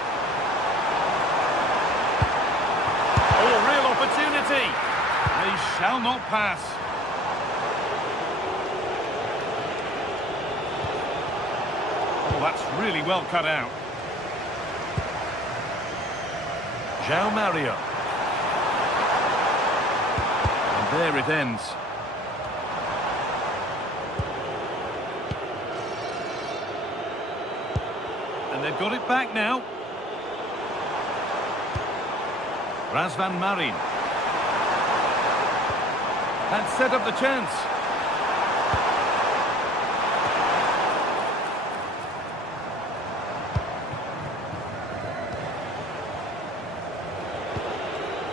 Oh, real opportunity. They shall not pass. Oh, that's really well cut out. João Mario. And there it ends. And they've got it back now. Razvan Marin. That set up the chance.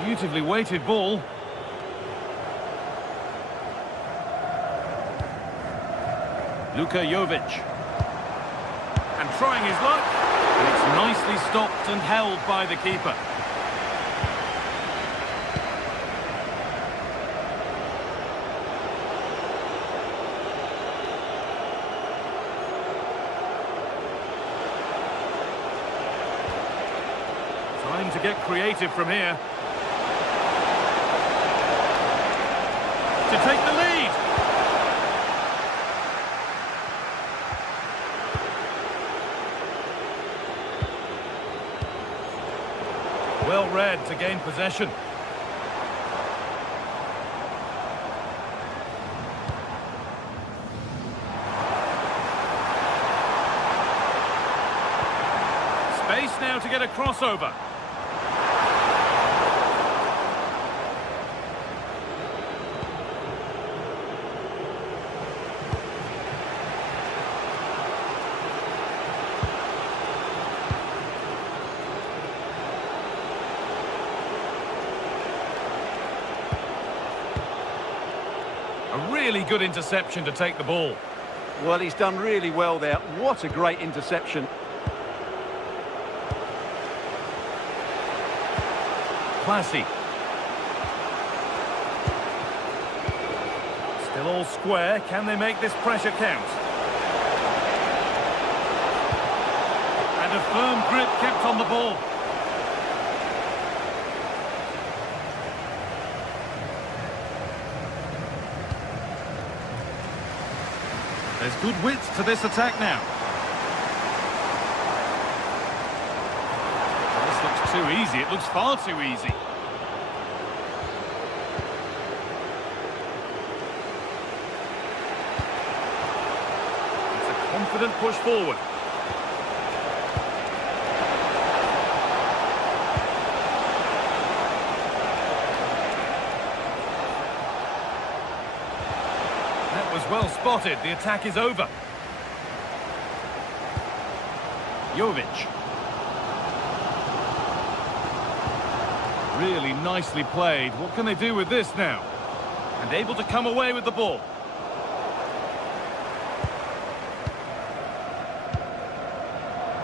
Beautifully weighted ball. Luka Jovic. And trying his luck. And it's nicely stopped and held by the keeper. Time to get creative from here. To take the lead. Well read to gain possession. Space now to get a crossover. A really good interception to take the ball. Well, he's done really well there. What a great interception. Classy. Still all square. Can they make this pressure count? And a firm grip kept on the ball. There's good width to this attack now. This looks too easy. It looks far too easy. It's a confident push forward. Well spotted, the attack is over. Jovic. Really nicely played. What can they do with this now? And able to come away with the ball.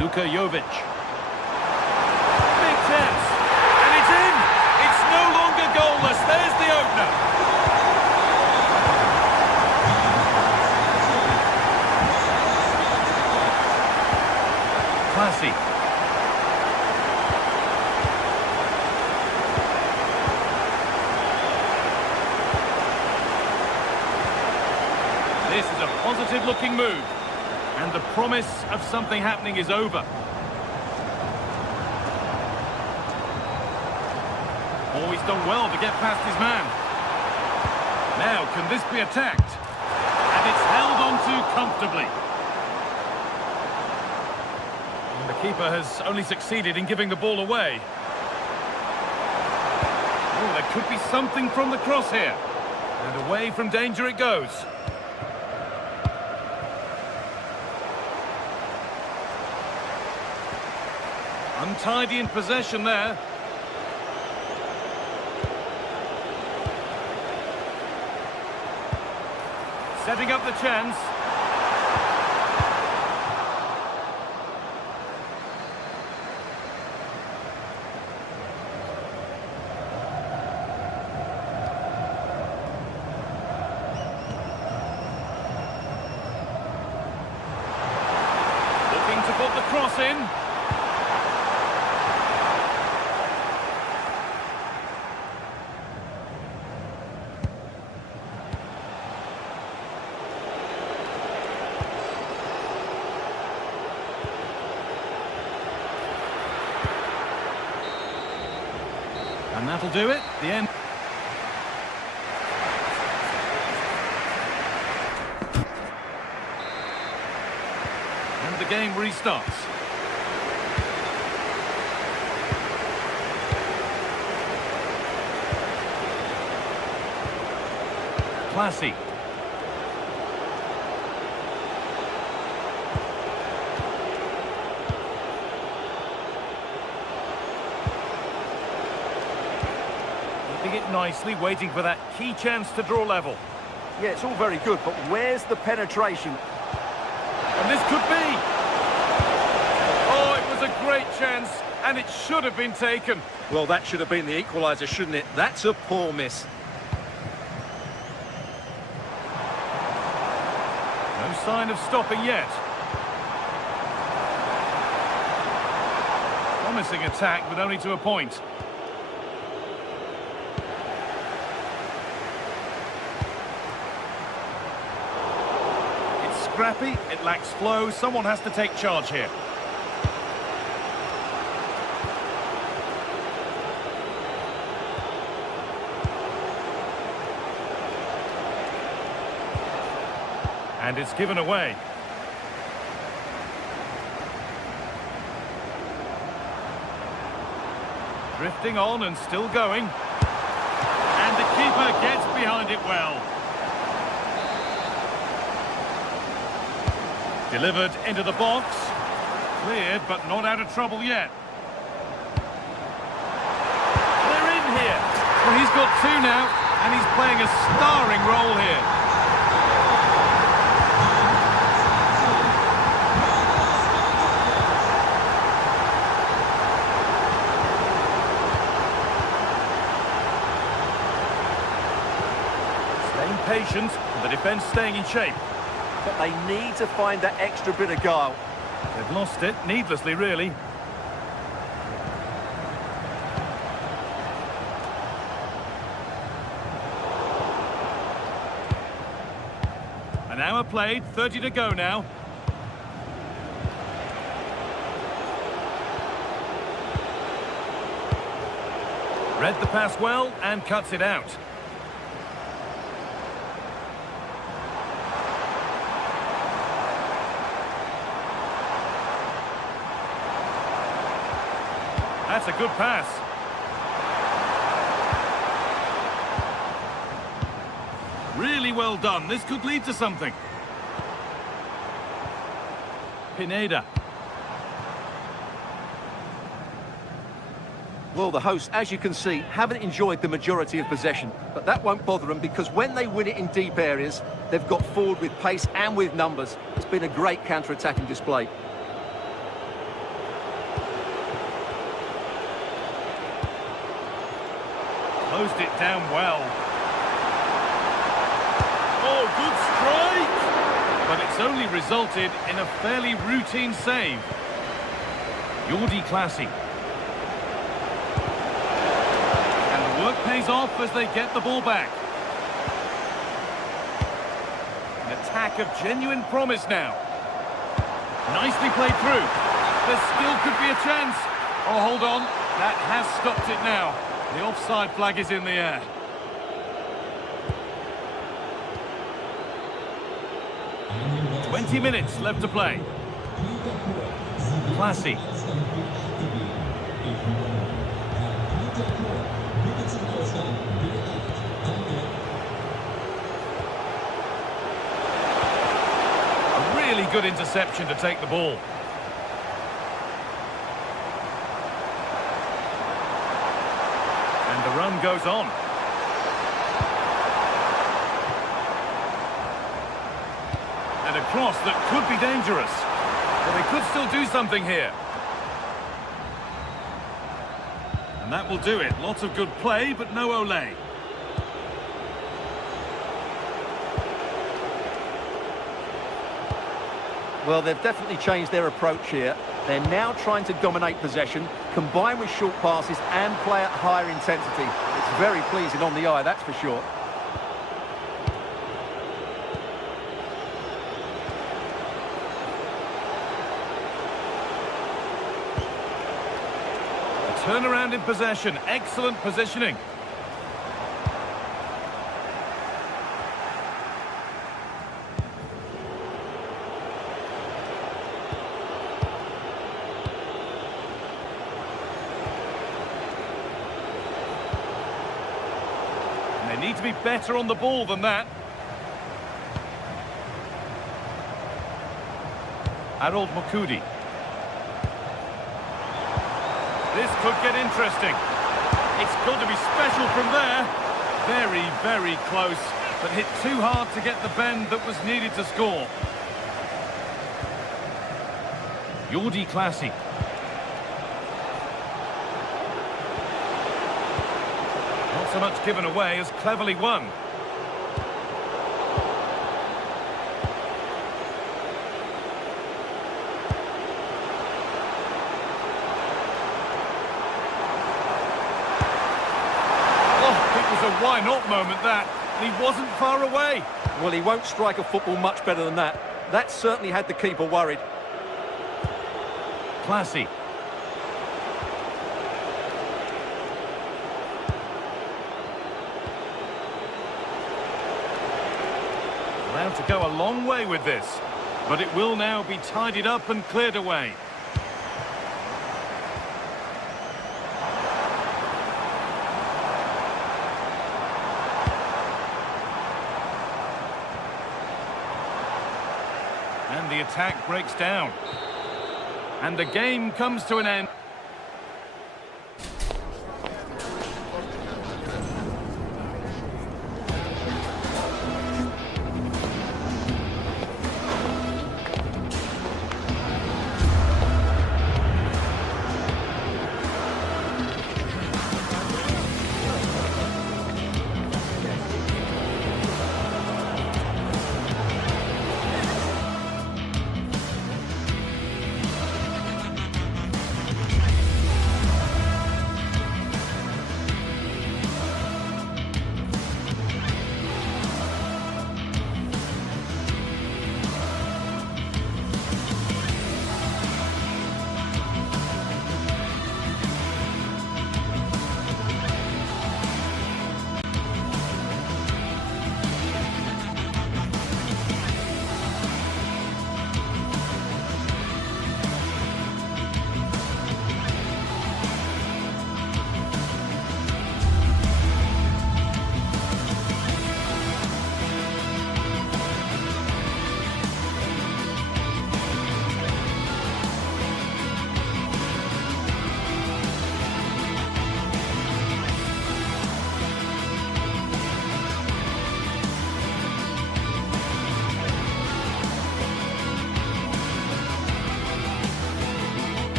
Luka Jovic. Big chance. And it's in! It's no longer goalless. There's the opener. Classy. This is a positive-looking move. And the promise of something happening is over. Oh, he's done well to get past his man. Now, can this be attacked? And it's held on to comfortably. And the keeper has only succeeded in giving the ball away. Oh, there could be something from the cross here. And away from danger it goes. Untidy in possession there. Setting up the chance. Looking to put the cross in. And that'll do it. The end. And the game restarts. Classy. It nicely, waiting for that key chance to draw level. Yeah, it's all very good, but where's the penetration? And this could be. Oh, it was a great chance, and it should have been taken. Well, that should have been the equaliser, shouldn't it? That's a poor miss. No sign of stopping yet. Promising attack, but only to a point. Scrappy, it lacks flow, someone has to take charge here. And it's given away. Drifting on and still going. And the keeper gets behind it well. Delivered into the box. Cleared, but not out of trouble yet. They're in here. Well, he's got two now, and he's playing a starring role here. Staying patient, and the defence staying in shape. But they need to find that extra bit of guile. They've lost it, needlessly, really. An hour played, 30 to go now. Read the pass well and cuts it out. That's a good pass. Really well done. This could lead to something. Pineda. Well, the hosts, as you can see, haven't enjoyed the majority of possession, but that won't bother them because when they win it in deep areas, they've got forward with pace and with numbers. It's been a great counter-attacking display. Closed it down well. Oh, good strike! But it's only resulted in a fairly routine save. Jordi Classy. And the work pays off as they get the ball back. An attack of genuine promise now. Nicely played through. There still could be a chance. Oh, hold on. That has stopped it now. The offside flag is in the air. And 20 minutes left to play. Classy. A really good interception to take the ball. And the run goes on. And a cross that could be dangerous. But they could still do something here. And that will do it. Lots of good play, but no Olé. Well, they've definitely changed their approach here. They're now trying to dominate possession, combine with short passes and play at higher intensity. It's very pleasing on the eye, that's for sure. Turnaround in possession, excellent positioning. And they need to be better on the ball than that. Harold Mokudi. This could get interesting. It's got to be special from there. Very, very close, but hit too hard to get the bend that was needed to score. Jordi Classy. Not so much given away as cleverly won. A why not moment that. He wasn't far away. Well, he won't strike a football much better than that. That certainly had the keeper worried. Classy. Allowed to go a long way with this, but it will now be tidied up and cleared away. And the attack breaks down. And the game comes to an end.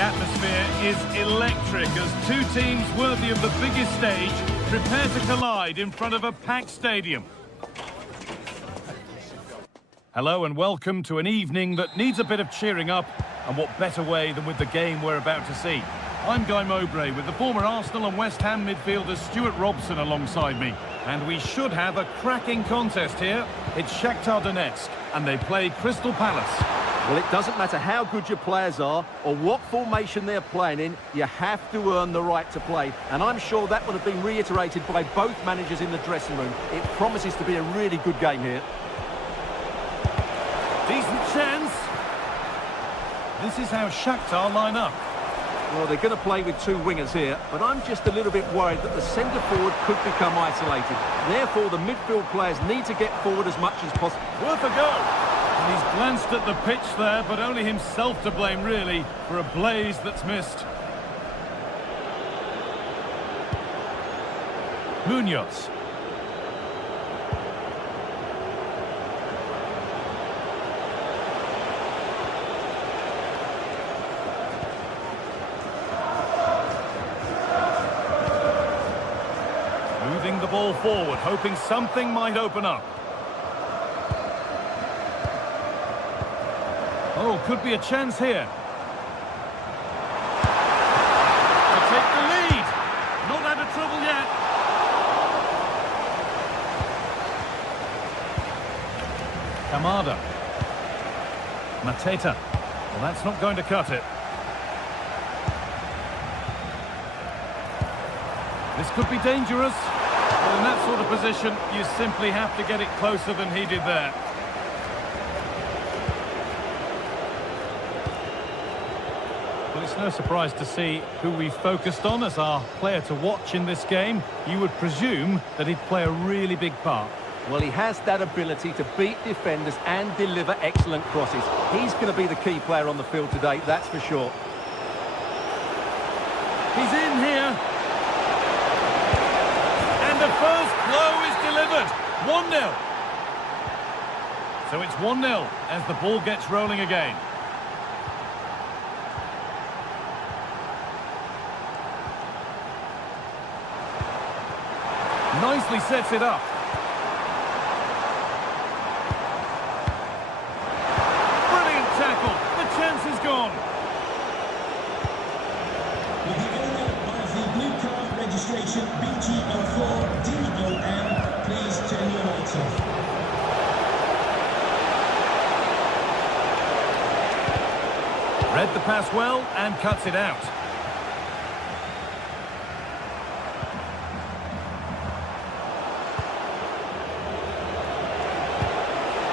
atmosphere is electric as two teams worthy of the biggest stage prepare to collide in front of a packed stadium. Hello and welcome to an evening that needs a bit of cheering up, and what better way than with the game we're about to see. I'm Guy Mowbray with the former Arsenal and West Ham midfielder Stuart Robson alongside me. And we should have a cracking contest here. It's Shakhtar Donetsk and they play Crystal Palace. Well, it doesn't matter how good your players are or what formation they're playing in, you have to earn the right to play. And I'm sure that would have been reiterated by both managers in the dressing room. It promises to be a really good game here. Decent chance. This is how Shakhtar line up. Well, they're going to play with two wingers here, but I'm just a little bit worried that the centre-forward could become isolated. Therefore, the midfield players need to get forward as much as possible. Worth a go. And he's glanced at the pitch there, but only himself to blame, really, for a blaze that's missed. Munoz. Moving the ball forward, hoping something might open up. Oh, could be a chance here. To take the lead. Not out of trouble yet. Kamada. Mateta. Well, that's not going to cut it. This could be dangerous. Well, in that sort of position, you simply have to get it closer than he did there. Well, it's no surprise to see who we focused on as our player to watch in this game. You would presume that he'd play a really big part. Well, he has that ability to beat defenders and deliver excellent crosses. He's going to be the key player on the field today, that's for sure. He's in here. The first blow is delivered. 1-0. So it's 1-0 as the ball gets rolling again. Nicely sets it up. Brilliant tackle. The chance is gone. Registration BG04DOM. Please turn your lights off. Read the pass well and cuts it out.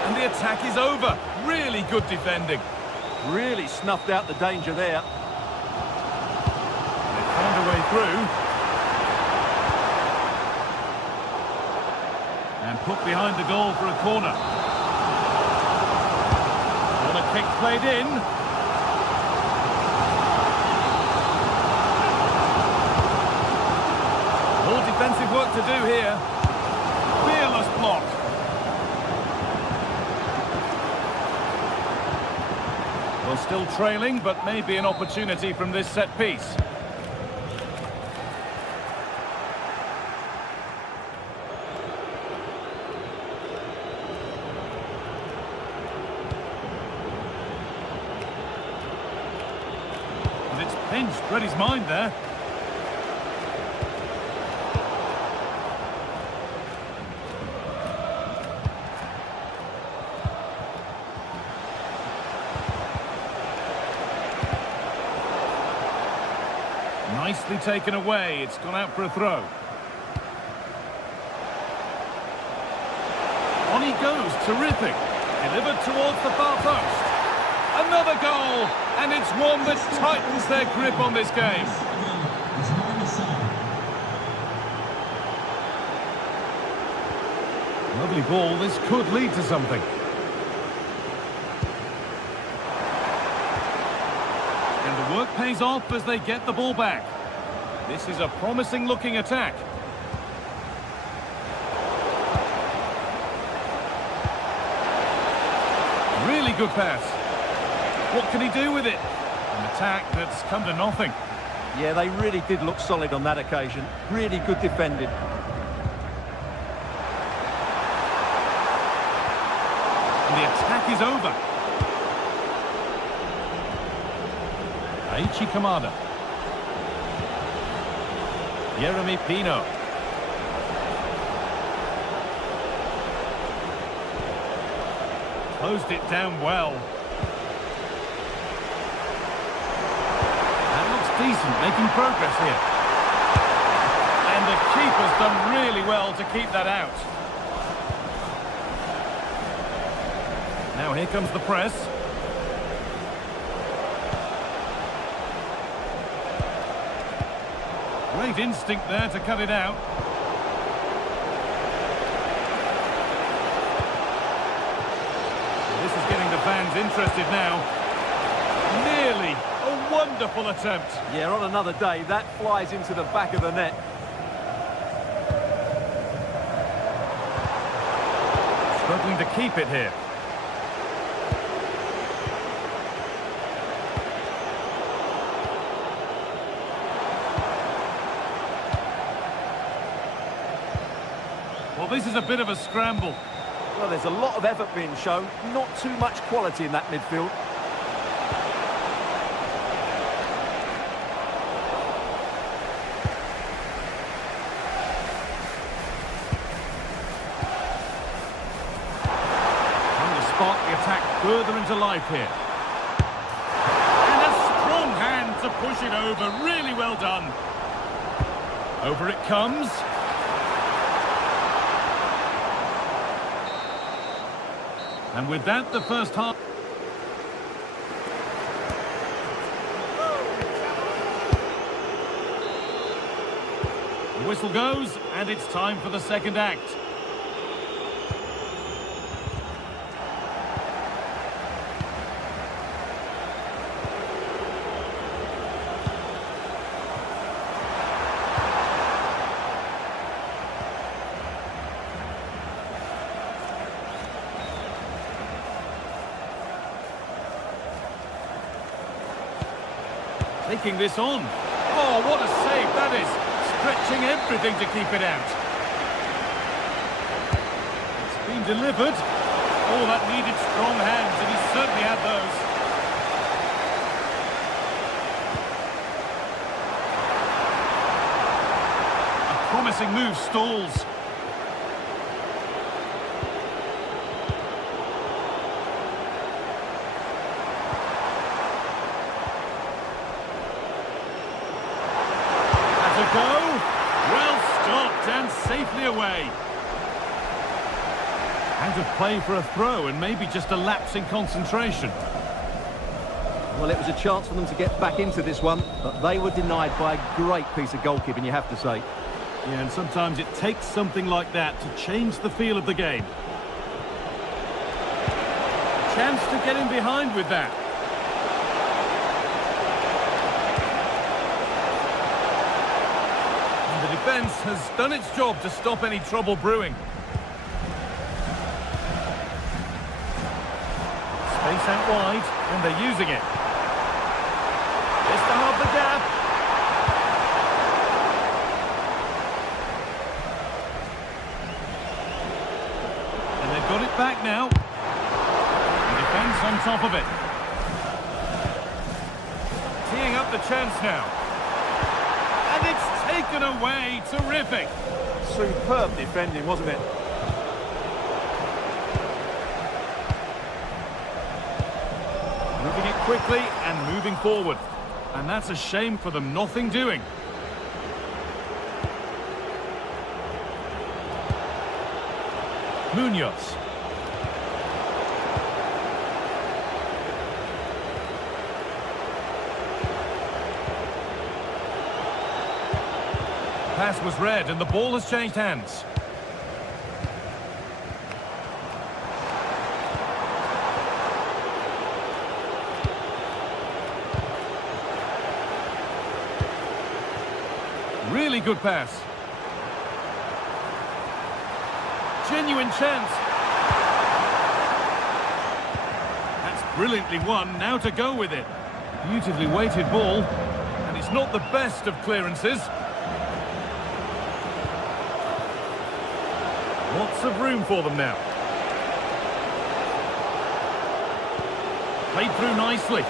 And the attack is over. Really good defending. Really snuffed out the danger there. They found a way through. And put behind the goal for a corner. Corner kick played in. More defensive work to do here. Fearless block. Well, still trailing, but maybe an opportunity from this set piece. Pinched, read his mind there. Nicely taken away. It's gone out for a throw. On he goes. Terrific. Delivered towards the far post. Another goal, and it's one that tightens their grip on this game. Lovely ball, this could lead to something. And the work pays off as they get the ball back. This is a promising looking attack. Really good pass. What can he do with it? And the attack that's come to nothing. Yeah, they really did look solid on that occasion. Really good defending. And the attack is over. Aichi Kamada. Yeremy Pino. Closed it down well. That looks decent, making progress here. And the keeper's done really well to keep that out. Now here comes the press. Great instinct there to cut it out. This is getting the fans interested now. Nearly a wonderful attempt. Yeah, on another day, that flies into the back of the net. Struggling to keep it here. Well, this is a bit of a scramble. Well, there's a lot of effort being shown, not too much quality in that midfield. Trying to spark the attack further into life here. And a strong hand to push it over. Really well done. Over it comes. And with that, the first half... The whistle goes, and it's time for the second act. Taking this on. Oh, what a save that is. Stretching everything to keep it out. It's been delivered. Oh, that needed strong hands, and he certainly had those. A promising move stalls. Go. Well stopped and safely away. Out of play for a throw and maybe just a lapse in concentration. Well, it was a chance for them to get back into this one, but they were denied by a great piece of goalkeeping, you have to say. Yeah, and sometimes it takes something like that to change the feel of the game. Chance to get in behind with that. The defence has done its job to stop any trouble brewing. Space out wide, and they're using it. This to half the gap. And they've got it back now. The defence on top of it. Teeing up the chance now. And it's taken away. Terrific. Superb defending, wasn't it? Moving it quickly and moving forward. And that's a shame for them. Nothing doing. Munoz. Pass was read and the ball has changed hands. Really good pass. Genuine chance. That's brilliantly won. Now to go with it. Beautifully weighted ball, and it's not the best of clearances. Lots of room for them now. Played through nicely,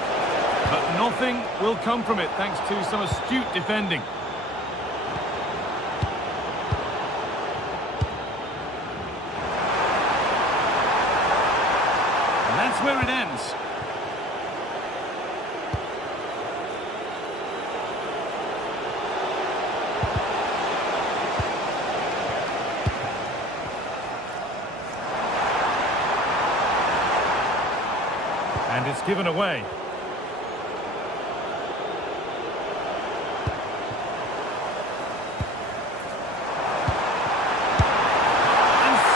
but nothing will come from it thanks to some astute defending. And that's where it ends. And it's given away. And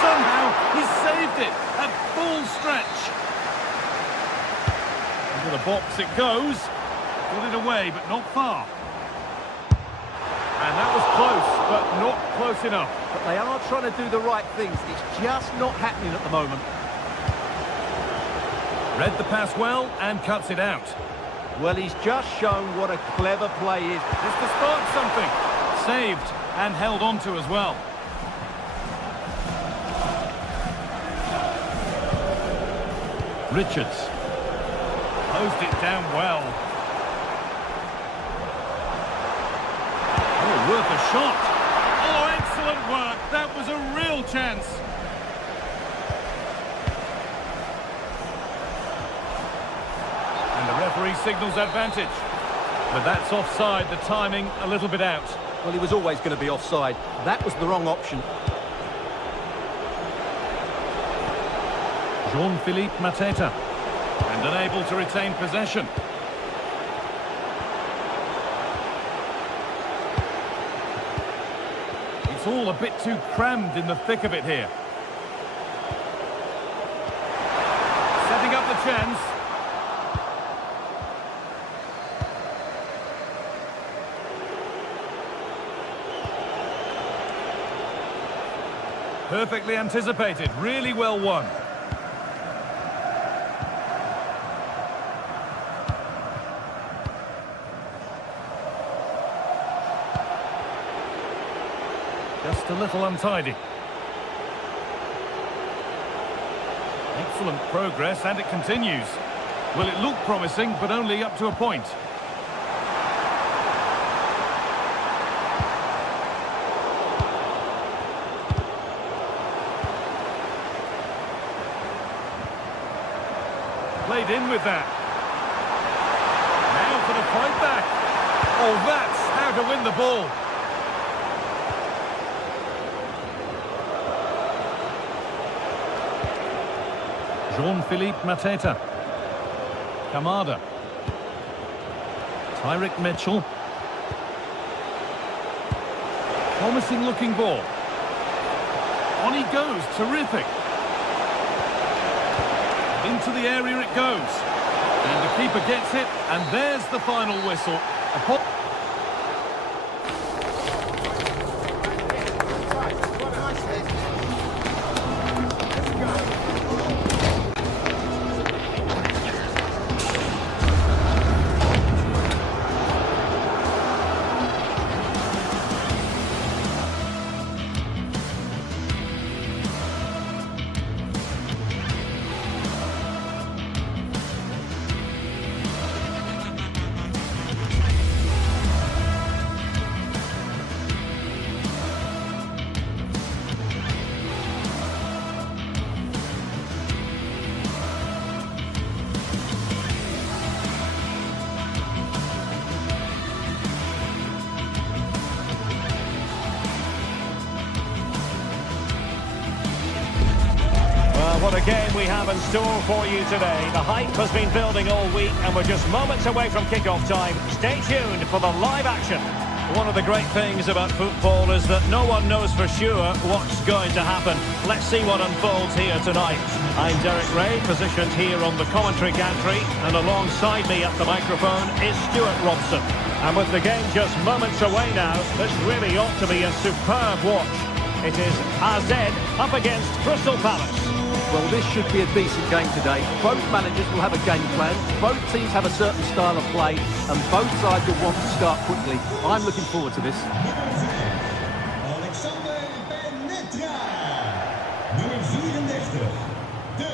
somehow he saved it at full stretch. Into the box it goes. Got it away, but not far. And that was close, but not close enough. But they are trying to do the right things. It's just not happening at the moment. Read the pass well and cuts it out. Well, he's just shown what a clever play is. Just to spark something. Saved and held on to as well. Richards. Closed it down well. Oh, worth a shot. Oh, excellent work. That was a real chance. And the referee signals advantage. But that's offside, the timing a little bit out. Well, he was always going to be offside. That was the wrong option. Jean-Philippe Mateta. And unable to retain possession. It's all a bit too crammed in the thick of it here. Setting up the chance. Perfectly anticipated, really well won. Just a little untidy. Excellent progress, and it continues. Well, it looked promising, but only up to a point. Played in with that. Now for the fight back. Oh, that's how to win the ball. Jean-Philippe Mateta. Kamada. Tyrick Mitchell. Promising looking ball. On he goes, terrific. Into the area it goes. And the keeper gets it, and there's the final whistle. What a game we have in store for you today. The hype has been building all week and we're just moments away from kick-off time. Stay tuned for the live action. One of the great things about football is that no one knows for sure what's going to happen. Let's see what unfolds here tonight. I'm Derek Ray, positioned here on the commentary gantry, and alongside me at the microphone is Stuart Robson. And with the game just moments away now, this really ought to be a superb watch. It is AZ up against Crystal Palace. Well, this should be a decent game today. Both managers will have a game plan. Both teams have a certain style of play, and both sides will want to start quickly. I'm looking forward to this. Alexander Penetra. Nummer 34. De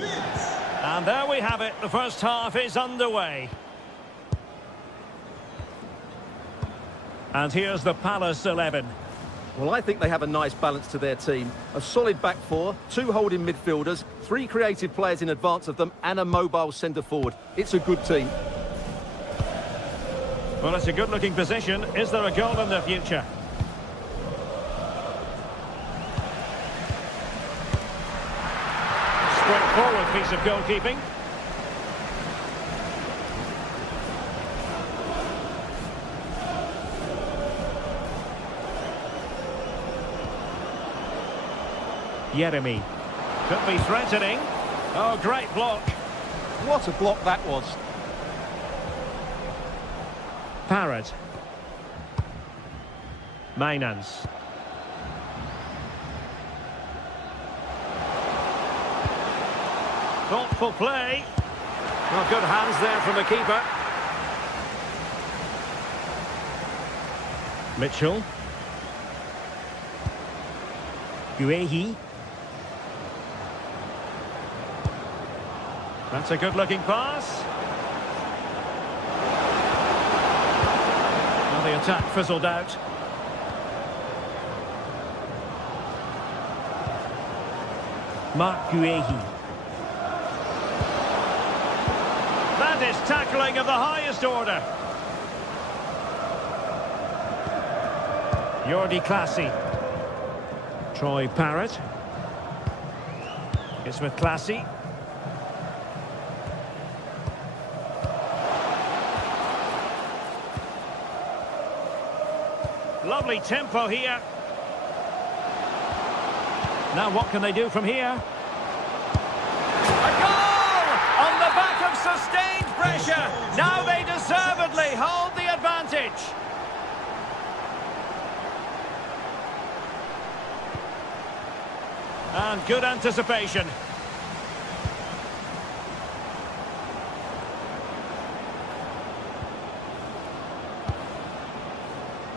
Wit. And there we have it. The first half is underway. And here's the Palace 11. Well, I think they have a nice balance to their team. A solid back four, 2 holding midfielders, 3 creative players in advance of them, and a mobile centre-forward. It's a good team. Well, it's a good-looking position. Is there a goal in the future? Straightforward piece of goalkeeping. Jeremy. Could be threatening. Oh, great block. What a block that was. Parrott. Mainans. Thoughtful play. Well, good hands there from the keeper. Mitchell. Guehi. That's a good-looking pass. Well, the attack fizzled out. Mark Guehi. That is tackling of the highest order. Jordi Classy. Troy Parrott. It's with Classy. Lovely tempo here. Now what can they do from here? A goal! On the back of sustained pressure. Now they deservedly hold the advantage. And good anticipation.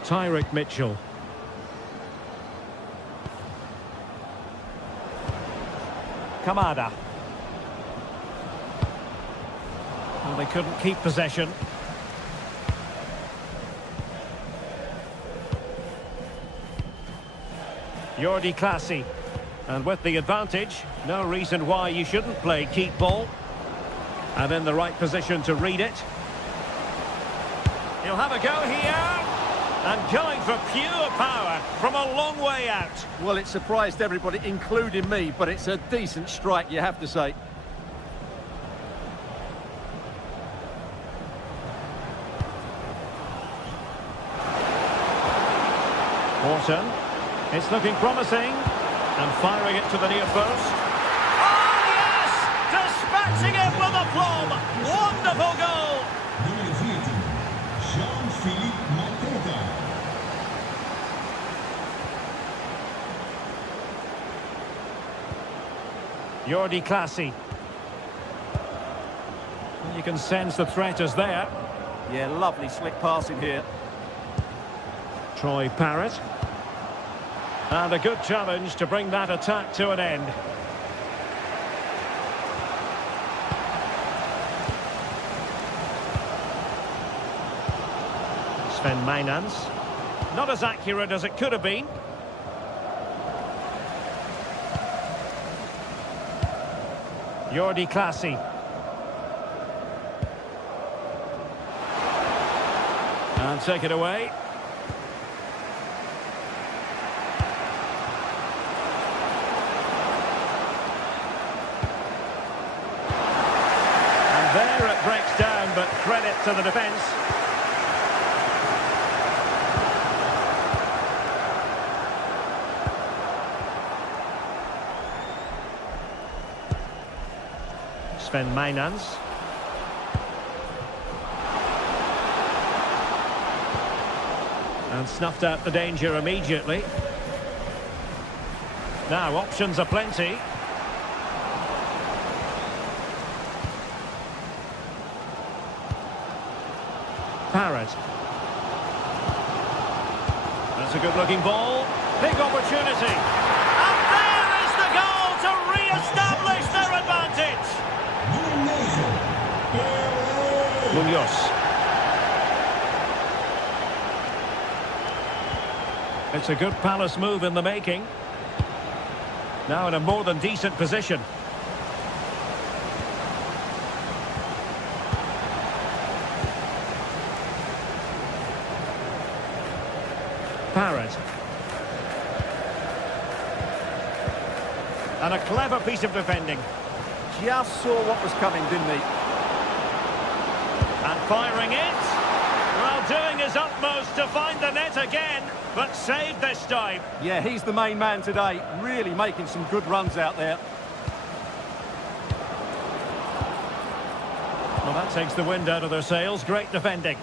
Tyrick Mitchell. Kamada. Well, they couldn't keep possession. Jordi Classy. And with the advantage, no reason why you shouldn't play keep ball. And in the right position to read it. He'll have a go here. And going for pure power from a long way out. Well, it surprised everybody, including me, but it's a decent strike, you have to say. Morton. It's looking promising. And firing it to the near post. Oh, yes! Dispatching it with aplomb. Wonderful goal. Nummer 14. Jean-Philippe Mateta. Jordi Classy. You can sense the threat is there. Yeah, lovely slick passing here. Troy Parrott. And a good challenge to bring that attack to an end. Sven Mainans. Not as accurate as it could have been. Jordi Classy. And take it away. And there it breaks down, but credit to the defence. Sven Mainans. And snuffed out the danger immediately. Now options are plenty. Parrott. That's a good-looking ball. Big opportunity. And there is the goal to re-establish their advantage. Munoz. It's a good Palace move in the making. Now in a more than decent position. Parrott. And a clever piece of defending. Just saw what was coming, didn't he? And firing it. Well, doing his utmost to find the net again, but saved this time. Yeah, he's the main man today, really making some good runs out there. Well, that takes the wind out of their sails. Great defending.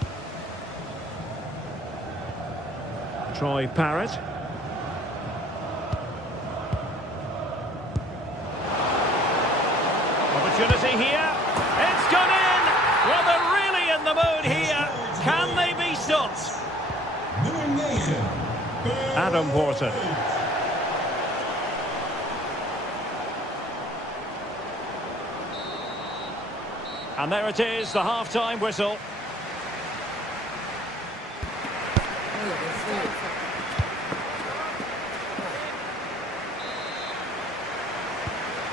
Troy Parrott. Opportunity here. It's gone in. Well, they're really in the mood here. Can they be stopped? Adam Wharton. And there it is, the half-time whistle.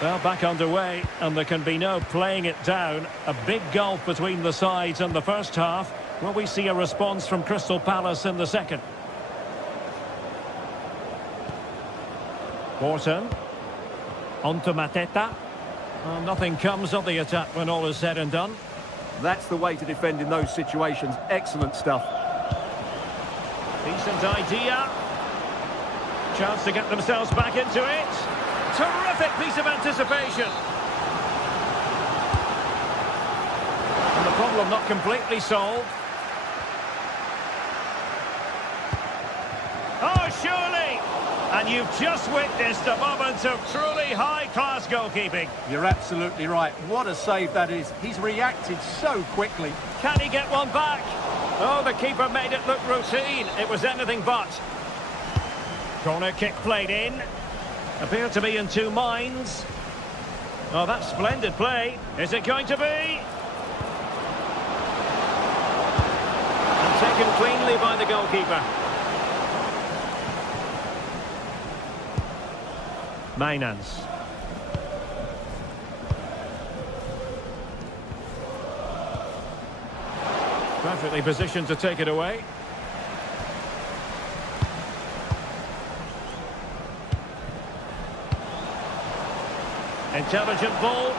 Well, back underway, and there can be no playing it down. A big gulf between the sides in the first half. Will we see a response from Crystal Palace in the second? Wharton. On to Mateta. Well, nothing comes of the attack when all is said and done. That's the way to defend in those situations. Excellent stuff. Decent idea. Chance to get themselves back into it. Terrific piece of anticipation. And the problem not completely solved. Oh, surely! And you've just witnessed a moment of truly high-class goalkeeping. You're absolutely right. What a save that is. He's reacted so quickly. Can he get one back? Oh, the keeper made it look routine. It was anything but. Corner kick played in. Appeared to be in two minds. Oh, that's splendid play. Is it going to be? And taken cleanly by the goalkeeper. Mainans. Perfectly positioned to take it away. Intelligent ball.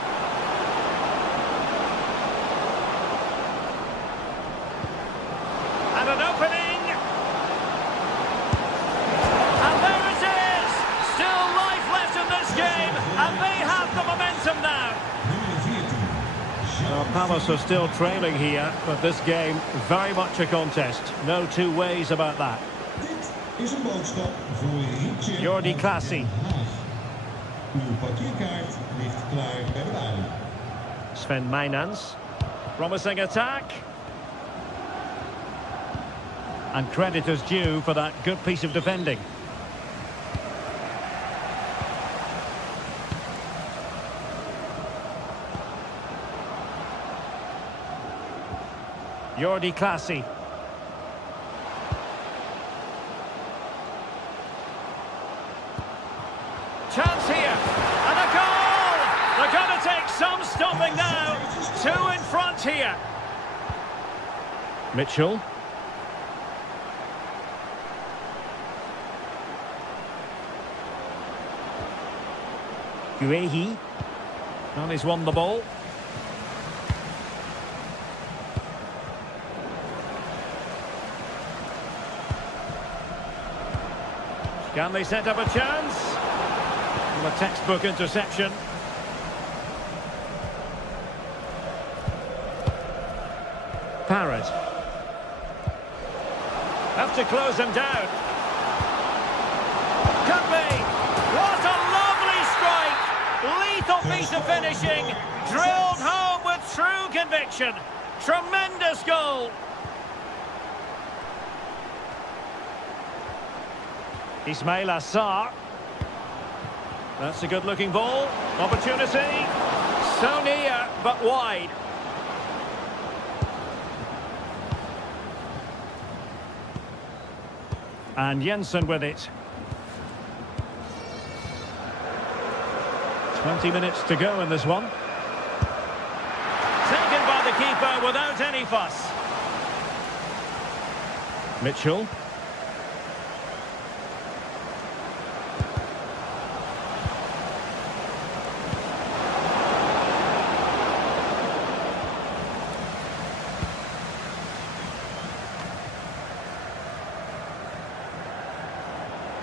And an opening. And there it is. Still life left in this game. And they have the momentum now. Well, Palace are still trailing here, but this game very much a contest. No two ways about that. Jordi Clasie. Uw parkeerkaart ligt klaar bij de balie. Sven Mainans. Promising attack. And credit is due for that good piece of defending. Jordi Clasie. Chance here, and a goal! They're going to take some stopping now. Two in front here. Mitchell. Guehi. And he's won the ball. Can they set up a chance? A textbook interception. Parrott. Have to close them down. Could be. What a lovely strike. Lethal piece of finishing. Drilled home with true conviction. Tremendous goal. Ismail Assar. That's a good-looking ball. Opportunity. So near, but wide. And Jensen with it. 20 minutes to go in this one. Taken by the keeper without any fuss. Mitchell.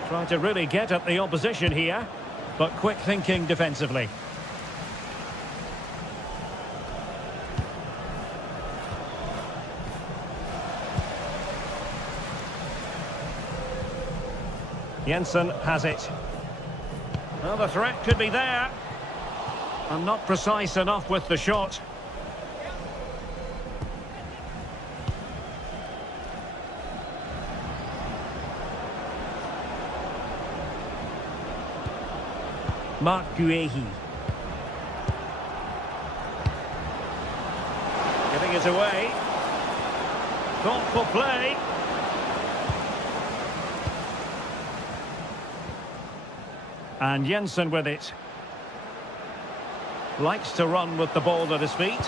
Trying to really get at the opposition here, but quick thinking defensively. Jensen has it. Well, the threat could be there. And not precise enough with the shot. Marc Guehi. Giving it away. Thoughtful play. And Jensen with it. Likes to run with the ball at his feet.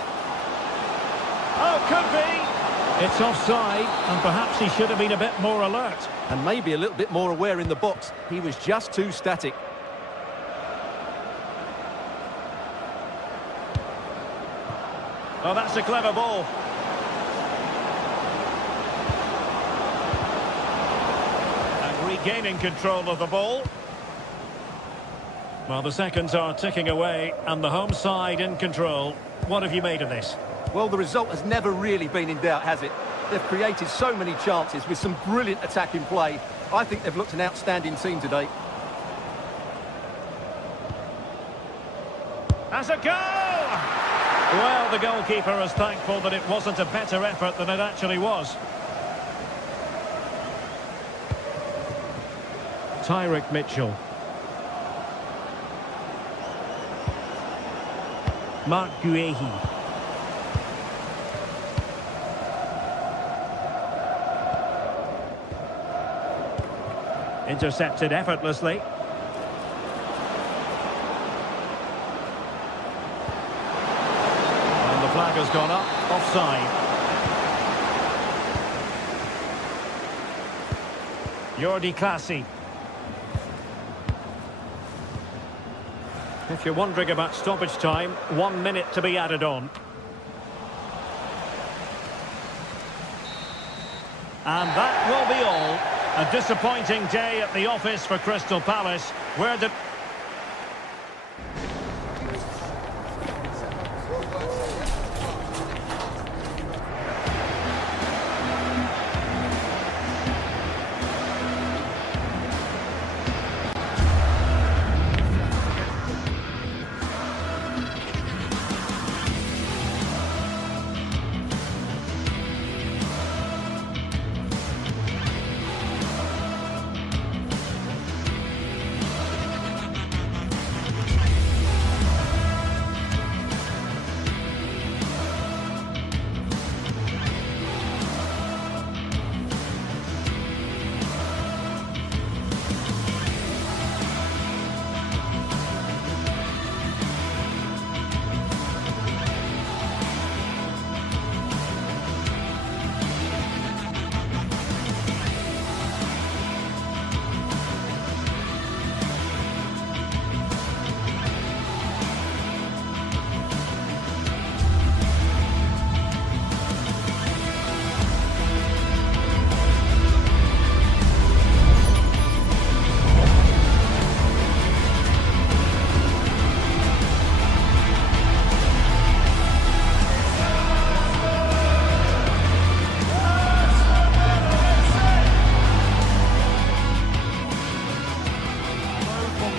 Oh, could be. It's offside, and perhaps he should have been a bit more alert. And maybe a little bit more aware in the box. He was just too static. Oh, that's a clever ball. And regaining control of the ball. Well, the seconds are ticking away, and the home side in control. What have you made of this? Well, the result has never really been in doubt, has it? They've created so many chances with some brilliant attacking play. I think they've looked an outstanding team today. That's a goal! Well, the goalkeeper is thankful that it wasn't a better effort than it actually was. Tyrick Mitchell. Marc Guehi. Intercepted effortlessly. And the flag has gone up, offside. Jordi Clasie. If you're wondering about stoppage time, 1 minute to be added on. And that will be all. A disappointing day at the office for Crystal Palace, where the...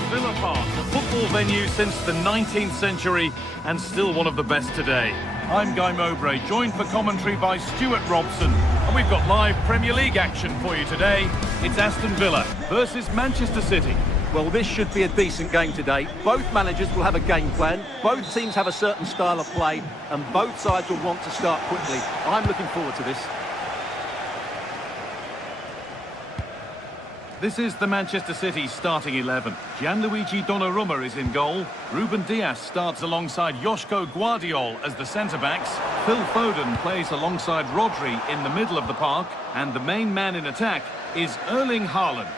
Villa Park, a football venue since the 19th century and still one of the best today. I'm Guy Mowbray, joined for commentary by Stuart Robson. And we've got live Premier League action for you today. It's Aston Villa versus Manchester City. Well, this should be a decent game today. Both managers will have a game plan. Both teams have a certain style of play, and both sides will want to start quickly. I'm looking forward to this. This is the Manchester City starting 11. Gianluigi Donnarumma is in goal. Ruben Dias starts alongside Joško Guardiol as the centre-backs. Phil Foden plays alongside Rodri in the middle of the park. And the main man in attack is Erling Haaland.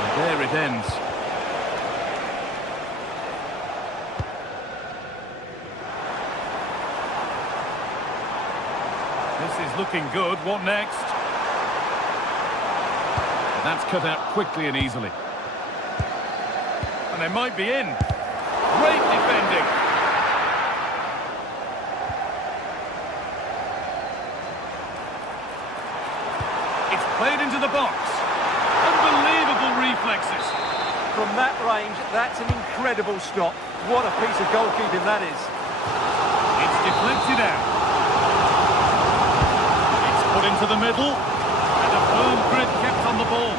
And there it ends. This is looking good. What next? That's cut out quickly and easily. And they might be in. Great defending. It's played into the box. Unbelievable reflexes. From that range, that's an incredible stop. What a piece of goalkeeping that is. It's deflected out. Put into the middle, and a firm grip kept on the ball.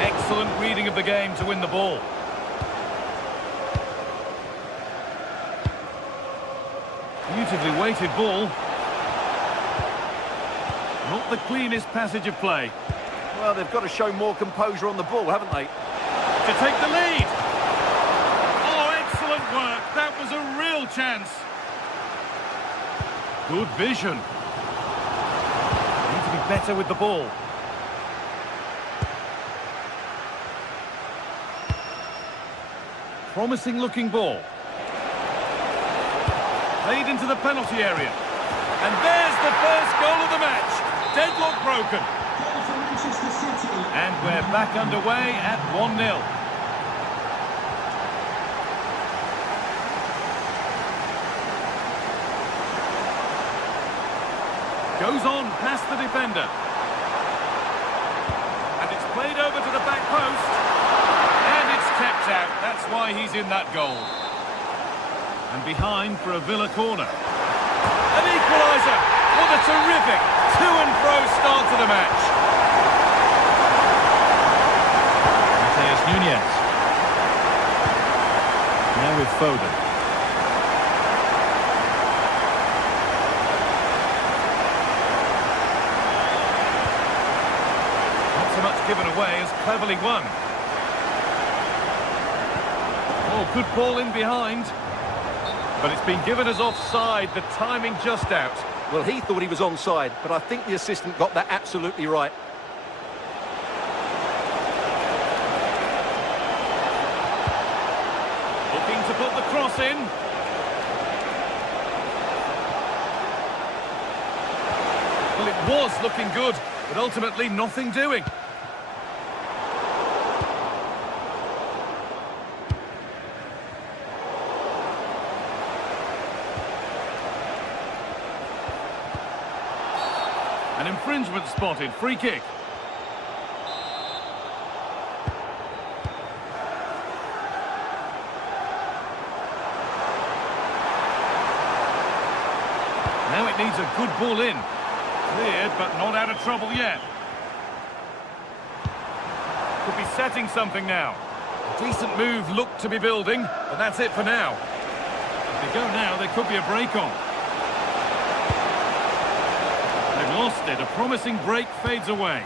Excellent reading of the game to win the ball. Beautifully weighted ball. Not the cleanest passage of play. Well, they've got to show more composure on the ball, haven't they? To take the lead. Work. That was a real chance. Good vision. Need to be better with the ball. Promising looking ball. Played into the penalty area. And there's the first goal of the match. Deadlock broken. And we're back underway at 1-0. Goes on past the defender. And it's played over to the back post. And it's kept out. That's why he's in that goal. And behind for a Villa corner. An equaliser. What a terrific to-and-fro start to the match. Mateus Nunes. Now with Foden. Given away as cleverly won. Oh, good ball in behind. But it's been given as offside, the timing just out. Well, he thought he was onside, but I think the assistant got that absolutely right. Looking to put the cross in. Well, it was looking good, but ultimately nothing doing. An infringement spotted, free kick. Now it needs a good ball in. Cleared, but not out of trouble yet. Could be setting something now. A decent move looked to be building, but that's it for now. If they go now, there could be a break on. They've lost it. A promising break fades away.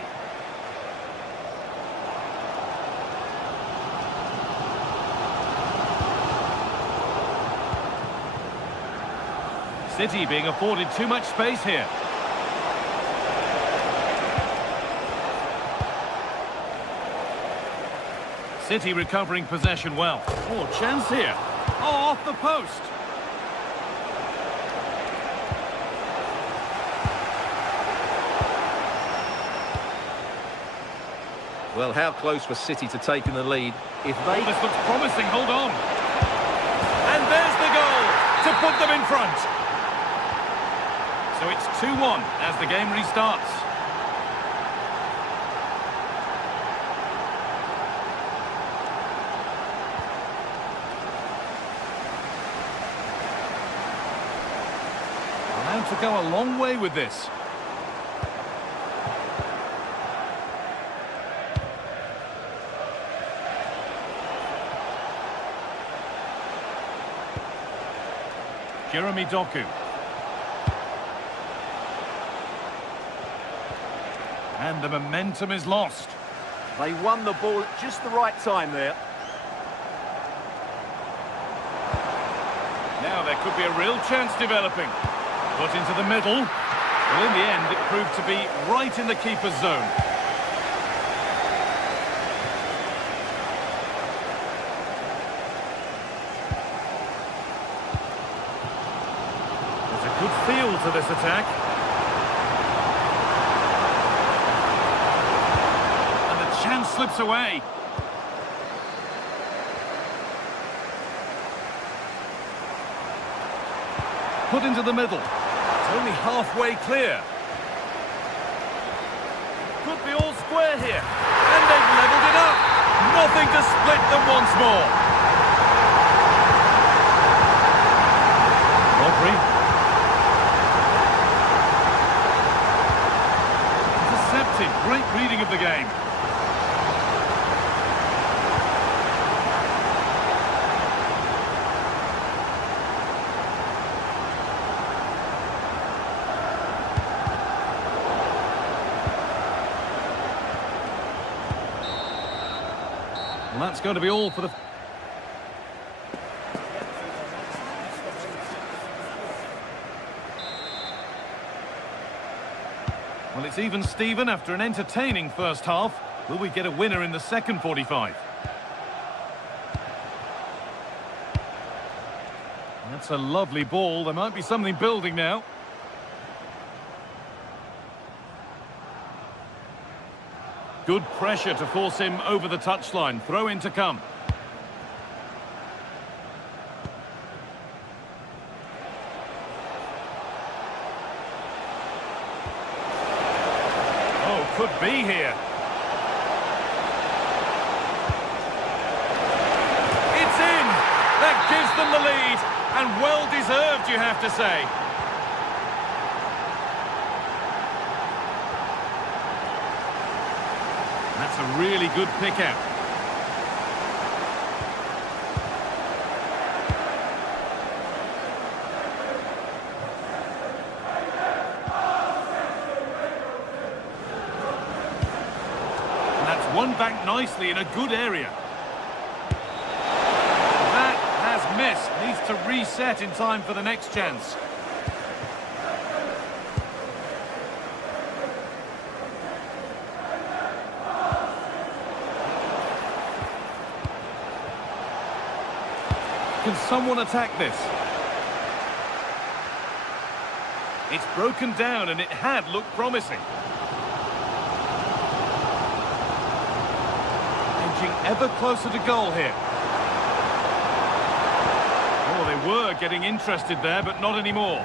City being afforded too much space here. City recovering possession well. Oh, chance here. Oh, off the post. Well, how close was City to taking the lead? If they... Oh, this looks promising, hold on. And there's the goal to put them in front. So it's 2-1 as the game restarts. Allowed to go a long way with this. Jeremy Doku. And the momentum is lost. They won the ball at just the right time there. Now there could be a real chance developing. Put into the middle. Well, in the end, it proved to be right in the keeper's zone. There's a good feel to this attack. And the chance slips away. Put into the middle. It's only halfway clear. Could be all square here. And they've levelled it up. Nothing to split them once more. Rodri. Intercepted. Great reading of the game. Well, that's going to be all for the... Well, it's even Steven after an entertaining first half. Will we get a winner in the second 45? That's a lovely ball. There might be something building now. Good pressure to force him over the touchline. Throw in to come. Oh, could be here. It's in! That gives them the lead. And well deserved, you have to say. That's a really good pick out. And that's won back nicely in a good area. That has missed. Needs to reset in time for the next chance. Can someone attack this? It's broken down and it had looked promising. Edging ever closer to goal here. Oh, they were getting interested there, but not anymore.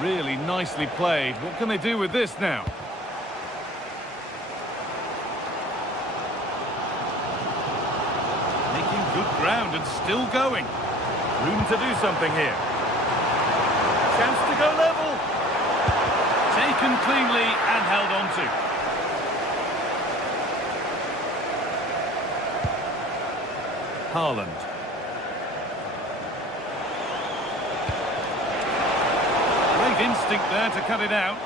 Really nicely played. What can they do with this now? Good ground and still going. Room to do something here. Chance to go level. Taken cleanly and held on to. Haaland. Great instinct there to cut it out.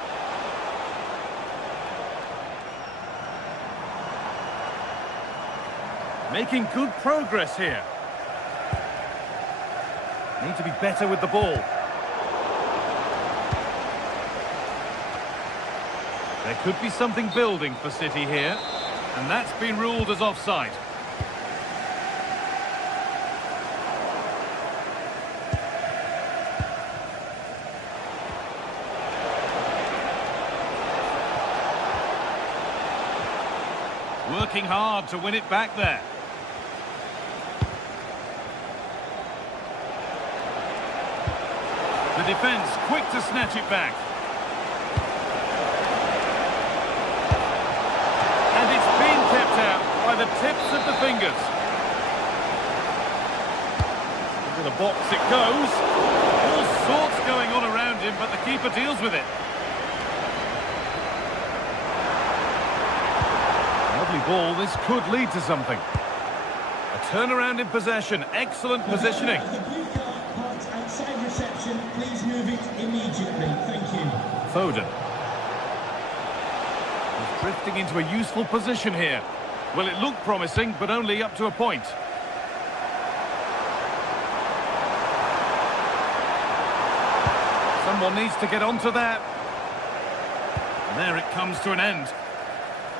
Making good progress here. Need to be better with the ball. There could be something building for City here, and that's been ruled as offside. Working hard to win it back there. The defence quick to snatch it back. And it's been kept out by the tips of the fingers. Into the box it goes. All sorts going on around him, but the keeper deals with it. Lovely ball, this could lead to something. A turnaround in possession, excellent positioning. The blue card marked outside reception. Please move it immediately. Thank you. Foden. He's drifting into a useful position here. Well, it looked promising, but only up to a point. Someone needs to get onto that. And there it comes to an end.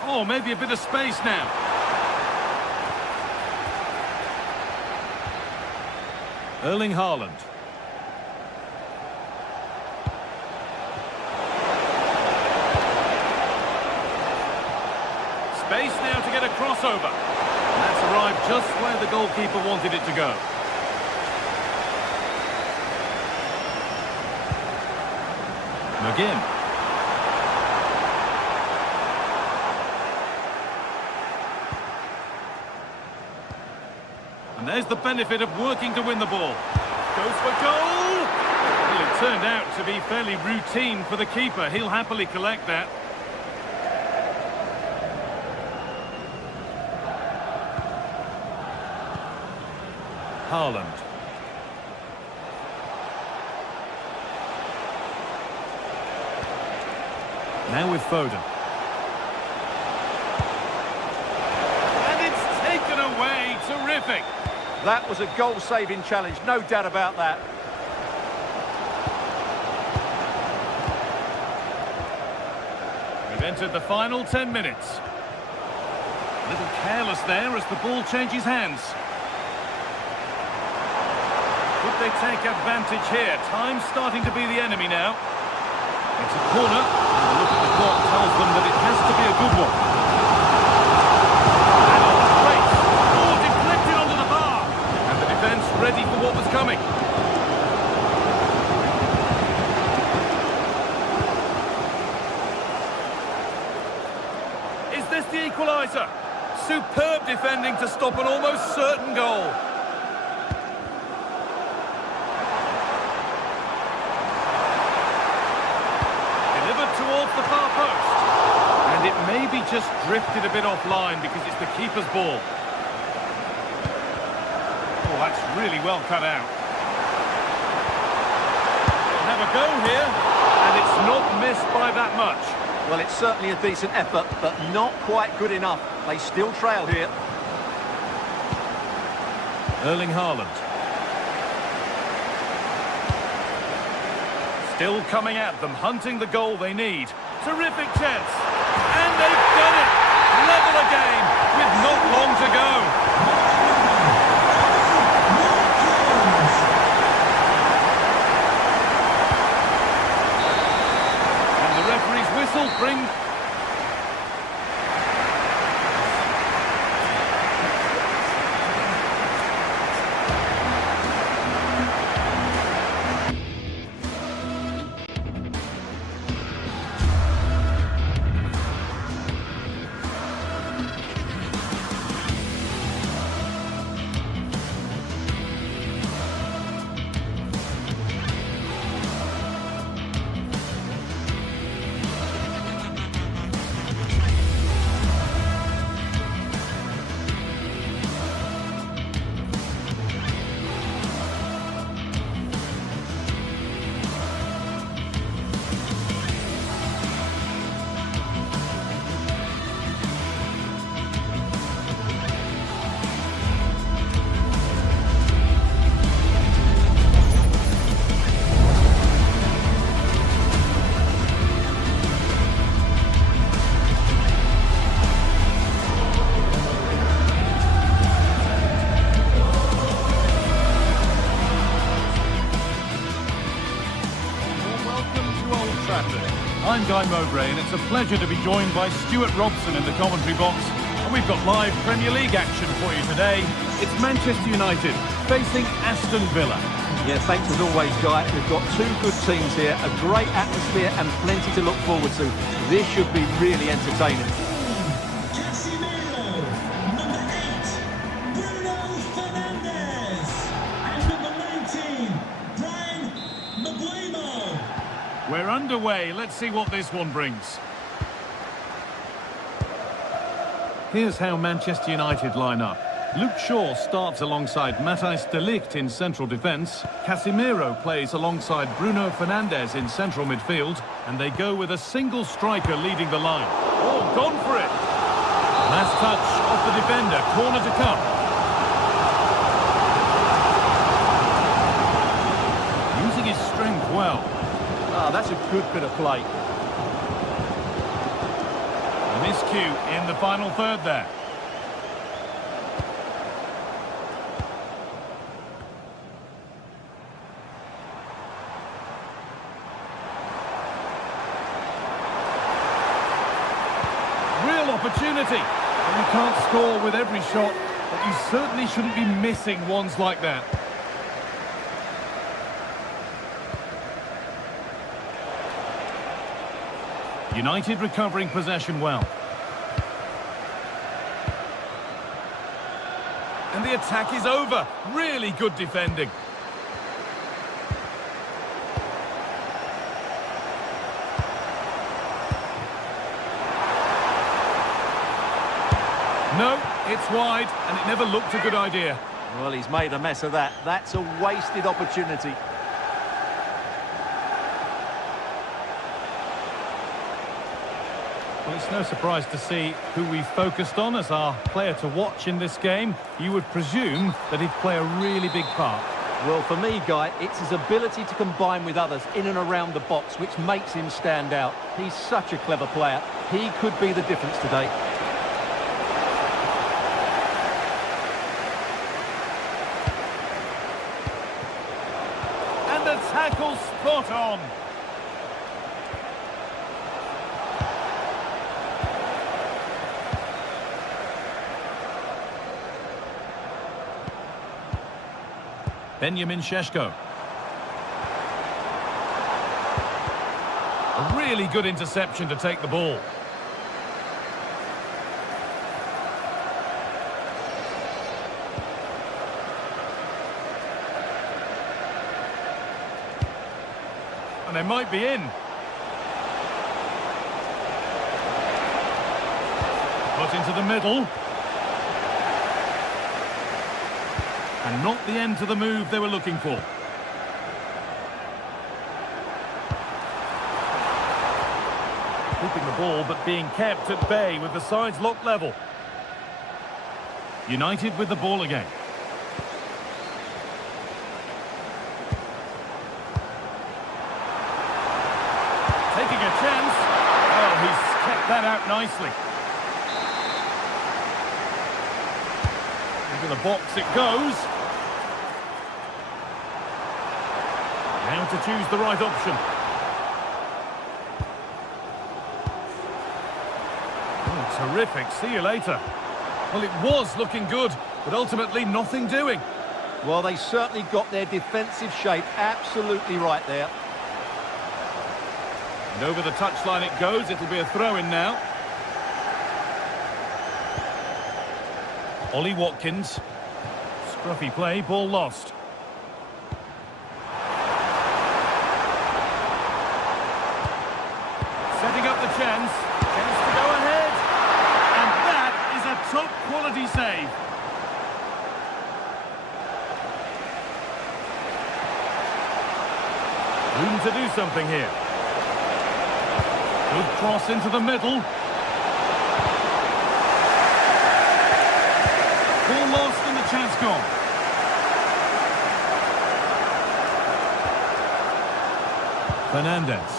Oh, maybe a bit of space now. Erling Haaland. Space now to get a crossover. And that's arrived just where the goalkeeper wanted it to go. McGinn. And there's the benefit of working to win the ball. Goes for goal! Well, it turned out to be fairly routine for the keeper. He'll happily collect that. Haaland. Now with Foden. And it's taken away. Terrific. That was a goal-saving challenge, no doubt about that. We've entered the final 10 minutes. A little careless there as the ball changes hands. Could they take advantage here? Time's starting to be the enemy now. It's a corner. And the look at the clock tells them that it has to be a good one. And on the break, ball deflected onto the bar. And the defence ready for what was coming. Is this the equaliser? Superb defending to stop an almost certain goal. Towards the far post. And it maybe just drifted a bit offline because it's the keeper's ball. Oh, that's really well cut out. They'll have a go here, and it's not missed by that much. Well, it's certainly a decent effort, but not quite good enough. They still trail here. Erling Haaland. Still coming at them, hunting the goal they need. Terrific chance. And they've done it! Level again, with not long to go. And the referee's whistle brings... I'm Guy Mowbray, and it's a pleasure to be joined by Stuart Robson in the commentary box. And we've got live Premier League action for you today. It's Manchester United facing Aston Villa. Yeah, thanks as always, Guy. We've got two good teams here, a great atmosphere and plenty to look forward to. This should be really entertaining. Casemiro, number 8, Bruno Fernandes, and number 19, Brian Maguimo. We're underway. Let's see what this one brings. Here's how Manchester United line up. Luke Shaw starts alongside Matthijs de Ligt in central defence. Casemiro plays alongside Bruno Fernandes in central midfield. And they go with a single striker leading the line. Oh, gone for it! Last touch off the defender. Corner to come. Using his strength well. Ah, that's a good bit of play. Miscue in the final third there. Real opportunity. And you can't score with every shot, but you certainly shouldn't be missing ones like that. United recovering possession well. And the attack is over. Really good defending. No, it's wide, and it never looked a good idea. Well, he's made a mess of that. That's a wasted opportunity. Well, it's no surprise to see who we focused on as our player to watch in this game. You would presume that he'd play a really big part. Well, for me, Guy, it's his ability to combine with others in and around the box which makes him stand out. He's such a clever player. He could be the difference today. And the tackle spot on. Benjamin Šeško. A really good interception to take the ball. And they might be in. Put into the middle. And not the end to the move they were looking for. Keeping the ball, but being kept at bay with the sides locked level. United with the ball again. Taking a chance. Oh, he's kept that out nicely. Into the box it goes. Now to choose the right option. Oh, terrific. See you later. Well, it was looking good, but ultimately nothing doing. Well, they certainly got their defensive shape absolutely right there. And over the touchline it goes. It'll be a throw-in now. Ollie Watkins. Scruffy play, ball lost. Setting up the chance. Chance to go ahead. And that is a top quality save. Room to do something here. Good cross into the middle. Ball lost and the chance gone. Fernandes.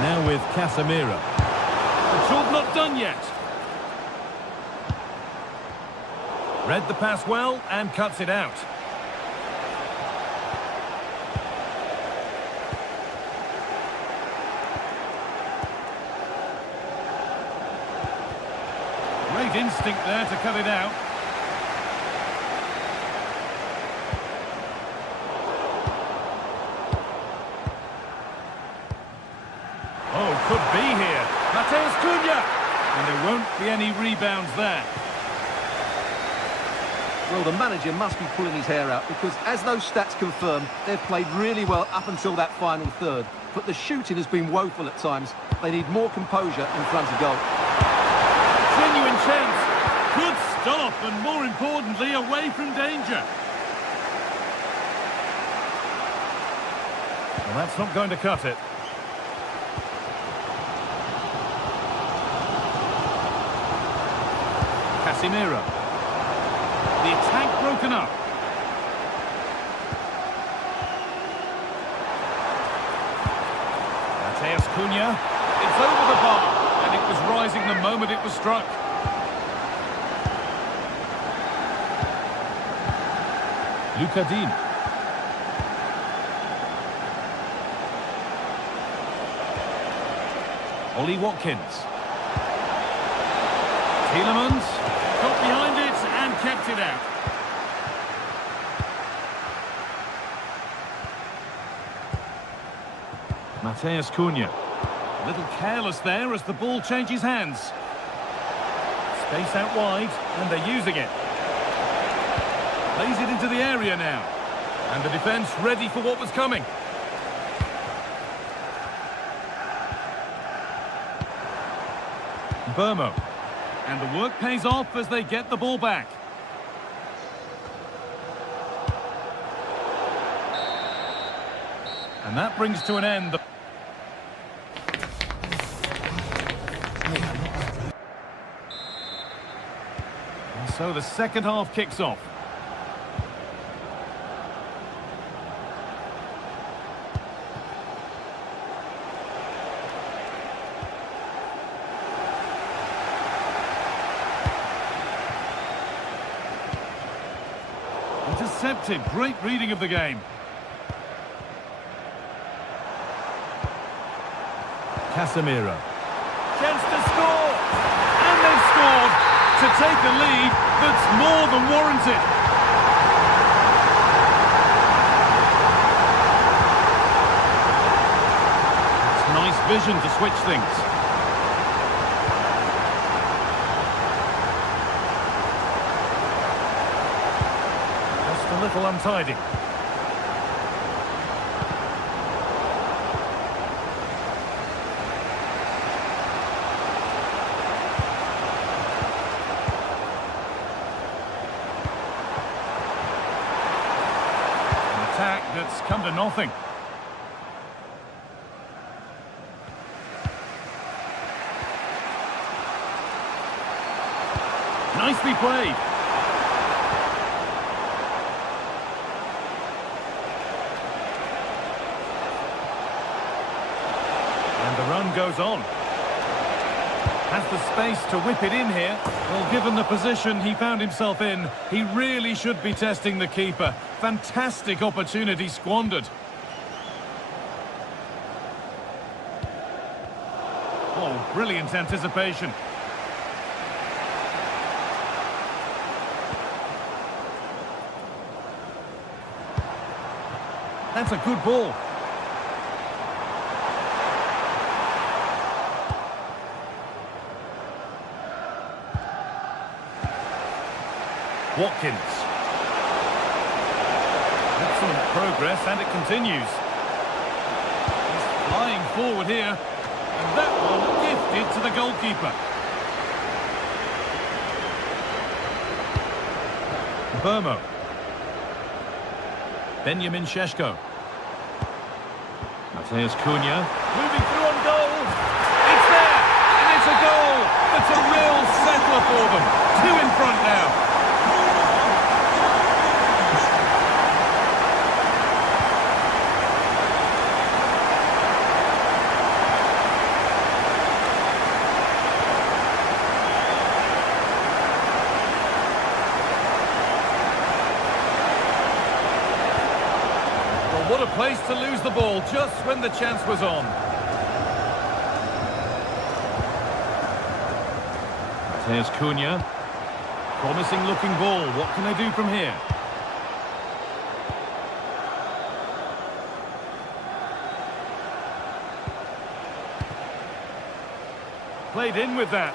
Now with Casemiro. The job not done yet. Read the pass well and cuts it out. Great instinct there to cut it out. could be here. Mateus Cunha! And there won't be any rebounds there. Well, the manager must be pulling his hair out because, as those stats confirm, they've played really well up until that final third. But the shooting has been woeful at times. They need more composure in front of goal. Genuine chance. Good stop, and more importantly, away from danger. Well, that's not going to cut it. Casemiro. The attack broken up. Mateus Cunha. It's over the bar, and it was rising the moment it was struck. Luca Dean. Ollie Watkins. Tielemans got behind it and kept it out. Mateus Cunha. A little careless there as the ball changes hands. Space out wide, and they're using it. Plays it into the area now. And the defence ready for what was coming. Burmo. And the work pays off as they get the ball back. And that brings to an end the... And so the second half kicks off. Intercepted. Great reading of the game. Casemiro. Chance to score! And they've scored to take a lead that's more than warranted. It's nice vision to switch things. Just a little untidy. That's come to nothing. Nicely played. And the run goes on. Has the space to whip it in here. Well, given the position he found himself in, he really should be testing the keeper. Fantastic opportunity squandered. Oh, brilliant anticipation. That's a good ball. Watkins. Excellent progress, and it continues. He's flying forward here, and that one gifted to the goalkeeper. Burmo. Benjamin Šeško. Mateus Cunha. Moving through on goal. It's there, and it's a goal. That's a real settler for them. Two in front now. What a place to lose the ball just when the chance was on. Mateus Cunha. Promising looking ball. What can they do from here? Played in with that.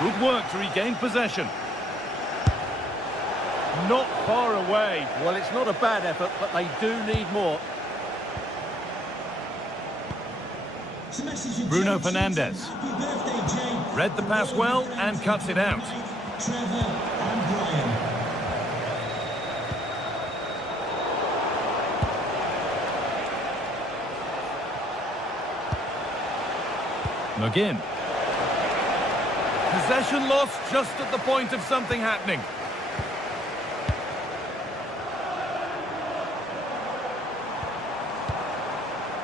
Good work to regain possession. Not far away. Well, it's not a bad effort, but they do need more. Bruno Fernandes. Read the pass well and cuts it out. Trevor and Brian. McGinn. Possession lost just at the point of something happening.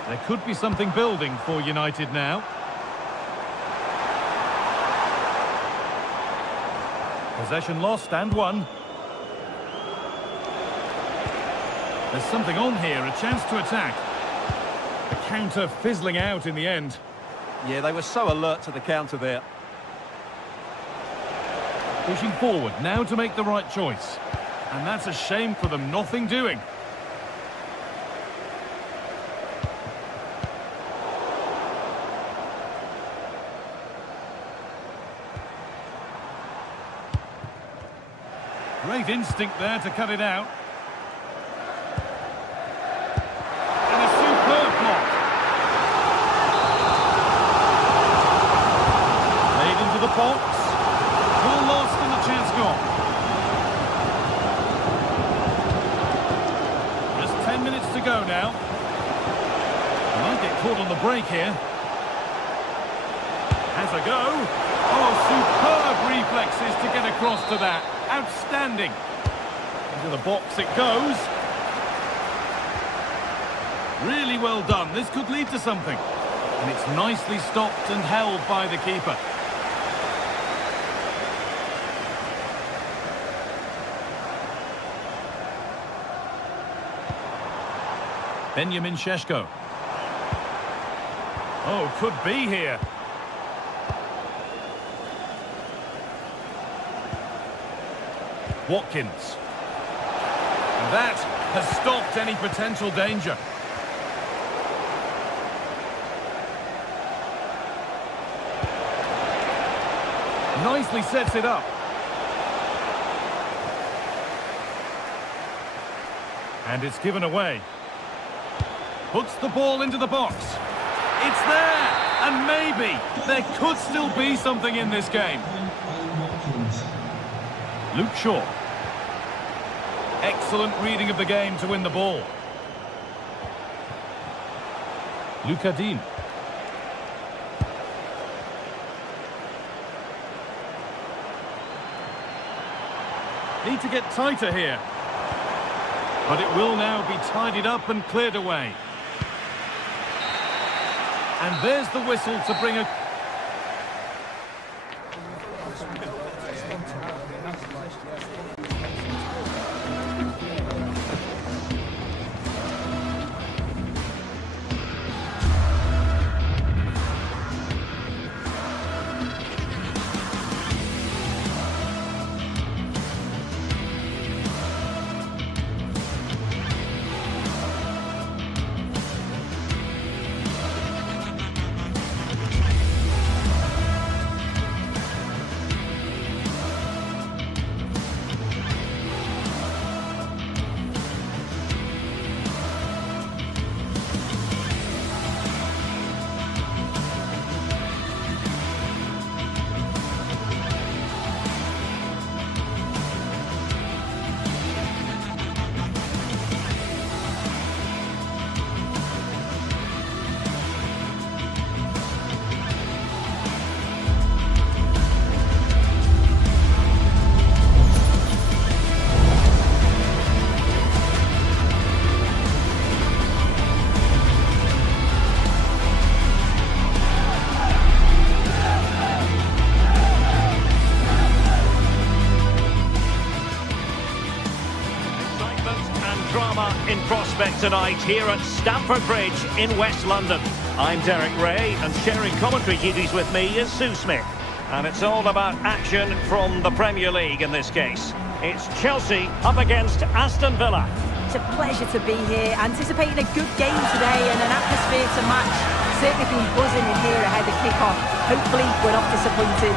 There could be something building for United now. Possession lost and won. There's something on here, a chance to attack. The counter fizzling out in the end. Yeah, they were so alert to the counter there. Pushing forward, now to make the right choice. And that's a shame for them, nothing doing. Great instinct there to cut it out. And a superb block. Played into the box. Ball lost and the chance gone. Just 10 minutes to go now. Might get caught on the break here. Has a go. Oh, superb reflexes to get across to that. Outstanding. Into the box it goes. Really well done. This could lead to something. And it's nicely stopped and held by the keeper. Benjamin Šeško. Oh, could be here. Watkins. And that has stopped any potential danger. Nicely sets it up. And it's given away. Puts the ball into the box. It's there! And maybe there could still be something in this game. Luke Shaw. Excellent reading of the game to win the ball. Luka Dean. Need to get tighter here. But it will now be tidied up and cleared away. And there's the whistle to bring a... In prospect tonight here at Stamford Bridge in West London. I'm Derek Ray, and sharing commentary duties with me is Sue Smith. And it's all about action from the Premier League in this case. It's Chelsea up against Aston Villa. It's a pleasure to be here, anticipating a good game today and an atmosphere to match. Certainly been buzzing in here ahead of kick-off. Hopefully we're not disappointed.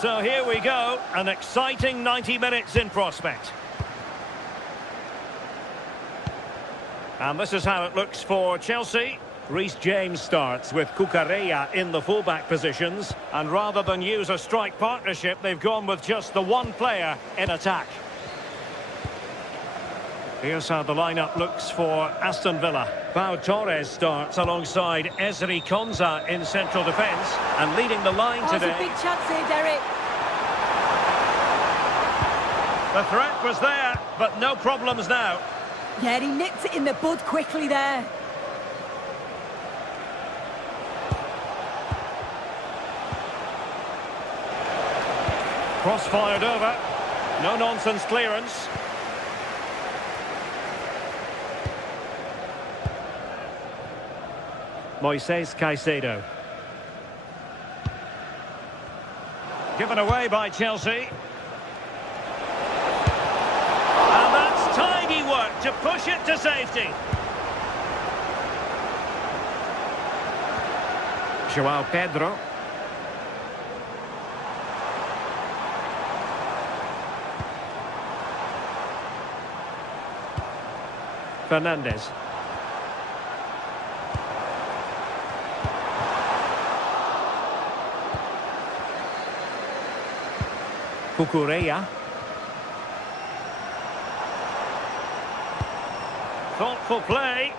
So here we go, an exciting 90 minutes in prospect. And this is how it looks for Chelsea. Reece James starts with Cucurella in the fullback positions. And rather than use a strike partnership, they've gone with just the one player in attack. Here's how the lineup looks for Aston Villa. Pau Torres starts alongside Ezri Konsa in central defence. And leading the line today. There's a big chance here, Derek. The threat was there, but no problems now. Yeah, he nipped it in the bud quickly there. Cross fired over. No nonsense clearance. Moises Caicedo. Given away by Chelsea. And that's tidy work to push it to safety. João Pedro. Fernandes. Cucurella. Thoughtful play.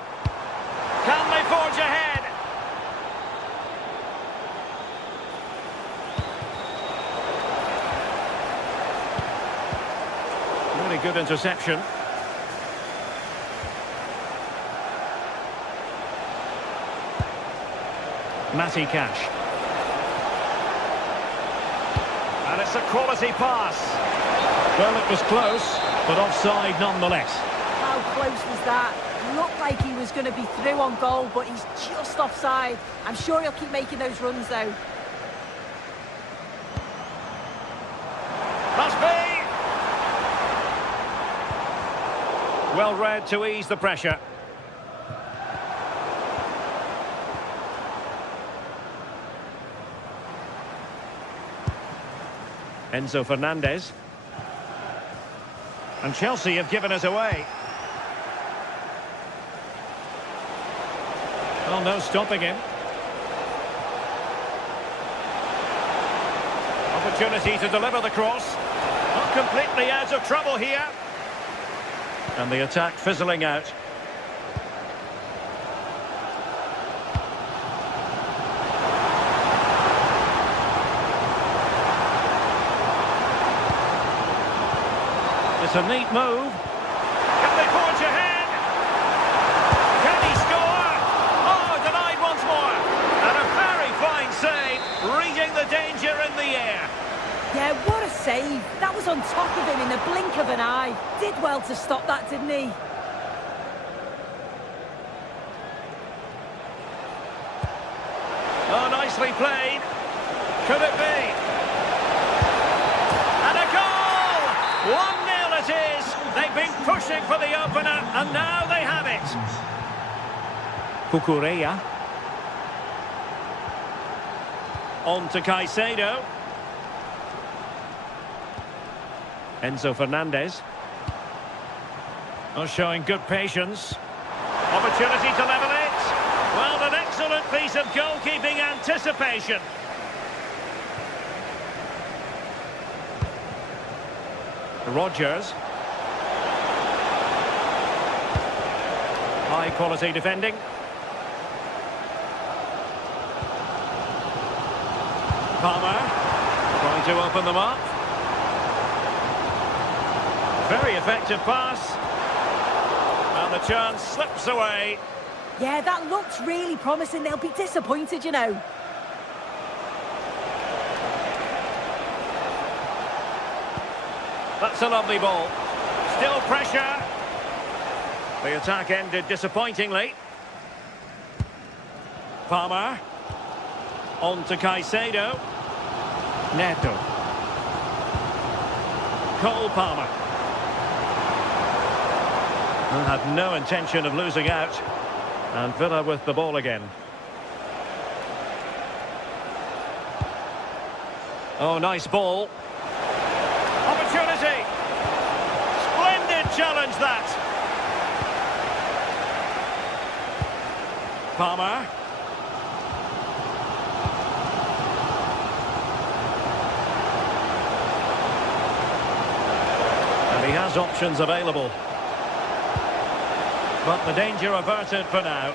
Can they forge ahead? Really good interception. Matty Cash. And it's a quality pass. Well, it was close, but offside nonetheless. How close was that? Looked like he was going to be through on goal, but he's just offside. I'm sure he'll keep making those runs, though. Must be! Well read to ease the pressure. Enzo Fernandez. And Chelsea have given us away. Oh, no stopping him. Opportunity to deliver the cross. Not completely out of trouble here. And the attack fizzling out. It's a neat move. Can they forge ahead? Can he score? Oh, denied once more. And a very fine save, reading the danger in the air. Yeah, what a save. That was on top of him in the blink of an eye. Did well to stop that, didn't he? Oh, nicely played. Could it be? And a goal! 1-0 it is. They've been pushing for the opener, and now they have it. Cucurella. On to Caicedo. Enzo Fernandez. Oh, showing good patience. Opportunity to level it. Well, an excellent piece of goalkeeping anticipation. Rodgers. High quality defending. Palmer. Trying to open them up. Very effective pass. And the chance slips away. Yeah, that looks really promising. They'll be disappointed, you know. That's a lovely ball. Still pressure. The attack ended disappointingly. Palmer. On to Caicedo. Neto. Cole Palmer. And had no intention of losing out. And Villa with the ball again. Oh, nice ball. Opportunity. Splendid challenge, that. Palmer. And he has options available. But the danger averted for now.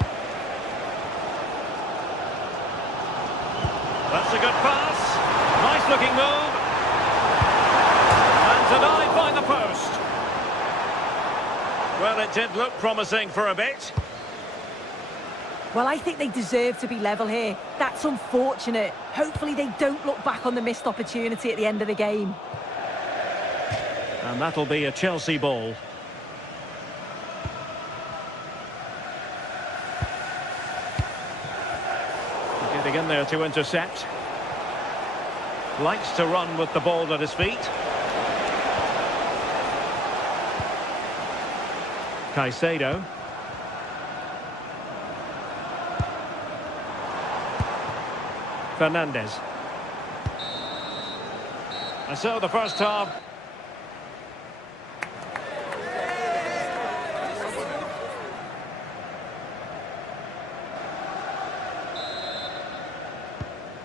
That's a good pass. Nice looking move. And denied by the post. Well, it did look promising for a bit. Well, I think they deserve to be level here. That's unfortunate. Hopefully they don't look back on the missed opportunity at the end of the game. And that'll be a Chelsea ball. Getting in there to intercept. Likes to run with the ball at his feet. Caicedo. Fernandes. And so the first half.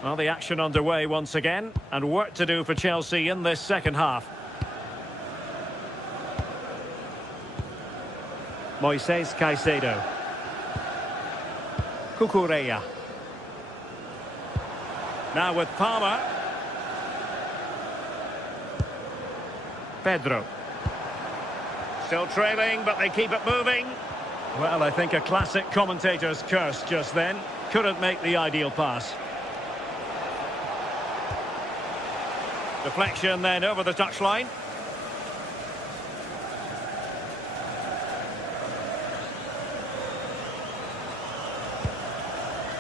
Well, the action underway once again, and work to do for Chelsea in this second half. Moises Caicedo. Cucurella. Now with Palmer. Pedro. Still trailing, but they keep it moving. Well, I think a classic commentator's curse just then. Couldn't make the ideal pass. Deflection then over the touchline.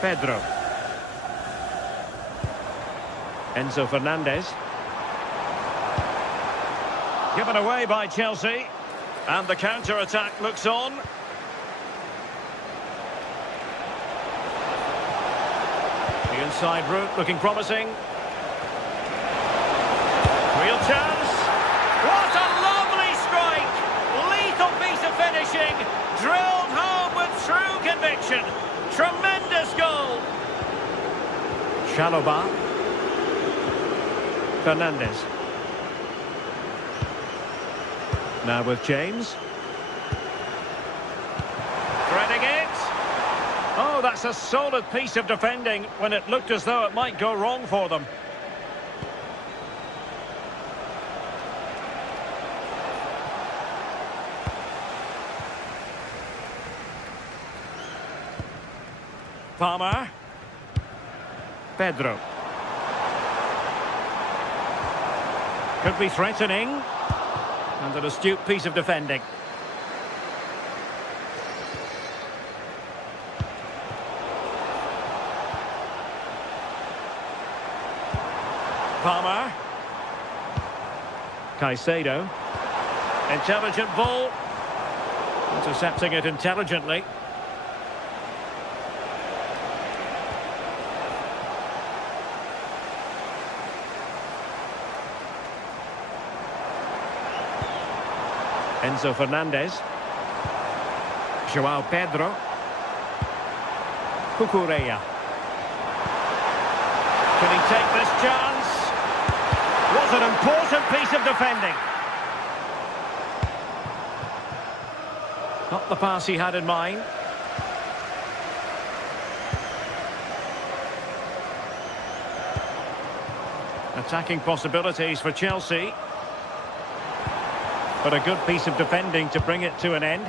Pedro. Enzo Fernandez. Given away by Chelsea. And the counter-attack looks on. The inside route looking promising. Real chance. What a lovely strike. Lethal piece of finishing. Drilled home with true conviction. Tremendous goal. Chalobah. Fernandes. Now with James. Threading it. Oh, that's a solid piece of defending when it looked as though it might go wrong for them. Palmer. Pedro. Could be threatening. And an astute piece of defending. Palmer. Caicedo. Intelligent ball. Intercepting it intelligently. Enzo Fernandez. João Pedro. Cucurella. Can he take this chance? Was an important piece of defending. Not the pass he had in mind. Attacking possibilities for Chelsea. But a good piece of defending to bring it to an end.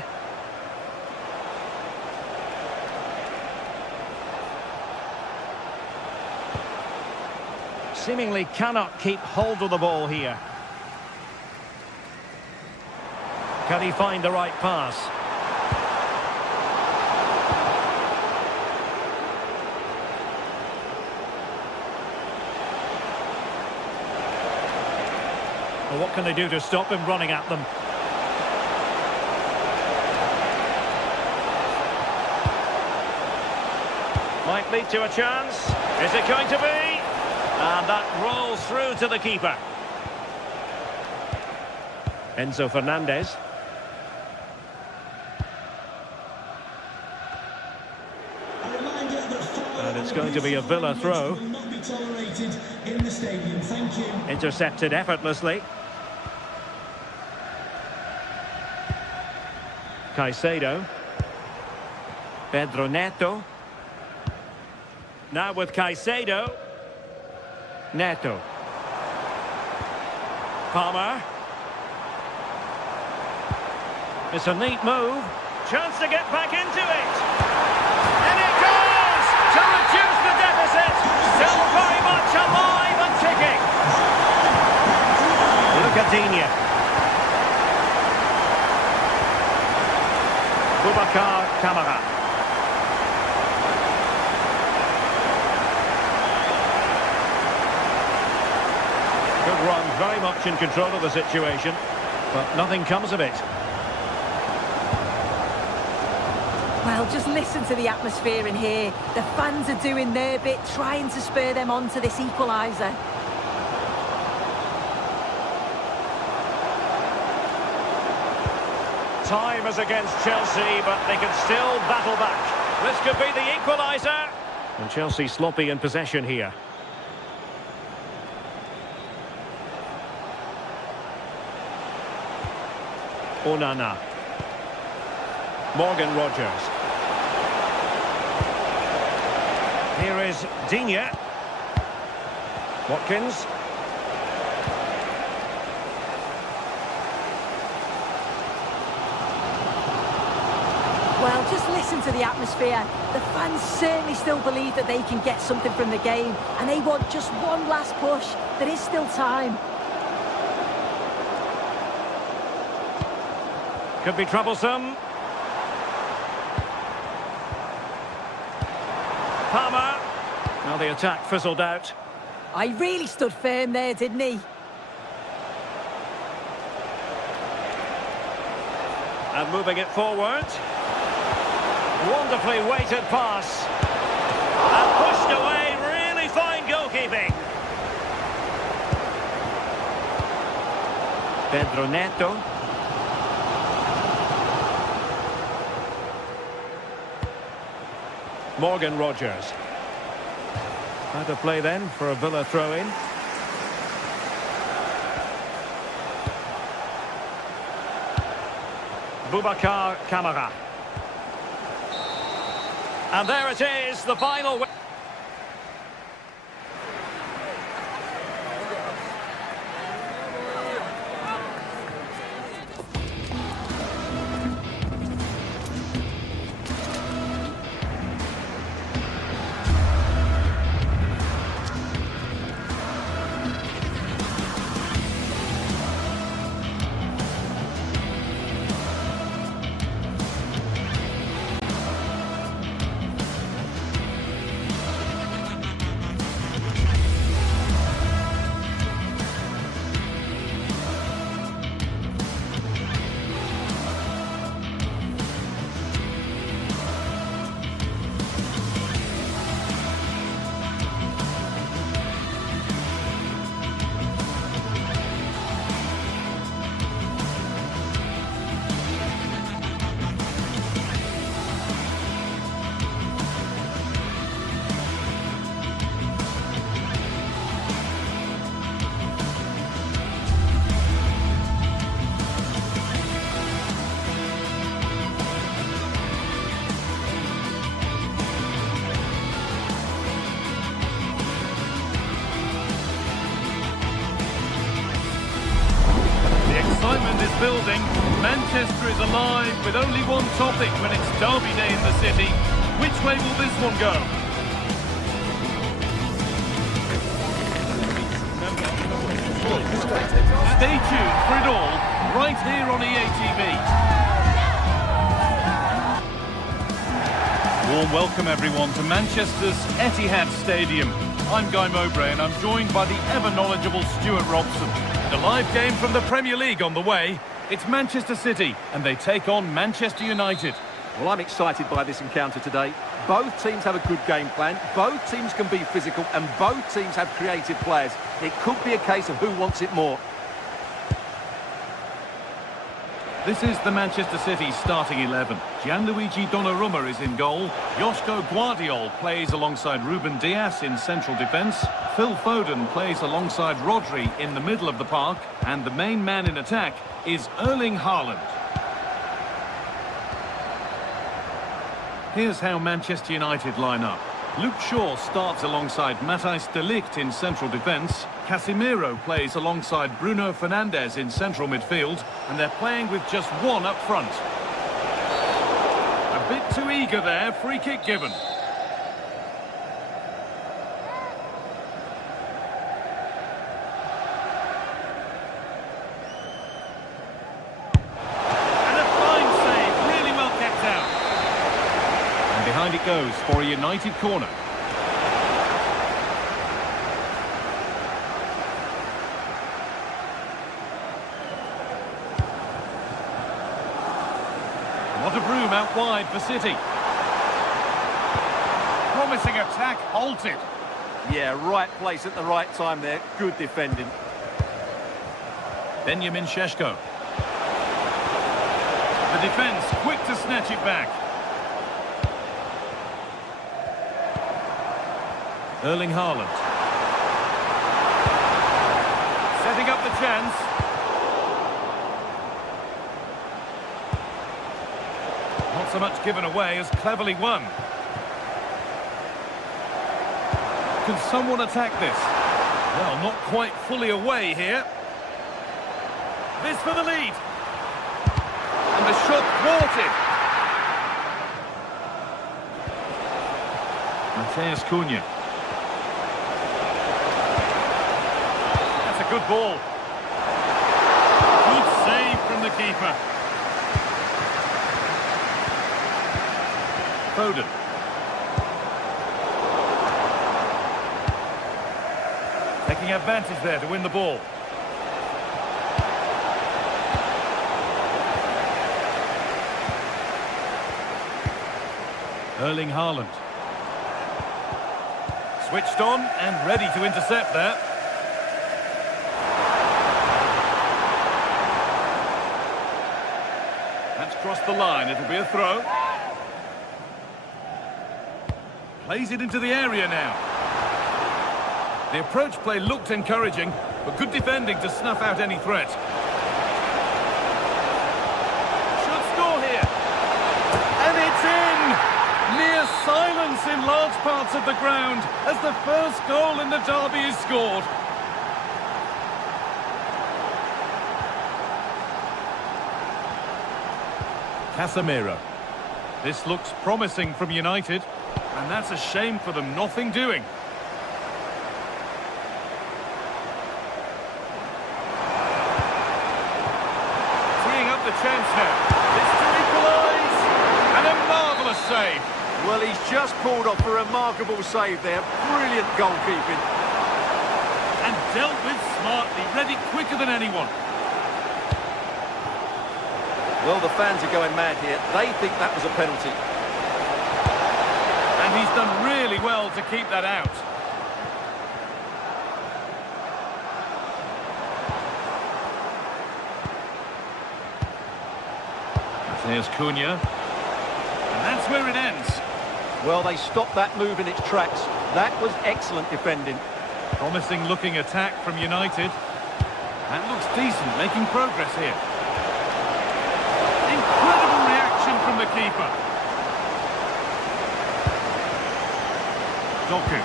Seemingly cannot keep hold of the ball here. Can he find the right pass? Well, what can they do to stop him running at them? Might lead to a chance. Is it going to be? And that rolls through to the keeper. Enzo Fernandez. And it's going to be a Villa throw. Intercepted effortlessly. Caicedo. Pedro Neto. Now with Caicedo. Neto. Palmer. It's a neat move. Chance to get back into it. And it goes to reduce the deficit. Still very much alive and kicking. Lucadinha. Boubacar Kamara. Good run, very much in control of the situation, but nothing comes of it. Well, just listen to the atmosphere in here. The fans are doing their bit, trying to spur them on to this equaliser. Time is against Chelsea, but they can still battle back. This could be the equaliser. And Chelsea sloppy in possession here. Onana. Morgan Rogers. Here is Digne. Watkins. Well, just listen to the atmosphere. The fans certainly still believe that they can get something from the game, and they want just one last push. There is still time. Could be troublesome. Palmer. Now the attack fizzled out. I really stood firm there, didn't he? And moving it forward. Wonderfully weighted pass. And pushed away. Really fine goalkeeping. Pedro Neto. Morgan Rogers. How to play then for a Villa throw-in. Boubacar Kamara. And there it is, the final... Building. Manchester is alive with only one topic when it's derby day in the city. Which way will this one go? Stay tuned for it all right here on EA TV. Warm welcome, everyone, to Manchester's Etihad Stadium. I'm Guy Mowbray, and I'm joined by the ever-knowledgeable Stuart Robson. The live game from the Premier League on the way. It's Manchester City, and they take on Manchester United. Well, I'm excited by this encounter today. Both teams have a good game plan, both teams can be physical, and both teams have creative players. It could be a case of who wants it more. This is the Manchester City starting 11. Gianluigi Donnarumma is in goal. Joško Guardiol plays alongside Ruben Dias in central defence. Phil Foden plays alongside Rodri in the middle of the park. And the main man in attack is Erling Haaland. Here's how Manchester United line up. Luke Shaw starts alongside Matthijs de Ligt in central defence. Casemiro plays alongside Bruno Fernandes in central midfield, and they're playing with just one up front. A bit too eager there, free kick given. And a fine save, really well kept out. And behind it goes for a United corner. Lot of room out wide for City. Promising attack halted. Yeah, right place at the right time there. Good defending. Benjamin Šeško. The defence quick to snatch it back. Erling Haaland. Setting up the chance. Not so much given away as cleverly won. Can someone attack this? Well, not quite fully away here. This for the lead. And the shot thwarted. Matheus Cunha. That's a good ball. Good save from the keeper. Foden. Taking advantage there to win the ball. Erling Haaland. Switched on and ready to intercept there. That's crossed the line, it'll be a throw. Plays it into the area now. The approach play looked encouraging, but good defending to snuff out any threat. Should score here. And it's in! Near silence in large parts of the ground as the first goal in the derby is scored. Casemiro. This looks promising from United. And that's a shame for them, nothing doing. Teeing up the chance now. It's to equalise. And a marvellous save. Well, he's just pulled off a remarkable save there. Brilliant goalkeeping. And dealt with smartly, read it quicker than anyone. Well, the fans are going mad here. They think that was a penalty. And he's done really well to keep that out. There's Cunha. And that's where it ends. Well, they stopped that move in its tracks. That was excellent defending. Promising looking attack from United. That looks decent, making progress here. Incredible reaction from the keeper. Doku.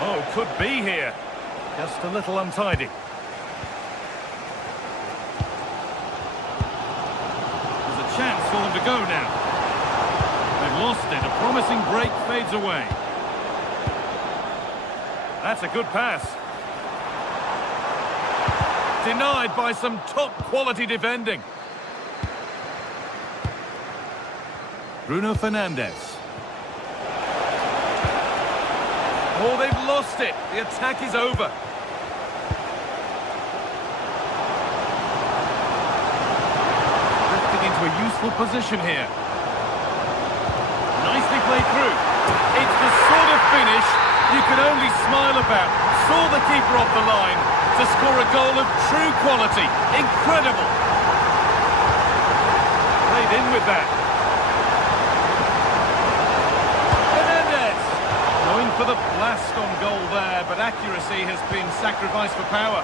Oh, could be here. Just a little untidy. There's a chance for them to go now. They've lost it. A promising break fades away. That's a good pass. denied by some top-quality defending. Bruno Fernandes. Oh, they've lost it. The attack is over. Drifting into a useful position here. Nicely played through. It's the sort of finish you can only smile about. Saw the keeper off the line to score a goal of true quality. Incredible. Played in with that. Fernandes. Going for the blast on goal there, but accuracy has been sacrificed for power.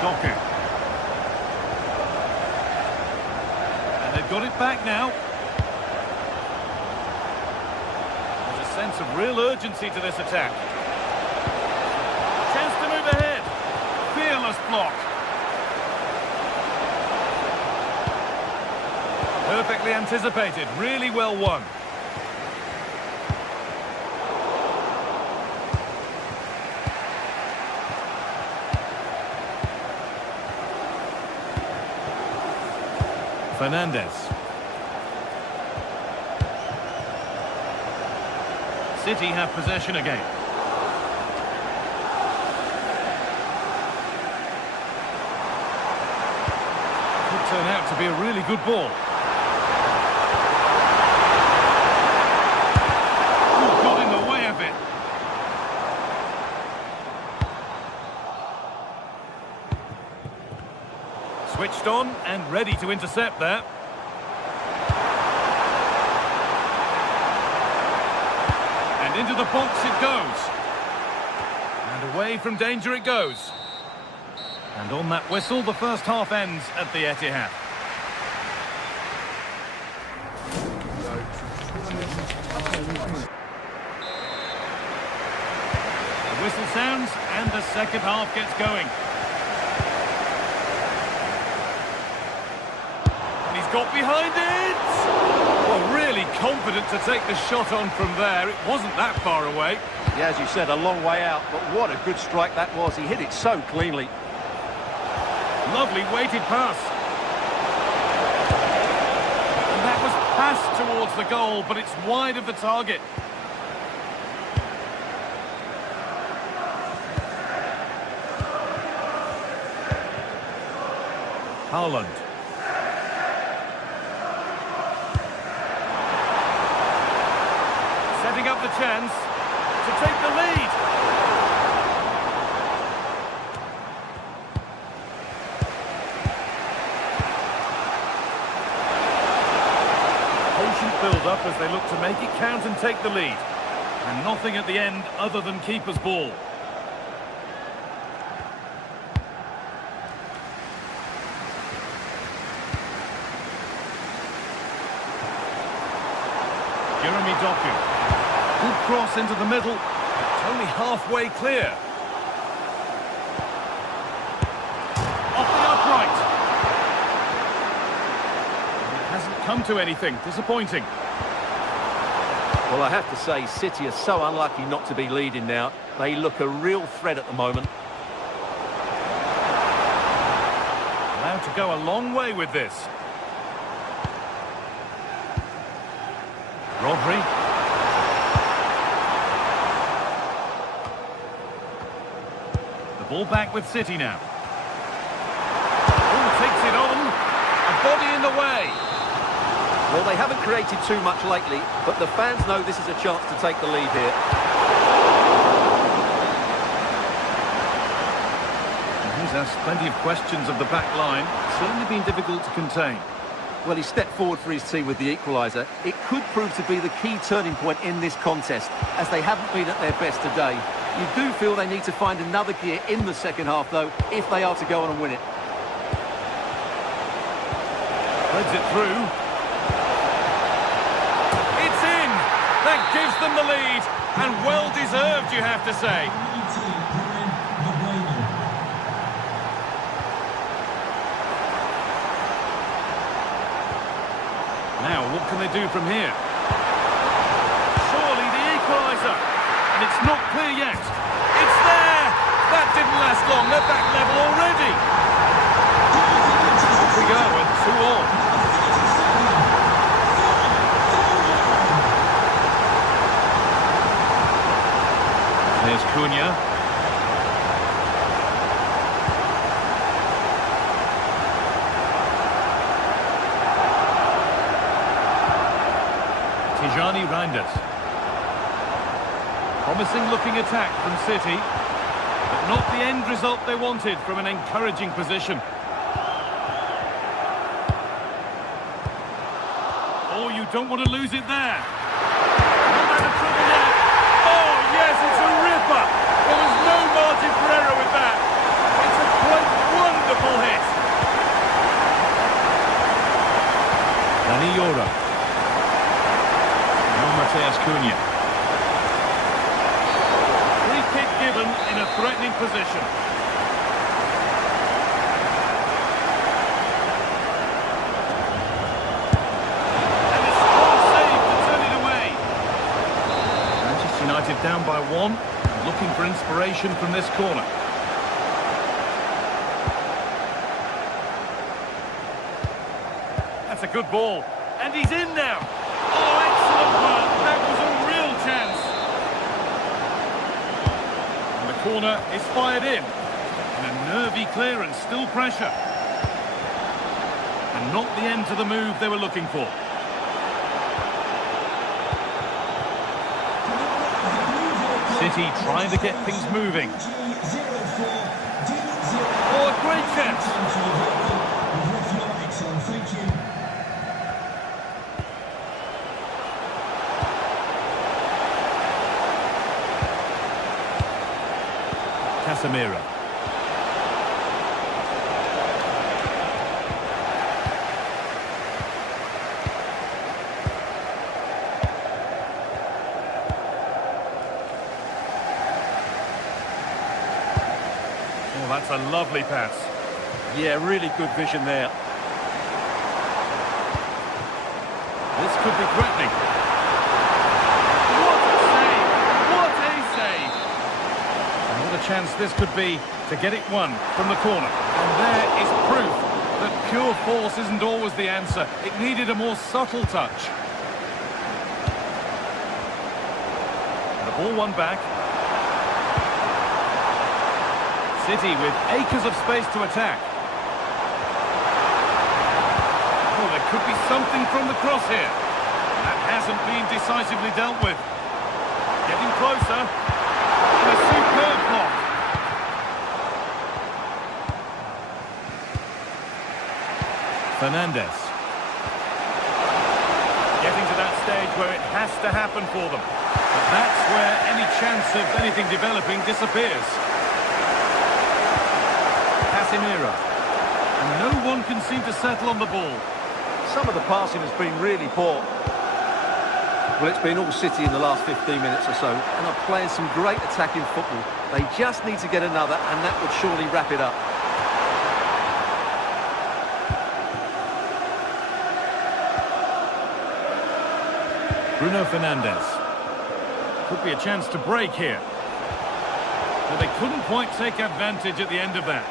Doku. And they've got it back now. There's a sense of real urgency to this attack. Chance to move ahead. Fearless block. Perfectly anticipated. Really well won. Fernandes. City have possession again. Could turn out to be a really good ball. Ooh, got in the way of it. Switched on and ready to intercept there. And into the box it goes. And away from danger it goes. And on that whistle, the first half ends at the Etihad. The whistle sounds and the second half gets going. Got behind it! Well, really confident to take the shot on from there. It wasn't that far away. Yeah, as you said, a long way out, but what a good strike that was. He hit it so cleanly. Lovely weighted pass. And that was passed towards the goal, but it's wide of the target. Haaland. Setting up the chance to take the lead. Patient build-up as they look to make it count and take the lead. And nothing at the end other than keeper's ball. Doku. Good cross into the middle. It's only halfway clear. Off the upright. It hasn't come to anything. Disappointing. Well, I have to say, City are so unlucky not to be leading now. They look a real threat at the moment. Allowed to go a long way with this. Rodri. The ball back with City now. Oh, takes it on. A body in the way. Well, they haven't created too much lately, but the fans know this is a chance to take the lead here. He's asked plenty of questions of the back line. Certainly been difficult to contain. Well, he stepped forward for his team with the equaliser. It could prove to be the key turning point in this contest, as they haven't been at their best today. You do feel they need to find another gear in the second half, though, if they are to go on and win it. Threads it through. It's in! That gives them the lead, and well-deserved, you have to say. Now, what can they do from here? Surely the equaliser. And it's not clear yet. It's there! That won't last long. They're back level already. Off we go, and 2-2. There's Cunha. Tijani Reinders. Promising looking attack from City, but not the end result they wanted from an encouraging position. Oh, you don't want to lose it there. No matter trouble there. Oh, yes, it's a ripper. There was no margin for error with that. It's a quite wonderful hit. Dani Yora. Now Mateus Cunha. Free kick given in a threatening position. United down by 1, looking for inspiration from this corner. That's a good ball, and he's in now. Oh, excellent work, that was a real chance. And the corner is fired in, and a nervy clearance, still pressure. And not the end to the move they were looking for. City trying to get things moving. Oh, a great chance. Casemiro. Oh, that's a lovely pass. Yeah, really good vision there. This could be threatening. What a save! What a save! And what a chance this could be to get it won from the corner. And there is proof that pure force isn't always the answer. It needed a more subtle touch. And the ball won back. City with acres of space to attack. Oh, there could be something from the cross here. That hasn't been decisively dealt with. Getting closer. And a superb block. Fernandes. Getting to that stage where it has to happen for them. But that's where any chance of anything developing disappears. Casemiro. And no one can seem to settle on the ball. Some of the passing has been really poor. Well, it's been all City in the last 15 minutes or so, and are playing some great attacking football. They just need to get another, and that would surely wrap it up. Bruno Fernandes. Could be a chance to break here. But they couldn't quite take advantage at the end of that.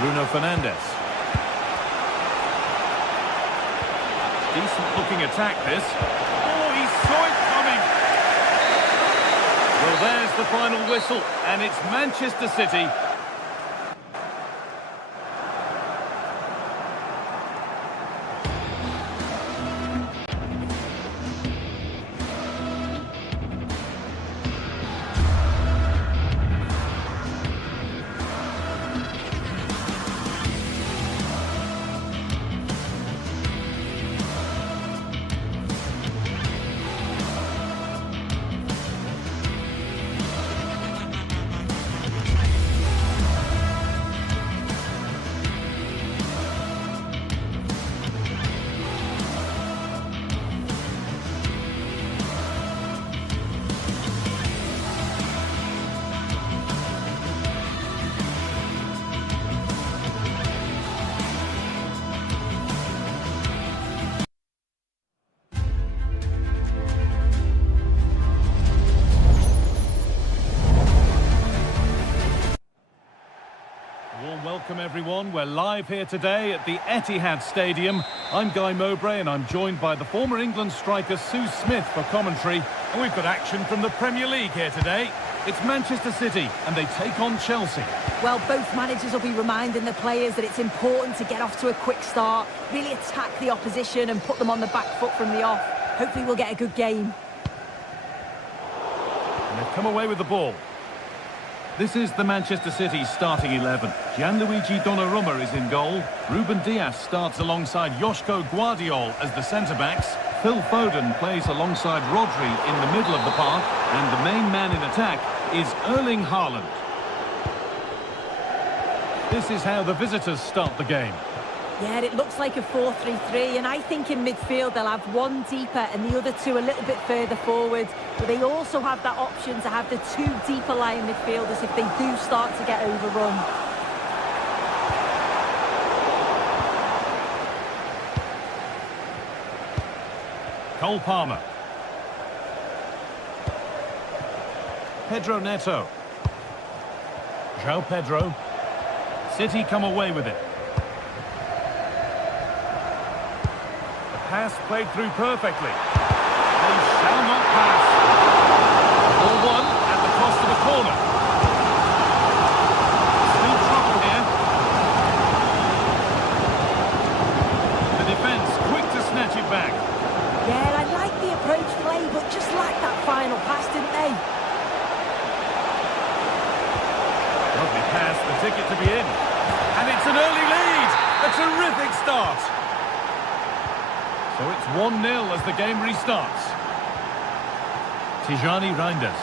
Bruno Fernandes. Decent looking attack this. Oh, he saw it coming. Well, there's the final whistle, and it's Manchester City. welcome everyone. We're live here today at the Etihad Stadium. I'm Guy Mowbray and I'm joined by the former England striker Sue Smith for commentary. And we've got action from the Premier League here today. It's Manchester City and they take on Chelsea. Well, both managers will be reminding the players that it's important to get off to a quick start, really attack the opposition and put them on the back foot from the off. Hopefully we'll get a good game. And they've come away with the ball. This is the Manchester City starting 11. Gianluigi Donnarumma is in goal. Ruben Dias starts alongside Joško Guardiol as the centre-backs. Phil Foden plays alongside Rodri in the middle of the park. And the main man in attack is Erling Haaland. This is how the visitors start the game. Yeah, it looks like a 4-3-3, and I think in midfield they'll have one deeper and the other two a little bit further forward. But they also have that option to have the two deeper lying midfielders if they do start to get overrun. Cole Palmer. Pedro Neto. João Pedro. City come away with it. Pass played through perfectly. They shall not pass. Ball won at the cost of a corner. Still trouble here. The defence quick to snatch it back. Yeah, I like the approach play, but just like that final pass, didn't they? Lovely pass, the ticket to be in. And it's an early lead. A terrific start. So it's 1-0 as the game restarts. Tijani Reinders.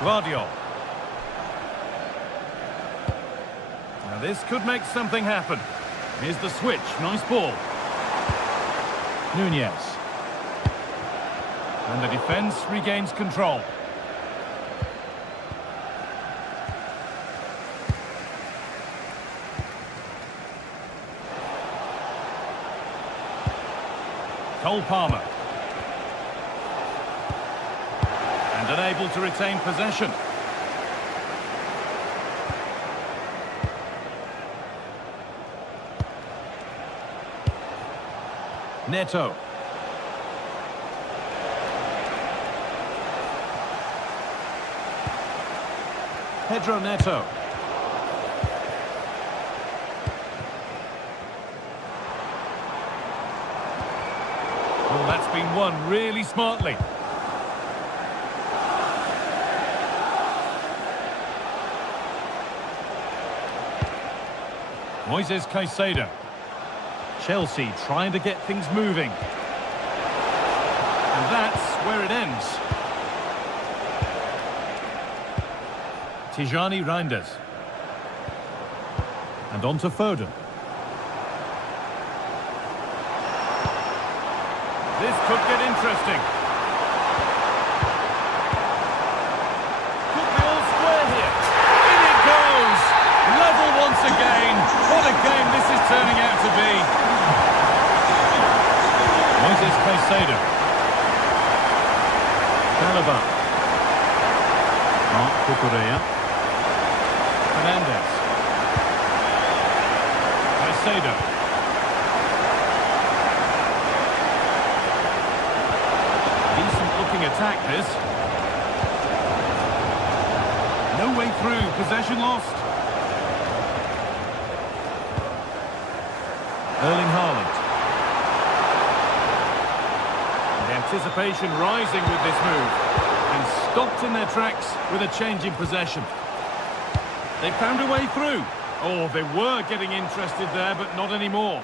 Guardiol. Now this could make something happen. Here's the switch. Nice ball. Nunez. And the defence regains control. Cole Palmer. And unable to retain possession. Neto. Pedro Neto. Well, that's been won really smartly. Moises Caicedo. Chelsea trying to get things moving. And that's where it ends. Tijani Reinders. And on to Foden. This could get interesting. Could be all square here. In it goes! Level once again. What a game this is turning out to be. Moises Caicedo. Chalobah. Marc Cucurella. Fernandes. Caicedo. Attack this. No way through. Possession lost. Erling Haaland. The anticipation rising with this move. And stopped in their tracks with a change in possession. They found a way through. Oh, they were getting interested there, but not anymore.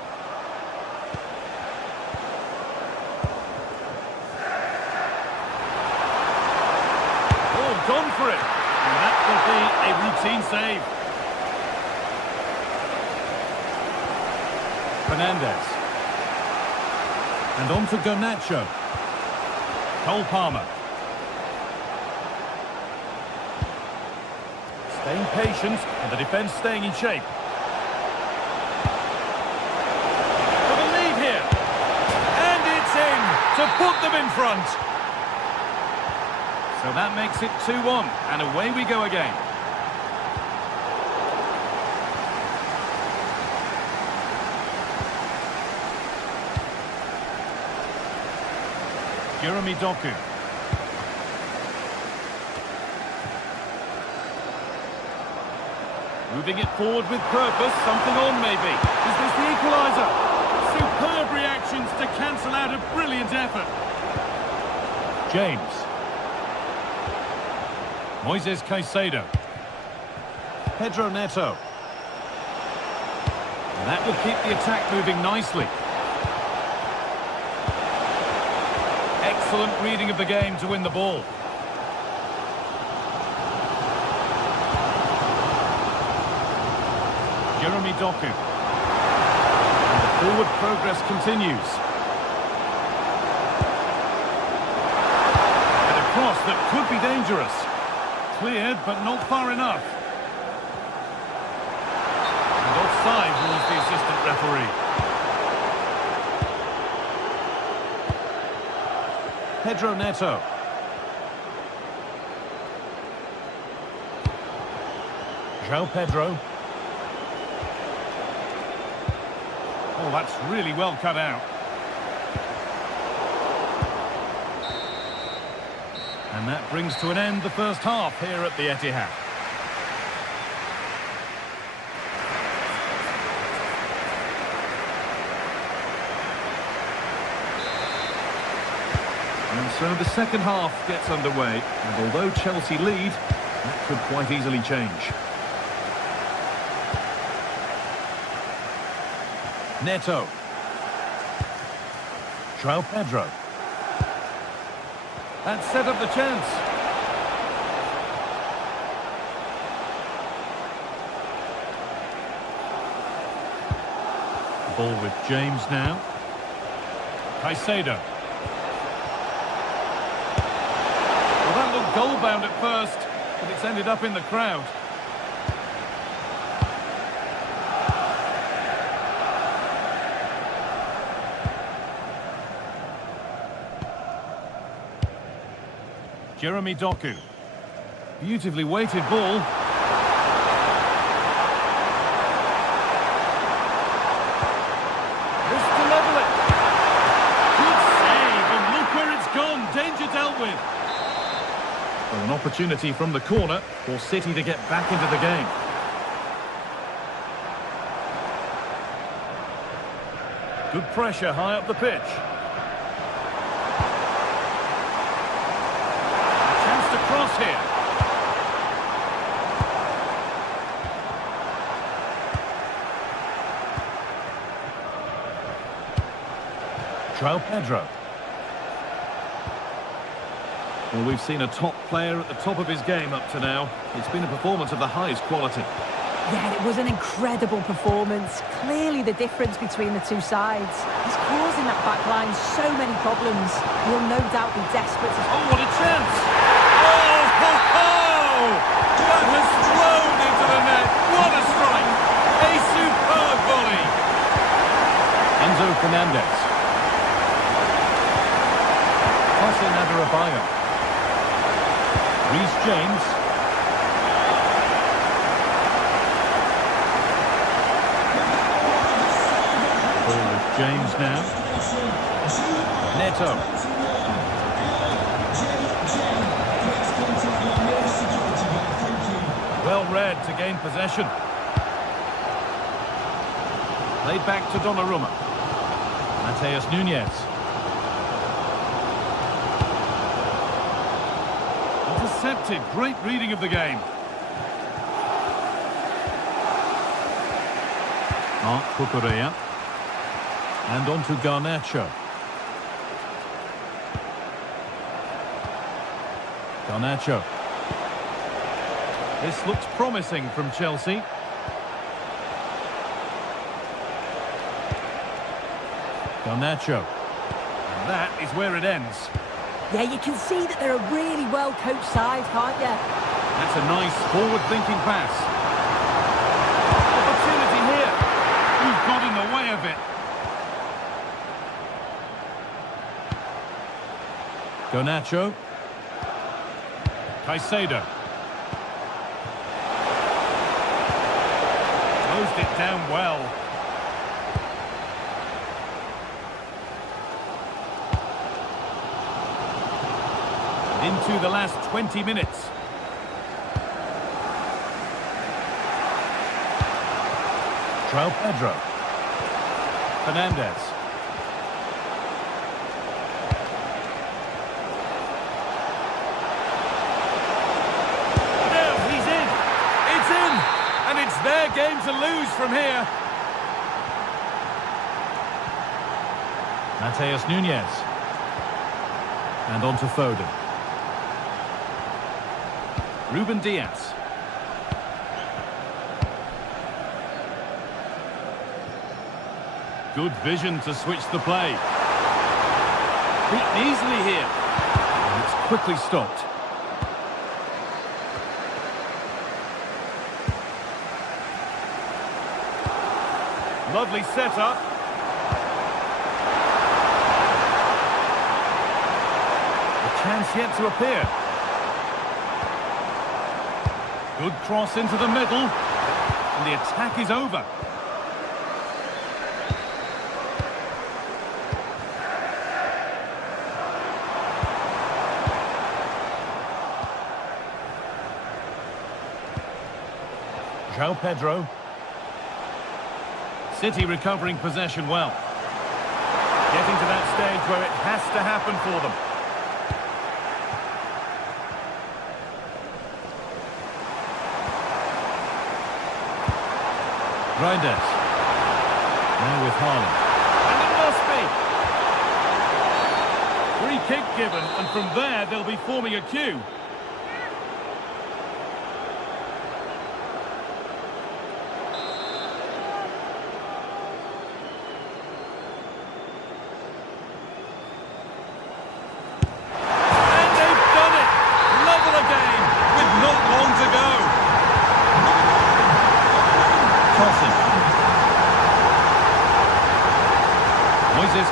Gone for it, and that will be a routine save. Fernandes. And on to Garnacho. Cole Palmer. Staying patient, and the defence staying in shape. For the lead here. And it's in to put them in front. So So that makes it 2-1, and away we go again. Jeremy Doku. Moving it forward with purpose, something on maybe. Is this the equaliser? Superb reactions to cancel out a brilliant effort. James. Moises Caicedo. Pedro Neto. And that will keep the attack moving nicely. Excellent reading of the game to win the ball. Jeremy Doku. And the forward progress continues. And a cross that could be dangerous. Cleared, but not far enough. And offside rules the assistant referee. Pedro Neto. João Pedro. Oh, that's really well cut out. And that brings to an end the first half here at the Etihad. And so the second half gets underway, and although Chelsea lead, that could quite easily change. Neto. João Pedro. That set up the chance. Ball with James now. Caicedo. Well, that looked goal-bound at first, but it's ended up in the crowd. Jeremy Doku. Beautifully weighted ball. This to level it. Good save, and look where it's gone. Danger dealt with. Well, an opportunity from the corner for City to get back into the game. Good pressure high up the pitch. Cross here. João Pedro. Well, we've seen a top player at the top of his game up to now. It's been a performance of the highest quality. Yeah, it was an incredible performance. Clearly the difference between the two sides. He's causing that back line so many problems. He'll no doubt be desperate to... Oh, what a chance! Oh, ho, ho! That has flown into the net. What a strike! A superb volley. Enzo Fernandez. Jose Nadarabayo. Reece James. Ball with James now. Neto. Well read to gain possession. Laid back to Donnarumma. Mateus Nunes. Intercepted. Great reading of the game. Marc Cucurella. And on to Garnacho. Garnacho. This looks promising from Chelsea. Garnacho. And that is where it ends. Yeah, you can see that they're a really well-coached side, can't you? That's a nice forward-thinking pass. Opportunity here. You've got in the way of it. Garnacho. Caicedo. Closed it down well. Into the last 20 minutes. João Pedro. Fernandez. No, he's in. It's in. And it's their game to lose from here. Mateus Nunes. And on to Foden. Ruben Diaz. Good vision to switch the play. Beaten easily here. And it's quickly stopped. Lovely setup. A chance yet to appear. Good cross into the middle. And the attack is over. João Pedro. City recovering possession well. Getting to that stage where it has to happen for them. Reinders. Now with Haaland. And it must be. Free kick given, and from there they'll be forming a queue.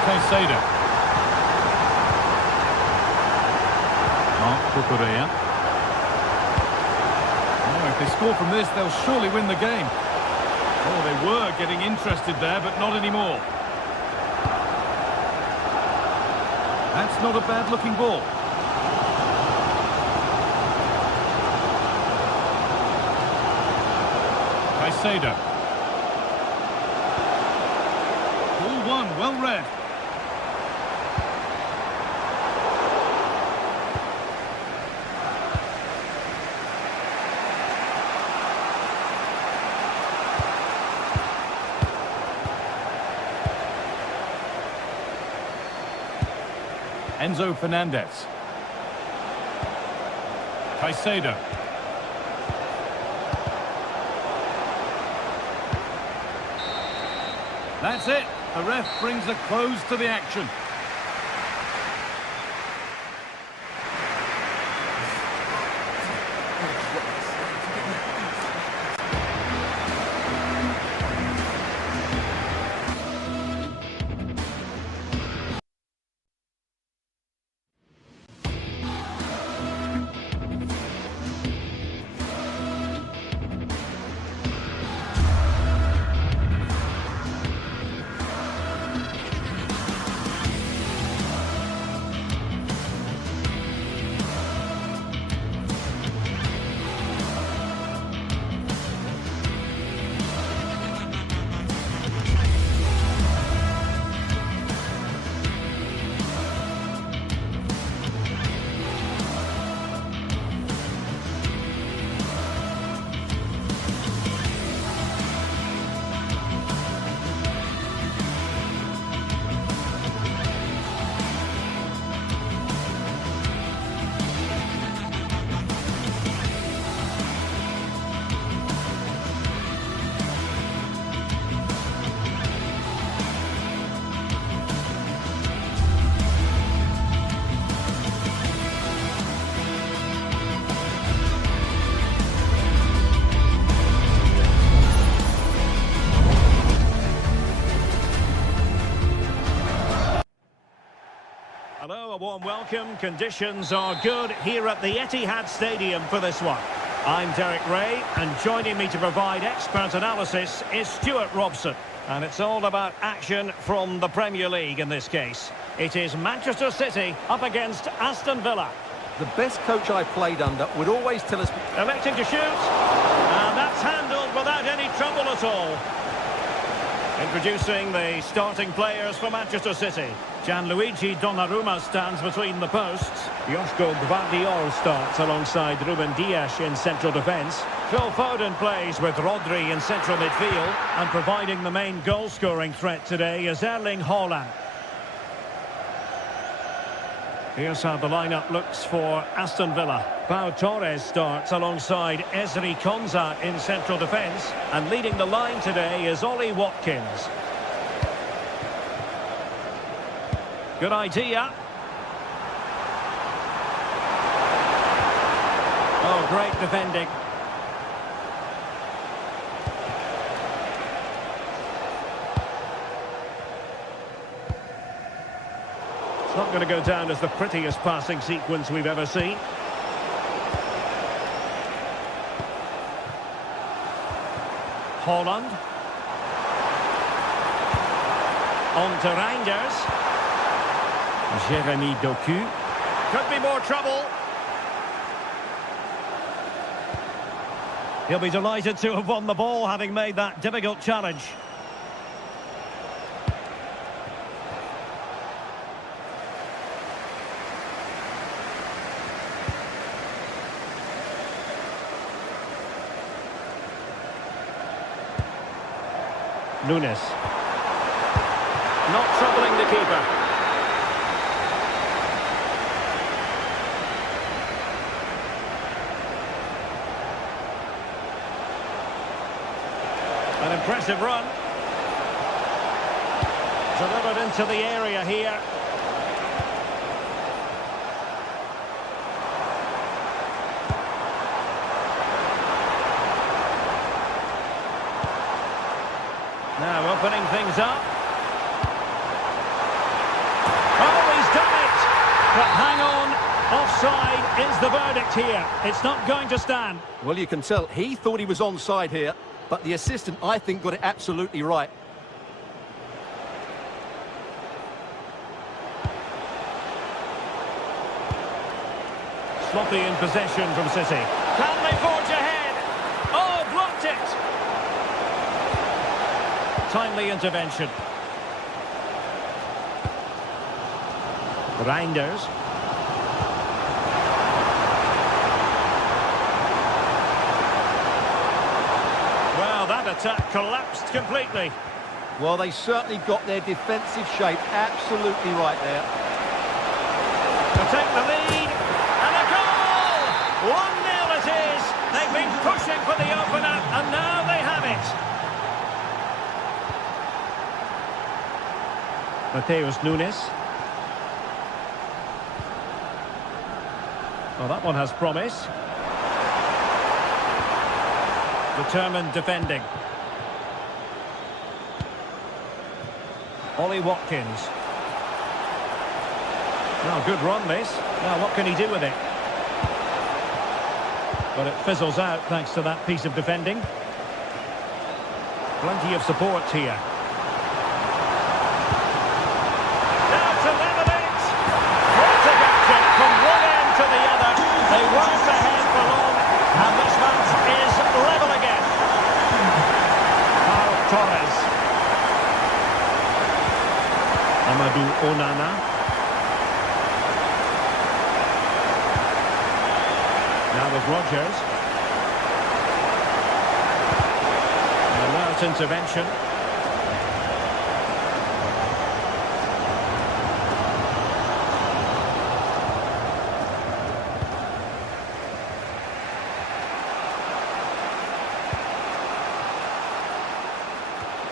Caicedo. Marc Cucurella. Oh, if they score from this, they'll surely win the game. Oh, they were getting interested there, but not anymore. That's not a bad-looking ball. Caicedo. Ball one, well read. Enzo Fernandez. Caicedo. That's it. The ref brings a close to the action. a warm welcome. Conditions are good here at the Etihad Stadium for this one. I'm Derek Ray, and joining me to provide expert analysis is Stuart Robson. And it's all about action from the Premier League in this case. It is Manchester City up against Aston Villa. The best coach I played under would always tell us... Electing to shoot, and that's handled without any trouble at all. Introducing the starting players for Manchester City. Gianluigi Donnarumma stands between the posts. Joško Gvardiol starts alongside Ruben Dias in central defence. Phil Foden plays with Rodri in central midfield. And providing the main goal-scoring threat today is Erling Haaland. Here's how the lineup looks for Aston Villa. Pau Torres starts alongside Ezri Konsa in central defence. And leading the line today is Ollie Watkins. Good idea. Oh, great defending. It's not going to go down as the prettiest passing sequence we've ever seen. Haaland. On to Reinders. Jeremy Doku. Could be more trouble. He'll be delighted to have won the ball, having made that difficult challenge. Nunes. Not troubling the keeper. An impressive run. Delivered into the area here. Now opening things up. Oh, he's done it! But hang on. Offside is the verdict here. It's not going to stand. Well, you can tell he thought he was onside here, but the assistant, I think, got it absolutely right. Sloppy in possession from City. Can they forge ahead? Oh, blocked it! Timely intervention. Reinders. Well, that attack collapsed completely. Well, they certainly got their defensive shape absolutely right there. To take the lead, and a goal! 1-0 it is. They've been pushing for the opener, and now they have it. Mateus Nunes. Well, that one has promise. Determined defending. Ollie Watkins. Well, good run this. Now, what can he do with it? But it fizzles out thanks to that piece of defending. Plenty of support here. Now to level it! Frantic action from one end to the other. They weren't ahead for long, and this match is level again. Pau Torres. Amadou Onana. Now with Rodgers. An alert intervention.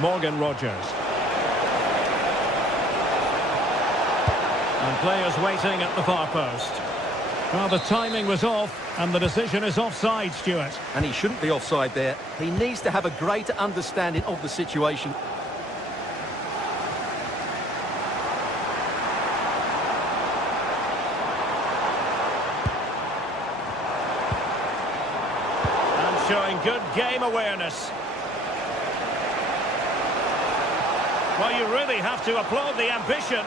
Morgan Rodgers. And players waiting at the far post. Well, the timing was off, and the decision is offside, Stuart. And he shouldn't be offside there. He needs to have a greater understanding of the situation. showing good game awareness. Well, you really have to applaud the ambition.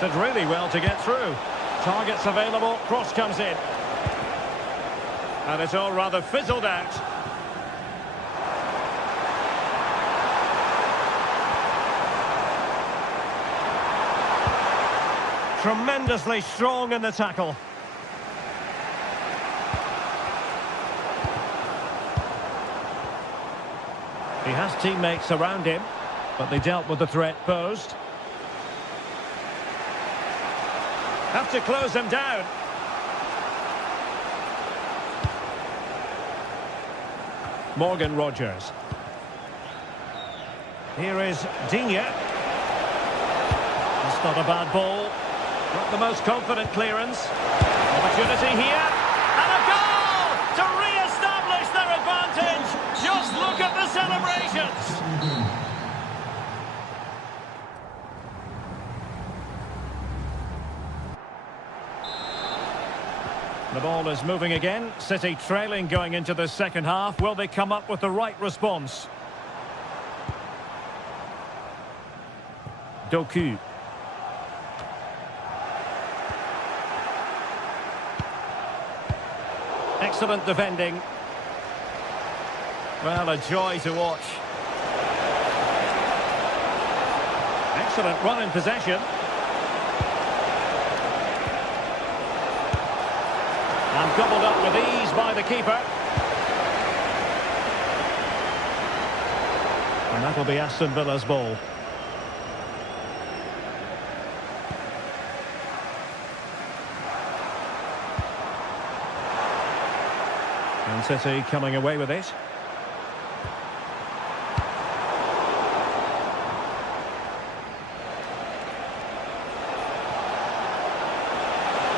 Did really well to get through. Targets available, cross comes in. And it's all rather fizzled out. Tremendously strong in the tackle. He has teammates around him, but they dealt with the threat posed. Have to close him down. Morgan Rogers. Here is Digne. That's not a bad ball. Not the most confident clearance. Opportunity here. And a goal to re-establish their advantage. Just look at the celebrations. The ball is moving again. City trailing going into the second half. Will they come up with the right response? Doku. Excellent defending. Well, a joy to watch. Excellent run in possession. And gobbled up with ease by the keeper. And that'll be Aston Villa's ball. And City coming away with it.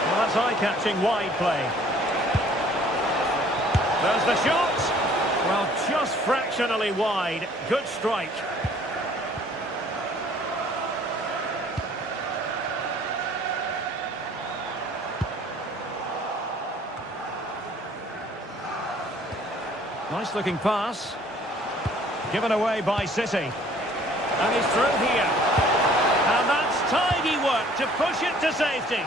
Well, that's eye-catching wide play. There's the shot. Well, just fractionally wide. Good strike. Nice looking pass. Given away by City. And he's through here. And that's tidy work to push it to safety.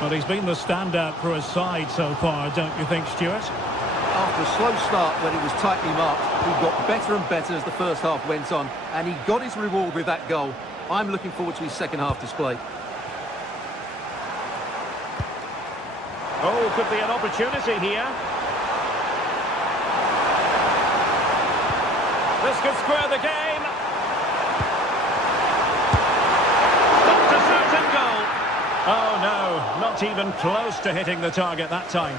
Well, he's been the standout for his side so far, don't you think, Stuart? After a slow start when he was tightly marked, he got better and better as the first half went on, and he got his reward with that goal. I'm looking forward to his second half display. Oh, could be an opportunity here. This could square the game. Stopped a certain goal. Oh no, not even close to hitting the target that time.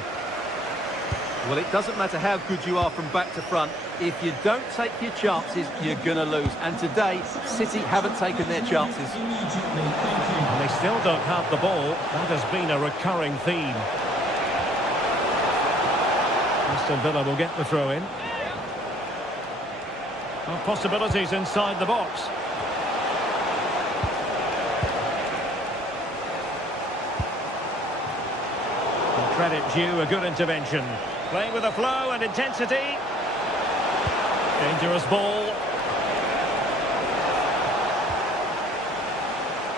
Well, it doesn't matter how good you are from back to front. If you don't take your chances, you're going to lose. And today, City haven't taken their chances. And they still don't have the ball. That has been a recurring theme. Aston Villa will get the throw-in. Well, possibilities inside the box. And credit due, a good intervention. Playing with a flow and intensity. Dangerous ball.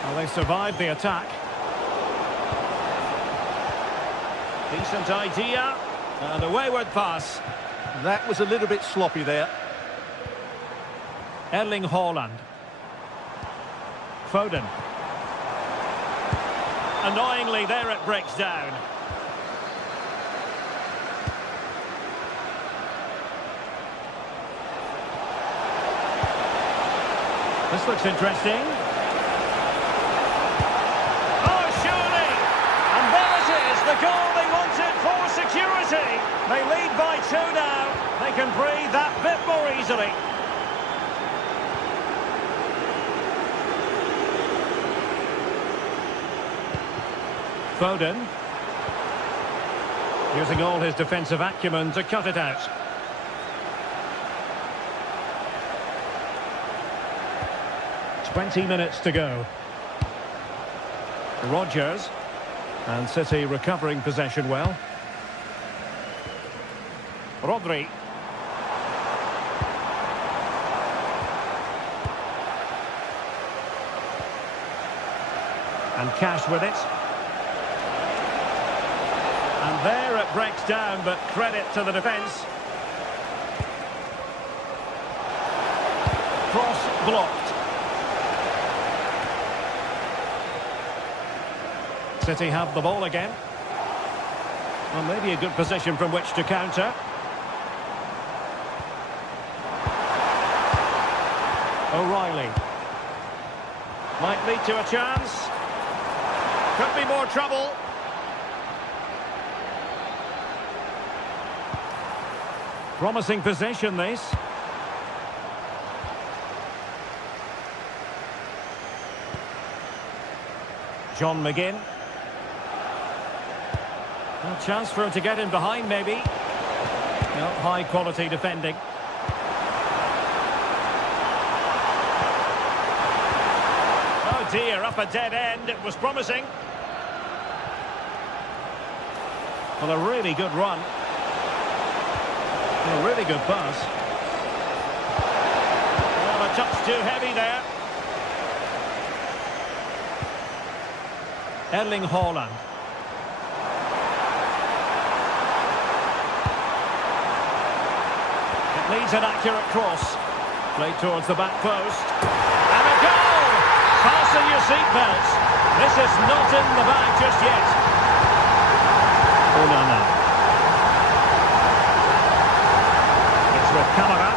Well, they survived the attack. Decent idea. And a wayward pass. That was a little bit sloppy there. Erling Haaland. Foden. Annoyingly, there it breaks down. This looks interesting. Oh, surely! And there it is, the goal they wanted for security. They lead by 2 now. They can breathe that bit more easily. Foden. Using all his defensive acumen to cut it out. 20 minutes to go. Rodgers. And City recovering possession well. Rodri. And Cash with it. And there it breaks down, but credit to the defence. Cross blocked. City have the ball again. Well, maybe a good position from which to counter. O'Reilly. Might lead to a chance. Could be more trouble. Promising position, this. John McGinn. A chance for him to get in behind, maybe. No, high quality defending. Oh dear, up a dead end. It was promising. Well, a really good run. A really good pass. Oh, a touch too heavy there. Erling Haaland. It needs an accurate cross. Played towards the back post. And a goal! Fasten your seatbelts. This is not in the bag just yet. Oh, no. It's with Camara.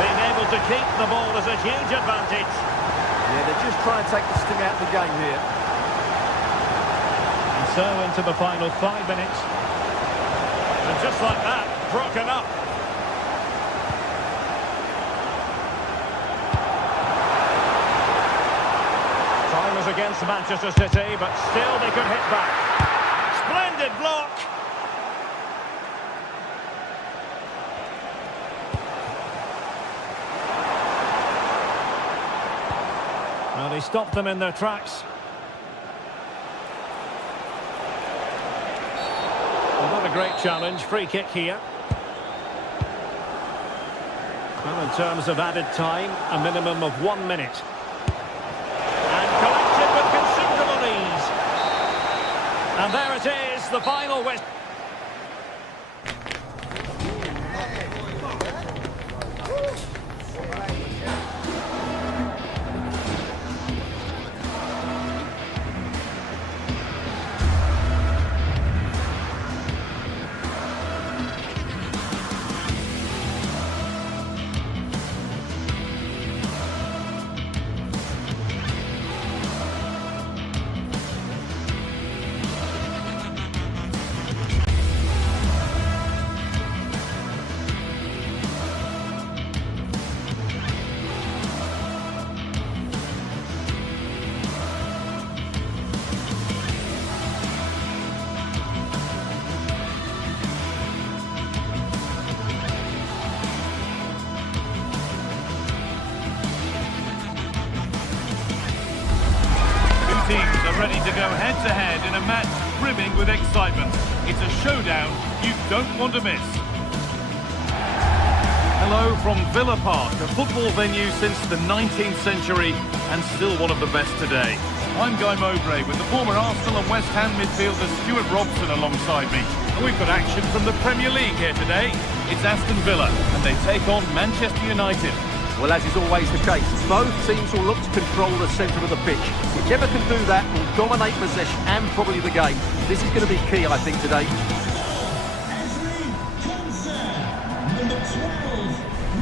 Being able to keep the ball is a huge advantage. Yeah, they're just trying to take the sting out of the game here. So into the final 5 minutes. And just like that, broken up. Time is against Manchester City, but still they could hit back. Splendid block. Well, he stopped them in their tracks. Not a great challenge. Free kick here. Well, in terms of added time, a minimum of 1 minute. And collected with considerable ease. And there it is, the final whistle. Teams are ready to go head-to-head in a match brimming with excitement. It's a showdown you don't want to miss. Hello from Villa Park, a football venue since the 19th century and still one of the best today. I'm Guy Mowbray with the former Arsenal and West Ham midfielder Stuart Robson alongside me. And we've got action from the Premier League here today. It's Aston Villa and they take on Manchester United. Well, as is always the case, both teams will look to control the centre of the pitch. Whichever can do that will dominate possession and probably the game. This is going to be key, I think, today. Number 12,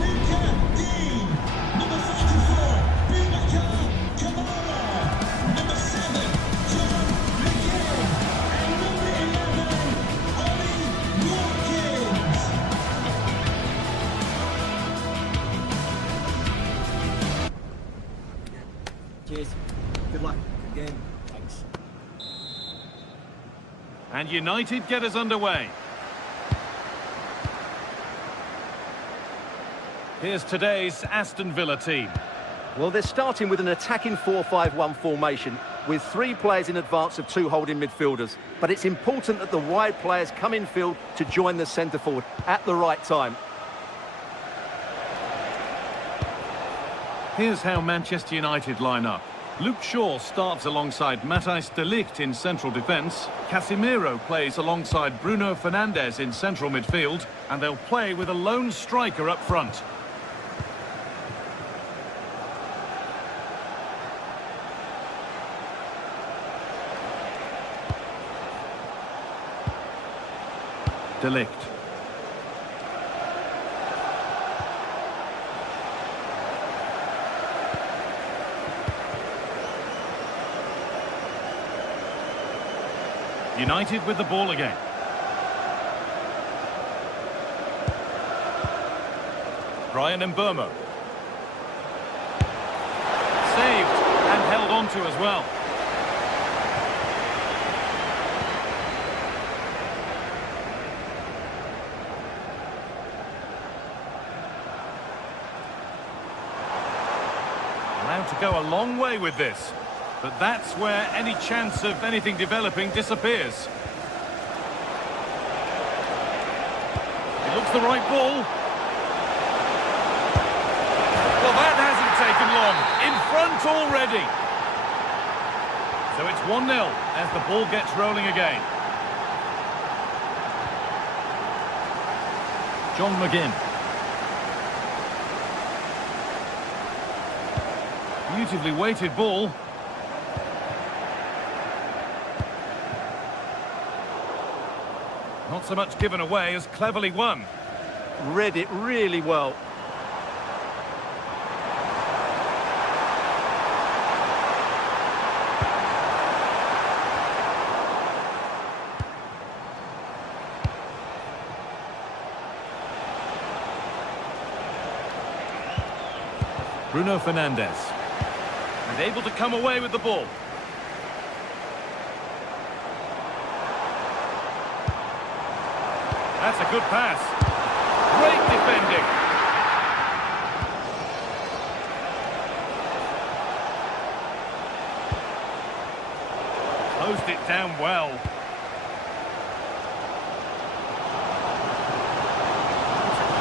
Mika Dean. Number 34, Bimaka Kamara. Number 7, John McGinn. And number 11, Ollie Watkins. Cheers. Good luck. Good game. Thanks. And United get us underway. Here's today's Aston Villa team. Well, they're starting with an attacking 4-5-1 formation with 3 players in advance of 2 holding midfielders. But it's important that the wide players come in field to join the centre forward at the right time. Here's how Manchester United line up. Luke Shaw starts alongside Matthijs de Ligt in central defence. Casemiro plays alongside Bruno Fernandes in central midfield. And they'll play with a lone striker up front. De Ligt. United with the ball again. Brian Mbeumo. Saved and held on to as well. Allowed to go a long way with this. But that's where any chance of anything developing disappears. It looks the right ball. Well, that hasn't taken long. In front already. So it's 1-0 as the ball gets rolling again. John McGinn. Beautifully weighted ball. Not so much given away as cleverly won. Read it really well. Bruno Fernandes. And able to come away with the ball. That's a good pass. Great defending. Closed it down well.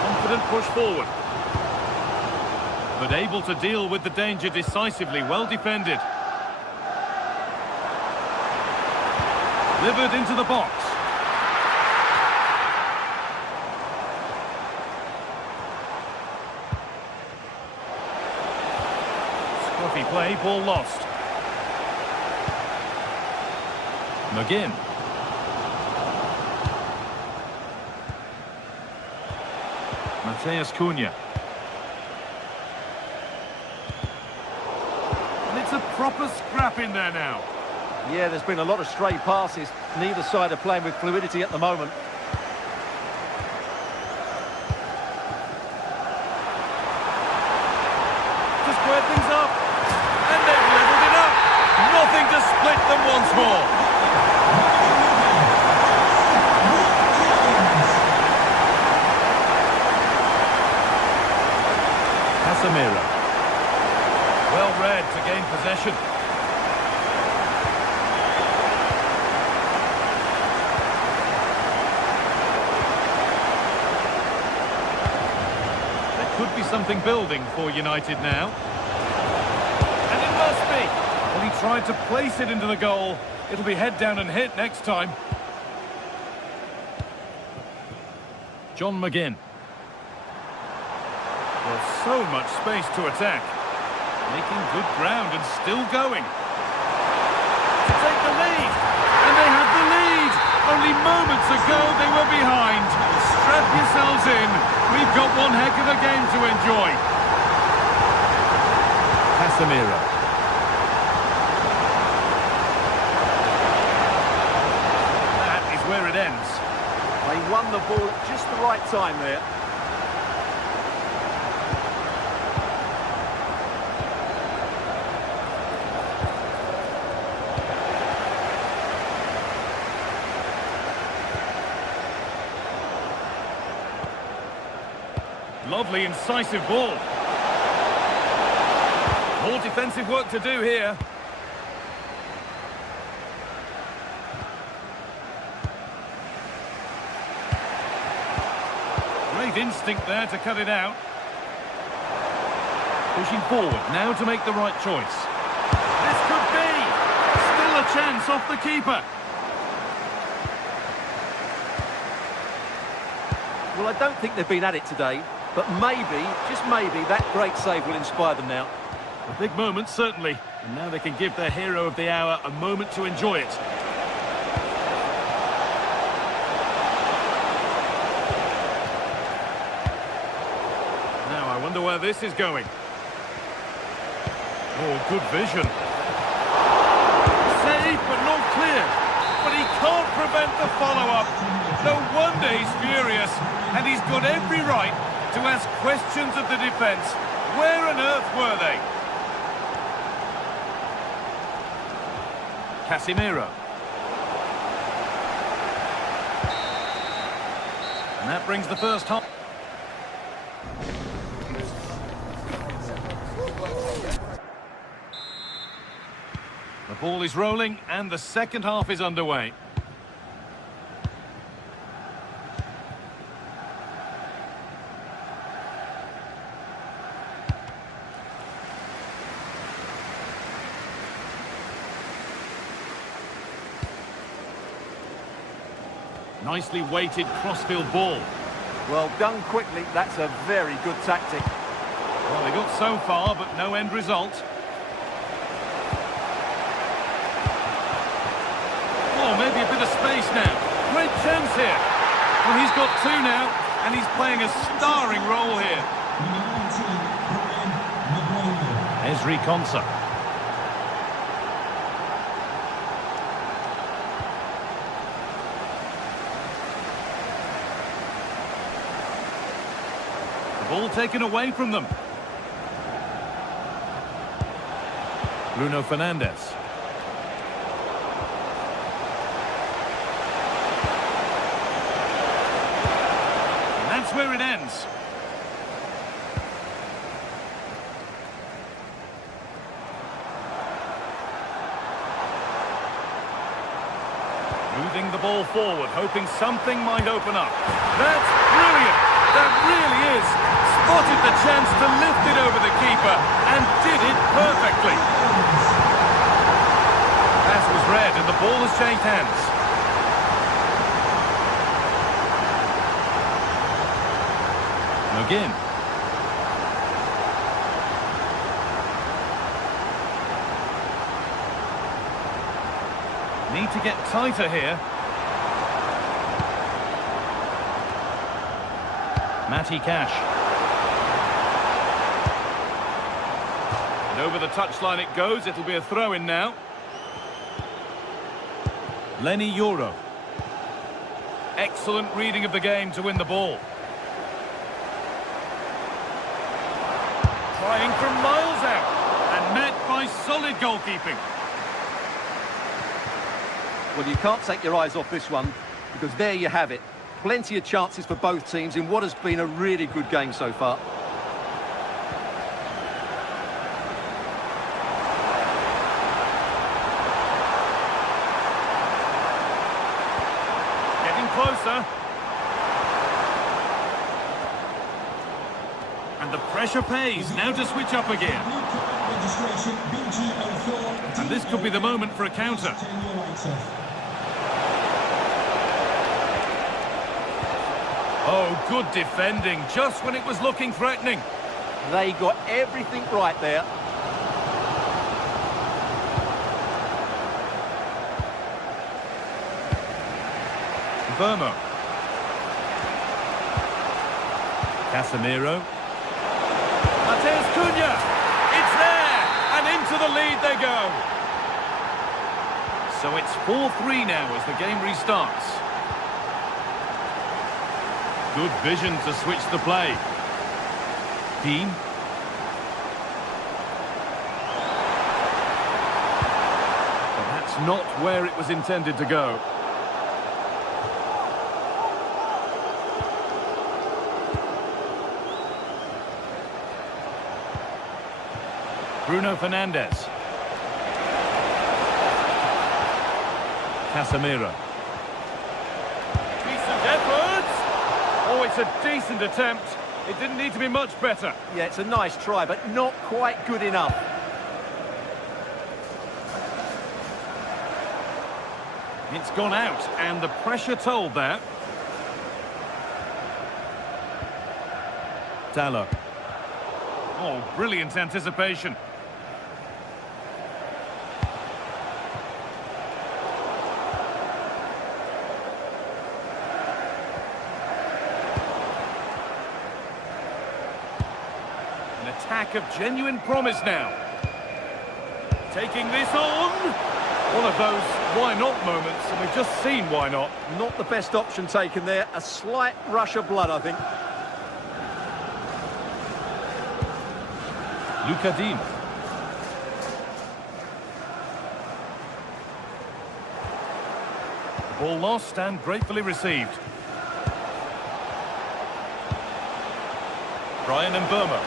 Confident push forward. But able to deal with the danger decisively. Well defended. Delivered into the box. Scruffy play, ball lost. McGinn. Matheus Cunha. And it's a proper scrap in there now. Yeah, there's been a lot of stray passes. Neither side are playing with fluidity at the moment. To square things up. And they've levelled it up. Nothing to split them once more. Casemiro. Well read to gain possession. There could be something building for United now. And it must be. Well, he tried to place it into the goal. It'll be head down and hit next time. John McGinn. Well, so much space to attack. Making good ground and still going. To take the lead. And they have the lead. Only moments ago they were behind. Strap yourselves in. We've got one heck of a game to enjoy. Casemiro. That is where it ends. They won the ball at just the right time there. Lovely, incisive ball. More defensive work to do here. Great instinct there to cut it out. Pushing forward now to make the right choice. This could be! Still a chance off the keeper. Well, I don't think they've been at it today, but maybe, just maybe, that great save will inspire them now. A big moment, certainly. And now they can give their hero of the hour a moment to enjoy it. Now, I wonder where this is going. Oh, good vision. Save, but not clear. But he can't prevent the follow-up. No wonder he's furious. And he's got every right to ask questions of the defence. Where on earth were they? Casemiro. And that brings the first half. The ball is rolling and the second half is underway. Nicely weighted crossfield ball. Well, done quickly, that's a very good tactic. Well, they got so far, but no end result. Oh, maybe a bit of space now. Great chance here. Well, he's got two now, and he's playing a starring role here. Ezri Konsa. Ball taken away from them. Bruno Fernandes. And that's where it ends. Moving the ball forward, hoping something might open up. That's brilliant! That really is. Spotted the chance to lift it over the keeper and did it perfectly. Pass was read and the ball has changed hands. Again. Need to get tighter here. Matty Cash. And over the touchline it goes. It'll be a throw-in now. Lenny Yoro. Excellent reading of the game to win the ball. Trying from miles out. And met by solid goalkeeping. Well, you can't take your eyes off this one, because there you have it. Plenty of chances for both teams in what has been a really good game so far. Getting closer. And the pressure pays. Now to switch up again. And this could be the moment for a counter. Oh, good defending, just when it was looking threatening. They got everything right there. Burmo. Casemiro. Matheus Cunha. It's there, and into the lead they go. So it's 4-3 now as the game restarts. Good vision to switch the play. Dean. But that's not where it was intended to go. Bruno Fernandes. Casemiro. Decent effort! Oh, it's a decent attempt. It didn't need to be much better. Yeah, it's a nice try, but not quite good enough. It's gone out, and the pressure told there. Dalot. Oh, brilliant anticipation. An attack of genuine promise now. Taking this on. One of those why not moments, and we've just seen why not. Not the best option taken there. A slight rush of blood, I think. Luca Dean. Ball lost and gratefully received. Brian and Burma.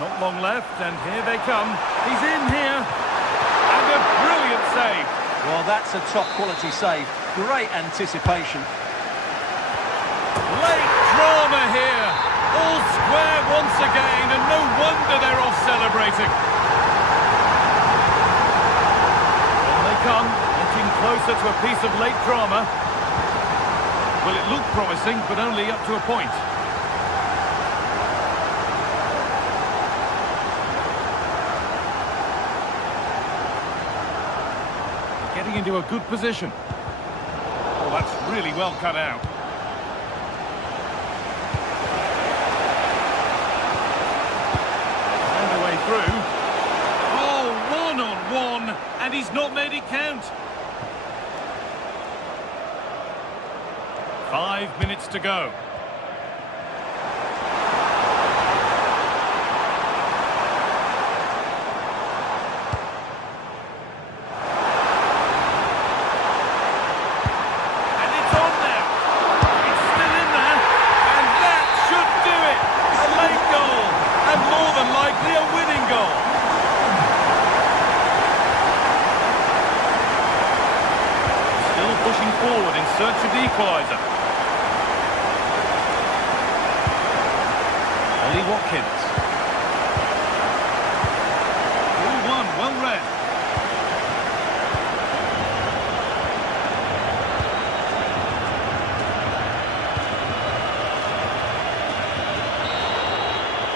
Not long left, and here they come. He's in here. And a brilliant save. Well, that's a top-quality save. Great anticipation. Late drama here. All square once again, and no wonder they're off celebrating. On they come, inching closer to a piece of late drama. Well, it looked promising, but only up to a point. Getting into a good position. Oh, that's really well cut out. Found a way through. Oh, one-on-one, and he's not made it count. 5 minutes to go. Forward in search of the equaliser. Ollie Watkins. 4-1, well read.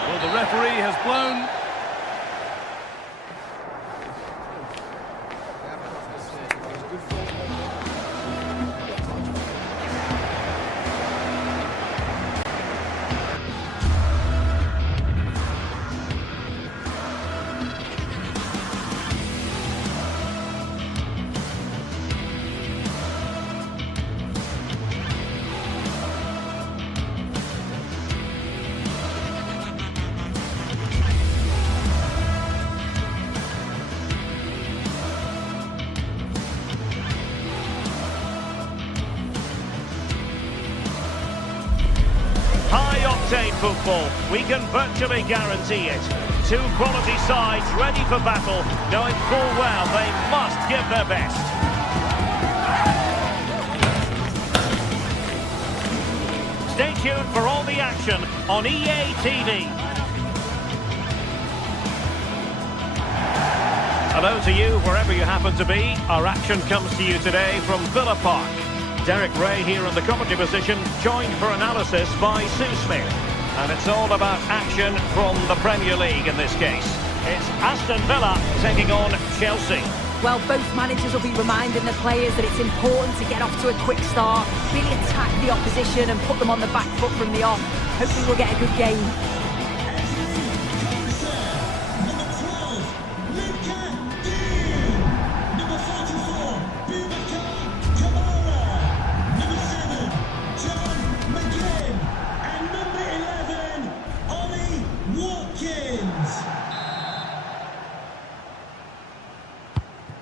Well, the referee has blown. High-octane football, we can virtually guarantee it. Two quality sides ready for battle, knowing full well they must give their best. Stay tuned for all the action on EA TV. Hello to you, wherever you happen to be. Our action comes to you today from Villa Park. Derek Ray here in the commentary position, joined for analysis by Sue Smith. And it's all about action from the Premier League in this case. It's Aston Villa taking on Chelsea. Well, both managers will be reminding the players that it's important to get off to a quick start, really attack the opposition and put them on the back foot from the off. Hopefully we'll get a good game.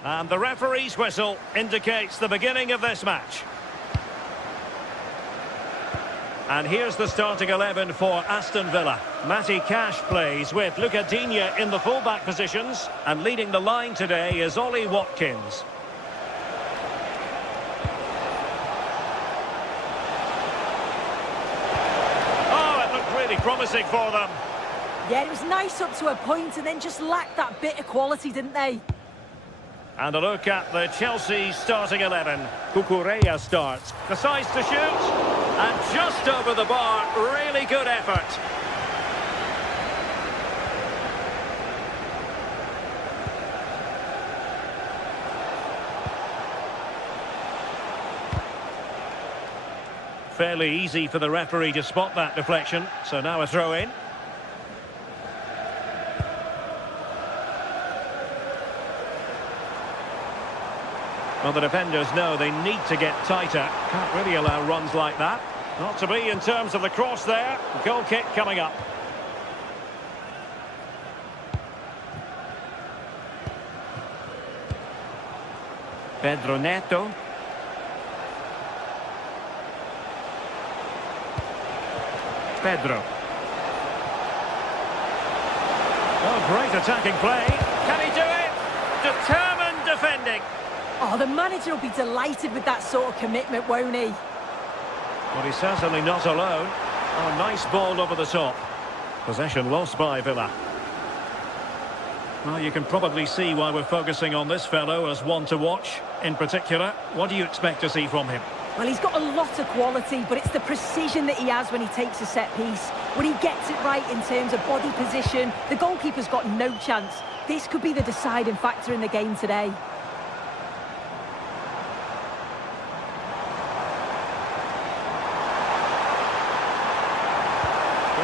And the referee's whistle indicates the beginning of this match. And here's the starting 11 for Aston Villa. Matty Cash plays with Luca Digne in the full-back positions. And leading the line today is Ollie Watkins. Oh, it looked really promising for them. Yeah, it was nice up to a point and then just lacked that bit of quality, didn't they? And a look at the Chelsea starting 11. Cucurella starts, decides to shoot, and just over the bar, really good effort. Fairly easy for the referee to spot that deflection, so now a throw in. Well, the defenders know they need to get tighter. Can't really allow runs like that. Not to be in terms of the cross there. Goal kick coming up. Pedro Neto. Pedro. Oh, great attacking play. Can he do it? Determined defending. Oh, the manager will be delighted with that sort of commitment, won't he? Well, he's certainly not alone. Oh, nice ball over the top. Possession lost by Villa. Well, you can probably see why we're focusing on this fellow as one to watch. In particular, what do you expect to see from him? Well, he's got a lot of quality, but it's the precision that he has when he takes a set piece. When he gets it right in terms of body position, the goalkeeper's got no chance. This could be the deciding factor in the game today.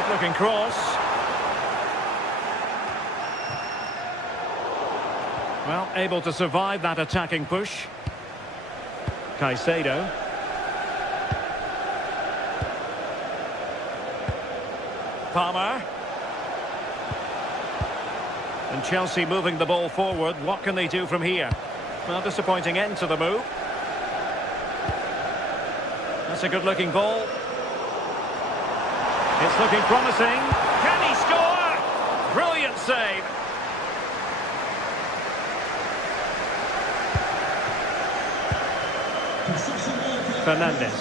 Looking cross. Well, able to survive that attacking push. Caicedo. Palmer. And Chelsea moving the ball forward. What can they do from here? Well, disappointing end to the move. That's a good-looking ball. It's looking promising. Can he score? Brilliant save. Fernandes.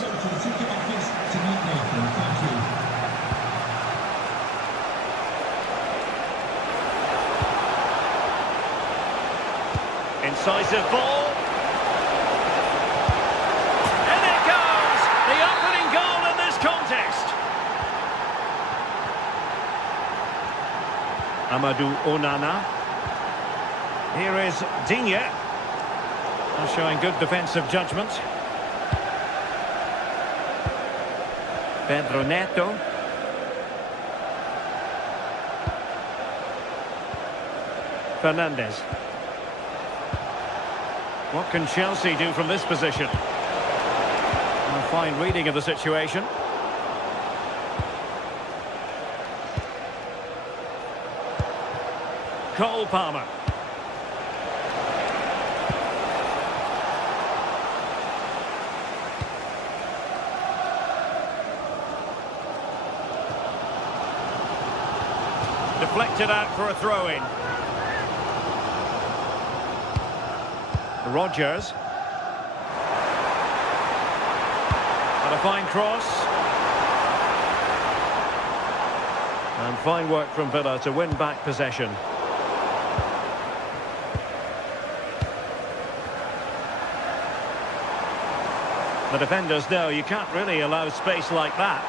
Incisive ball. And it goes! The opening goal in this contest. Amadou Onana. Here is Digne. Showing good defensive judgment. Pedro Neto. Fernandes. What can Chelsea do from this position? A fine reading of the situation. Cole Palmer. Deflected out for a throw-in. Rodgers. And a fine cross. And fine work from Villa to win back possession. The defenders know you can't really allow space like that.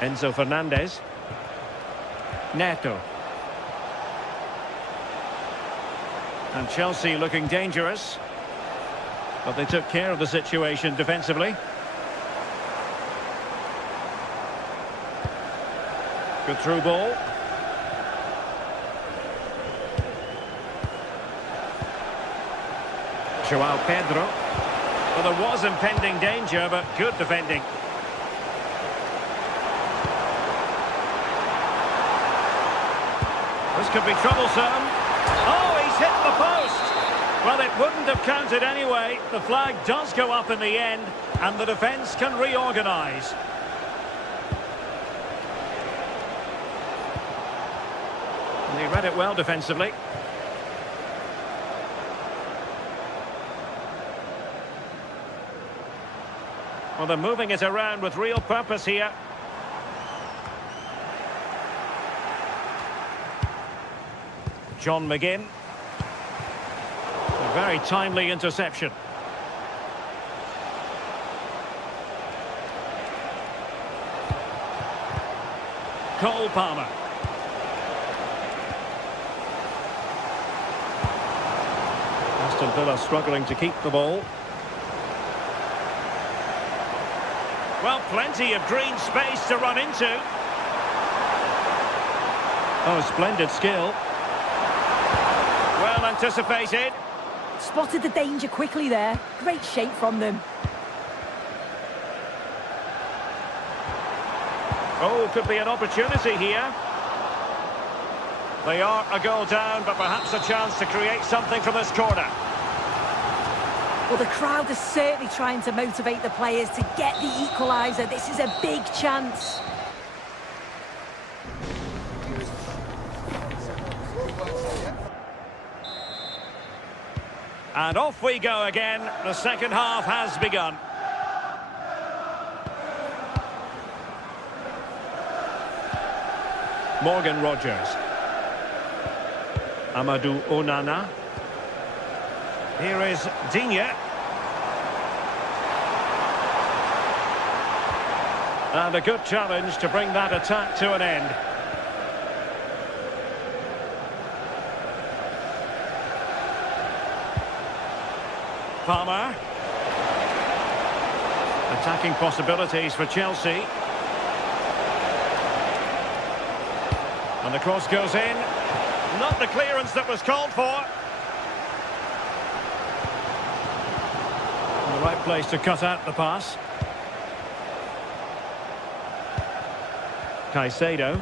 Enzo Fernandez. Neto. And Chelsea looking dangerous. But they took care of the situation defensively. Good through ball. Joao Pedro. Well, there was impending danger, but good defending. This could be troublesome. Oh, he's hit the post. Well, it wouldn't have counted anyway. The flag does go up in the end, and the defence can reorganise. And he read it well defensively. Well, they're moving it around with real purpose here. John McGinn. A very timely interception. Cole Palmer. Aston Villa struggling to keep the ball. Well, plenty of green space to run into. Oh, splendid skill. Well anticipated. Spotted the danger quickly there. Great shape from them. Oh, could be an opportunity here. They are a goal down, but perhaps a chance to create something from this corner. Well, the crowd is certainly trying to motivate the players to get the equaliser. This is a big chance. And off we go again. The second half has begun. Morgan Rogers. Amadou Onana. Here is Digne. And a good challenge to bring that attack to an end. Palmer. Attacking possibilities for Chelsea. And the cross goes in. Not the clearance that was called for. The right place to cut out the pass. Caicedo.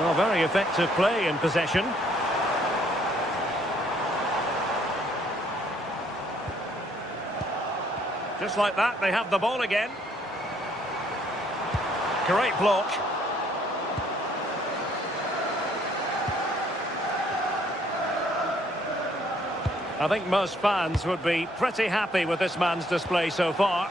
Well, very effective play in possession. Just like that, they have the ball again. Great block. I think most fans would be pretty happy with this man's display so far.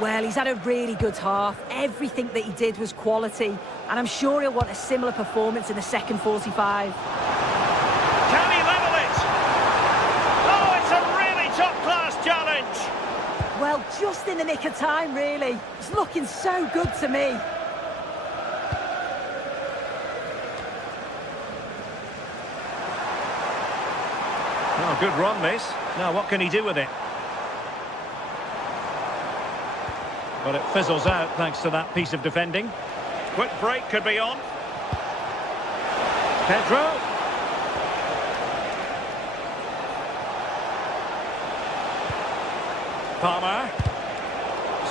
Well, he's had a really good half. Everything that he did was quality. And I'm sure he'll want a similar performance in the second 45. Can he level it? Oh, it's a really top-class challenge. Well, just in the nick of time, really. It's looking so good to me. Oh, good run, this. Now, what can he do with it? But it fizzles out thanks to that piece of defending. Quick break could be on. Pedro. Palmer.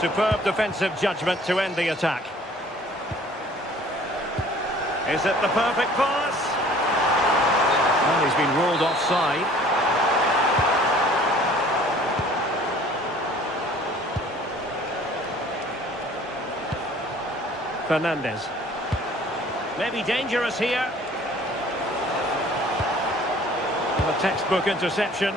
Superb defensive judgment to end the attack. Is it the perfect pass? Well, he's been ruled offside. Fernandez. Maybe dangerous here. And a textbook interception.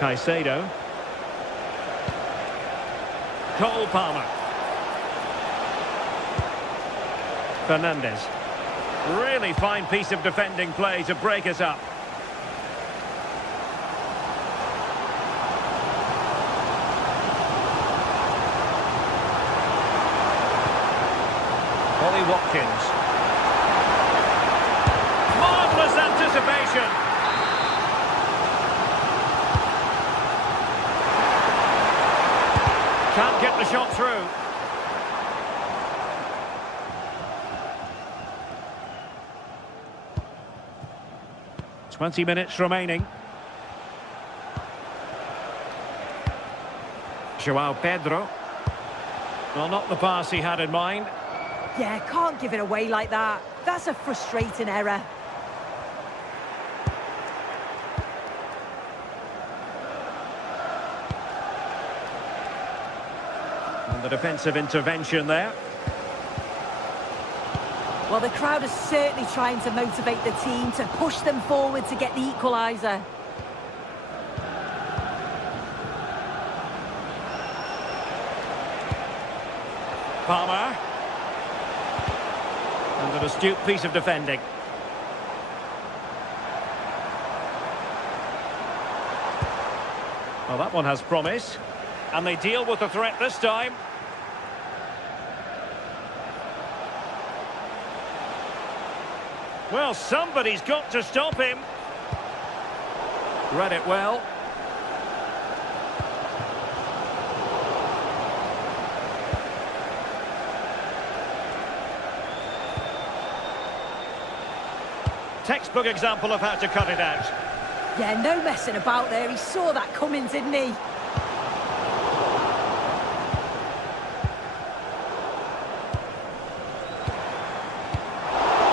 Caicedo. Cole Palmer. Fernandez. Really fine piece of defending play to break us up. Watkins. Marvellous anticipation. Can't get the shot through. 20 minutes remaining. Joao Pedro. Well, not the pass he had in mind. Yeah, can't give it away like that. That's a frustrating error. And the defensive intervention there. Well, the crowd is certainly trying to motivate the team to push them forward to get the equaliser. Palmer. And an astute piece of defending. Well, that one has promise. And they deal with the threat this time. Well, somebody's got to stop him. Read it well. Textbook example of how to cut it out. Yeah, no messing about there. He saw that coming, didn't he?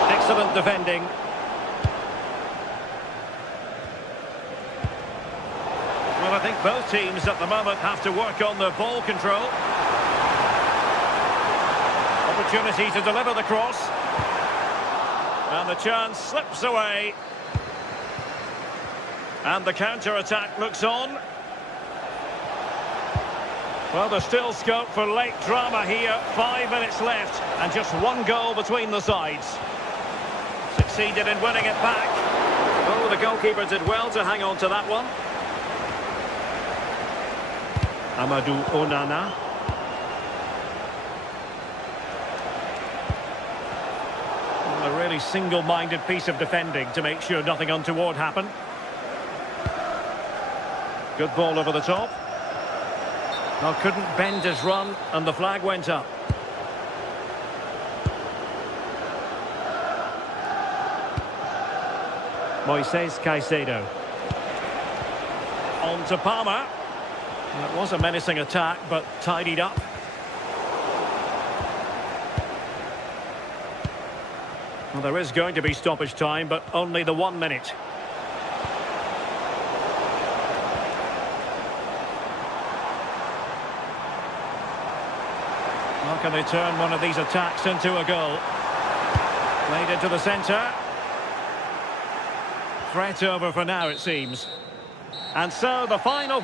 Excellent defending. Well, I think both teams at the moment have to work on their ball control. Opportunity to deliver the cross. And the chance slips away. And the counter-attack looks on. Well, there's still scope for late drama here. 5 minutes left and just one goal between the sides. Succeeded in winning it back. Oh, the goalkeeper did well to hang on to that one. Amadou Onana. A really single-minded piece of defending to make sure nothing untoward happened. Good ball over the top. Well, couldn't bend his run, and the flag went up. Moises Caicedo. On to Palmer. Well, it was a menacing attack, but tidied up. Well, there is going to be stoppage time, but only the 1 minute. How can they turn one of these attacks into a goal? Played into the centre. Threat over for now, it seems. And so the final...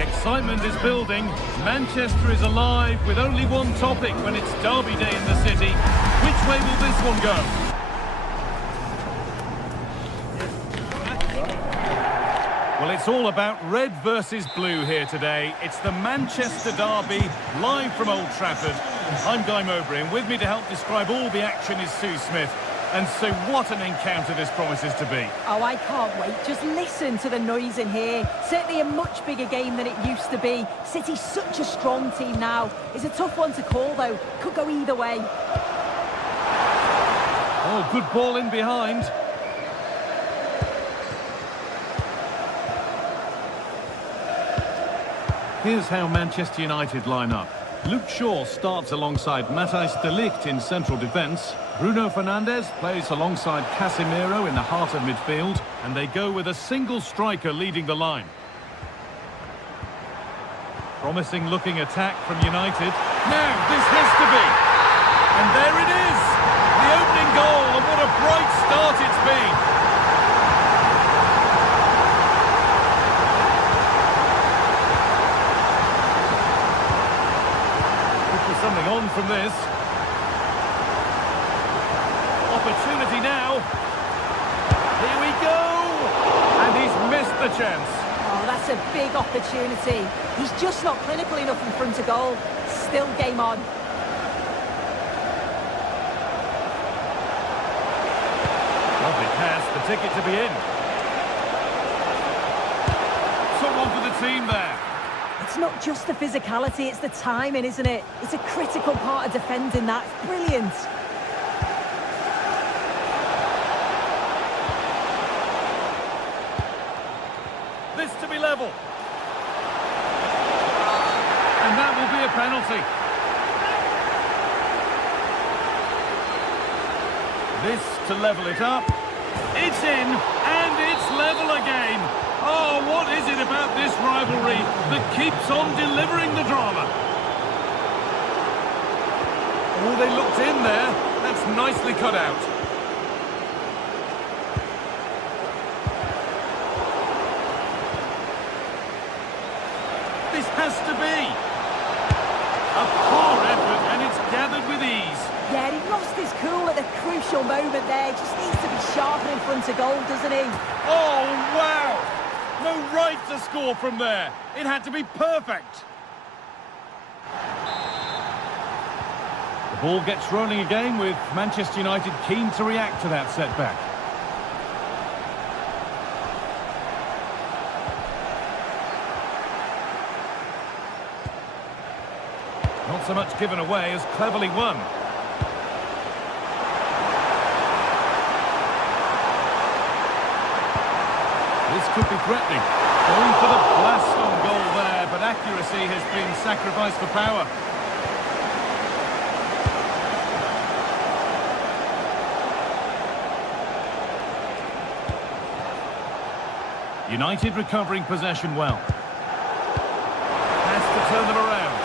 Excitement is building. Manchester is alive with only one topic when it's derby day in the city. Which way will this one go? Well, it's all about red versus blue here today. It's the Manchester derby, live from Old Trafford. I'm Guy Mowbray, and with me to help describe all the action is Sue Smith. And so what an encounter this promises to be. Oh, I can't wait. Just listen to the noise in here. Certainly a much bigger game than it used to be. City's such a strong team now. It's a tough one to call, though. Could go either way. Oh, good ball in behind. Here's how Manchester United line up. Luke Shaw starts alongside Matthijs de Ligt in central defence. Bruno Fernandes plays alongside Casemiro in the heart of midfield. And they go with a single striker leading the line. Promising looking attack from United. Now, this has to be. And there it is. The opening goal, and what a bright start it's been. Something on from this. Opportunity now. Here we go. And he's missed the chance. Oh, that's a big opportunity. He's just not clinical enough in front of goal. Still game on. Lovely pass, the ticket to be in. Someone for the team there. It's not just the physicality, it's the timing, isn't it? It's a critical part of defending that. It's brilliant. This to be level. And that will be a penalty. This to level it up. It's in, and it's level again. Oh, what is it about this rivalry that keeps on delivering the drama? Oh, they looked in there. That's nicely cut out. This has to be. A poor effort, and it's gathered with ease. Yeah, he lost his cool at a crucial moment there. Just needs to be sharper in front of goal, doesn't he? Oh, wow! No right to score from there. It had to be perfect. The ball gets rolling again with Manchester United keen to react to that setback. Not so much given away as cleverly won. This could be threatening. Going for the blast on goal there, but accuracy has been sacrificed for power. United recovering possession well. Has to turn them around.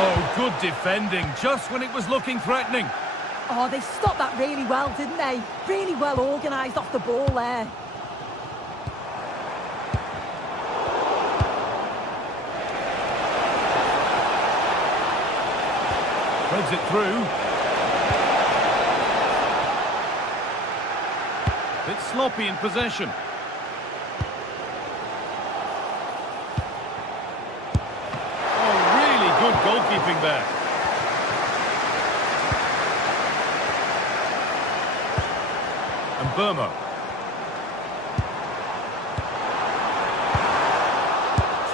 Oh, good defending, just when it was looking threatening. Oh, they stopped that really well, didn't they? Really well organised off the ball there. Threads it through. Bit sloppy in possession. Oh, really good goalkeeping there. And Burma.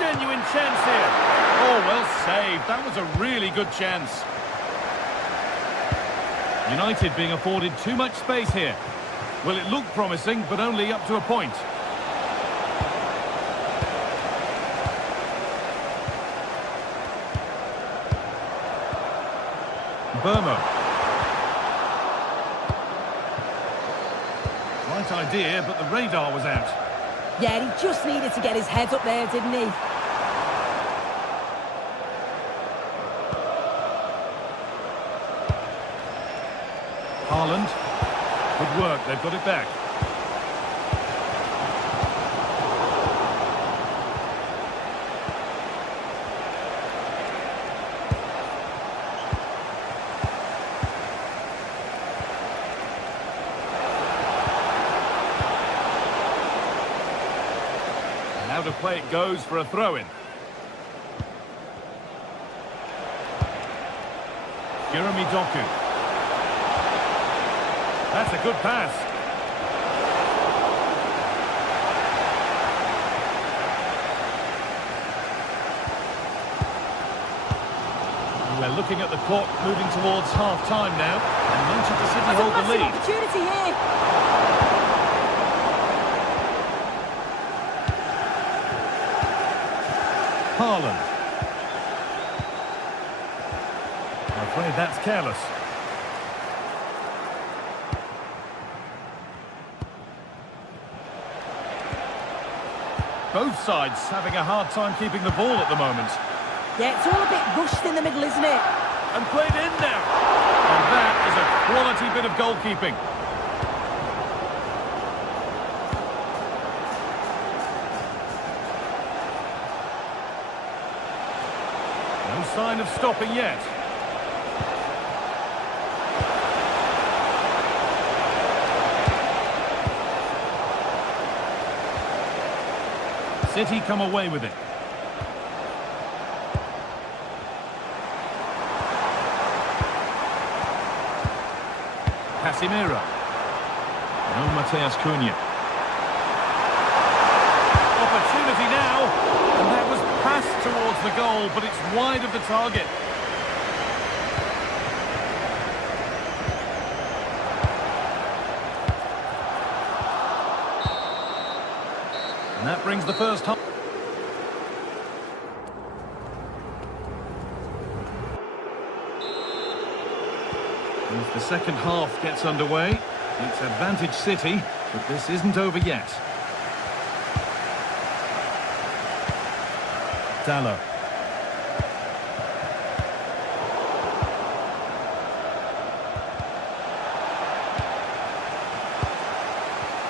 Genuine chance here. Oh, well saved. That was a really good chance. United being afforded too much space here. Well, it looked promising, but only up to a point. Burma. Right idea, but the radar was out. Yeah, he just needed to get his head up there, didn't he? Haaland. Good work, they've got it back. And out of play it goes for a throw-in. Jeremy Doku. That's a good pass. We're looking at the clock moving towards half-time now, and Manchester City hold the lead. Opportunity here. Haaland. I'm afraid that's careless. Both sides having a hard time keeping the ball at the moment. Yeah, it's all a bit rushed in the middle, isn't it? And played in now. And that is a quality bit of goalkeeping. No sign of stopping yet. City come away with it. Casemiro. No Mateus Cunha. Opportunity now. And that was passed towards the goal, but it's wide of the target. And that brings the first half. As the second half gets underway, it's advantage City, but this isn't over yet. Dallo.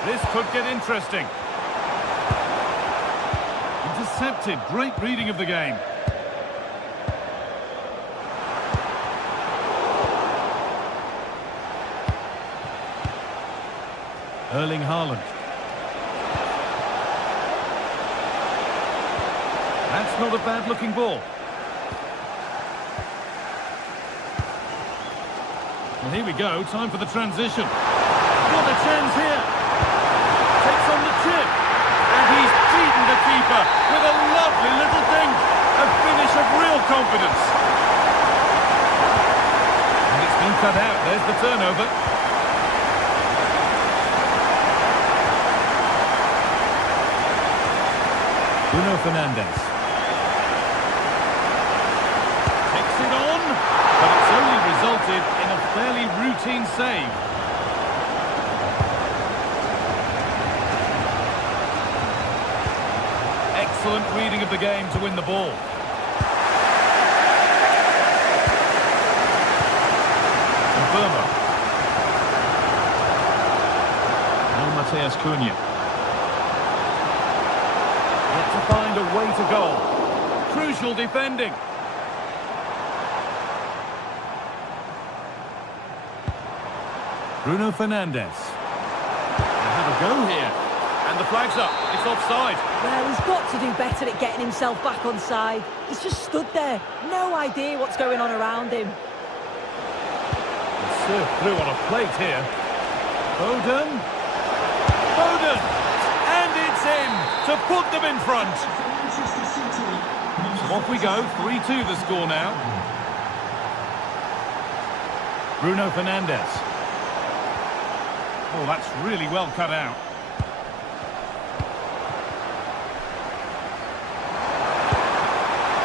This could get interesting. Intercepted. Great reading of the game. Erling Haaland. That's not a bad-looking ball. Well, here we go. Time for the transition. What a chance here. Takes on the chip. And he's beaten the keeper with a lovely little dink. A finish of real confidence. And it's been cut out. There's the turnover. Bruno Fernandes. Takes it on, but it's only resulted in a fairly routine save. Excellent reading of the game to win the ball. And Burma. Now Mateus Cunha. To find a way to goal. Crucial defending. Bruno Fernandes. They have a go here. And the flag's up. It's offside. Well, he's got to do better at getting himself back on side. He's just stood there. No idea what's going on around him. Served through on a plate here. Foden. Foden! To put them in front. So off we go, 3-2 the score now. Bruno Fernandes. Oh, that's really well cut out.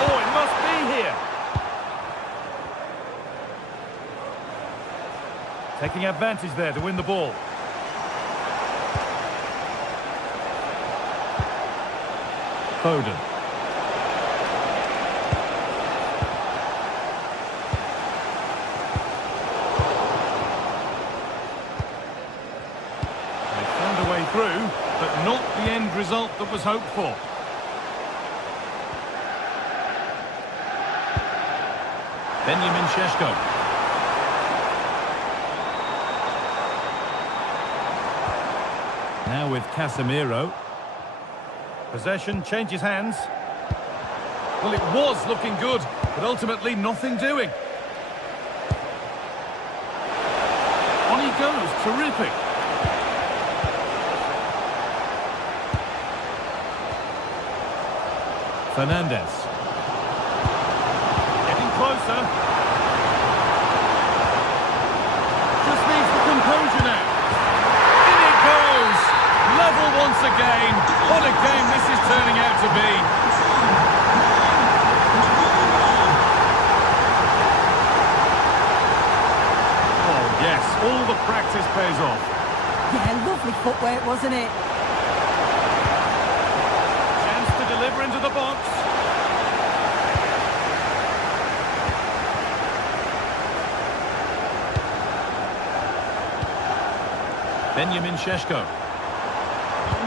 Oh, it must be here. Taking advantage there to win the ball. Foden. They found a way through, but not the end result that was hoped for. Benjamin Šeško. Now with Casemiro. Possession changes hands. Well, it was looking good, but ultimately nothing doing. On he goes, terrific. Fernandez. Getting closer. Just needs the composure now. In it goes. Level once again. What a game this is turning out to be. Oh yes, all the practice pays off. Yeah, lovely footwork, wasn't it? Chance to deliver into the box. Benjamin Šeško.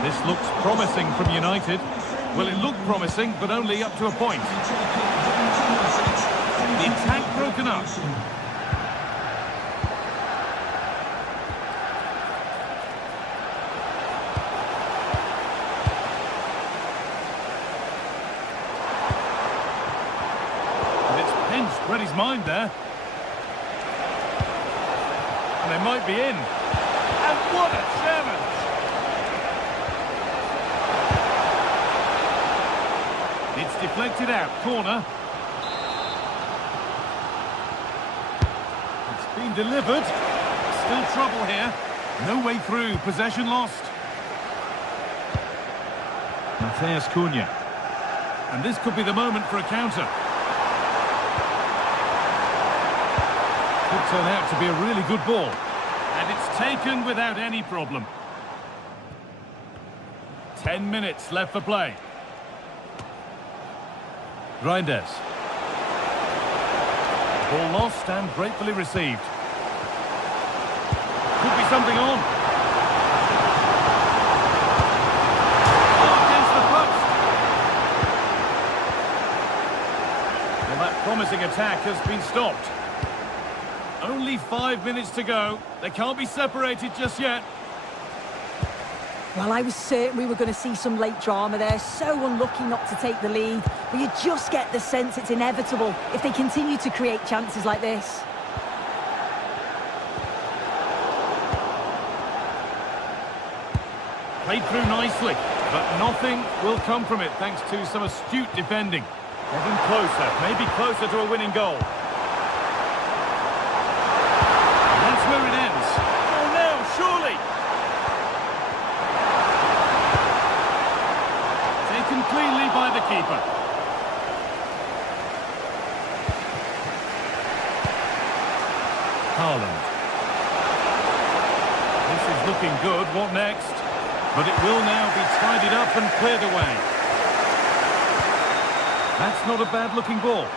This looks promising from United. Well, it looked promising, but only up to a point. The attack broken up. And it's pinched, read his mind there. And they might be in. And what a challenge! It's deflected out, corner. It's been delivered. Still trouble here. No way through, possession lost. Matheus Cunha. And this could be the moment for a counter. Could turn out to be a really good ball. And it's taken without any problem. 10 minutes left for play. Reinders. Ball lost and gratefully received. Could be something on. Oh, against the post. Well, that promising attack has been stopped. Only 5 minutes to go. They can't be separated just yet. Well, I was certain we were going to see some late drama there. So unlucky not to take the lead. But you just get the sense it's inevitable if they continue to create chances like this. Played through nicely, but nothing will come from it thanks to some astute defending. Getting closer, maybe closer to a winning goal. That's where it ends. Oh no, surely! Taken cleanly by the keeper. Haaland. This is looking good. What next? But it will now be tidied up and cleared away. That's not a bad-looking ball.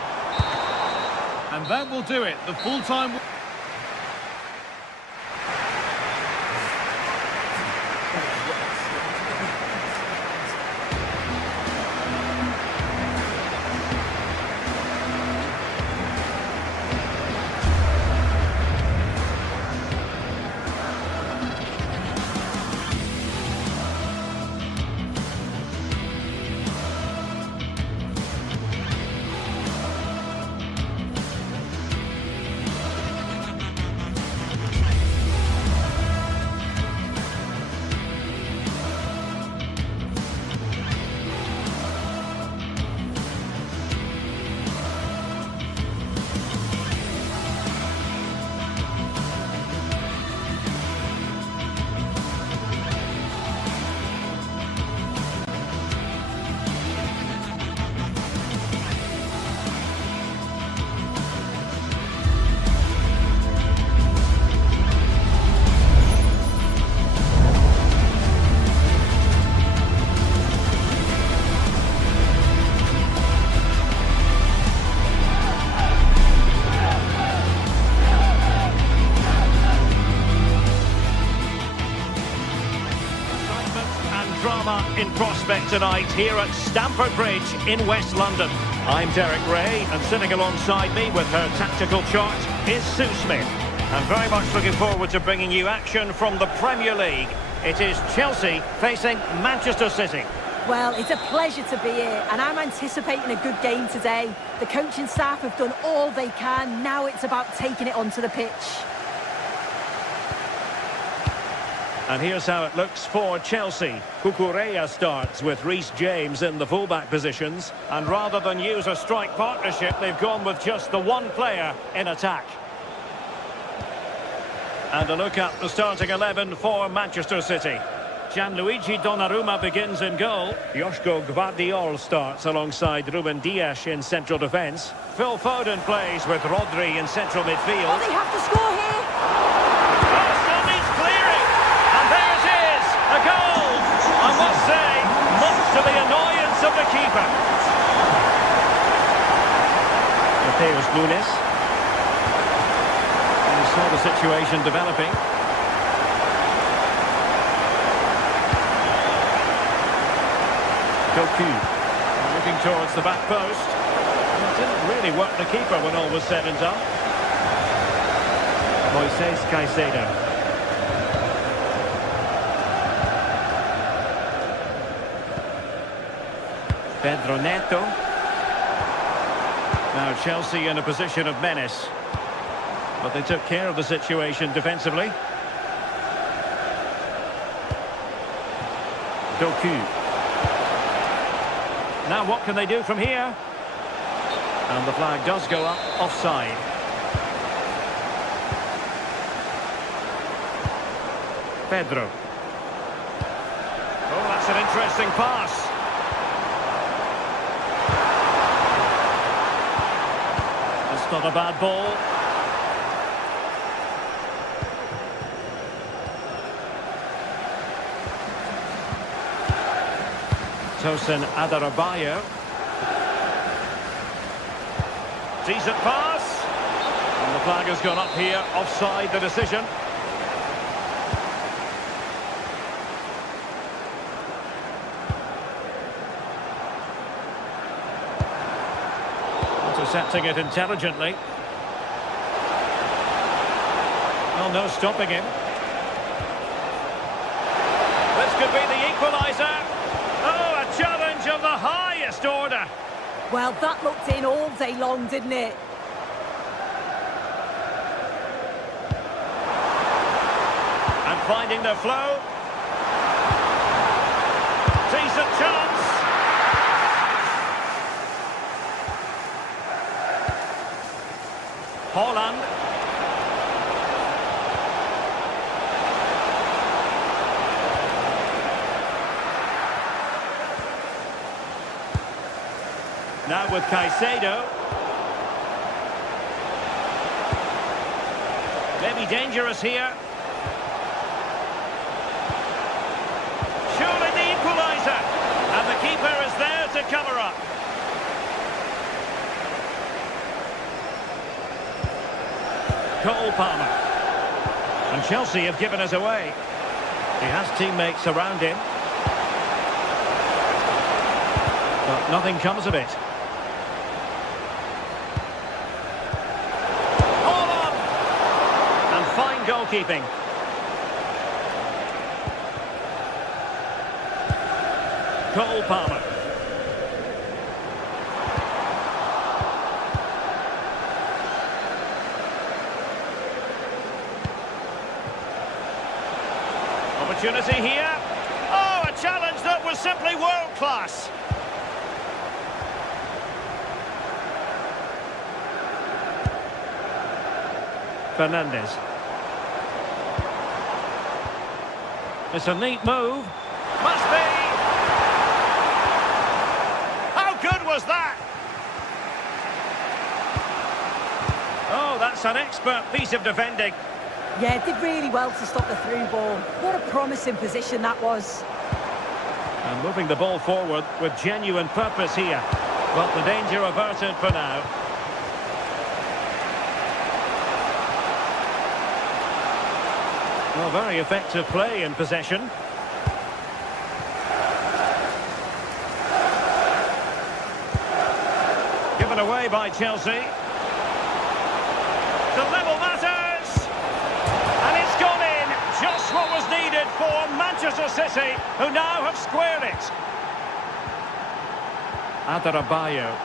And that will do it. The full-time... In prospect tonight here at Stamford Bridge in West London. I'm Derek Ray, and sitting alongside me with her tactical chart is Sue Smith. I'm very much looking forward to bringing you action from the Premier League. It is Chelsea facing Manchester City. Well, it's a pleasure to be here, and I'm anticipating a good game today. The coaching staff have done all they can. Now it's about taking it onto the pitch. And here's how it looks for Chelsea. Cucurella starts with Reece James in the fullback positions. And rather than use a strike partnership, they've gone with just the one player in attack. And a look at the starting 11 for Manchester City. Gianluigi Donnarumma begins in goal. Joško Gvardiol starts alongside Ruben Dias in central defence. Phil Foden plays with Rodri in central midfield. Oh, they have to score here! Still needs clearing! And there it is! A goal! I must say, much to the annoyance of the keeper. Mateus Nunes. And he saw the situation developing. Doku, looking towards the back post. It didn't really work the keeper when all was said and done. Moises Caicedo. Pedro Neto. Now Chelsea in a position of menace. But they took care of the situation defensively. Doku. Now what can they do from here? And the flag does go up, offside. Pedro. Oh, that's an interesting pass. That's not a bad ball. Tosin Adarabioyo. Decent pass. And the flag has gone up here, offside the decision. Intercepting it intelligently. Well, no stopping him. This could be the equaliser. Oh, a challenge of the highest order. Well, that looked in all day long, didn't it? And finding their flow. Decent chance. Haaland. Now with Caicedo. Maybe dangerous here. Surely the equaliser. And the keeper is there to cover up. Cole Palmer. And Chelsea have given us away. He has teammates around him. But nothing comes of it. Fine goalkeeping. Cole Palmer. Opportunity here. Oh, a challenge that was simply world class. Fernandes. It's a neat move. Must be. How good was that? Oh, that's an expert piece of defending. Yeah, did really well to stop the through ball. What a promising position that was. And moving the ball forward with genuine purpose here. But the danger averted for now. Well, very effective play in possession. Given away by Chelsea. To level matters! And it's gone in! Just what was needed for Manchester City, who now have squared it. Adarabioyo.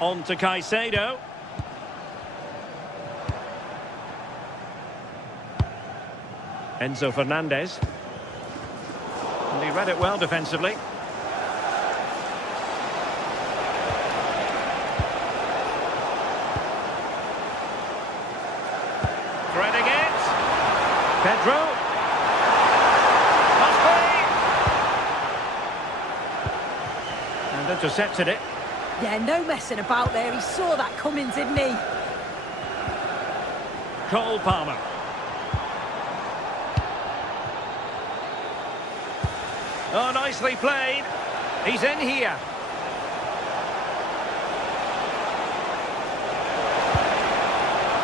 On to Caicedo. Enzo Fernandez. And he read it well defensively. Threading it. Pedro. Must be. And intercepted it. Yeah, no messing about there. He saw that coming, didn't he? Cole Palmer. Oh, nicely played. He's in here.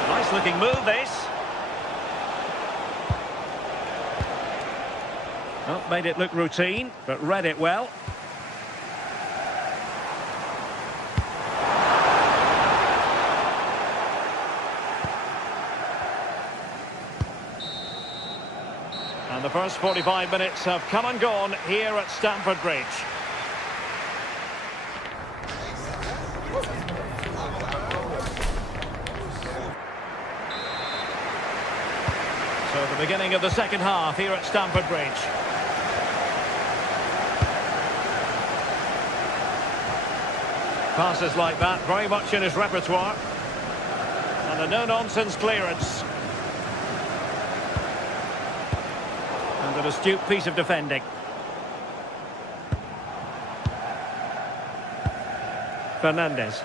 Nice looking move, this. Oh, made it look routine, but read it well. And the first 45 minutes have come and gone here at Stamford Bridge. So the beginning of the second half here at Stamford Bridge. Passes like that, very much in his repertoire. And a no-nonsense clearance. And an astute piece of defending. Fernandez.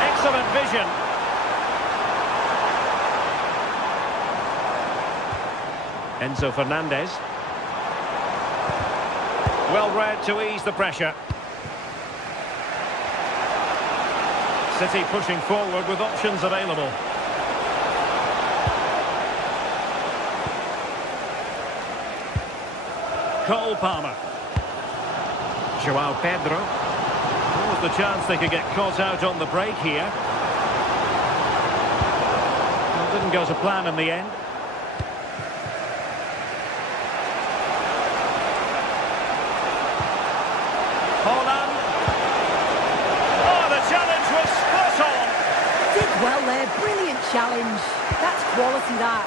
Excellent vision. Enzo Fernandez. Well read to ease the pressure. City pushing forward with options available. Cole Palmer. Joao Pedro. What was the chance they could get caught out on the break here? Well, didn't go to plan in the end. Holland. Oh, the challenge was spot on. Did well there, brilliant challenge. That's quality, that.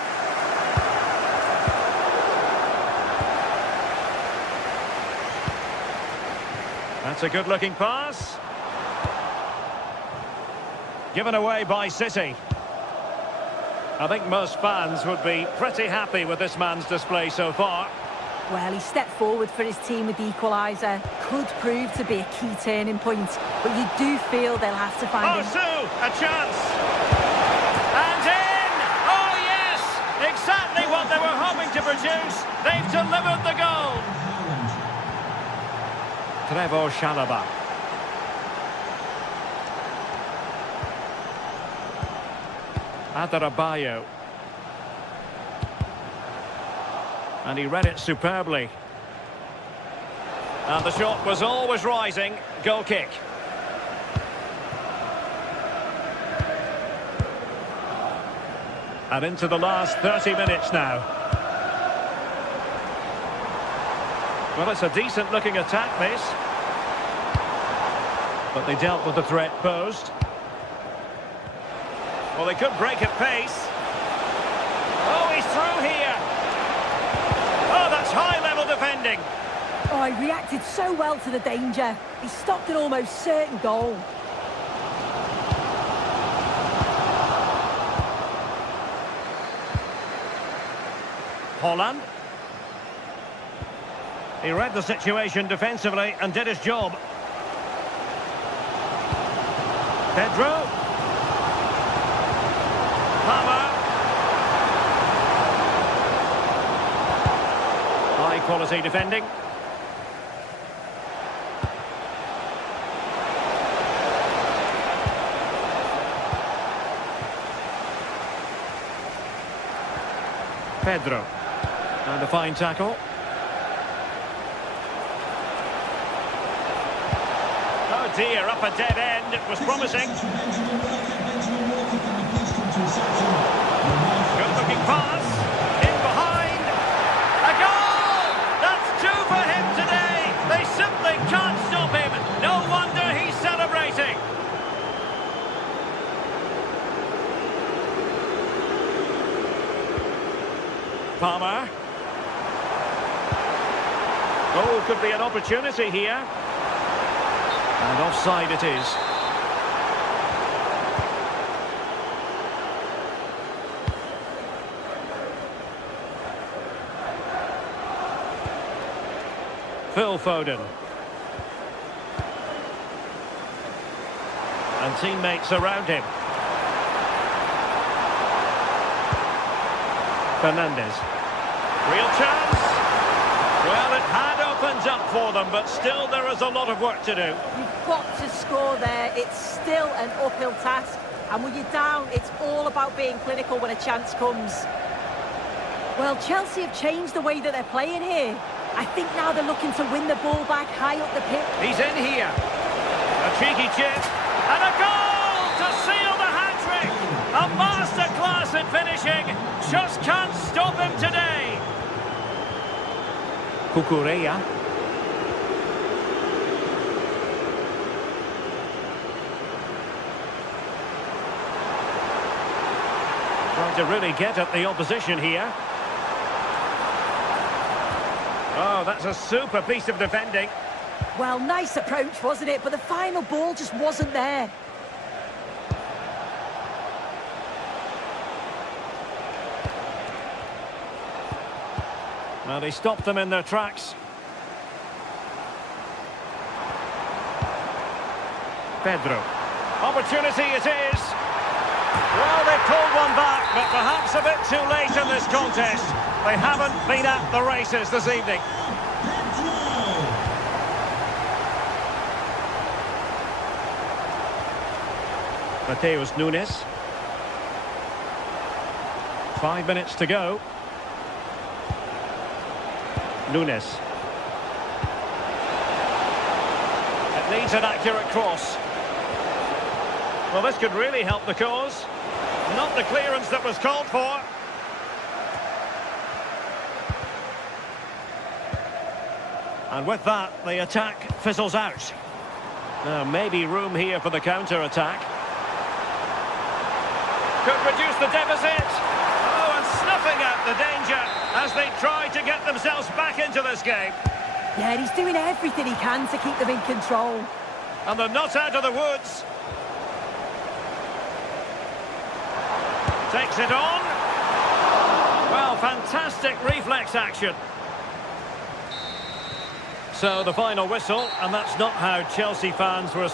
That's a good-looking pass. Given away by City. I think most fans would be pretty happy with this man's display so far. Well, he stepped forward for his team with the equaliser. Could prove to be a key turning point, but you do feel they'll have to find him. Sue, a chance. And in! Oh, yes! Exactly what they were hoping to produce. They've delivered the goal. Trevor Chalobah. Adarabioyo. And he read it superbly. And the shot was always rising. Goal kick. And into the last 30 minutes now. Well, it's a decent-looking attack, this. But they dealt with the threat posed. Well, they could break at pace. Oh, he's through here. Oh, that's high-level defending. Oh, he reacted so well to the danger. He stopped an almost certain goal. Holland. He read the situation defensively and did his job. Pedro. Palmer. High quality defending. Pedro. And a fine tackle. Oh dear, up a dead end. It was promising. Good looking pass. In behind. A goal! That's two for him today. They simply can't stop him. No wonder he's celebrating. Palmer. Oh, could be an opportunity here. And offside it is. Phil Foden. And teammates around him. Fernandes. Real chance. Well, it had opened up for them, but still there is a lot of work to do. You've got to score there. It's still an uphill task. And when you're down, it's all about being clinical when a chance comes. Well, Chelsea have changed the way that they're playing here. I think now they're looking to win the ball back high up the pitch. He's in here. A cheeky chip. And a goal to seal the hat-trick. A masterclass in finishing. Just can't stop him today. Cucurella. Trying to really get at the opposition here. Oh, that's a super piece of defending. Well, nice approach, wasn't it? But the final ball just wasn't there. Well, he stopped them in their tracks. Pedro. Opportunity it is. Well, they pulled one back, but perhaps a bit too late in this contest. They haven't been at the races this evening. Mateus Nunes. 5 minutes to go. Nunes. It needs an accurate cross. Well, this could really help the cause. Not the clearance that was called for. And with that, the attack fizzles out. Now, maybe room here for the counter-attack. Could reduce the deficit. Oh, and snuffing out the danger as they try to get themselves back into this game. Yeah, he's doing everything he can to keep them in control. And they're not out of the woods. Takes it on. Well, fantastic reflex action. So the final whistle, and that's not how Chelsea fans were